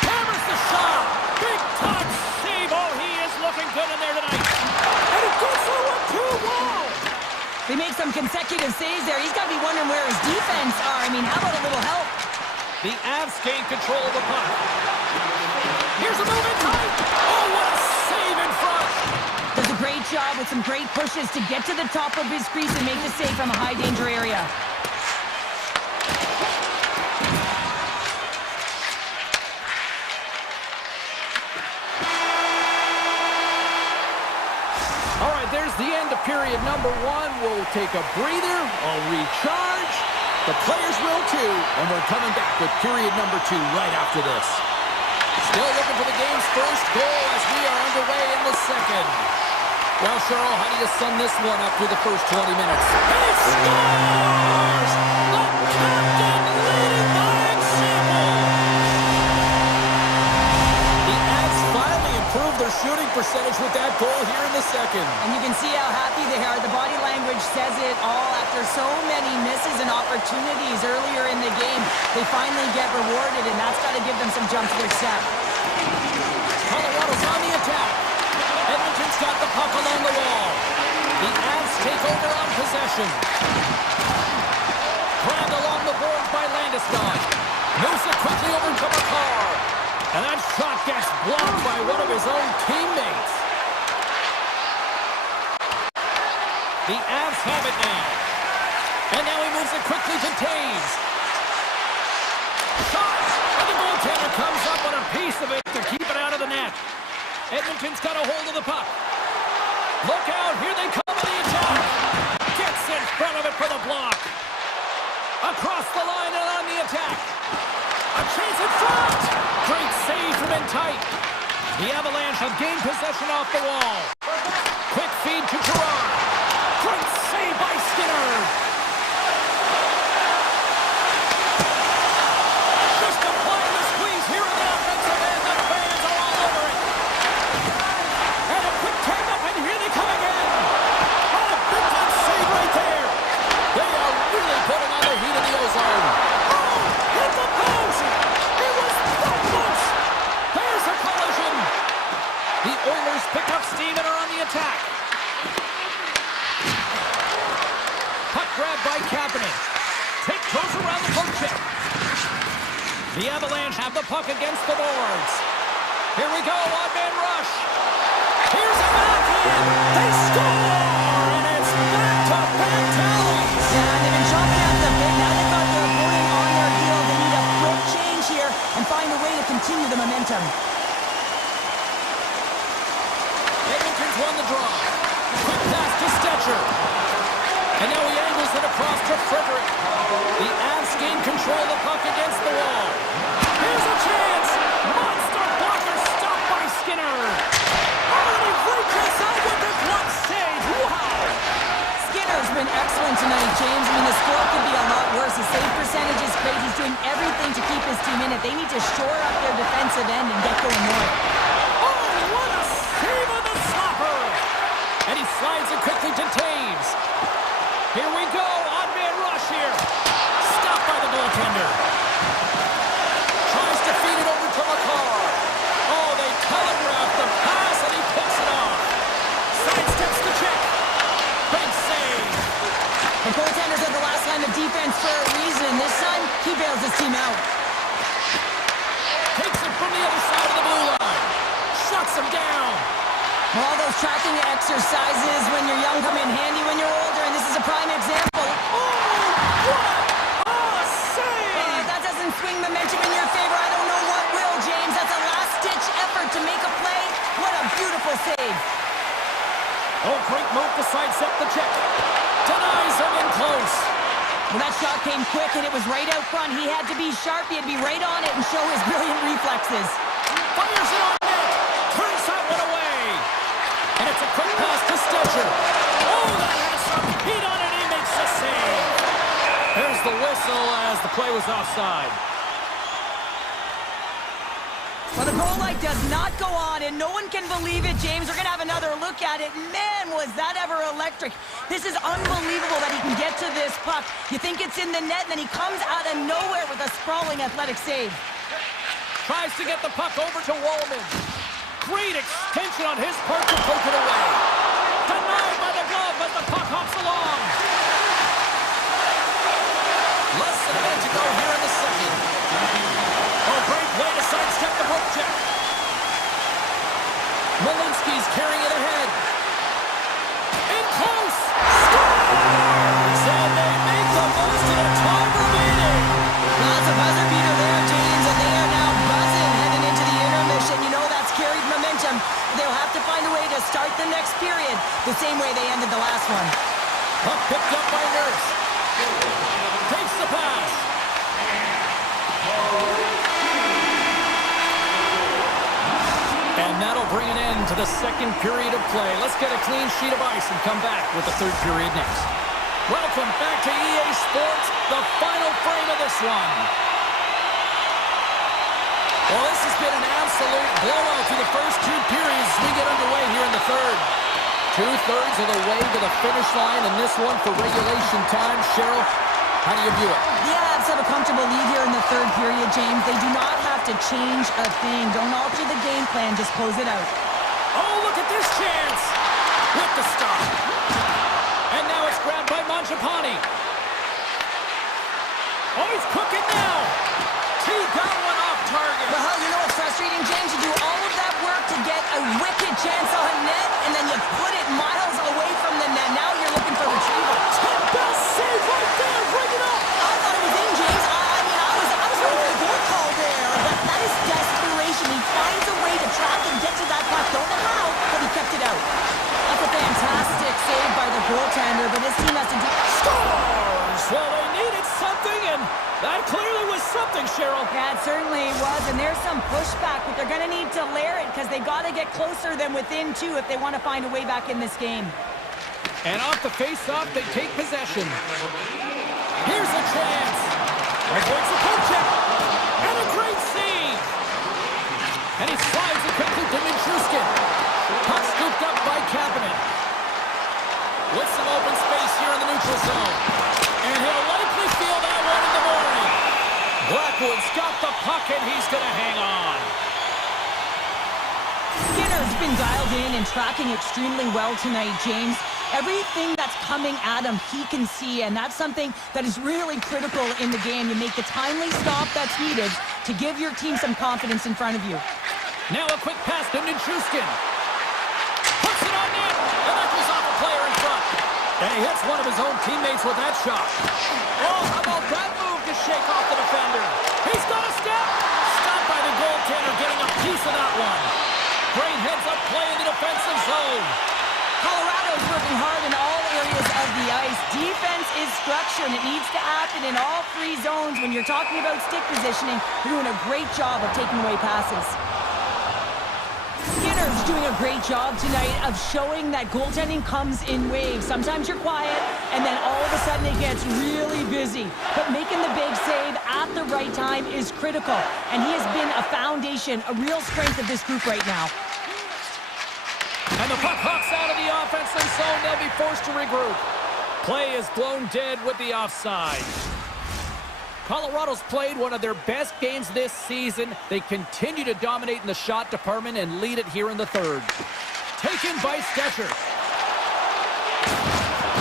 Hammers the shot. Big touch save. Oh, he is looking good in there tonight. And he gets over 2-1. They make some consecutive saves there. He's got to be wondering where his defense are. I mean, how about a little help? The Avs gain control of the puck. Here's a move in tight. Oh, what a save in front. Does a great job with some great pushes to get to the top of his crease and make the save from a high-danger area. All right, there's the end of period number 1. We'll take a breather. I'll recharge. The players will too. And we're coming back with period number 2 right after this. Still looking for the game's first goal as we are underway in the second. Well, Cheryl, how do you sum this one up through the first 20 minutes? He scores! The captain leading by example! The Avs finally improved their shooting percentage with that goal here in the second. And you can see how happy they are. The body language says it all. After so many misses and opportunities earlier in the game, they finally get rewarded, and that's got to give them some jump to their step. Colorado's on the attack. Edmonton's got the puck along the wall. The Avs take over on possession. Grabbed along the boards by Landeskog. Moves it quickly over to McCarr. And that shot gets blocked by one of his own teammates. The Avs have it now. And now he moves it quickly to Taves. Shot! And the goaltender comes up with a piece of it to keep it out of the net. Edmonton's got a hold of the puck. Look out, here they come on the attack. Gets in front of it for the block. Across the line and on the attack. A chance in front. Great save from in tight. The Avalanche have gained possession off the wall. Quick feed to Gerard. Great save by Skinner. Just applying the squeeze here in the offensive end. The fans are all over it. And a quick tag up, and here they come again. Oh, big time save right there. They are really putting on the heat in the ozone. Oh, hit the post. It was that close. There's a collision. The Oilers pick up steam and are on the attack. Puck grab by Kapanen. Take toes around the poke check. The Avalanche have the puck against the boards. Here we go, one-man rush. Here's a backhand. They score! And it's back-to-back tallies. Yeah, they've been chopping at the bit. Now they've got their opponent on their heel. They need a quick change here and find a way to continue the momentum. Edmonton's won the draw. Quick pass to Stetcher. And now he angles it across to Frederick. The Avs gain control of the puck against the wall. Here's a chance. Monster blocker stopped by Skinner. Oh, and he reaches out with the glove save. Wow. Skinner's been excellent tonight, James. I mean, the score could be a lot worse. His save percentage is great. He's doing everything to keep his team in it. They need to shore up their defensive end and get going more. Oh, what a save on the stopper. And he slides it quickly to Taves. Here we go, on-man rush here. Stopped by the goaltender. Tries to feed it over to McCarr. Oh, they telegraph the pass, and he picks it off. Sidesteps the check. Big save. The goaltender's at the last line of defense for a reason. This time, he bails his team out. Takes it from the other side of the blue line. Shuts him down. Well, all those tracking exercises when you're young come in handy when you're older, and this is a prime example. Oh, what a save! That doesn't swing momentum in your favor. I don't know what will, James. That's a last-ditch effort to make a play. What a beautiful save. Oh, great move to sidestep the check. Denies him in close. Well, that shot came quick, and it was right out front. He had to be sharp. He had to be right on it and show his brilliant reflexes. Fires it on net. Turns that one away. And it's a quick pass to Stetcher. Oh, that has some heat on it. He makes the save. There's the whistle as the play was offside. Well, the goal light does not go on, and no one can believe it, James. We're going to have another look at it. Man, was that ever electric. This is unbelievable that he can get to this puck. You think it's in the net, and then he comes out of nowhere with a sprawling athletic save. Tries to get the puck over to Wallman. Great extension on his part to poke it away. Denied by the glove, but the puck hops along. Less than a minute to go here in the second. Oh, great way to sidestep the poke check. Malinsky's carrying it ahead. In close. Scores! And they make the most of the time remaining. Lots of buzzer beater there, James, and they are now buzzing heading into the intermission. You know that's carried momentum. They'll have to find a way to start the next period the same way they ended the last one. Puck picked up by Nurse. Takes the pass. And that'll bring an end to the second period of play. Let's get a clean sheet of ice and come back with the third period next. Welcome back to EA Sports, the final frame of this one. Well, this has been an absolute blowout through the first two periods as we get underway here in the third. Two-thirds of the way to the finish line in this one for regulation time. Cheryl, how do you view it? The Avs have a comfortable lead here in the third period, James. They do not have to change a thing. Don't alter the game plan. Just close it out. Oh, look at this chance! With the stop. And now it's grabbed by Mangiapane. Oh, he's cooking now. Two got one off target. Well, you know what's frustrating, James? You do all of that work to get a wicked chance on net, and then you put it miles away from the net. Now you're looking for retrieval. Best save right there. Bring it up. I thought it was in, James. I was waiting for the goal call there. But that is desperation. He finds a way to track and get to that puck. Don't know how, but he kept it out. That's a fantastic save by the goaltender, but this team has to do... Scores! Well, they needed something, and that clearly was something, Cheryl. Yeah, it certainly was, and there's some pushback, but they're going to need to layer it because they've got to get closer than within two if they want to find a way back in this game. And off the face-off, they take possession. Here's a chance. Avoids the poke check. And a great save. And he slides it quickly to Minchuskin. Puck scooped up by Kapanen. With some open space here in the neutral zone. And he'll likely feel that one in the morning. Blackwood's got the puck, and he's going to hang on. Skinner's been dialed in and tracking extremely well tonight, James. Everything that's coming at him, he can see, and that's something that is really critical in the game. You make the timely stop that's needed to give your team some confidence in front of you. Now a quick pass to Minchuskin. Puts it on net, and that goes off a player in front. And he hits one of his own teammates with that shot. Oh, how about that move to shake off the defender? He's got a step. Stopped by the goaltender, getting a piece of that one. Great heads-up play in the defensive zone. Colorado's working hard in all areas of the ice. Defense is structure, and it needs to happen in all three zones. When you're talking about stick positioning, you're doing a great job of taking away passes. Skinner's doing a great job tonight of showing that goaltending comes in waves. Sometimes you're quiet, and then all of a sudden it gets really busy. But making the big save at the right time is critical, and he has been a foundation, a real strength of this group right now. And the puck hawks out of the offensive zone. They'll be forced to regroup. Play is blown dead with the offside. Colorado's played one of their best games this season. They continue to dominate in the shot department and lead it here in the third. Taken by Stetcher.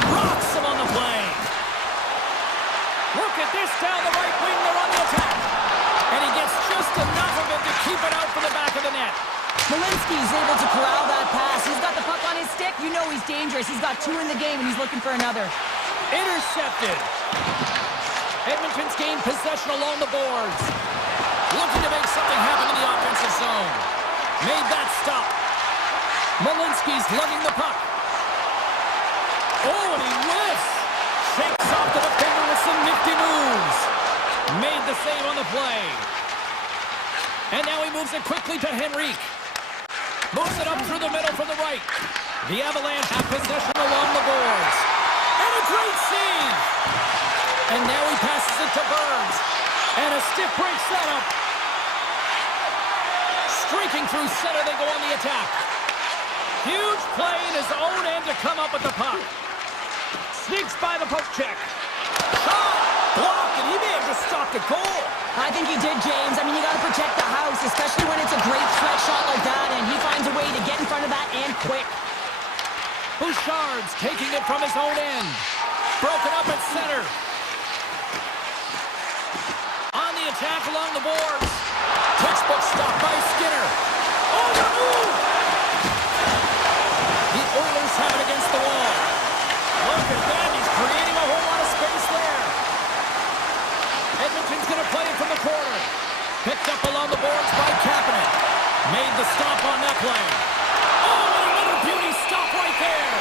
Rocks him on the play. Look at this down the right wing. They're on the attack. And he gets just enough of it to keep it out from the back of the net. Smolinski's able to corral that pass. He's got the puck on his stick. You know he's dangerous. He's got two in the game, and he's looking for another. Intercepted. Edmonton's gained possession along the boards. Looking to make something happen in the offensive zone. Made that stop. Molinski's lugging the puck. Oh, and he whiffs. Shakes off the defender with some nifty moves. Made the save on the play. And now he moves it quickly to Henrique. Moves it up through the middle from the right. The Avalanche have possession along the boards. And a great save. And now he passes it to Burns. And a stiff break setup. Streaking through center, they go on the attack. Huge play in his own end to come up with the puck. Sneaks by the poke check. Shot! Blocked, and he may have just stopped a goal. I think he did, James. I mean, you got to protect the house, especially when it's a great threat shot like that, and he finds a way to get in front of that and quick. Bouchard's taking it from his own end. Broken up at center. On the attack along the boards. Textbook stop by Skinner. Oh, the move! The Oilers have it against the wall. Look at that. He's creating a whole lot of space there. Edmonton's going to play it from the corner. Picked up along the boards by Kapanen. Made the stop on that play. Oh, and another beauty stop right there.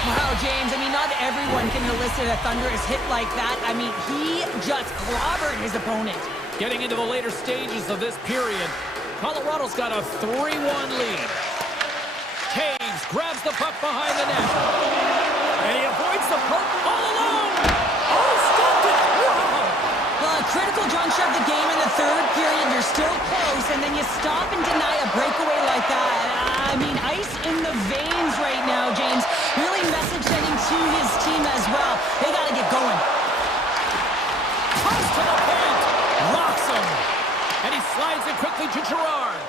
Wow, James, I mean, not everyone can elicit a thunderous hit like that. I mean, he just clobbered his opponent. Getting into the later stages of this period, Colorado's got a 3-1 lead. Taves grabs the puck behind the net. And he avoids the puck all alone. Oh, stopped it. Wow. Well, a critical juncture of the game in the third period. You're still close, and then you stop and deny a breakaway like that. I mean, ice in the veins right now, James. Really message sending to his team as well. They got to get going. Toss to the paint. Rocks him. And he slides it quickly to Gerard.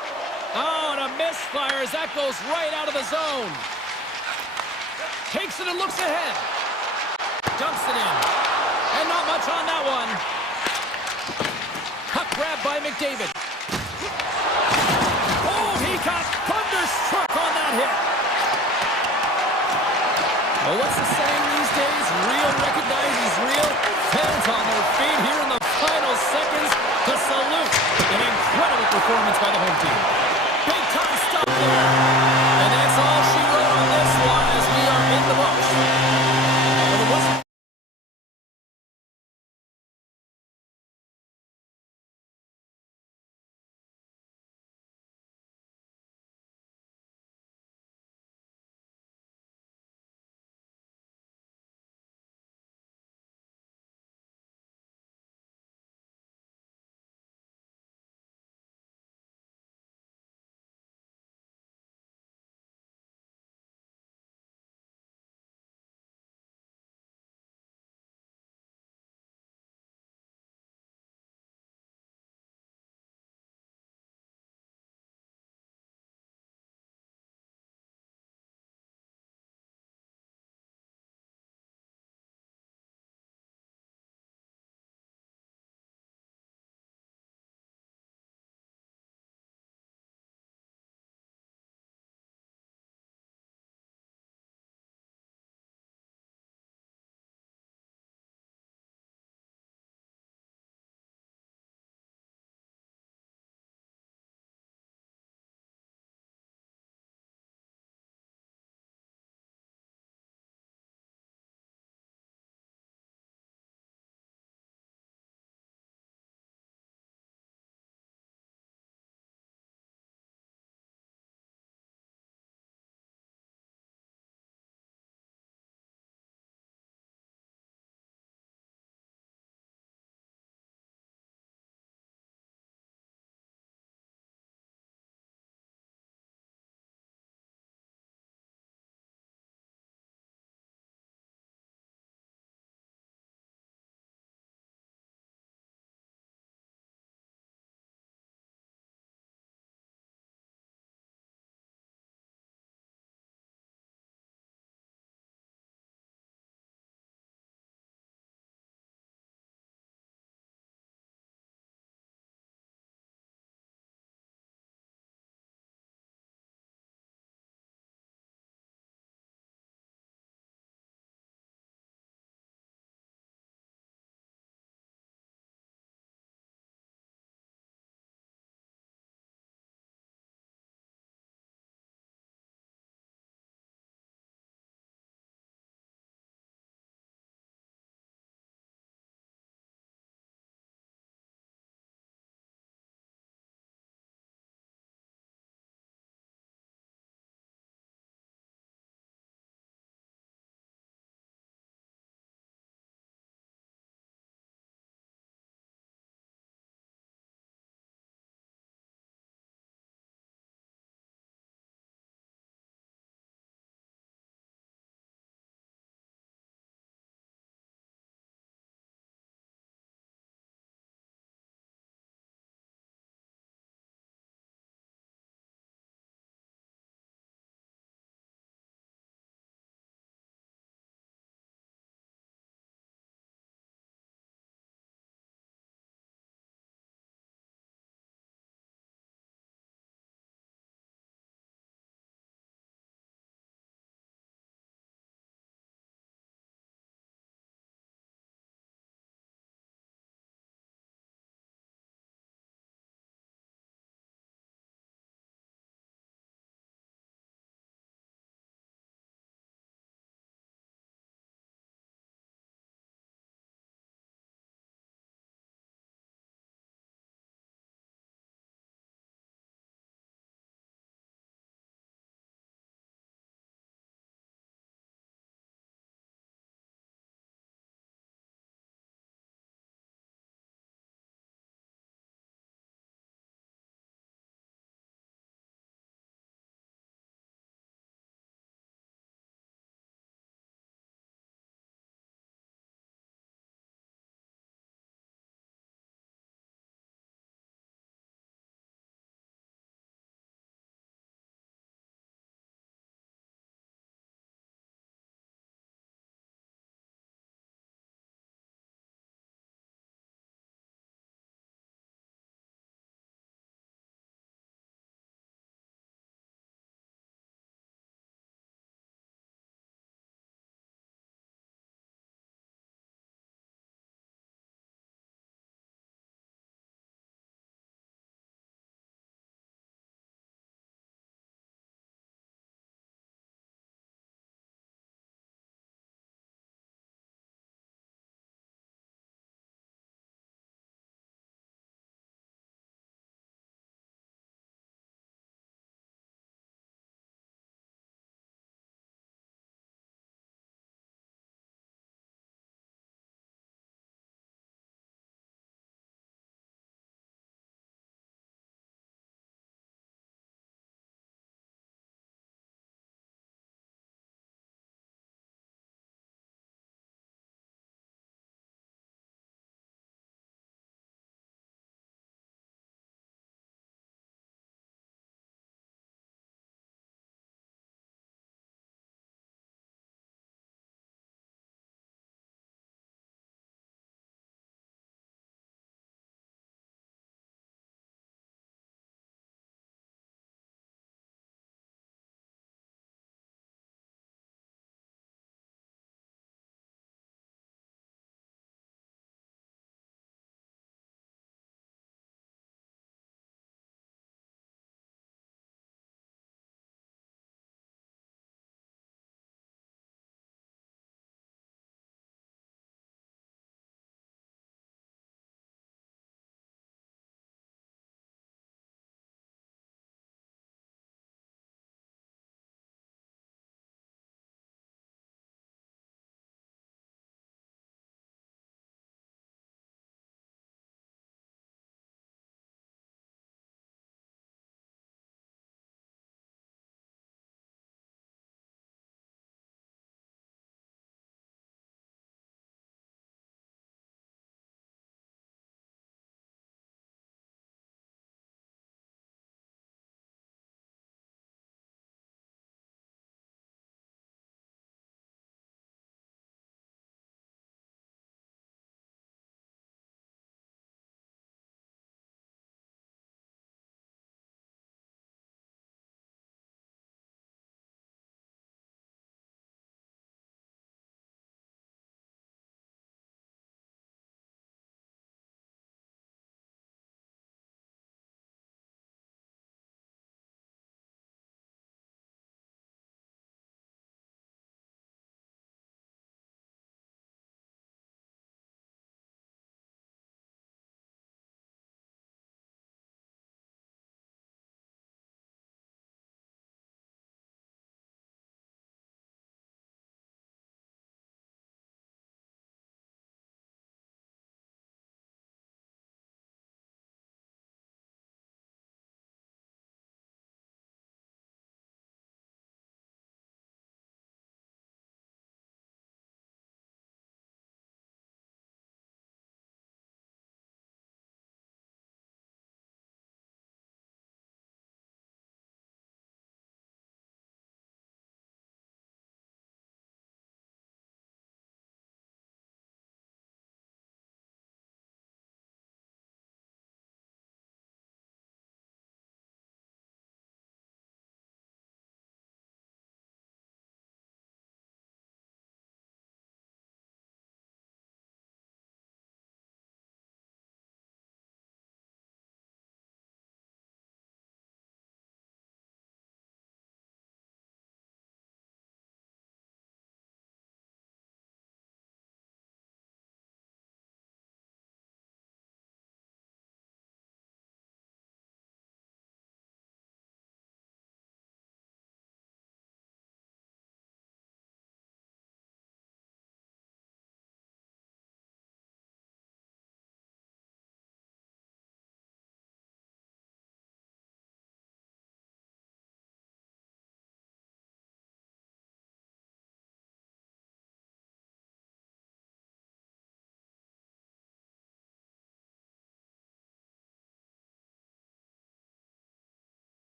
Oh, and a misfire as that goes right out of the zone. Takes it and looks ahead. Dumps it in. And not much on that one. Puck grabbed by McDavid. Oh, he got thunderstruck on that hit. Well, what's the saying these days? Real recognizes real. Fans on their feet here in the final seconds to salute an incredible performance by the home team. Big time stop there. And that's all she wrote on this one as we are in the books.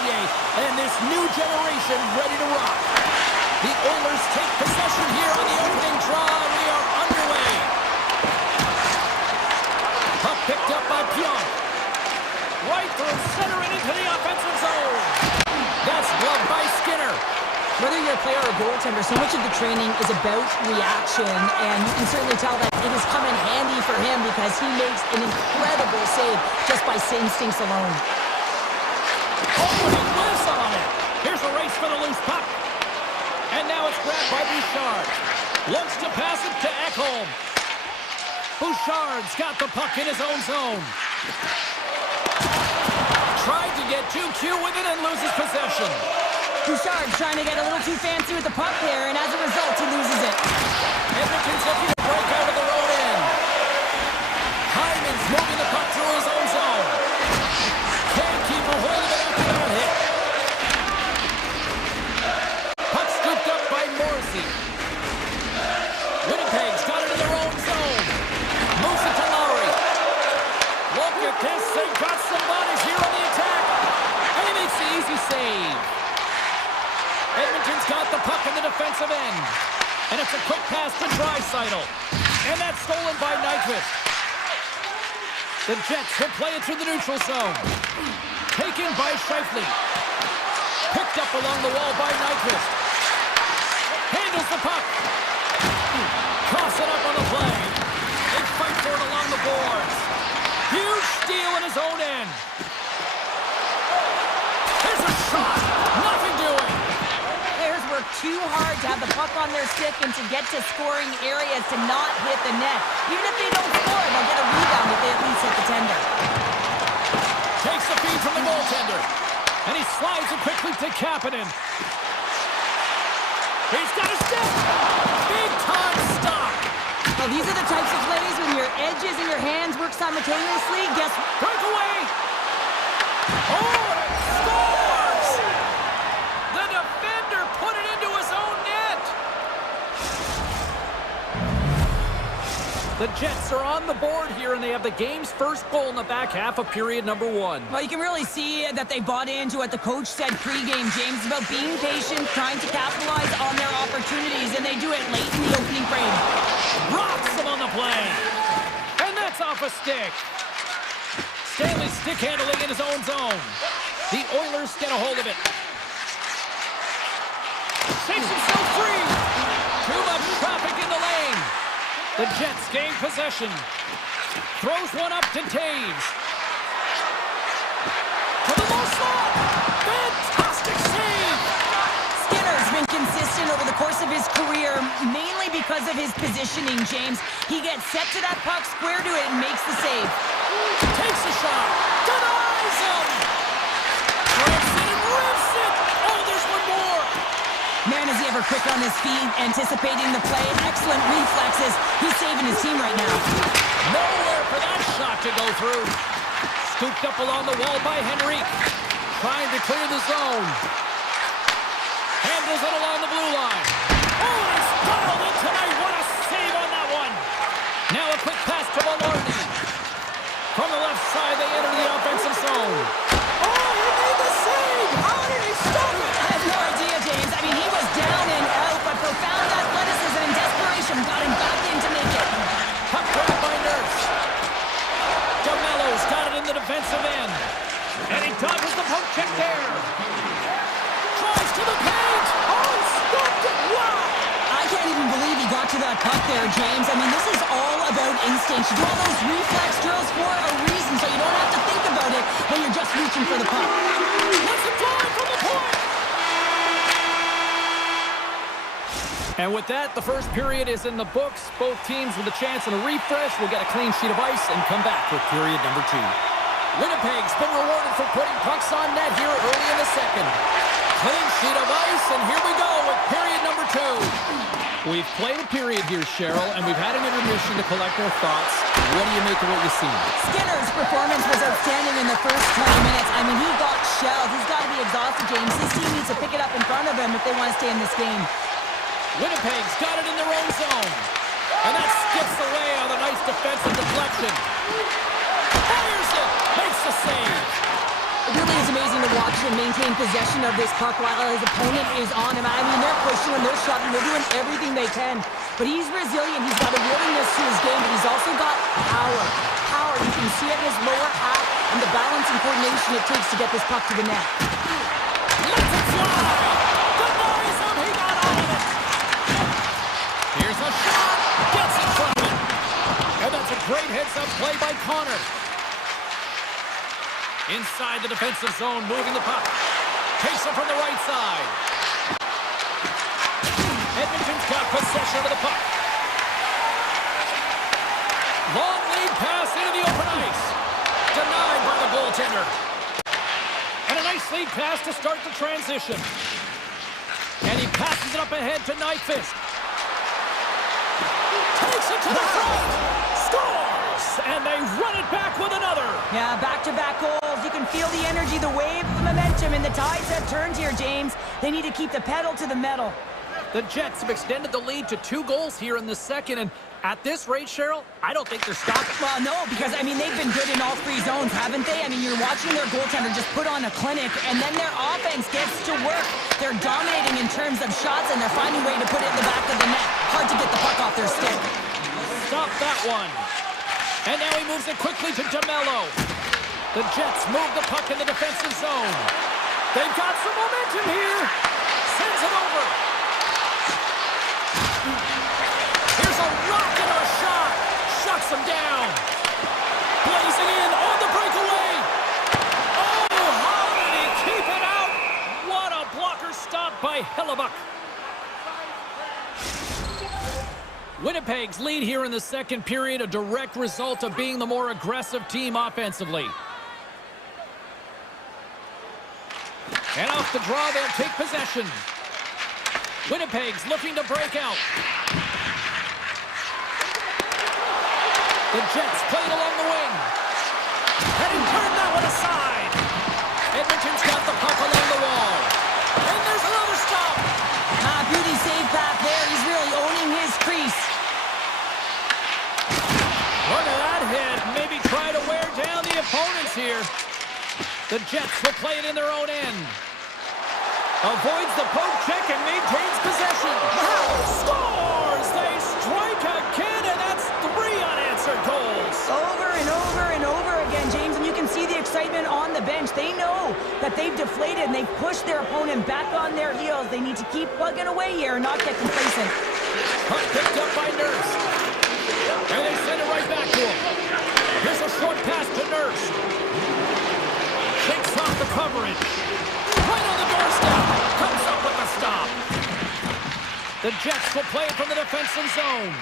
initiate, and this new generation ready to rock. The Oilers take possession here on the opening draw, and we are underway. Puck picked up by Pionk. Right through center and into the offensive zone. That's gloved by Skinner. Whether you're a player or a goaltender, so much of the training is about reaction, and you can certainly tell that it has come in handy for him because he makes an incredible save just by instincts alone. Oh, and he whiffs on it. Here's a race for the loose puck. And now it's grabbed by Bouchard. Looks to pass it to Ekholm. Bouchard's got the puck in his own zone. Tried to get too cute with it and loses possession. Bouchard trying to get a little too fancy with the puck there, and as a result, he loses it. Edmonton's looking to break out of the road end. Hyman's moving the puck through his own zone. Can't keep a hold of it after that hit. Puck scooped up by Morrissey. Winnipeg's got it in their own zone. Moves it to Lowry. Look at this, they got some bodies here on the attack. And he makes the easy save. Edmonton's got the puck in the defensive end. And it's a quick pass to Draisaitl. And that's stolen by Nyquist. The Jets will play it through the neutral zone. Taken by Scheifele. Picked up along the wall by Nyquist. Handles the puck. Cross it up on the play. They fight for it along the boards. Huge steal in his own end. There's a shot. Nothing doing. Players work too hard to have the puck on their stick and to get to scoring areas to not hit the net. Even if they don't score, they'll get a rebound if they at least hit the tender. Takes the feed from the goaltender. And he slides it quickly to Kapanen. He's got a stick. Big time stop. Well, these are the types of plays when your edges and your hands work simultaneously. Guess Breakaway. Oh, and it scores! The defender put it into his own net. The Jets are on the board here, and they have the game's first goal in the back half of period number 1. Well, you can really see that they bought into what the coach said pregame, James, about being patient, trying to capitalize on their opportunities, and they do it late in the opening frame. Rocks him on the play. And that's off a stick. Stanley stick handling in his own zone. The Oilers get a hold of it. Shakes himself free. Too much traffic in the lane. The Jets gain possession. Throws one up to Taves. To the low slot. Fantastic save. Skinner's been consistent over the course of his career, mainly because of his positioning, James. He gets set to that puck, square to it, and makes the save. Takes a shot. Denies him. Rips it and rips it. Oh, there's one more. Man, is he ever quick on his feet, anticipating the play. Excellent reflexes. He's saving his team right now. Nowhere for that shot to go through. Scooped up along the wall by Henrique. Trying to clear the zone. Handles it along the blue line. Oh, he's dialed in tonight. What a save on that one. Now a quick pass to Velarde. From the left side, they enter the offensive zone. Oh, he made the save. How did he stop it? I have no idea, James. I mean, he was down and out, but profound athleticism and desperation got him back in to make it. Puck grabbed by Nurse. DeMello's got it in the defensive end. And he dodges the poke check there. Tries to the paint. Oh, stopped it. Wow. I can't even believe he got to that puck there, James. I mean, this is all about instinct. You do all those reflex drills for a reason, so you don't have to think about it when you're just reaching for the puck. Let's apply from the point. And with that, the first period is in the books. Both teams with a chance and a refresh will get a clean sheet of ice and come back with period number 2. Winnipeg's been rewarded for putting pucks on net here early in the second. Clean sheet of ice, and here we go with period number 2. We've played a period here, Cheryl, and we've had an intermission to collect our thoughts. What do you make of what you've seen? Skinner's performance was outstanding in the first 20 minutes. I mean, he got shelled. He's got to be exhausted, James. His team needs to pick it up in front of him if they want to stay in this game. Winnipeg's got it in their own zone. And that skips away on a nice defensive deflection. Fires it! Makes the save! It really is amazing amazing to watch him maintain possession of this puck while his opponent is on him. I mean, they're pushing him, they're shoving, they're doing everything they can. But he's resilient, he's got a willingness to his game, but he's also got power. Power, you can see it in his lower half and the balance and coordination it takes to get this puck to the net. Lets it fly! Denies him, he got all of it! Here's a shot, gets it from him! And that's a great heads-up play by Connor. Inside the defensive zone, moving the puck. Takes it from the right side. Edmonton's got possession of the puck. Long lead pass into the open ice. Denied by the goaltender. And a nice lead pass to start the transition. And he passes it up ahead to Nyquist. Takes it to the front. Scores! And they run it back with another. Yeah, back-to-back goals. You can feel the energy, the wave, the momentum, and the tides have turned here, James. They need to keep the pedal to the metal. The Jets have extended the lead to 2 goals here in the second, and at this rate, Cheryl, I don't think they're stopping. Well, no, because, I mean, they've been good in all 3 zones, haven't they? I mean, you're watching their goaltender just put on a clinic, and then their offense gets to work. They're dominating in terms of shots, and they're finding a way to put it in the back of the net. Hard to get the puck off their stick. Stop that one. And now he moves it quickly to DeMello. The Jets move the puck in the defensive zone. They've got some momentum here. Sends it over. Here's a rocket of a shot. Shuts him down. Blazing in on the breakaway. Oh, how did he keep it out? What a blocker stop by Hellebuck. Winnipeg's lead here in the second period, a direct result of being the more aggressive team offensively. And off the draw, they'll take possession. Winnipeg's looking to break out. The Jets play it along the wing. And he turned that one aside. Edmonton's got the puck along the wall. And there's another stop. Beauty save back there. He's really owning his crease. Look at that hit. Maybe try to wear down the opponents here. The Jets will play it in their own end. Avoids the poke check and maintains possession. Scores! They strike again, and that's 3 unanswered goals. Over and over and over again, James, and you can see the excitement on the bench. They know that they've deflated and they've pushed their opponent back on their heels. They need to keep plugging away here and not get complacent. Puck picked up by Nurse. And they send it right back to him. Here's a short pass to Nurse. Shakes off the coverage. Right on the doorstep. Comes up with a stop. The Jets will play it from the defensive zone.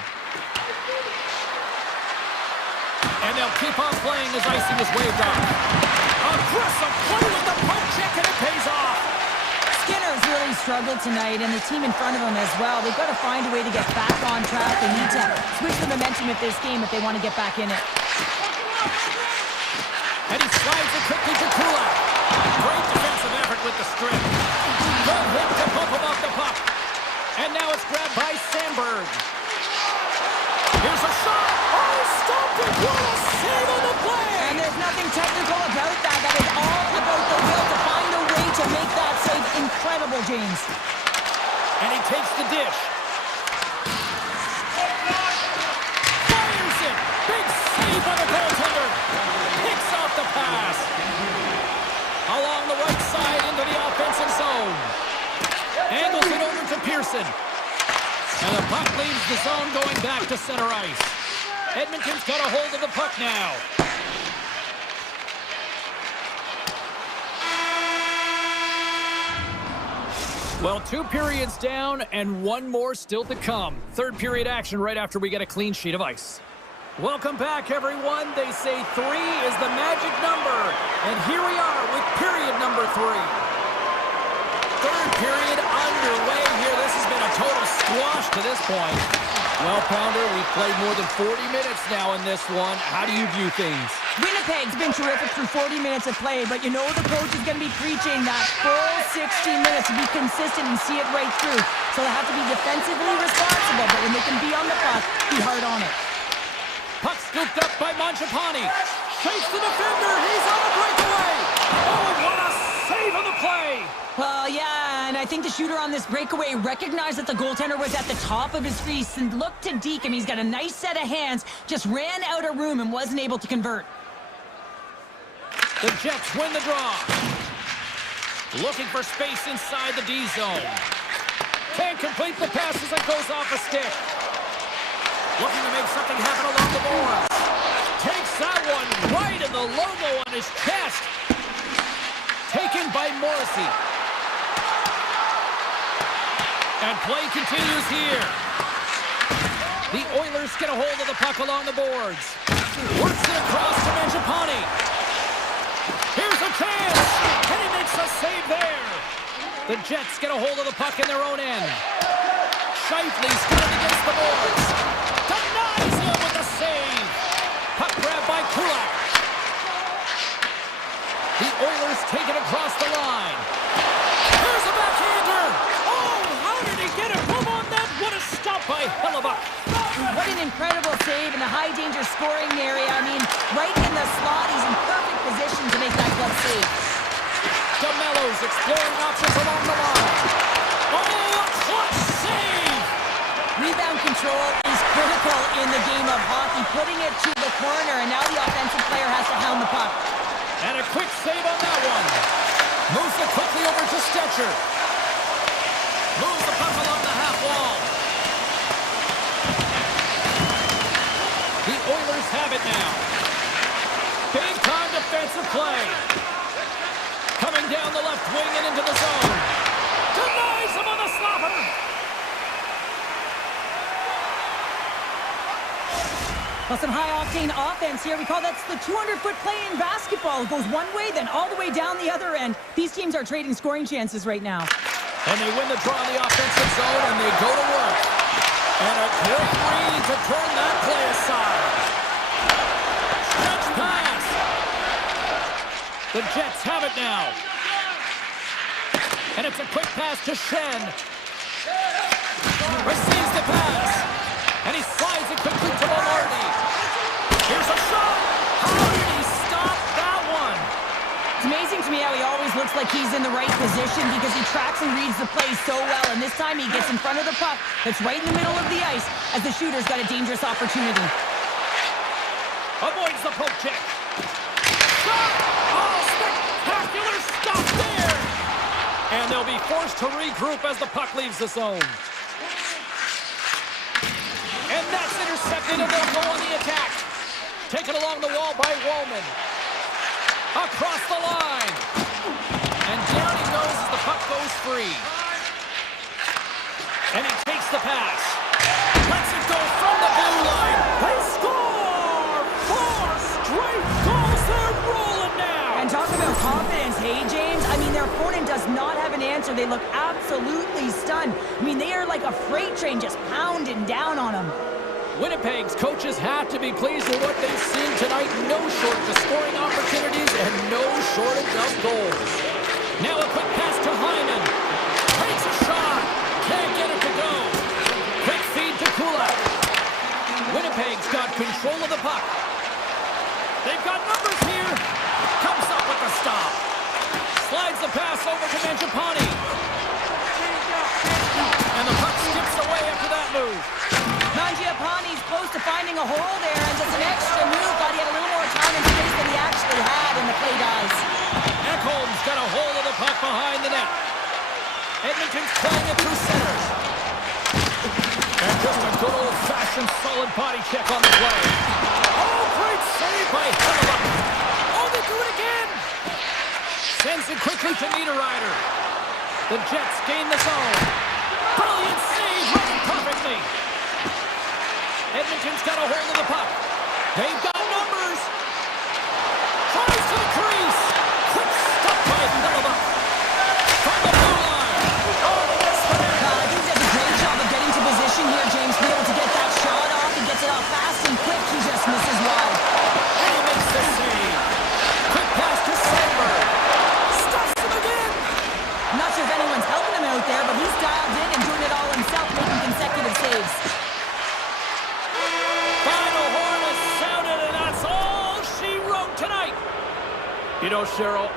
And they'll keep on playing as icing is waved off. Aggressive play with the poke check, and it pays off. Skinner's really struggled tonight, and the team in front of him as well. They've got to find a way to get back on track. They need to switch the momentum of this game if they want to get back in it. And he slides it quickly to Kulak. Great defensive effort with the strip. Good hit to bump him off the puck. And now it's grabbed by Sandberg. Here's a shot. Oh, stopped it. What a save on the play. And there's nothing technical about that. That is all about the will to find a way to make that save incredible, James. And he takes the dish. Fires it. Big save by the goaltender. Picks off the pass. Along the right side into the offensive zone. Angles it over to Pearson. And the puck leaves the zone going back to center ice. Edmonton's got a hold of the puck now. Well, 2 periods down and 1 more still to come. Third period action right after we get a clean sheet of ice. Welcome back, everyone. They say 3 is the magic number. And here we are with period number 3. Third period underway here. This has been a total squash to this point. Well, Pounder, we've played more than 40 minutes now in this one. How do you view things? Winnipeg's been terrific through 40 minutes of play, but you know the coach is going to be preaching that full 60 minutes to be consistent and see it right through. So they have to be defensively responsible, but when they can be on the puck, be hard on it. Puck scooped up by Mangiapane. Shakes the defender. He's on a breakaway. Oh, what a I think the shooter on this breakaway recognized that the goaltender was at the top of his crease and looked to deke him. He's got a nice set of hands, just ran out of room and wasn't able to convert. The Jets win the draw. Looking for space inside the D zone. Can't complete the pass as it goes off a stick. Looking to make something happen along the boards. Takes that one right in the logo on his chest. Taken by Morrissey. And play continues here. The Oilers get a hold of the puck along the boards. Works it across to Mangiapane. Here's a chance. And he makes a save there. The Jets get a hold of the puck in their own end. Shifley's got it against the boards. Denies him with the save. Puck grab by Kulak. The Oilers take it across the line. Here's a backhander. Oh, how did he get it? Come on, that. What a stop by Hellebuck. What an incredible save in the high-danger scoring area. I mean, right in the slot. He's in perfect position to make that glove save. DeMello's exploring options along the line. Oh, a clutch save! Rebound control is critical in the game of hockey, putting it to the corner, and now the offensive player has to hound the puck. And a quick save on that one. Moves it quickly over to Stetcher. Moves the puck along the half wall. The Oilers have it now. Big-time defensive play. Coming down the left wing and into the zone. Denies him on the slapper. Well, some high-octane offense here. We call that the 200-foot play in basketball. It goes one way, then all the way down the other end. These teams are trading scoring chances right now. And they win the draw in the offensive zone, and they go to work. And a great read to turn that play aside. Stretch pass. The Jets have it now. And it's a quick pass to Shen. Receives the pass. And he slides it quickly to Lombardi. Here's a shot. How did he stop that one? It's amazing to me how he always looks like he's in the right position because he tracks and reads the play so well. And this time he gets in front of the puck that's right in the middle of the ice as the shooter's got a dangerous opportunity. Avoids the poke check. Shot! Oh, spectacular stop there! And they'll be forced to regroup as the puck leaves the zone. And that's intercepted, and they'll go on the attack. Taken along the wall by Wallman. Across the line. And down he goes as the puck goes free. And he takes the pass. Lets it go from the blue line. They score! 4 straight goals. They're rolling now. And talk about confidence, hey, James? I mean, their opponent does not have an answer. They look absolutely stunned. I mean, they are like a freight train just pounding down on them. Winnipeg's coaches have to be pleased with what they've seen tonight. No shortage of scoring opportunities and no shortage of goals. Now a quick pass to Hyman. Takes a shot. Can't get it to go. Quick feed to Kulak. Winnipeg's got control of the puck. They've got numbers here. Comes up with the stop. Slides the pass over to Mangiapane. And the puck skips away after that move. Mangiapane's close to finding a hole there, and just an extra move. Thought he had a little more time and space than he actually had, and the play dies. Ekholm's got a hold of the puck behind the net. Edmonton's playing it through center. And just a good old-fashioned solid body check on the play. Oh, great save by Hellebuck. Oh, they do it again. Sends it quickly to Niederreiter. The Jets gain the zone. Brilliant save, running perfectly. Edmonton's got a hold of the puck. They've got numbers. Tries to the crease. Quick stop by Hellebuck. From the blue line. Oh, that's the net. I think he does a great job of getting to position here, James. Be able to get that shot off. He gets it off fast and quick. He just misses wide. And he makes the save. Quick pass to Sandberg. Stuffs him again. I'm not sure if anyone's helping him out there, but he's dialed in and doing it all himself, making consecutive saves. Final horn is sounded, and that's all she wrote tonight. You know, Cheryl,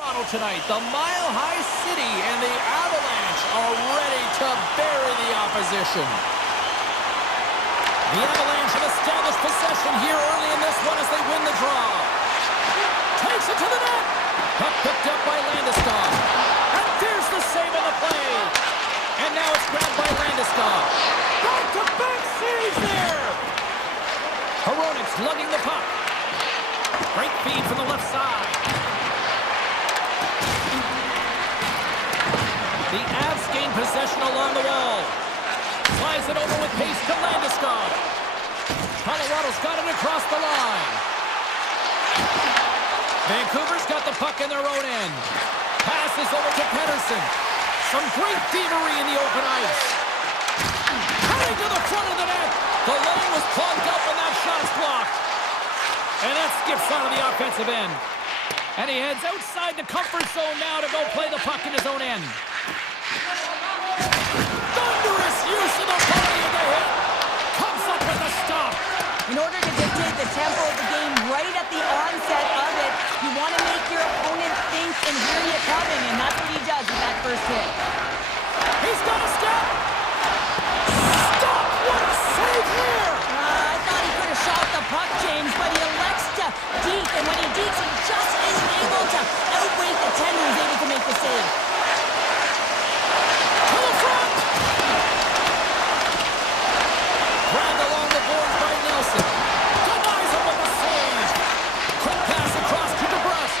Tonight, the Mile High City and the Avalanche are ready to bury the opposition. The Avalanche have established possession here early in this one as they win the draw. Takes it to the net. Puck picked up by Landeskog. And there's the save on the play. And now it's grabbed by Landeskog. Back-to-back saves there. Hronek's lugging the puck. Great feed from the left side. The Avs gain possession along the wall. Slides it over with pace to Landeskog. Colorado's got it across the line. Vancouver's got the puck in their own end. Passes over to Pettersson. Some great thievery in the open ice. Heading to the front of the net. The lane was plugged up and that shot is blocked. And that skips out of the offensive end. And he heads outside the comfort zone now to go play the puck in his own end. Thunderous use of the body of the hit. Comes up with a stop. In order to dictate the tempo of the game right at the onset of it, you want to make your opponent think and hear you coming, and that's what he does with that first hit. He's got a step. Stop! What a save here! I thought he could have shot the puck, James, but he elects to deke, and when he dekes, he just isn't able to outweigh the 10 who's able to make the save. To the front! Grabbed along the boards by Nelson. Denies him with a save. Quick pass across to DeBrusque.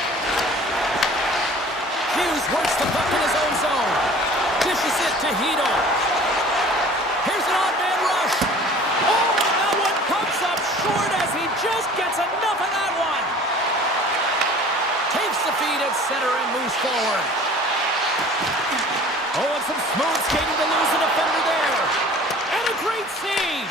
Hughes works the puck in his own zone. Dishes it to Hito. Here's an odd man rush. Oh, and that one comes up short as he just gets enough of that one. Takes the feed at center and moves forward. Oh, and some smooth skating to lose a defender there. And a great save.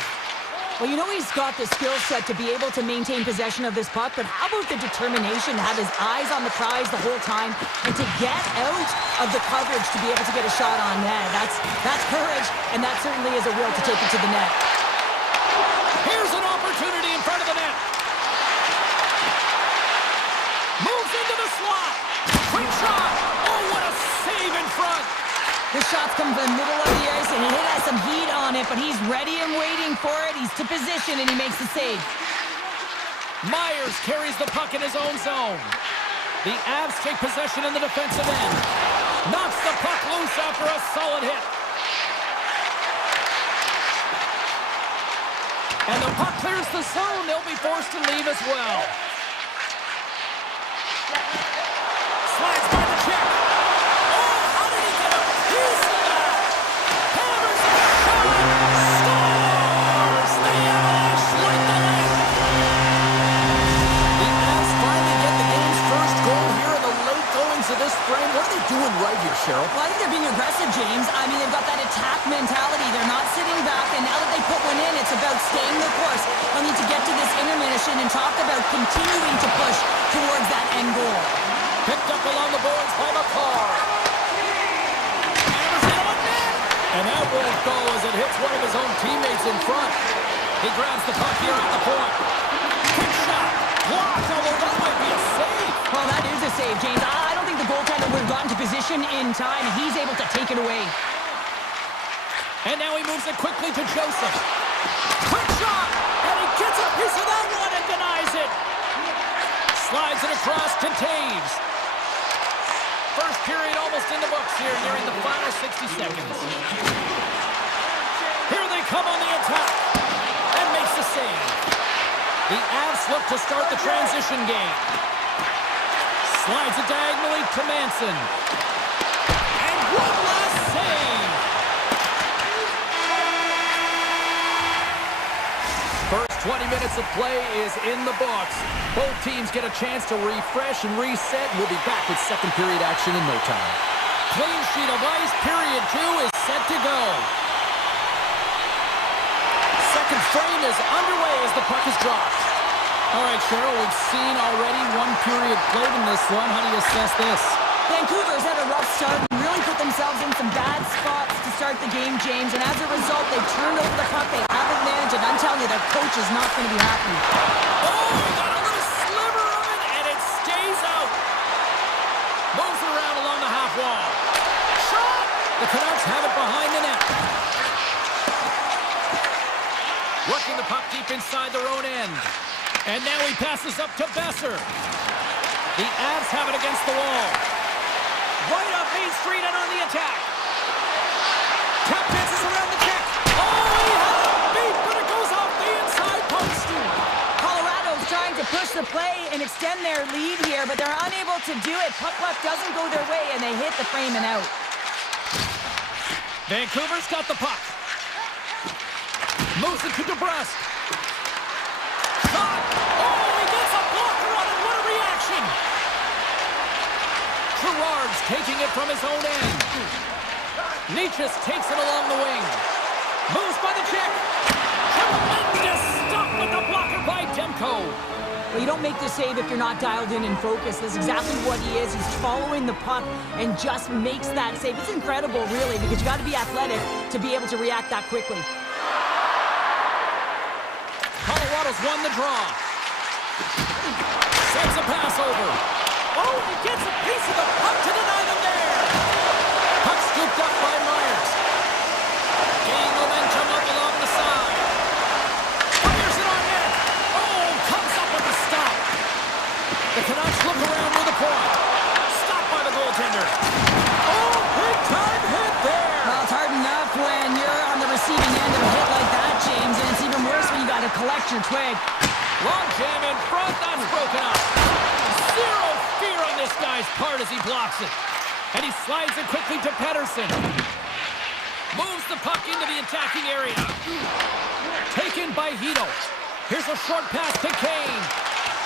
Well, you know he's got the skill set to be able to maintain possession of this puck, but how about the determination to have his eyes on the prize the whole time and to get out of the coverage to be able to get a shot on net? That's courage, and that certainly is a will to take it to the net. Here's an opportunity in front of the net. Moves into the slot. Quick shot. Oh, what a save in front. The shots come from the middle of the ice, and it has some heat on it, but he's ready and waiting for it. He's to position, and he makes the save. Myers carries the puck in his own zone. The Avs take possession in the defensive end. Knocks the puck loose after a solid hit. And the puck clears the zone. They'll be forced to leave as well. Slides by the check. Oh, how did he get a piece of that? Hammers a shot. Scores! The Avalanche light the lead. The Avs finally get the game's first goal here in the late goings of this frame. What are they doing right here, Cheryl? Well, I think they're being aggressive, James. I mean, they've got that attack mentality. They're not sitting back, and now that they put one in, it's about staying the course. They'll need to get to this intermission and talk about continuing to push towards that end goal. Picked up along the boards by McCarr. Hammers it on net. And that won't go as it hits one of his own teammates in front. He grabs the puck here at the point. Quick shot. Blocked, although that might be a save. Well, that is a save, James. I don't think the goaltender would have gotten to position in time. He's able to take it away. And now he moves it quickly to Joseph. Quick shot. And he gets a piece of that one and denies it. Slides it across to Taves. First period almost in the books here, nearing the final 60 seconds. Here they come on the attack. And makes the save. The Avs look to start the transition game. Slides it diagonally to Manson. And one last save. First 20 minutes of play is in the books. Both teams get a chance to refresh and reset. We'll be back with second period action in no time. Clean sheet of ice. Period 2 is set to go. Second frame is underway as the puck is dropped. All right, Cheryl, we've seen already one period played in this one. How do you assess this? Vancouver's had a rough start and really put themselves in some bad spots to start the game, James. And as a result, they've turned over the puck. They haven't managed it. I'm telling you, their coach is not going to be happy. Oh, he got a little sliver of it, and it stays out. Moves it around along the half wall. Shot! The Canucks have it behind the net. Working the puck deep inside their own end. And now he passes up to Besser. The Avs have it against the wall. Right up Main Street and on the attack. Tap dances around the check. Oh, he had a beat, but it goes off the inside post. Colorado's trying to push the play and extend their lead here, but they're unable to do it. Puck luck doesn't go their way, and they hit the frame and out. Vancouver's got the puck. Moves it to DeBrusque. Shot! Oh, he gets a blocker on it. What a reaction! Gerard's taking it from his own end. Nietzsche takes it along the wing. Moves by the check. Tremendous stop with the blocker by Demko. Well, you don't make the save if you're not dialed in and focused. That's exactly what he is. He's following the puck and just makes that save. It's incredible, really, because you got to be athletic to be able to react that quickly. Colorado's won the draw. Sends a pass over. Oh, he gets a piece of the puck to deny them there. Puck scooped up by Myers. Gaining momentum up along the side. Fires it on net. Oh, comes up with the stop. The Canucks look around with a point. Stopped by the goaltender. Oh, big time hit there. Well, it's hard enough when you're on the receiving end of a hit like that, James, and it's even worse when you got to collect your twig. Long jam in front, that's broken up. Zero fear on this guy's part as he blocks it. And he slides it quickly to Pettersson. Moves the puck into the attacking area. Taken by Hito. Here's a short pass to Kane.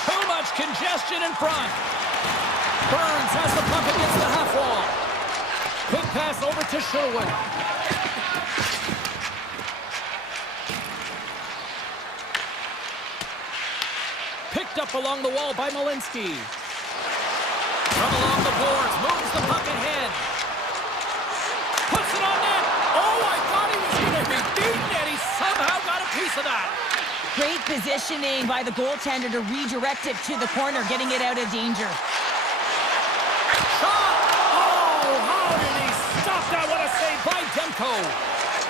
Too much congestion in front. Burns has the puck against the half wall. Quick pass over to Sherwood. Picked up along the wall by Malinsky. From along the boards, moves the puck ahead. Puts it on net. Oh, I thought he was going to be beaten, and he somehow got a piece of that. Great positioning by the goaltender to redirect it to the corner, getting it out of danger. Shot! Oh, how did he stop that? What a save by Demko.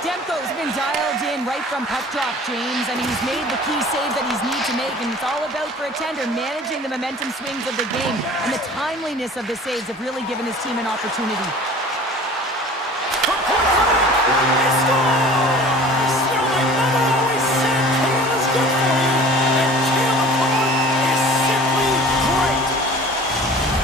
Demko's been dialed in right from puck drop, James. I mean, he's made the key saves that he's need to make, and it's all about, for a tender, managing the momentum swings of the game. And the timeliness of the saves have really given his team an opportunity. From point blank, they score! Still, my mother always said, Kale is good for you, and Kale McCall is simply great.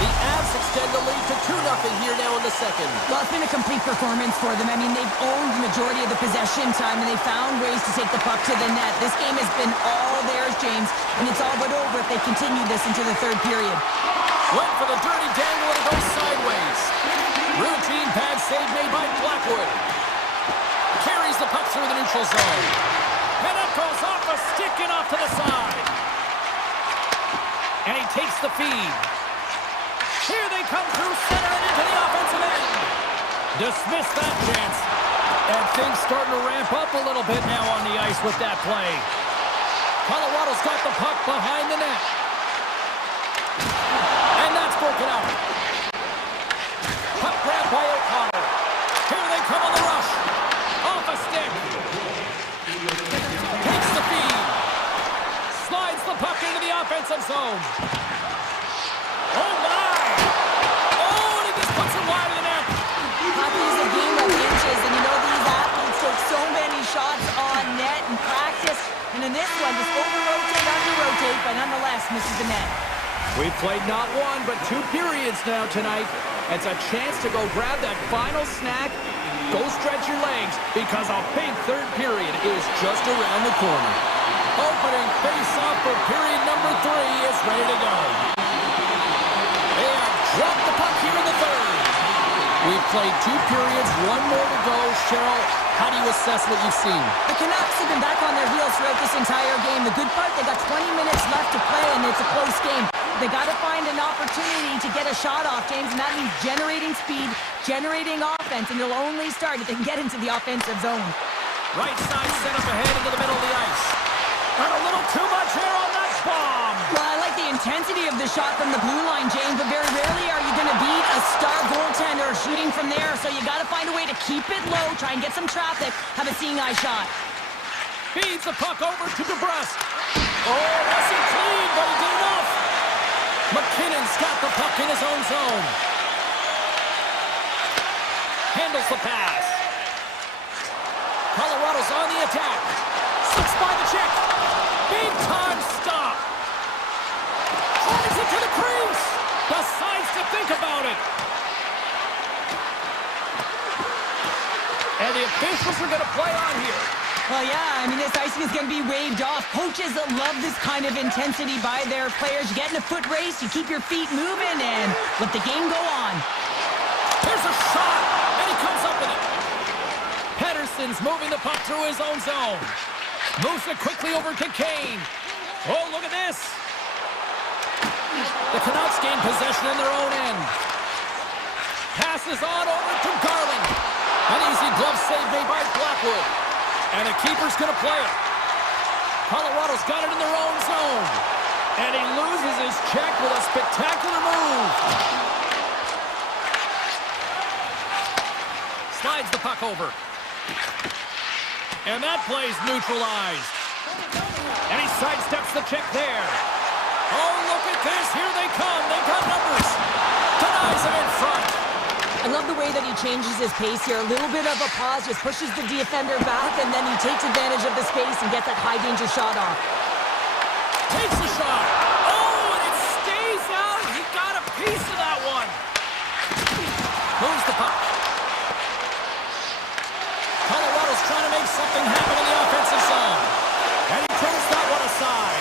The Avs extend the lead to 2-0 here now in the second. Well, it's been a complete performance for them. I mean, they've owned the majority of the possession time, and they found ways to take the puck to the net. This game has been all theirs, James, and it's all but over if they continue this into the third period. Went for the dirty dangle, and it goes sideways. Routine pad save made by Blackwood. Carries the puck through the neutral zone. And up goes off a stick and off to the side. And he takes the feed. Here they come through center and into the offensive end. Dismiss that chance. And things starting to ramp up a little bit now on the ice with that play. Colorado's got the puck behind the net. And that's broken out. Puck grab by O'Connor. Here they come on the rush. Off a stick. Takes the feed. Slides the puck into the offensive zone. Oh my! Oh, and he just puts it wide of the net. Hockey is a game of inches, and you know these athletes take so many shots on net in practice. And in this one, just over-rotate, under-rotate, but nonetheless misses the net. We've played not one, but 2 periods now tonight. It's a chance to go grab that final snack, go stretch your legs, because a big third period is just around the corner. Opening face-off for period number 3 is ready to go. They have dropped the puck here in the third. We've played 2 periods, 1 more to go. Cheryl, how do you assess what you've seen? The Canucks have been back on their heels throughout this entire game. The good part, they got 20 minutes left to play, and it's a close game. They got to find an opportunity to get a shot off, James, and that means generating speed, generating offense, and it'll only start if they can get into the offensive zone. Right side set up ahead into the middle of the ice. And a little too much here on that bomb. Well, I like the intensity of the shot from the blue line, James, but very rarely are you going to beat a star goaltender shooting from there. So you got to find a way to keep it low, try and get some traffic, have a seeing eye shot. Feeds the puck over to DeBrusque. Oh, wasn't clean, but he did enough. McKinnon's got the puck in his own zone. Handles the pass. Colorado's on the attack. Slips by the check. Big time stop. Drives it to the crease. Decides to think about it. And the officials are going to play on here. Well, yeah, I mean, this icing is going to be waved off. Coaches love this kind of intensity by their players. You get in a foot race, you keep your feet moving, and let the game go on. Here's a shot, and he comes up with it. Pettersson's moving the puck through his own zone. Moves it quickly over to Kane. Oh, look at this. The Canucks gain possession in their own end. Passes on over to Garland. An easy glove save made by Blackwood. And the keeper's going to play it. Colorado's got it in their own zone. And he loses his check with a spectacular move. Slides the puck over. And that play's neutralized. And he sidesteps the check there. Oh, look at this. Here they come. They've got numbers. Denies him in front. I love the way that he changes his pace here. A little bit of a pause, just pushes the defender back, and then he takes advantage of the space and gets that high-danger shot off. Takes the shot. Oh, and it stays out. He got a piece of that one. Moves the puck. Colorado's trying to make something happen in the offensive zone. And he turns that one aside.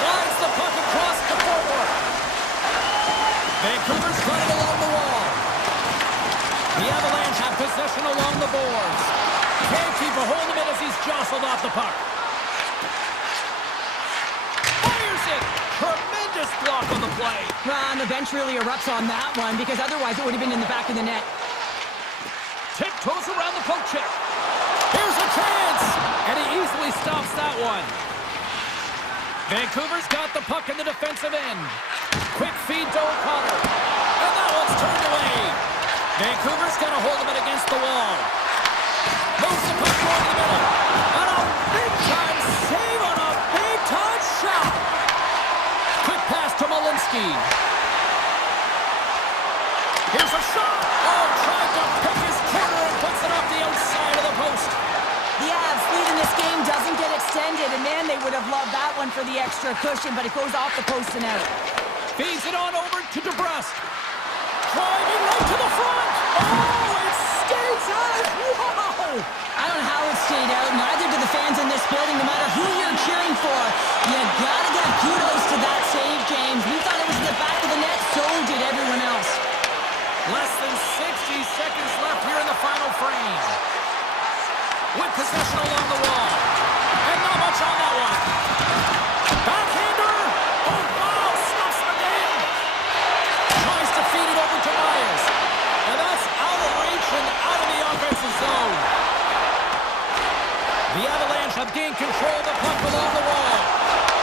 Slides the puck across the forward. Vancouver's got it along the wall. The Avalanche have possession along the boards. Can't keep a hold of it as he's jostled off the puck. Fires it! Tremendous block on the play. And the bench really erupts on that one, because otherwise it would have been in the back of the net. Tiptoes around the poke check. Here's a chance! And he easily stops that one. Vancouver's got the puck in the defensive end. Quick feed to O'Connor. And that one's turned away. Vancouver's got a hold of it against the wall. Moves the puck over the middle. And a big-time save on a big-time shot. Quick pass to Malinsky. Here's a shot. Oh, tried to pick his corner and puts it off the outside of the post. The Avs lead in this game doesn't get extended, and man, they would have loved that one for the extra cushion, but it goes off the post and out. Feeds it on over to DeBrusque. Driving right to the front. Oh, it stays out. Wow. I don't know how it stayed out. Neither do the fans in this building, no matter who you're cheering for. You gotta give kudos to that save, James. We thought it was in the back of the net, so did everyone else. Less than 60 seconds left here in the final frame. With possession along the wall. And not much on that one. Backhander. Oh, wow. Stuffs the game. Tries to feed it over to Myers. And that's out of reach and out of the offensive zone. The Avalanche have gained control of the puck along the wall.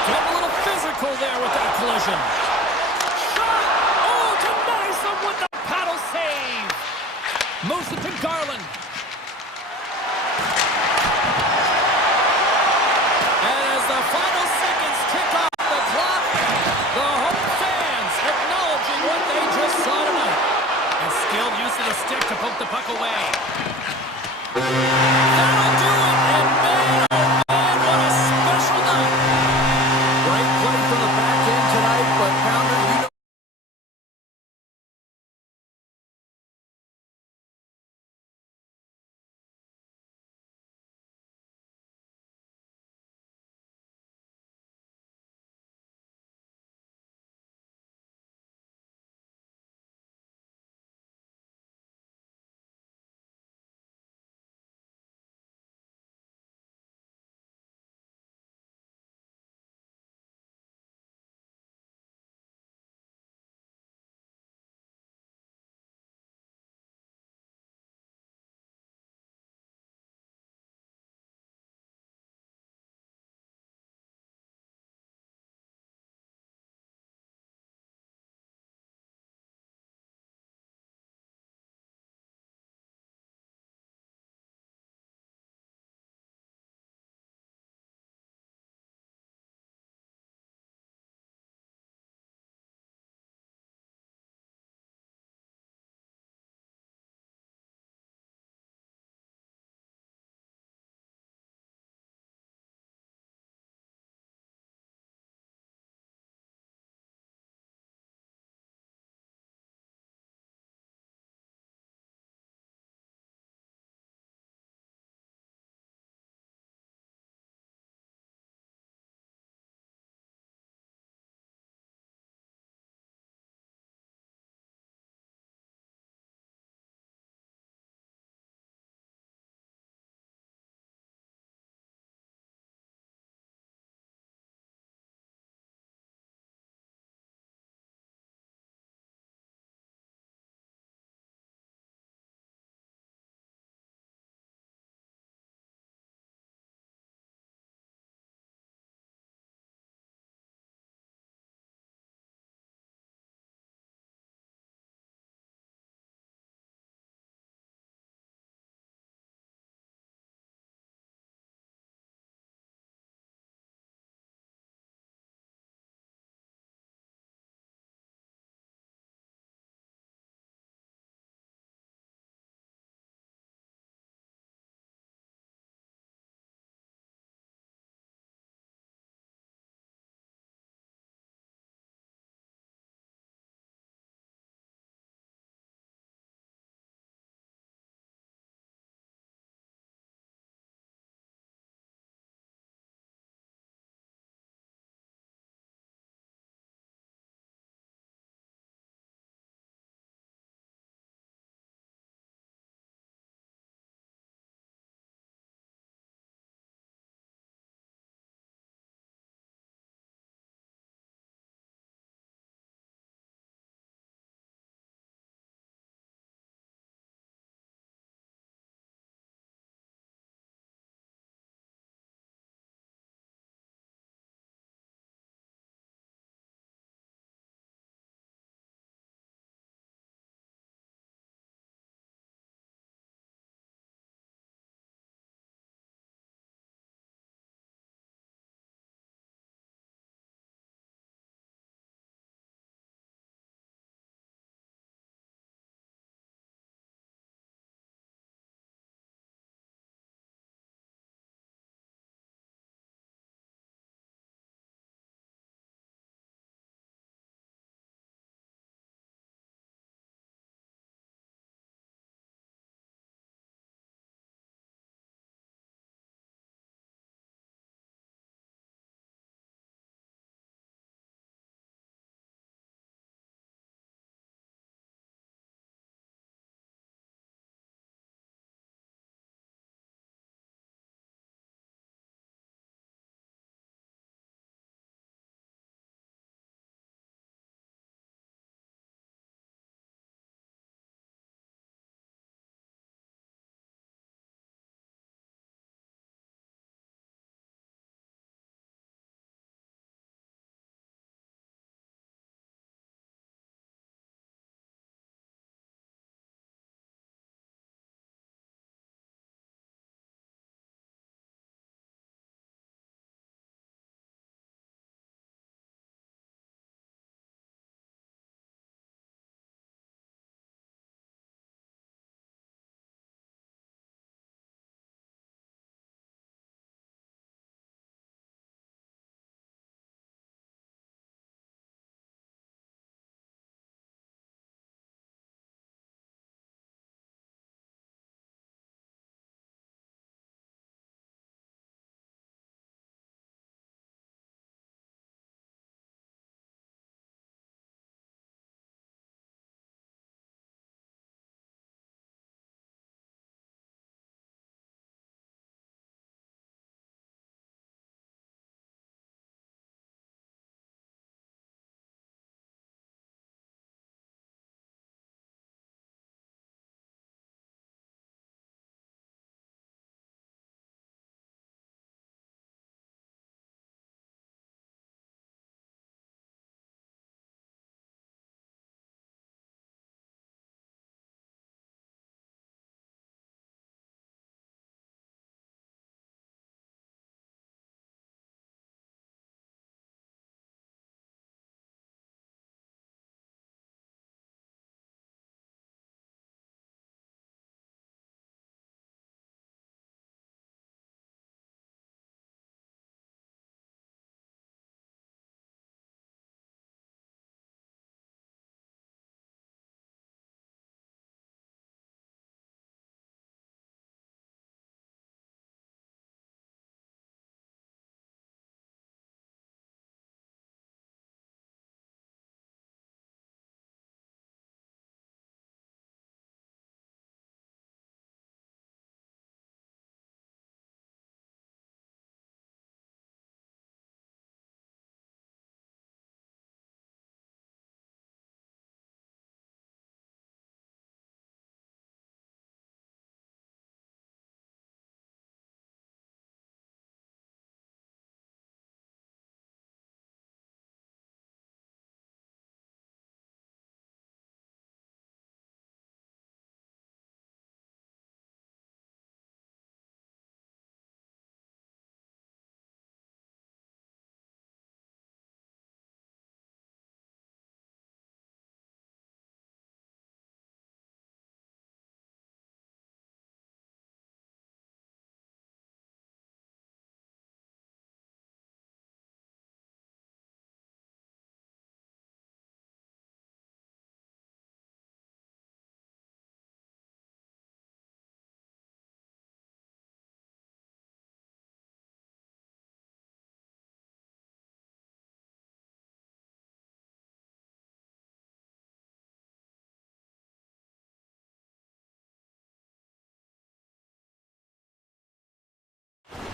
Getting a little physical there with that collision. Shot. Oh, denies them with the paddle save. Moves it to Garland. The final seconds tick off the clock. The home fans acknowledging what they just saw tonight. And skilled use of the stick to poke the puck away.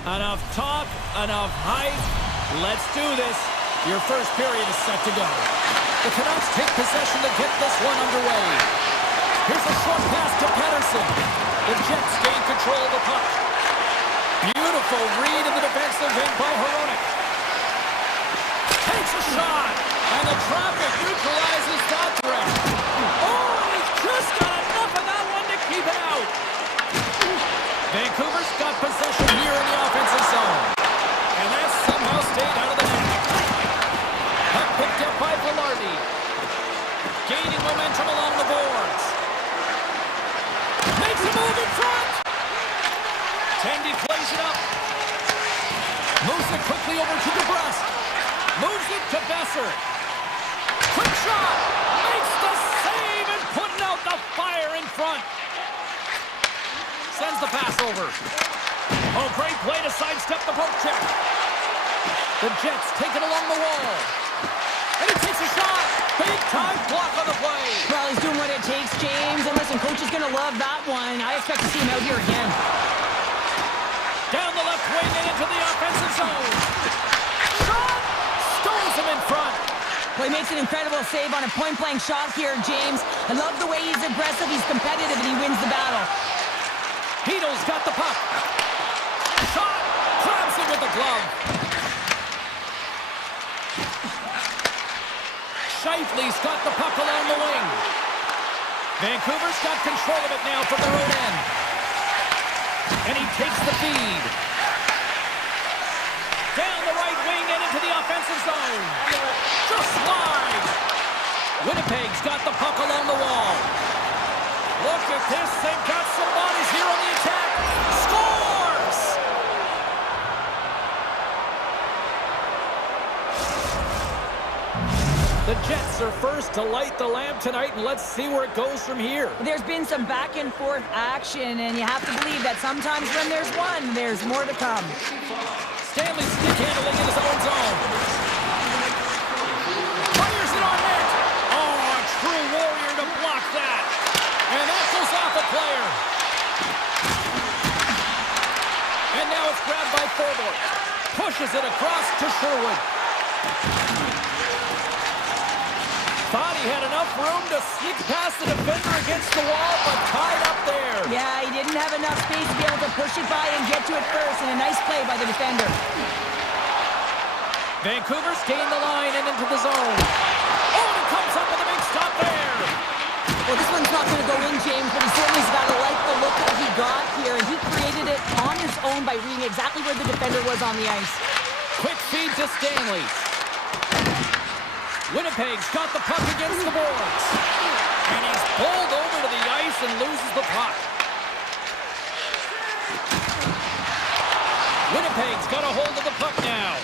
Enough talk, enough hype. Let's do this. Your first period is set to go. The Canucks take possession to get this one underway. Here's a short pass to Pettersson. The Jets gain control of the puck. Beautiful read in the defensive end by Hronek. Takes a shot, and the traffic neutralizes that threat. Oh, he's just got enough of that one to keep it out. Vancouver's got possession here in the offensive zone. And that somehow stayed out of the net. Puck picked up by Velarde. Gaining momentum along the boards. Makes a move in front. Tandy plays it up. Moves it quickly over to DeBrusque. Moves it to Besser. Quick shot. Makes the save and putting out the fire in front. Sends the pass over. Oh, great play to sidestep the poke check. The Jets take it along the wall. And he takes a shot. Big time block on the play. Well, he's doing what it takes, James. And listen, coach is going to love that one. I expect to see him out here again. Down the left wing and into the offensive zone. Shot! Stones him in front. Well, he makes an incredible save on a point-blank shot here, James. I love the way he's aggressive, he's competitive, and he wins the battle. Hedo's got the puck. Shot! Grabs him with the glove. Shifley's got the puck along the wing. Vancouver's got control of it now from their own end. And he takes the feed. Down the right wing and into the offensive zone. Just wide. Winnipeg's got the puck along the wall. Look at this. They've got some bodies here on the attack. Scores! The Jets are first to light the lamp tonight, and let's see where it goes from here. There's been some back-and-forth action, and you have to believe that sometimes when there's one, there's more to come. Stanley stick handling in his own zone. Fires it on net. Oh, a true warrior to block that. And that goes off a player. And now it's grabbed by Thorborg. Pushes it across to Sherwood. Thought he had enough room to sneak past the defender against the wall, but tied up there. Yeah, he didn't have enough space to be able to push it by and get to it first, and a nice play by the defender. Vancouver's gained the line and into the zone. Oh, and it comes up with a big stop there. Well, this one's not going to go in, James, but he certainly's got to like the look that he got here, and he created it on his own by reading exactly where the defender was on the ice. Quick feed to Stanley. Winnipeg's got the puck against the boards. And he's pulled over to the ice and loses the puck. Winnipeg's got a hold of the puck now.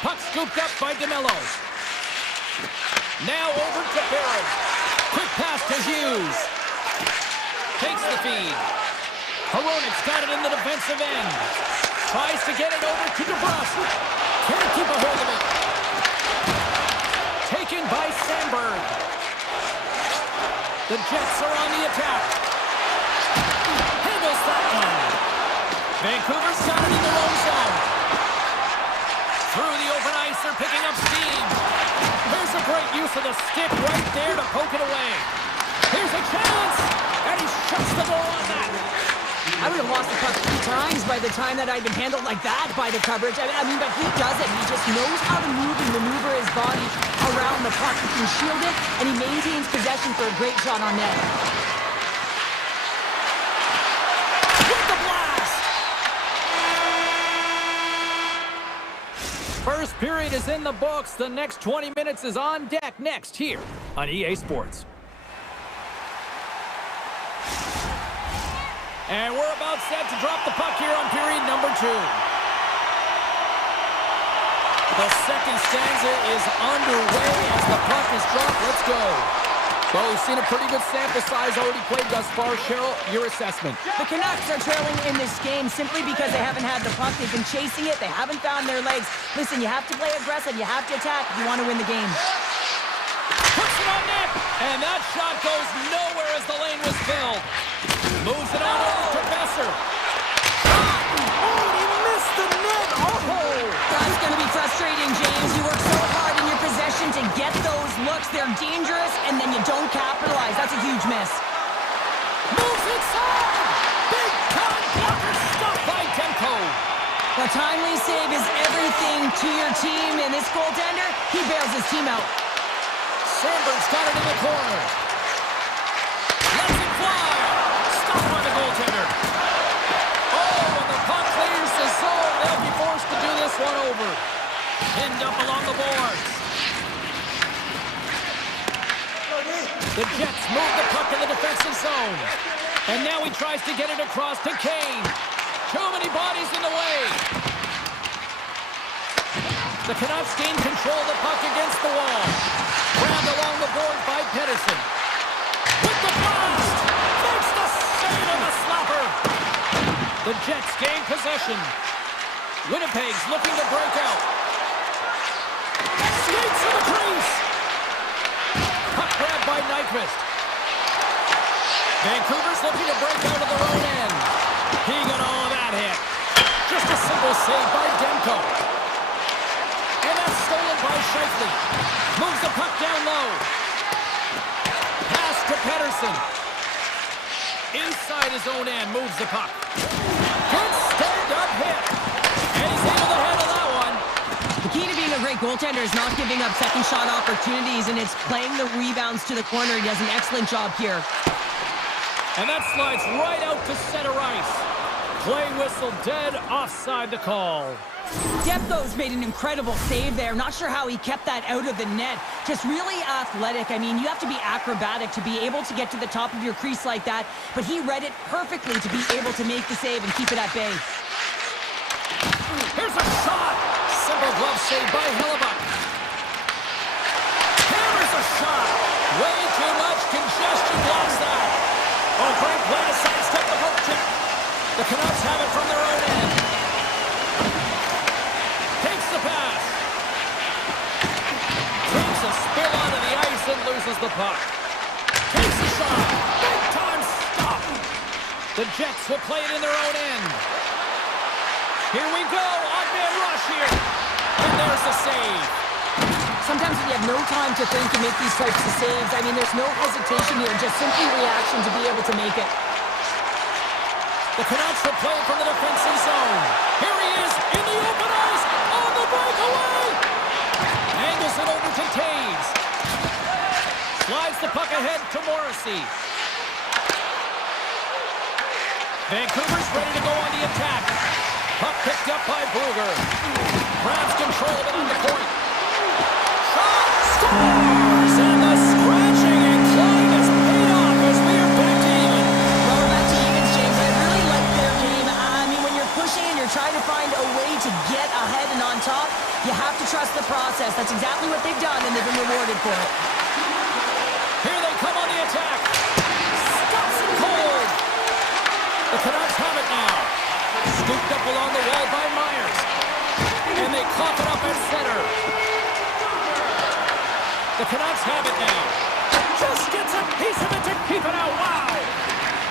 Puck scooped up by DeMello. Now over to Barron. Quick pass to Hughes. Takes the feed. Hronek's got it in the defensive end. Tries to get it over to DeBrusque. Can't keep a hold of it. Taken by Sandberg. The Jets are on the attack. Handles that one. Vancouver's got it in their own zone. Through the open ice, they're picking up steam. There's a great use of the stick right there to poke it away. Here's a chance, and he shuts the door on that. I would have lost the puck 3 times by the time that I'd been handled like that by the coverage. I mean, but he does it. He just knows how to move and maneuver his body around the puck. He can shield it, and he maintains possession for a great shot on net. With the blast! First period is in the books. The next 20 minutes is on deck next here on EA Sports. And we're about set to drop the puck here on period number 2. The second stanza is underway as the puck is dropped. Let's go. Well, we've seen a pretty good sample size already played thus far. Cheryl, your assessment. The Canucks are trailing in this game simply because they haven't had the puck. They've been chasing it. They haven't found their legs. Listen, you have to play aggressive. You have to attack if you want to win the game. Puts it on net. And that shot goes nowhere as the lane was filled. Moves it on over to Besser. answer. Oh, he missed the net. Oh! That's going to be frustrating, James. You work so hard in your possession to get those looks. They're dangerous, and then you don't capitalize. That's a huge miss. Moves inside. Big time blocker stopped by Demko. A timely save is everything to your team, and this goaltender, he bails his team out. Sandberg's got it in the corner. Lets it fly. Stopped by the goaltender. Oh, and the puck clears the zone. They'll be forced to do this one over. Pinned up along the boards. The Jets move the puck in the defensive zone. And now he tries to get it across to Kane. Too many bodies in the way. The Canucks gain control of the puck against the wall. Grabbed along the board by Pedersen. With the blast! Makes the save on the slapper! The Jets gain possession. Winnipeg's looking to break out. Skates to the crease! Puck grabbed by Nyquist. Vancouver's looking to break out of their own end. He got all of that hit. Just a simple save by Demko. And that's stolen by Scheifele. Moves the puck down low. Pass to Pedersen. Inside his own end, moves the puck. Good stand-up hit. And he's able to handle that one. The key to being a great goaltender is not giving up second shot opportunities, and it's playing the rebounds to the corner. He does an excellent job here. And that slides right out to center ice. Play whistle dead, offside the call. Demko's made an incredible save there. Not sure how he kept that out of the net. Just really athletic. I mean, you have to be acrobatic to be able to get to the top of your crease like that, but he read it perfectly to be able to make the save and keep it at bay. Here's a shot! Simple glove save by Hellebuck. Hammers a shot! Way too much congestion blocks that. Oh, great play to sidestep the poke check. The Canucks have it from their own end. Takes the pass. Takes a spill onto the ice and loses the puck. Takes the shot. Big time stop. The Jets will play it in their own end. Here we go. Odd man rush here. And there's the save. Sometimes when you have no time to think to make these types of saves, I mean, there's no hesitation here, just simply reaction to be able to make it. The Canucks will play from the defensive zone. Here he is in the open ice on the breakaway. Angles it over to Taves. Slides the puck ahead to Morrissey. Vancouver's ready to go on the attack. Puck picked up by Brugger. Grabs control of it on the point. Shot! Scores! And the scratching and clawing has paid off as we are back to even. Well, we're back to evens, James. I really like their game. I mean, when you're pushing and you're trying to find a way to get ahead and on top, you have to trust the process. That's exactly what they've done, and they've been rewarded for it. Here they come on the attack. Stops it cold. The Canucks have it now. Scooped up along the wall by Myers. And they cough it up at center. The Canucks have it now. Just gets a piece of it to keep it out. Wow!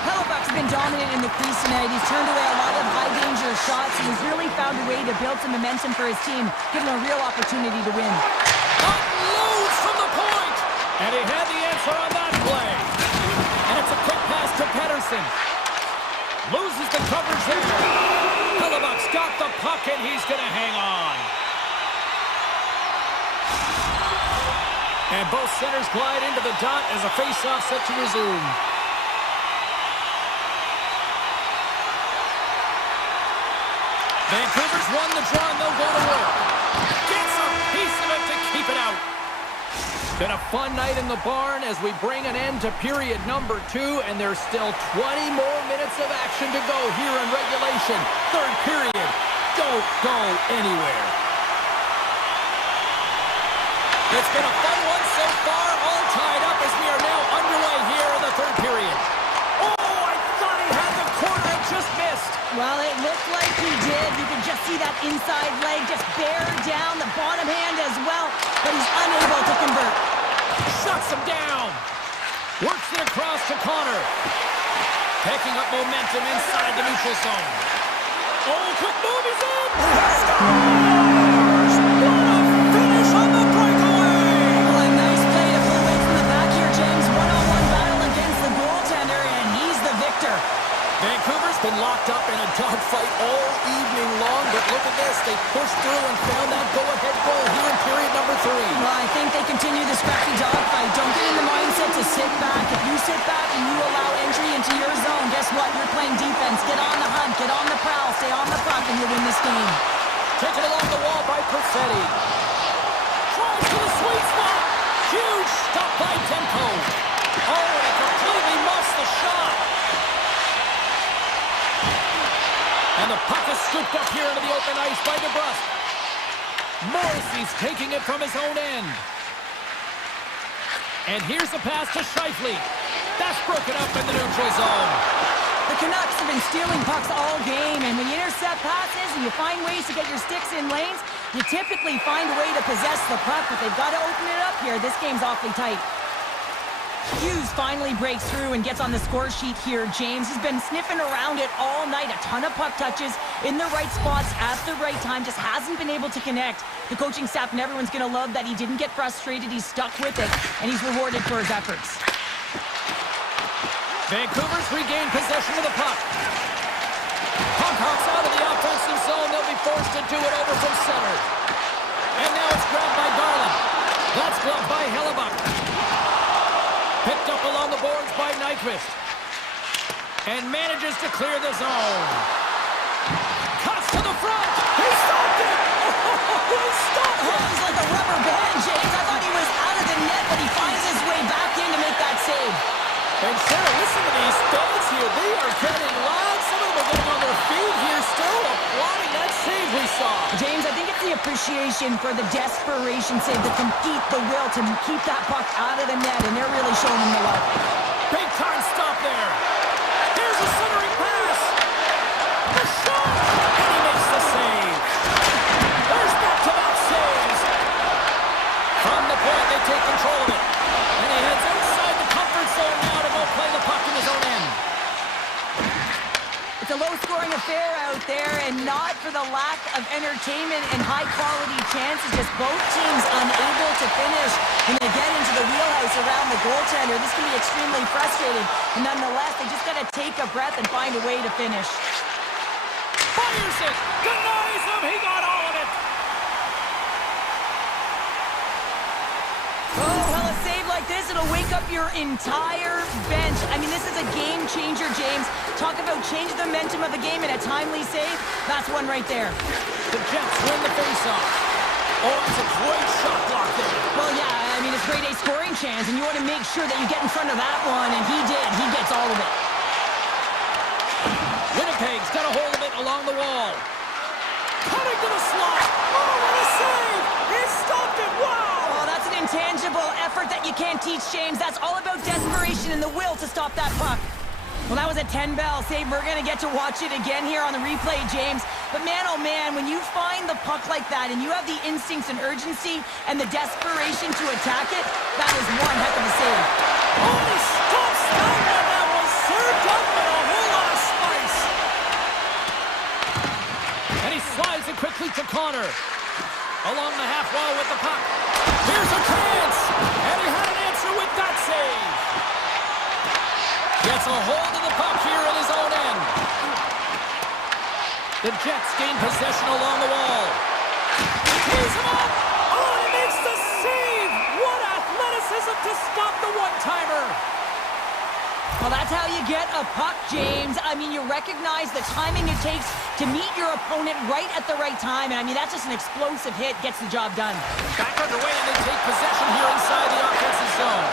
Hellebuck's been dominant in the crease tonight. He's turned away a lot of high-danger shots, and he's really found a way to build some momentum for his team, giving him a real opportunity to win. Unloads from the point! And he had the answer on that play. And it's a quick pass to Pedersen. Loses the coverage there. Hellebuck's got the puck, and he's going to hang on. And both centers glide into the dot as a face-off set to resume. Vancouver's won the draw, and they'll go to work. Gets a piece of it to keep it out. Been a fun night in the barn as we bring an end to period number 2, and there's still 20 more minutes of action to go here in regulation. Third period. Don't go anywhere. It's been a fun one so far, all tied up as we are now underway here in the third period. Oh, I thought he had the corner and just missed. Well, it looked like he did. You can just see that inside leg just bear down, the bottom hand as well, but he's unable to convert. Shuts him down. Works it across to Connor. Picking up momentum inside the neutral zone. Oh, quick move, he's in! Scores! What a finish on the breakaway! Well, a nice play to pull away from the back here, James. One-on-one battle against the goaltender, and he's the victor. Vancouver's been locked up in a dogfight all evening long, but look at this. They pushed through and found that go-ahead goal here in period number 3. Well, I think they continue the scrappy dogfight. Don't get in the mindset to sit back. If you sit back and you allow entry into your zone, guess what? You're playing defense. Get on the hunt, get on the prowl, stay on the puck, and you'll win this game. Taken along the wall by Perfetti. Tries to the sweet spot. Huge stop by Tempo. Oh, and he completely muffs the shot. And the puck is scooped up here into the open ice by DeBrusque. Morrissey's taking it from his own end. And here's the pass to Scheifele. That's broken up in the neutral zone. The Canucks have been stealing pucks all game, and when you intercept passes and you find ways to get your sticks in lanes, you typically find a way to possess the puck, but they've got to open it up here. This game's awfully tight. Hughes finally breaks through and gets on the score sheet here. James has been sniffing around it all night. A ton of puck touches in the right spots at the right time. Just hasn't been able to connect. The coaching staff and everyone's going to love that he didn't get frustrated. He's stuck with it, and he's rewarded for his efforts. Vancouver's regained possession of the puck. Puck hawks out of the offensive zone. They'll be forced to do it over from center. And now it's grabbed by Garland. That's gloved by Hellebuck. Picked up along the boards by Nyquist. And manages to clear the zone. Cuts to the front. He stopped it! Oh, he stopped it! He's like a rubber band, James. I thought he was out of the net, but he finds his way back in to make that save. And Sarah, listen to these fans here. They are getting loud. Some of them are getting on their feet here still, applauding that save we saw. James, I think it's the appreciation for the desperation save, the compete, the will to keep that puck out of the net, and they're really showing him the love. Big time stop there. Here's a centering pass. The shot, and he makes the save. There's back-to-back saves. From the point, they take control of it. And he heads outside the comfort zone now to go play the puck in his own end. It's a low-scoring affair out there, and not for the lack of entertainment and high-quality chances. Just both teams unable to finish when they get into the wheelhouse around the goaltender. This can be extremely frustrating, and nonetheless, they just got to take a breath and find a way to finish. Fires it! Denies him! He got all of it! Oh, well, a save like this, it'll wake up your entire bench. I mean, this is a game changer, James. Talk about change the momentum of the game in a timely save. That's one right there. The Jets win the faceoff. Oh, that's a great shot block there. Well, yeah, I mean, it's grade A scoring chance, and you want to make sure that you get in front of that one, and he did. He gets all of it. Winnipeg's got a hold of it along the wall. Cutting to the slot. Oh, what a save! He stopped it! Wow! Oh, that's an intangible effort that you can't teach, James. That's all about desperation and the will to stop that puck. Well, that was a 10-bell save. We're going to get to watch it again here on the replay, James. But man, oh man, when you find the puck like that and you have the instincts and urgency and the desperation to attack it, that is one heck of a save. Oh, he stops that one. That was served up with a whole lot of spice. And he slides it quickly to Connor. Along the half wall with the puck. Here's a chance. And he had an answer with that save. Gets a hold of the puck here in his own end. The Jets gain possession along the wall. Tees him up. Oh, and he makes the save. What athleticism to stop the one-timer. Well, that's how you get a puck, James. I mean, you recognize the timing it takes to meet your opponent right at the right time. And I mean, that's just an explosive hit. Gets the job done. Back underway, and they take possession here inside the offensive zone.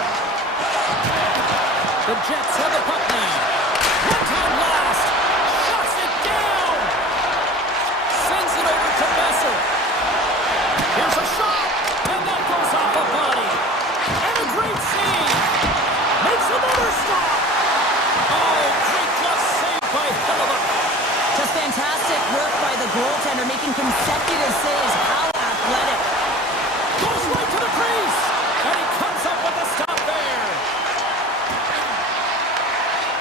The Jets have the puck now. One-time blast. Shuts it down. Sends it over to Besser. Here's a shot. And that goes off a body. And a great save. Makes another stop. Oh, great glove save by Hellebuck. Just fantastic work by the goaltender, making consecutive saves. How athletic. Goes right to the crease. And he comes up with a stop there.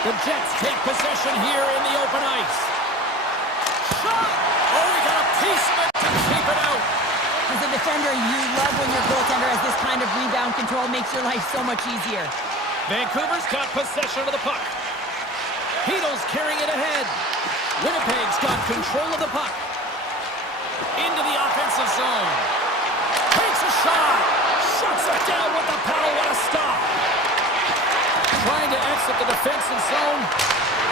The Jets take possession here in the open ice. Shot! Oh, he got a piece of it to keep it out. As a defender, you love when your goaltender has this kind of rebound control. Makes your life so much easier. Vancouver's got possession of the puck. Hedo's carrying it ahead. Winnipeg's got control of the puck. Into the offensive zone. Takes a shot. Shuts it down with the paddle. What a stop. Trying to exit the defensive zone.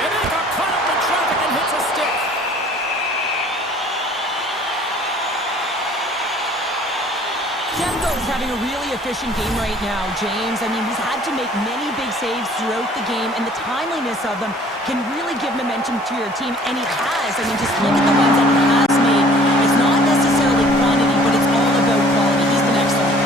And then got caught up in traffic and hits a stick. Demko's having a really efficient game right now, James. I mean, he's had to make many big saves throughout the game, and the timeliness of them can really give momentum to your team, and he has. I mean, just look at the ones that he has made. It's not necessarily quantity, but it's all about quality. He's been excellent.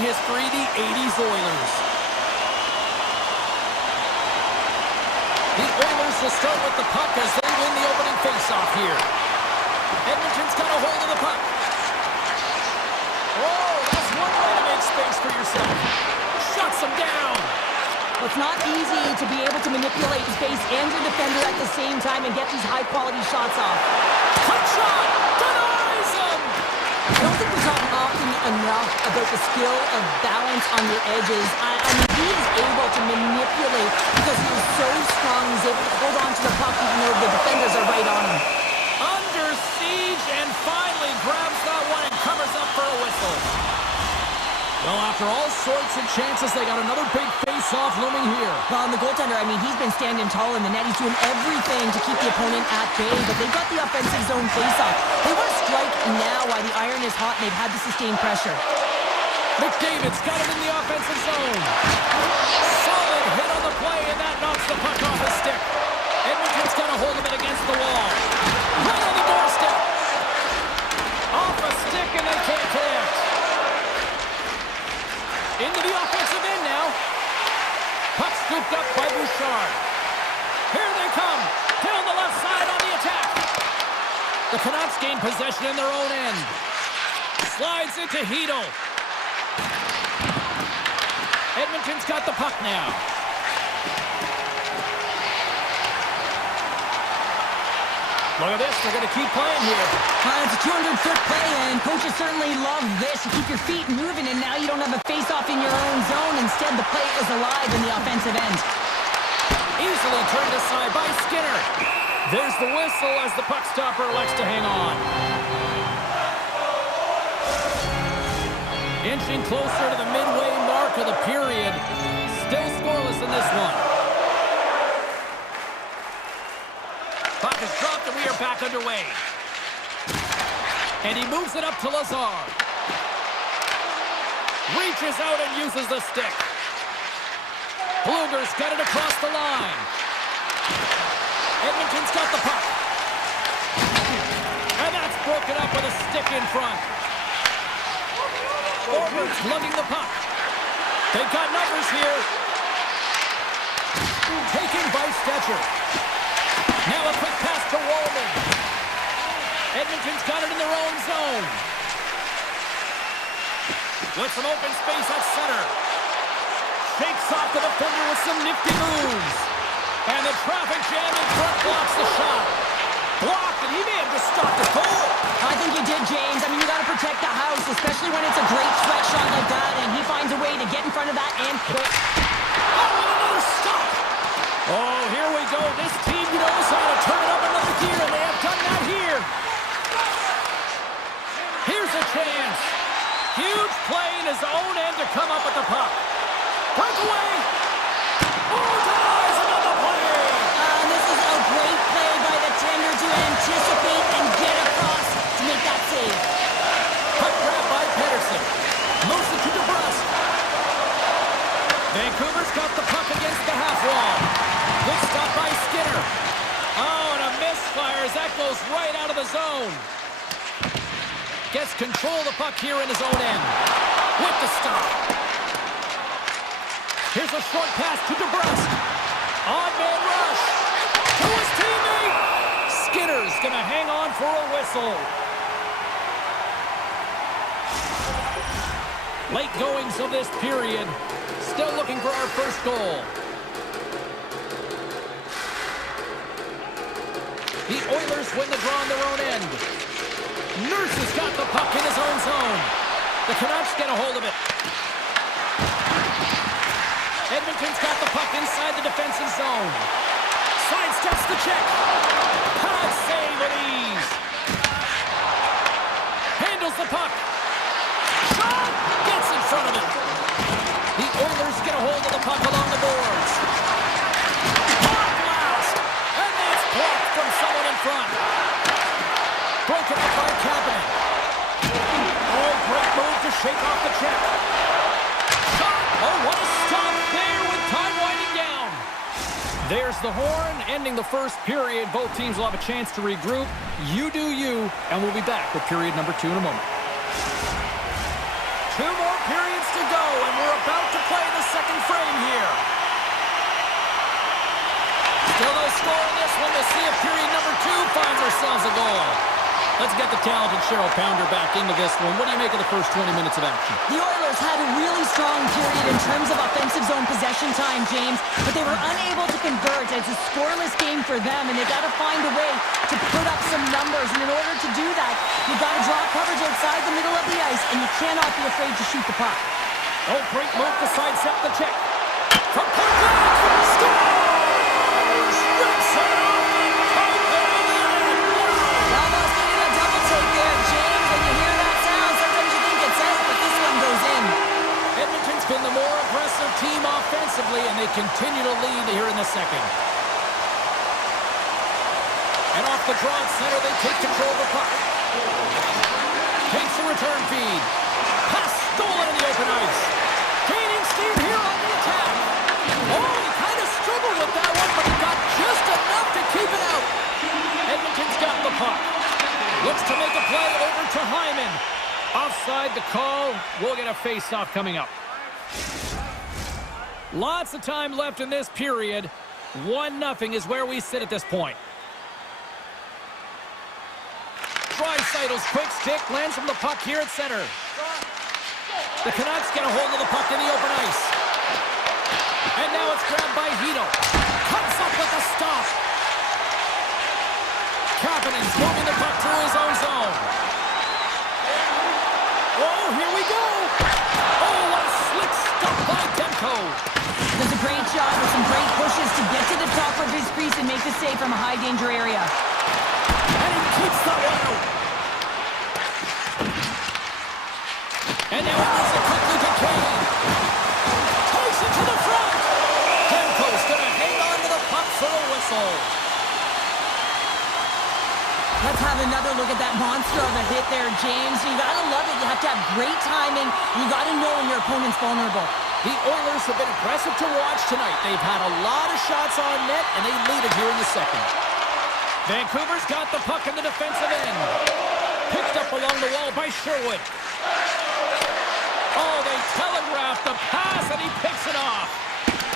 history, the 80s Oilers. The Oilers will start with the puck as they win the opening faceoff here. Edmonton's got a hold of the puck. Oh, that's one way to make space for yourself. Shuts them down. Well, it's not easy to be able to manipulate space and your defender at the same time and get these high-quality shots off. Cut shot! Denies him! I don't think we talk often enough about the skill of balance on your edges. I mean, he is able to manipulate because he is so strong. He's able to hold on to the puck even though the defenders are right on him. Under siege and finally grabs that one and covers up for a whistle. Well, after all sorts of chances, they got another big face-off looming here. Well, and the goaltender, I mean, he's been standing tall in the net. He's doing everything to keep the opponent at bay, but they've got the offensive zone face-off. They want to strike now while the iron is hot and they've had to sustain pressure. McDavid's got him in the offensive zone. Solid hit on the play, and that knocks the puck off his stick. Edmonton's got a hold of it against the wall. Right on the doorstep. Off a stick, and they can't connect. Into the offensive end now. Puck scooped up by Bouchard. Here they come. Down the left side on the attack. The Canucks gain possession in their own end. Slides into Hedl. Edmonton's got the puck now. Look at this. They're going to keep playing here. It's a 200-foot play, and coaches certainly love this. You keep your feet moving, and now you don't have a face-off in your own zone. Instead, the play is alive in the offensive end. Easily turned aside by Skinner. There's the whistle as the puck stopper elects to hang on. Inching closer to the midway mark of the period. Still scoreless in this one. Puck is dropped and we are back underway. And he moves it up to Lazar. Reaches out and uses the stick. Bluger's got it across the line. Edmonton's got the puck. And that's broken up with a stick in front. Orber's lugging the puck. They've got numbers here. Taken by Stetcher. Now a quick pass to Walden. Edmonton's got it in their own zone. With some open space at center. Shakes off the defender with some nifty moves. And the traffic jam in front blocks the shot. Blocked, and he may have just stopped the goal. I think you did, James. I mean, you got to protect the house, especially when it's a great sweat shot like that, and he finds a way to get in front of that and quick. Oh, and another stop. Oh, here we go. This team knows how to turn it up another gear, and they have done that here. Here's a chance. Huge play in his own end to come up with the puck. Breakaway. Oh, denies another play. This is a great play by the tender to anticipate and get across to make that save. Puck grab by Pedersen. Moves it to DeBrusque. Vancouver's got the puck against the half wall. Good stop by Skinner. Oh, and a misfire as that goes right out of the zone. Gets control of the puck here in his own end. With the stop. Here's a short pass to DeBrusque. Odd man rush. To his teammate. Skinner's going to hang on for a whistle. Late goings of this period. Still looking for our first goal. The Oilers win the draw on their own end. Nurse has got the puck in his own zone. The Canucks get a hold of it. Edmonton's got the puck inside the defensive zone. Sidesteps the check. Pad save at ease. Handles the puck. Shot! Gets in front of it. The Oilers get a hold of the puck along the boards. Hard blast! And that's blocked from someone in front. Broken up by Kapanen. Oh, great move to shake off the check. Shot! Oh, what a stop there with time winding down. There's the horn, ending the first period. Both teams will have a chance to regroup. You do you, and we'll be back with period number 2 in a moment. 2 more periods to go, and we're about to play the second frame here. Still no score in this one. We'll see if period number 2 finds ourselves a goal. Let's get the talented Cheryl Pounder back into this one. What do you make of the first 20 minutes of action? The Oilers had a really strong period in terms of offensive zone possession time, James, but they were unable to convert. It's a scoreless game for them, and they got to find a way to put up some numbers. And in order to do that, you got to draw coverage outside the middle of the ice, and you cannot be afraid to shoot the puck. Oh, great move to sidestep the check. From point blank, scores! Rips it off and tight there on the end. Almost getting a double take there, James. When you hear that sound, sometimes you think it's out, but this one goes in. Edmonton's been the more aggressive team offensively, and they continue to lead here in the second. And off the draw at center, they take control of the puck. Takes the return feed. Pass stolen in the open ice. Gaining steam here on the attack. Oh, he kind of struggled with that one, but he got just enough to keep it out. Edmonton's got the puck. Looks to make a play over to Hyman. Offside the call. We'll get a face-off coming up. Lots of time left in this period. 1-0 is where we sit at this point. Dreisaitl's quick stick lands from the puck here at center. The Canucks get a hold of the puck in the open ice. And now it's grabbed by Hito. Comes up with a stop. Kapanen's moving the puck through his own zone. Oh, here we go. Oh, what a slick stop by Demko. Does a great job with some great pushes to get to the top of his crease and make the save from a high-danger area. And he keeps that one out. And now he moves it quickly to Kane. Takes it to the front. Demko's going to hang on to the puck for a whistle. Let's have another look at that monster of a hit there, James. You got to love it. You have to have great timing, and you got to know when your opponent's vulnerable. The Oilers have been aggressive to watch tonight. They've had a lot of shots on net, and they lead it here in the second. Vancouver's got the puck in the defensive end. Picked up along the wall by Sherwood. Oh, they telegraphed the pass, and he picks it off.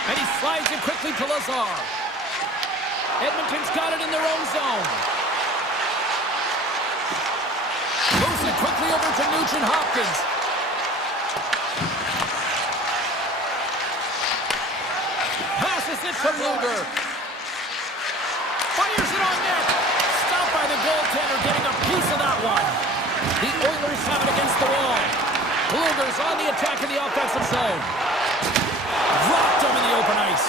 And he slides it quickly to Lazar. Edmonton's got it in their own zone. Moves it quickly over to Nugent-Hopkins. Passes it to Luger. Fires it on net. Stopped by the goaltender, getting a piece of that one. The Oilers have it against the wall. Luger's on the attack in the offensive zone. Dropped him in the open ice.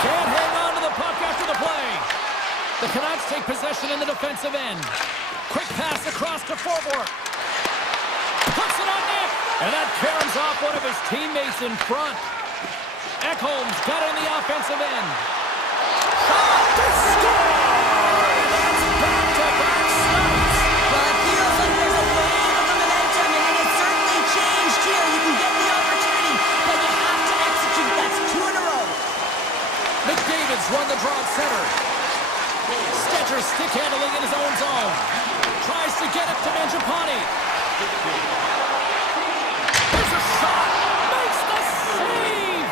Can't hang on to the puck after the play. The Canucks take possession in the defensive end. Quick pass across to Forbort. Puts it on net. And that caroms off one of his teammates in front. Ekholm's got it in the offensive end. Shot to score! That's back-to-back shots. Well, it feels like there's a wave of momentum, and it has certainly changed here. You can get the opportunity, but you have to execute. That's 2 in a row. McDavid's run the draw at center. Stetcher stick handling in his own zone. Tries to get it to Mangiapane. There's a shot. Makes the save.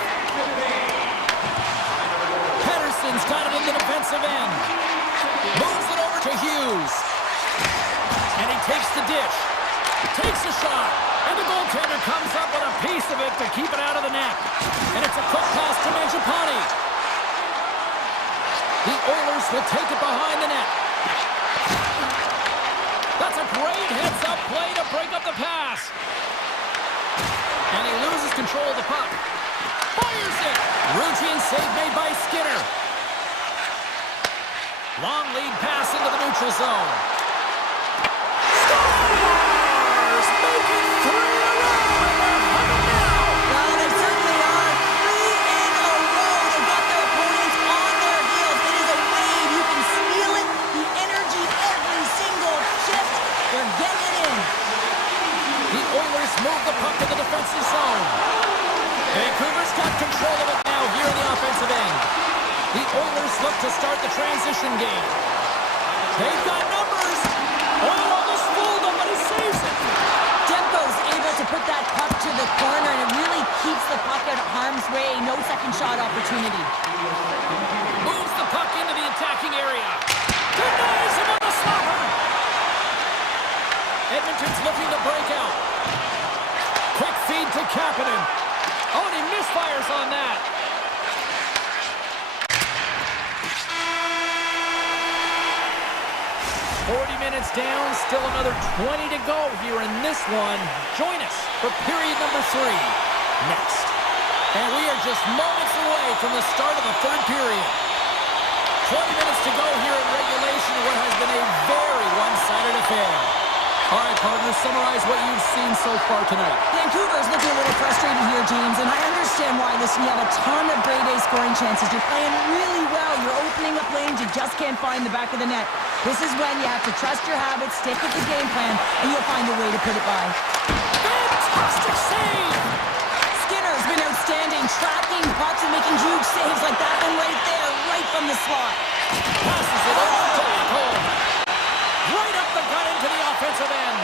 Pettersson's got it in the defensive end. Moves it over to Hughes. And he takes the dish. Takes a shot. And the goaltender comes up with a piece of it to keep it out of the net. And it's a quick pass to Mangiapane. The Oilers will take it behind the net. That's a great heads-up play to break up the pass. And he loses control of the puck. Fires it. Routine save made by Skinner. Long lead pass into the neutral zone. Scores! Make it 3 in a row, and they're humming now. Well, they certainly are. 3 in a row. They've got their opponents on their heels. It is a wave. You can feel it. The energy every single shift. They're getting it in. The Oilers move the puck to the defensive zone. Vancouver's got control of it now here in the offensive end. The Oilers look to start the transition game. They've got numbers. Oh, almost fooled him, but he saves it. Demko's able to put that puck way, no second shot opportunity. Moves the puck into the attacking area. Denies him on the slapper. Edmonton's looking to break out. Quick feed to Kapanen. Oh, and he misfires on that. Minutes down, still another 20 to go here in this one. Join us for period number 3 next. And we are just moments away from the start of the third period. 20 minutes to go here in regulation of what has been a very one-sided affair. All right, partners, summarize what you've seen so far tonight. Vancouver's looking a little frustrated here, James, and I understand why. Listen, you have a ton of grade A scoring chances. You're playing really well. You're opening up lanes. You just can't find the back of the net. This is when you have to trust your habits, stick with the game plan, and you'll find a way to put it by. Fantastic save! Skinner's been outstanding, tracking pucks and making huge saves like that one right there, right from the slot. Passes it over to Ekholm. Right up the gut into the offensive end.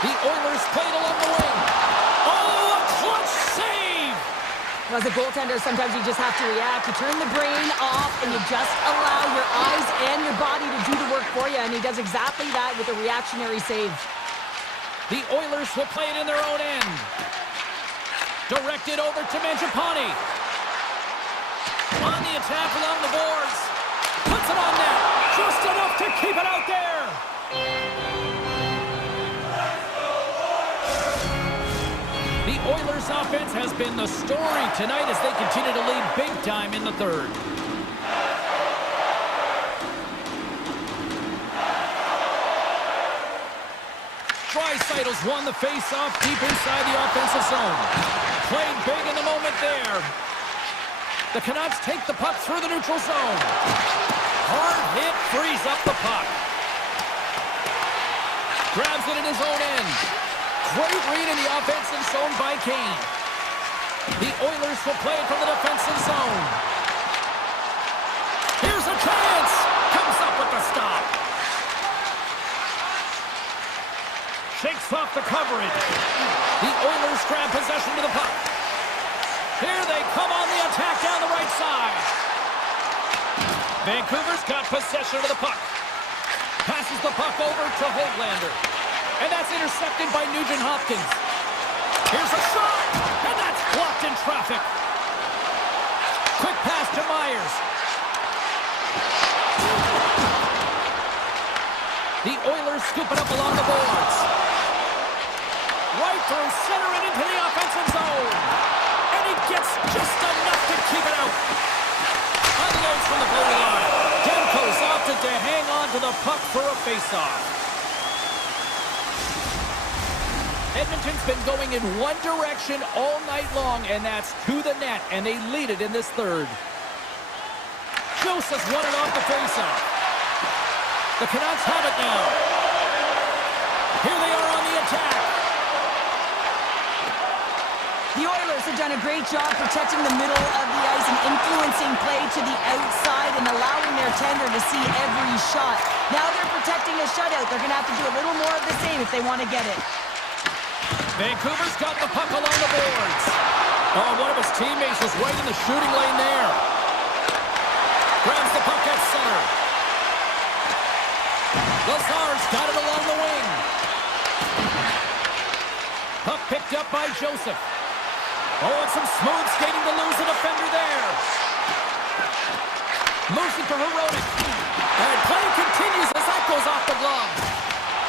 The Oilers played along the wing. Oh, a clutch save! As a goaltender, sometimes you just have to react. You turn the brain off and you just allow your eyes and your body to do the work for you, and he does exactly that with a reactionary save. The Oilers will play it in their own end. Directed over to Mangiapane. On the attack along the boards. Puts it on net. Just enough to keep it out there. The Oilers offense has been the story tonight as they continue to lead big time in the third. Draisaitl's won the face-off deep inside the offensive zone. Played big in the moment there. The Canucks take the puck through the neutral zone. Hard hit frees up the puck. Grabs it in his own end. Great read in the offensive zone by Kane. The Oilers will play it from the defensive zone. Here's a chance. Comes up with the stop. Shakes off the coverage. The Oilers grab possession to the puck. Here they come on the attack down the right side. Vancouver's got possession of the puck. Passes the puck over to Höglander. And that's intercepted by Nugent-Hopkins. Here's a shot, and that's blocked in traffic. Quick pass to Myers. The Oilers scoop it up along the boards. Right through center and into the offensive zone. And he gets just enough to keep it out. Unloads from the blue line. Demko's opted to hang on to the puck for a faceoff. Edmonton's been going in one direction all night long, and that's to the net, and they lead it in this third. Joseph's won it off the faceoff. The Canucks have it now. Here they are on the attack. The Oilers have done a great job protecting the middle of the ice and influencing play to the outside and allowing their tender to see every shot. Now they're protecting a shutout. They're going to have to do a little more of the same if they want to get it. Vancouver's got the puck along the boards. Oh, one of his teammates was right in the shooting lane there. Grabs the puck at center. Lazar's got it along the wing. Puck picked up by Joseph. Oh, and some smooth skating to lose a defender there. Moves it to Hironic. And play continues as that goes off the glove.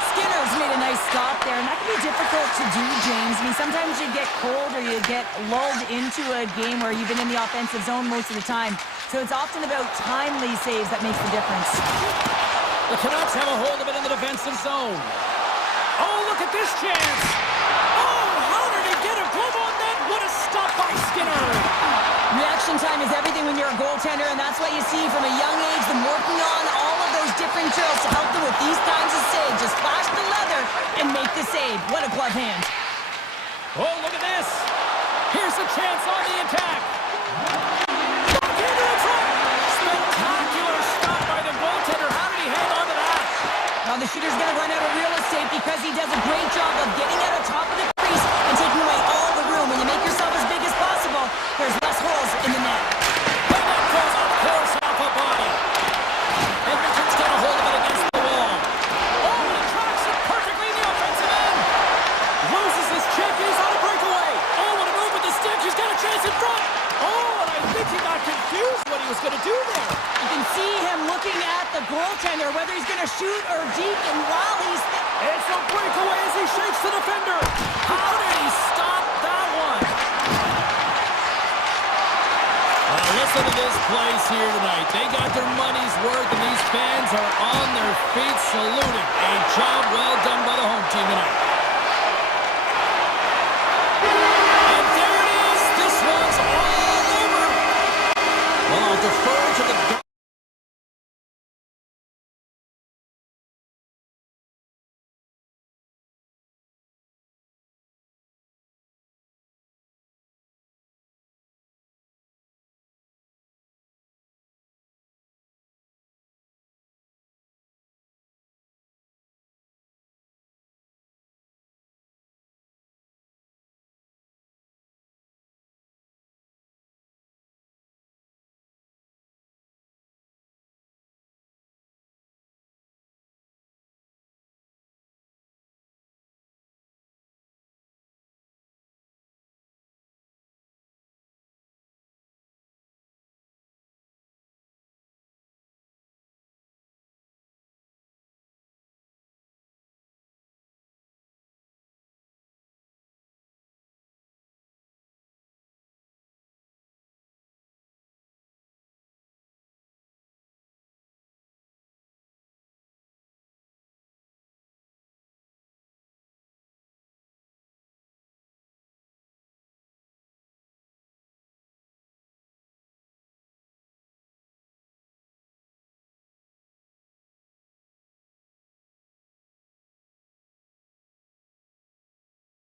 Skinner's made a nice stop there, and that can be difficult to do, James. I mean, sometimes you get cold or you get lulled into a game where you've been in the offensive zone most of the time. So it's often about timely saves that makes the difference. The Canucks have a hold of it in the defensive zone. Oh, look at this chance. Oh, how did he get a glove on that? What a stop by Skinner. Reaction time is everything when you're a goaltender, and that's what you see from a young age, them working on all of those different drills to help them with these kinds of saves. Just flash the leather and make the save. What a glove hand. Oh, look at this. Here's a chance on the attack. Back into the front. Spectacular stop by the goaltender. How did he hang on to that? Now the shooter's going to run out of real estate because he does a great job of getting out of top of the crease and taking away all the room. When you make yourself as big as possible, goaltender, whether he's going to shoot or deke, and while he's... It's a breakaway as he shakes the defender. How did he stop that one? Listen to this place here tonight. They got their money's worth, and these fans are on their feet saluting. A job well done by the home team tonight.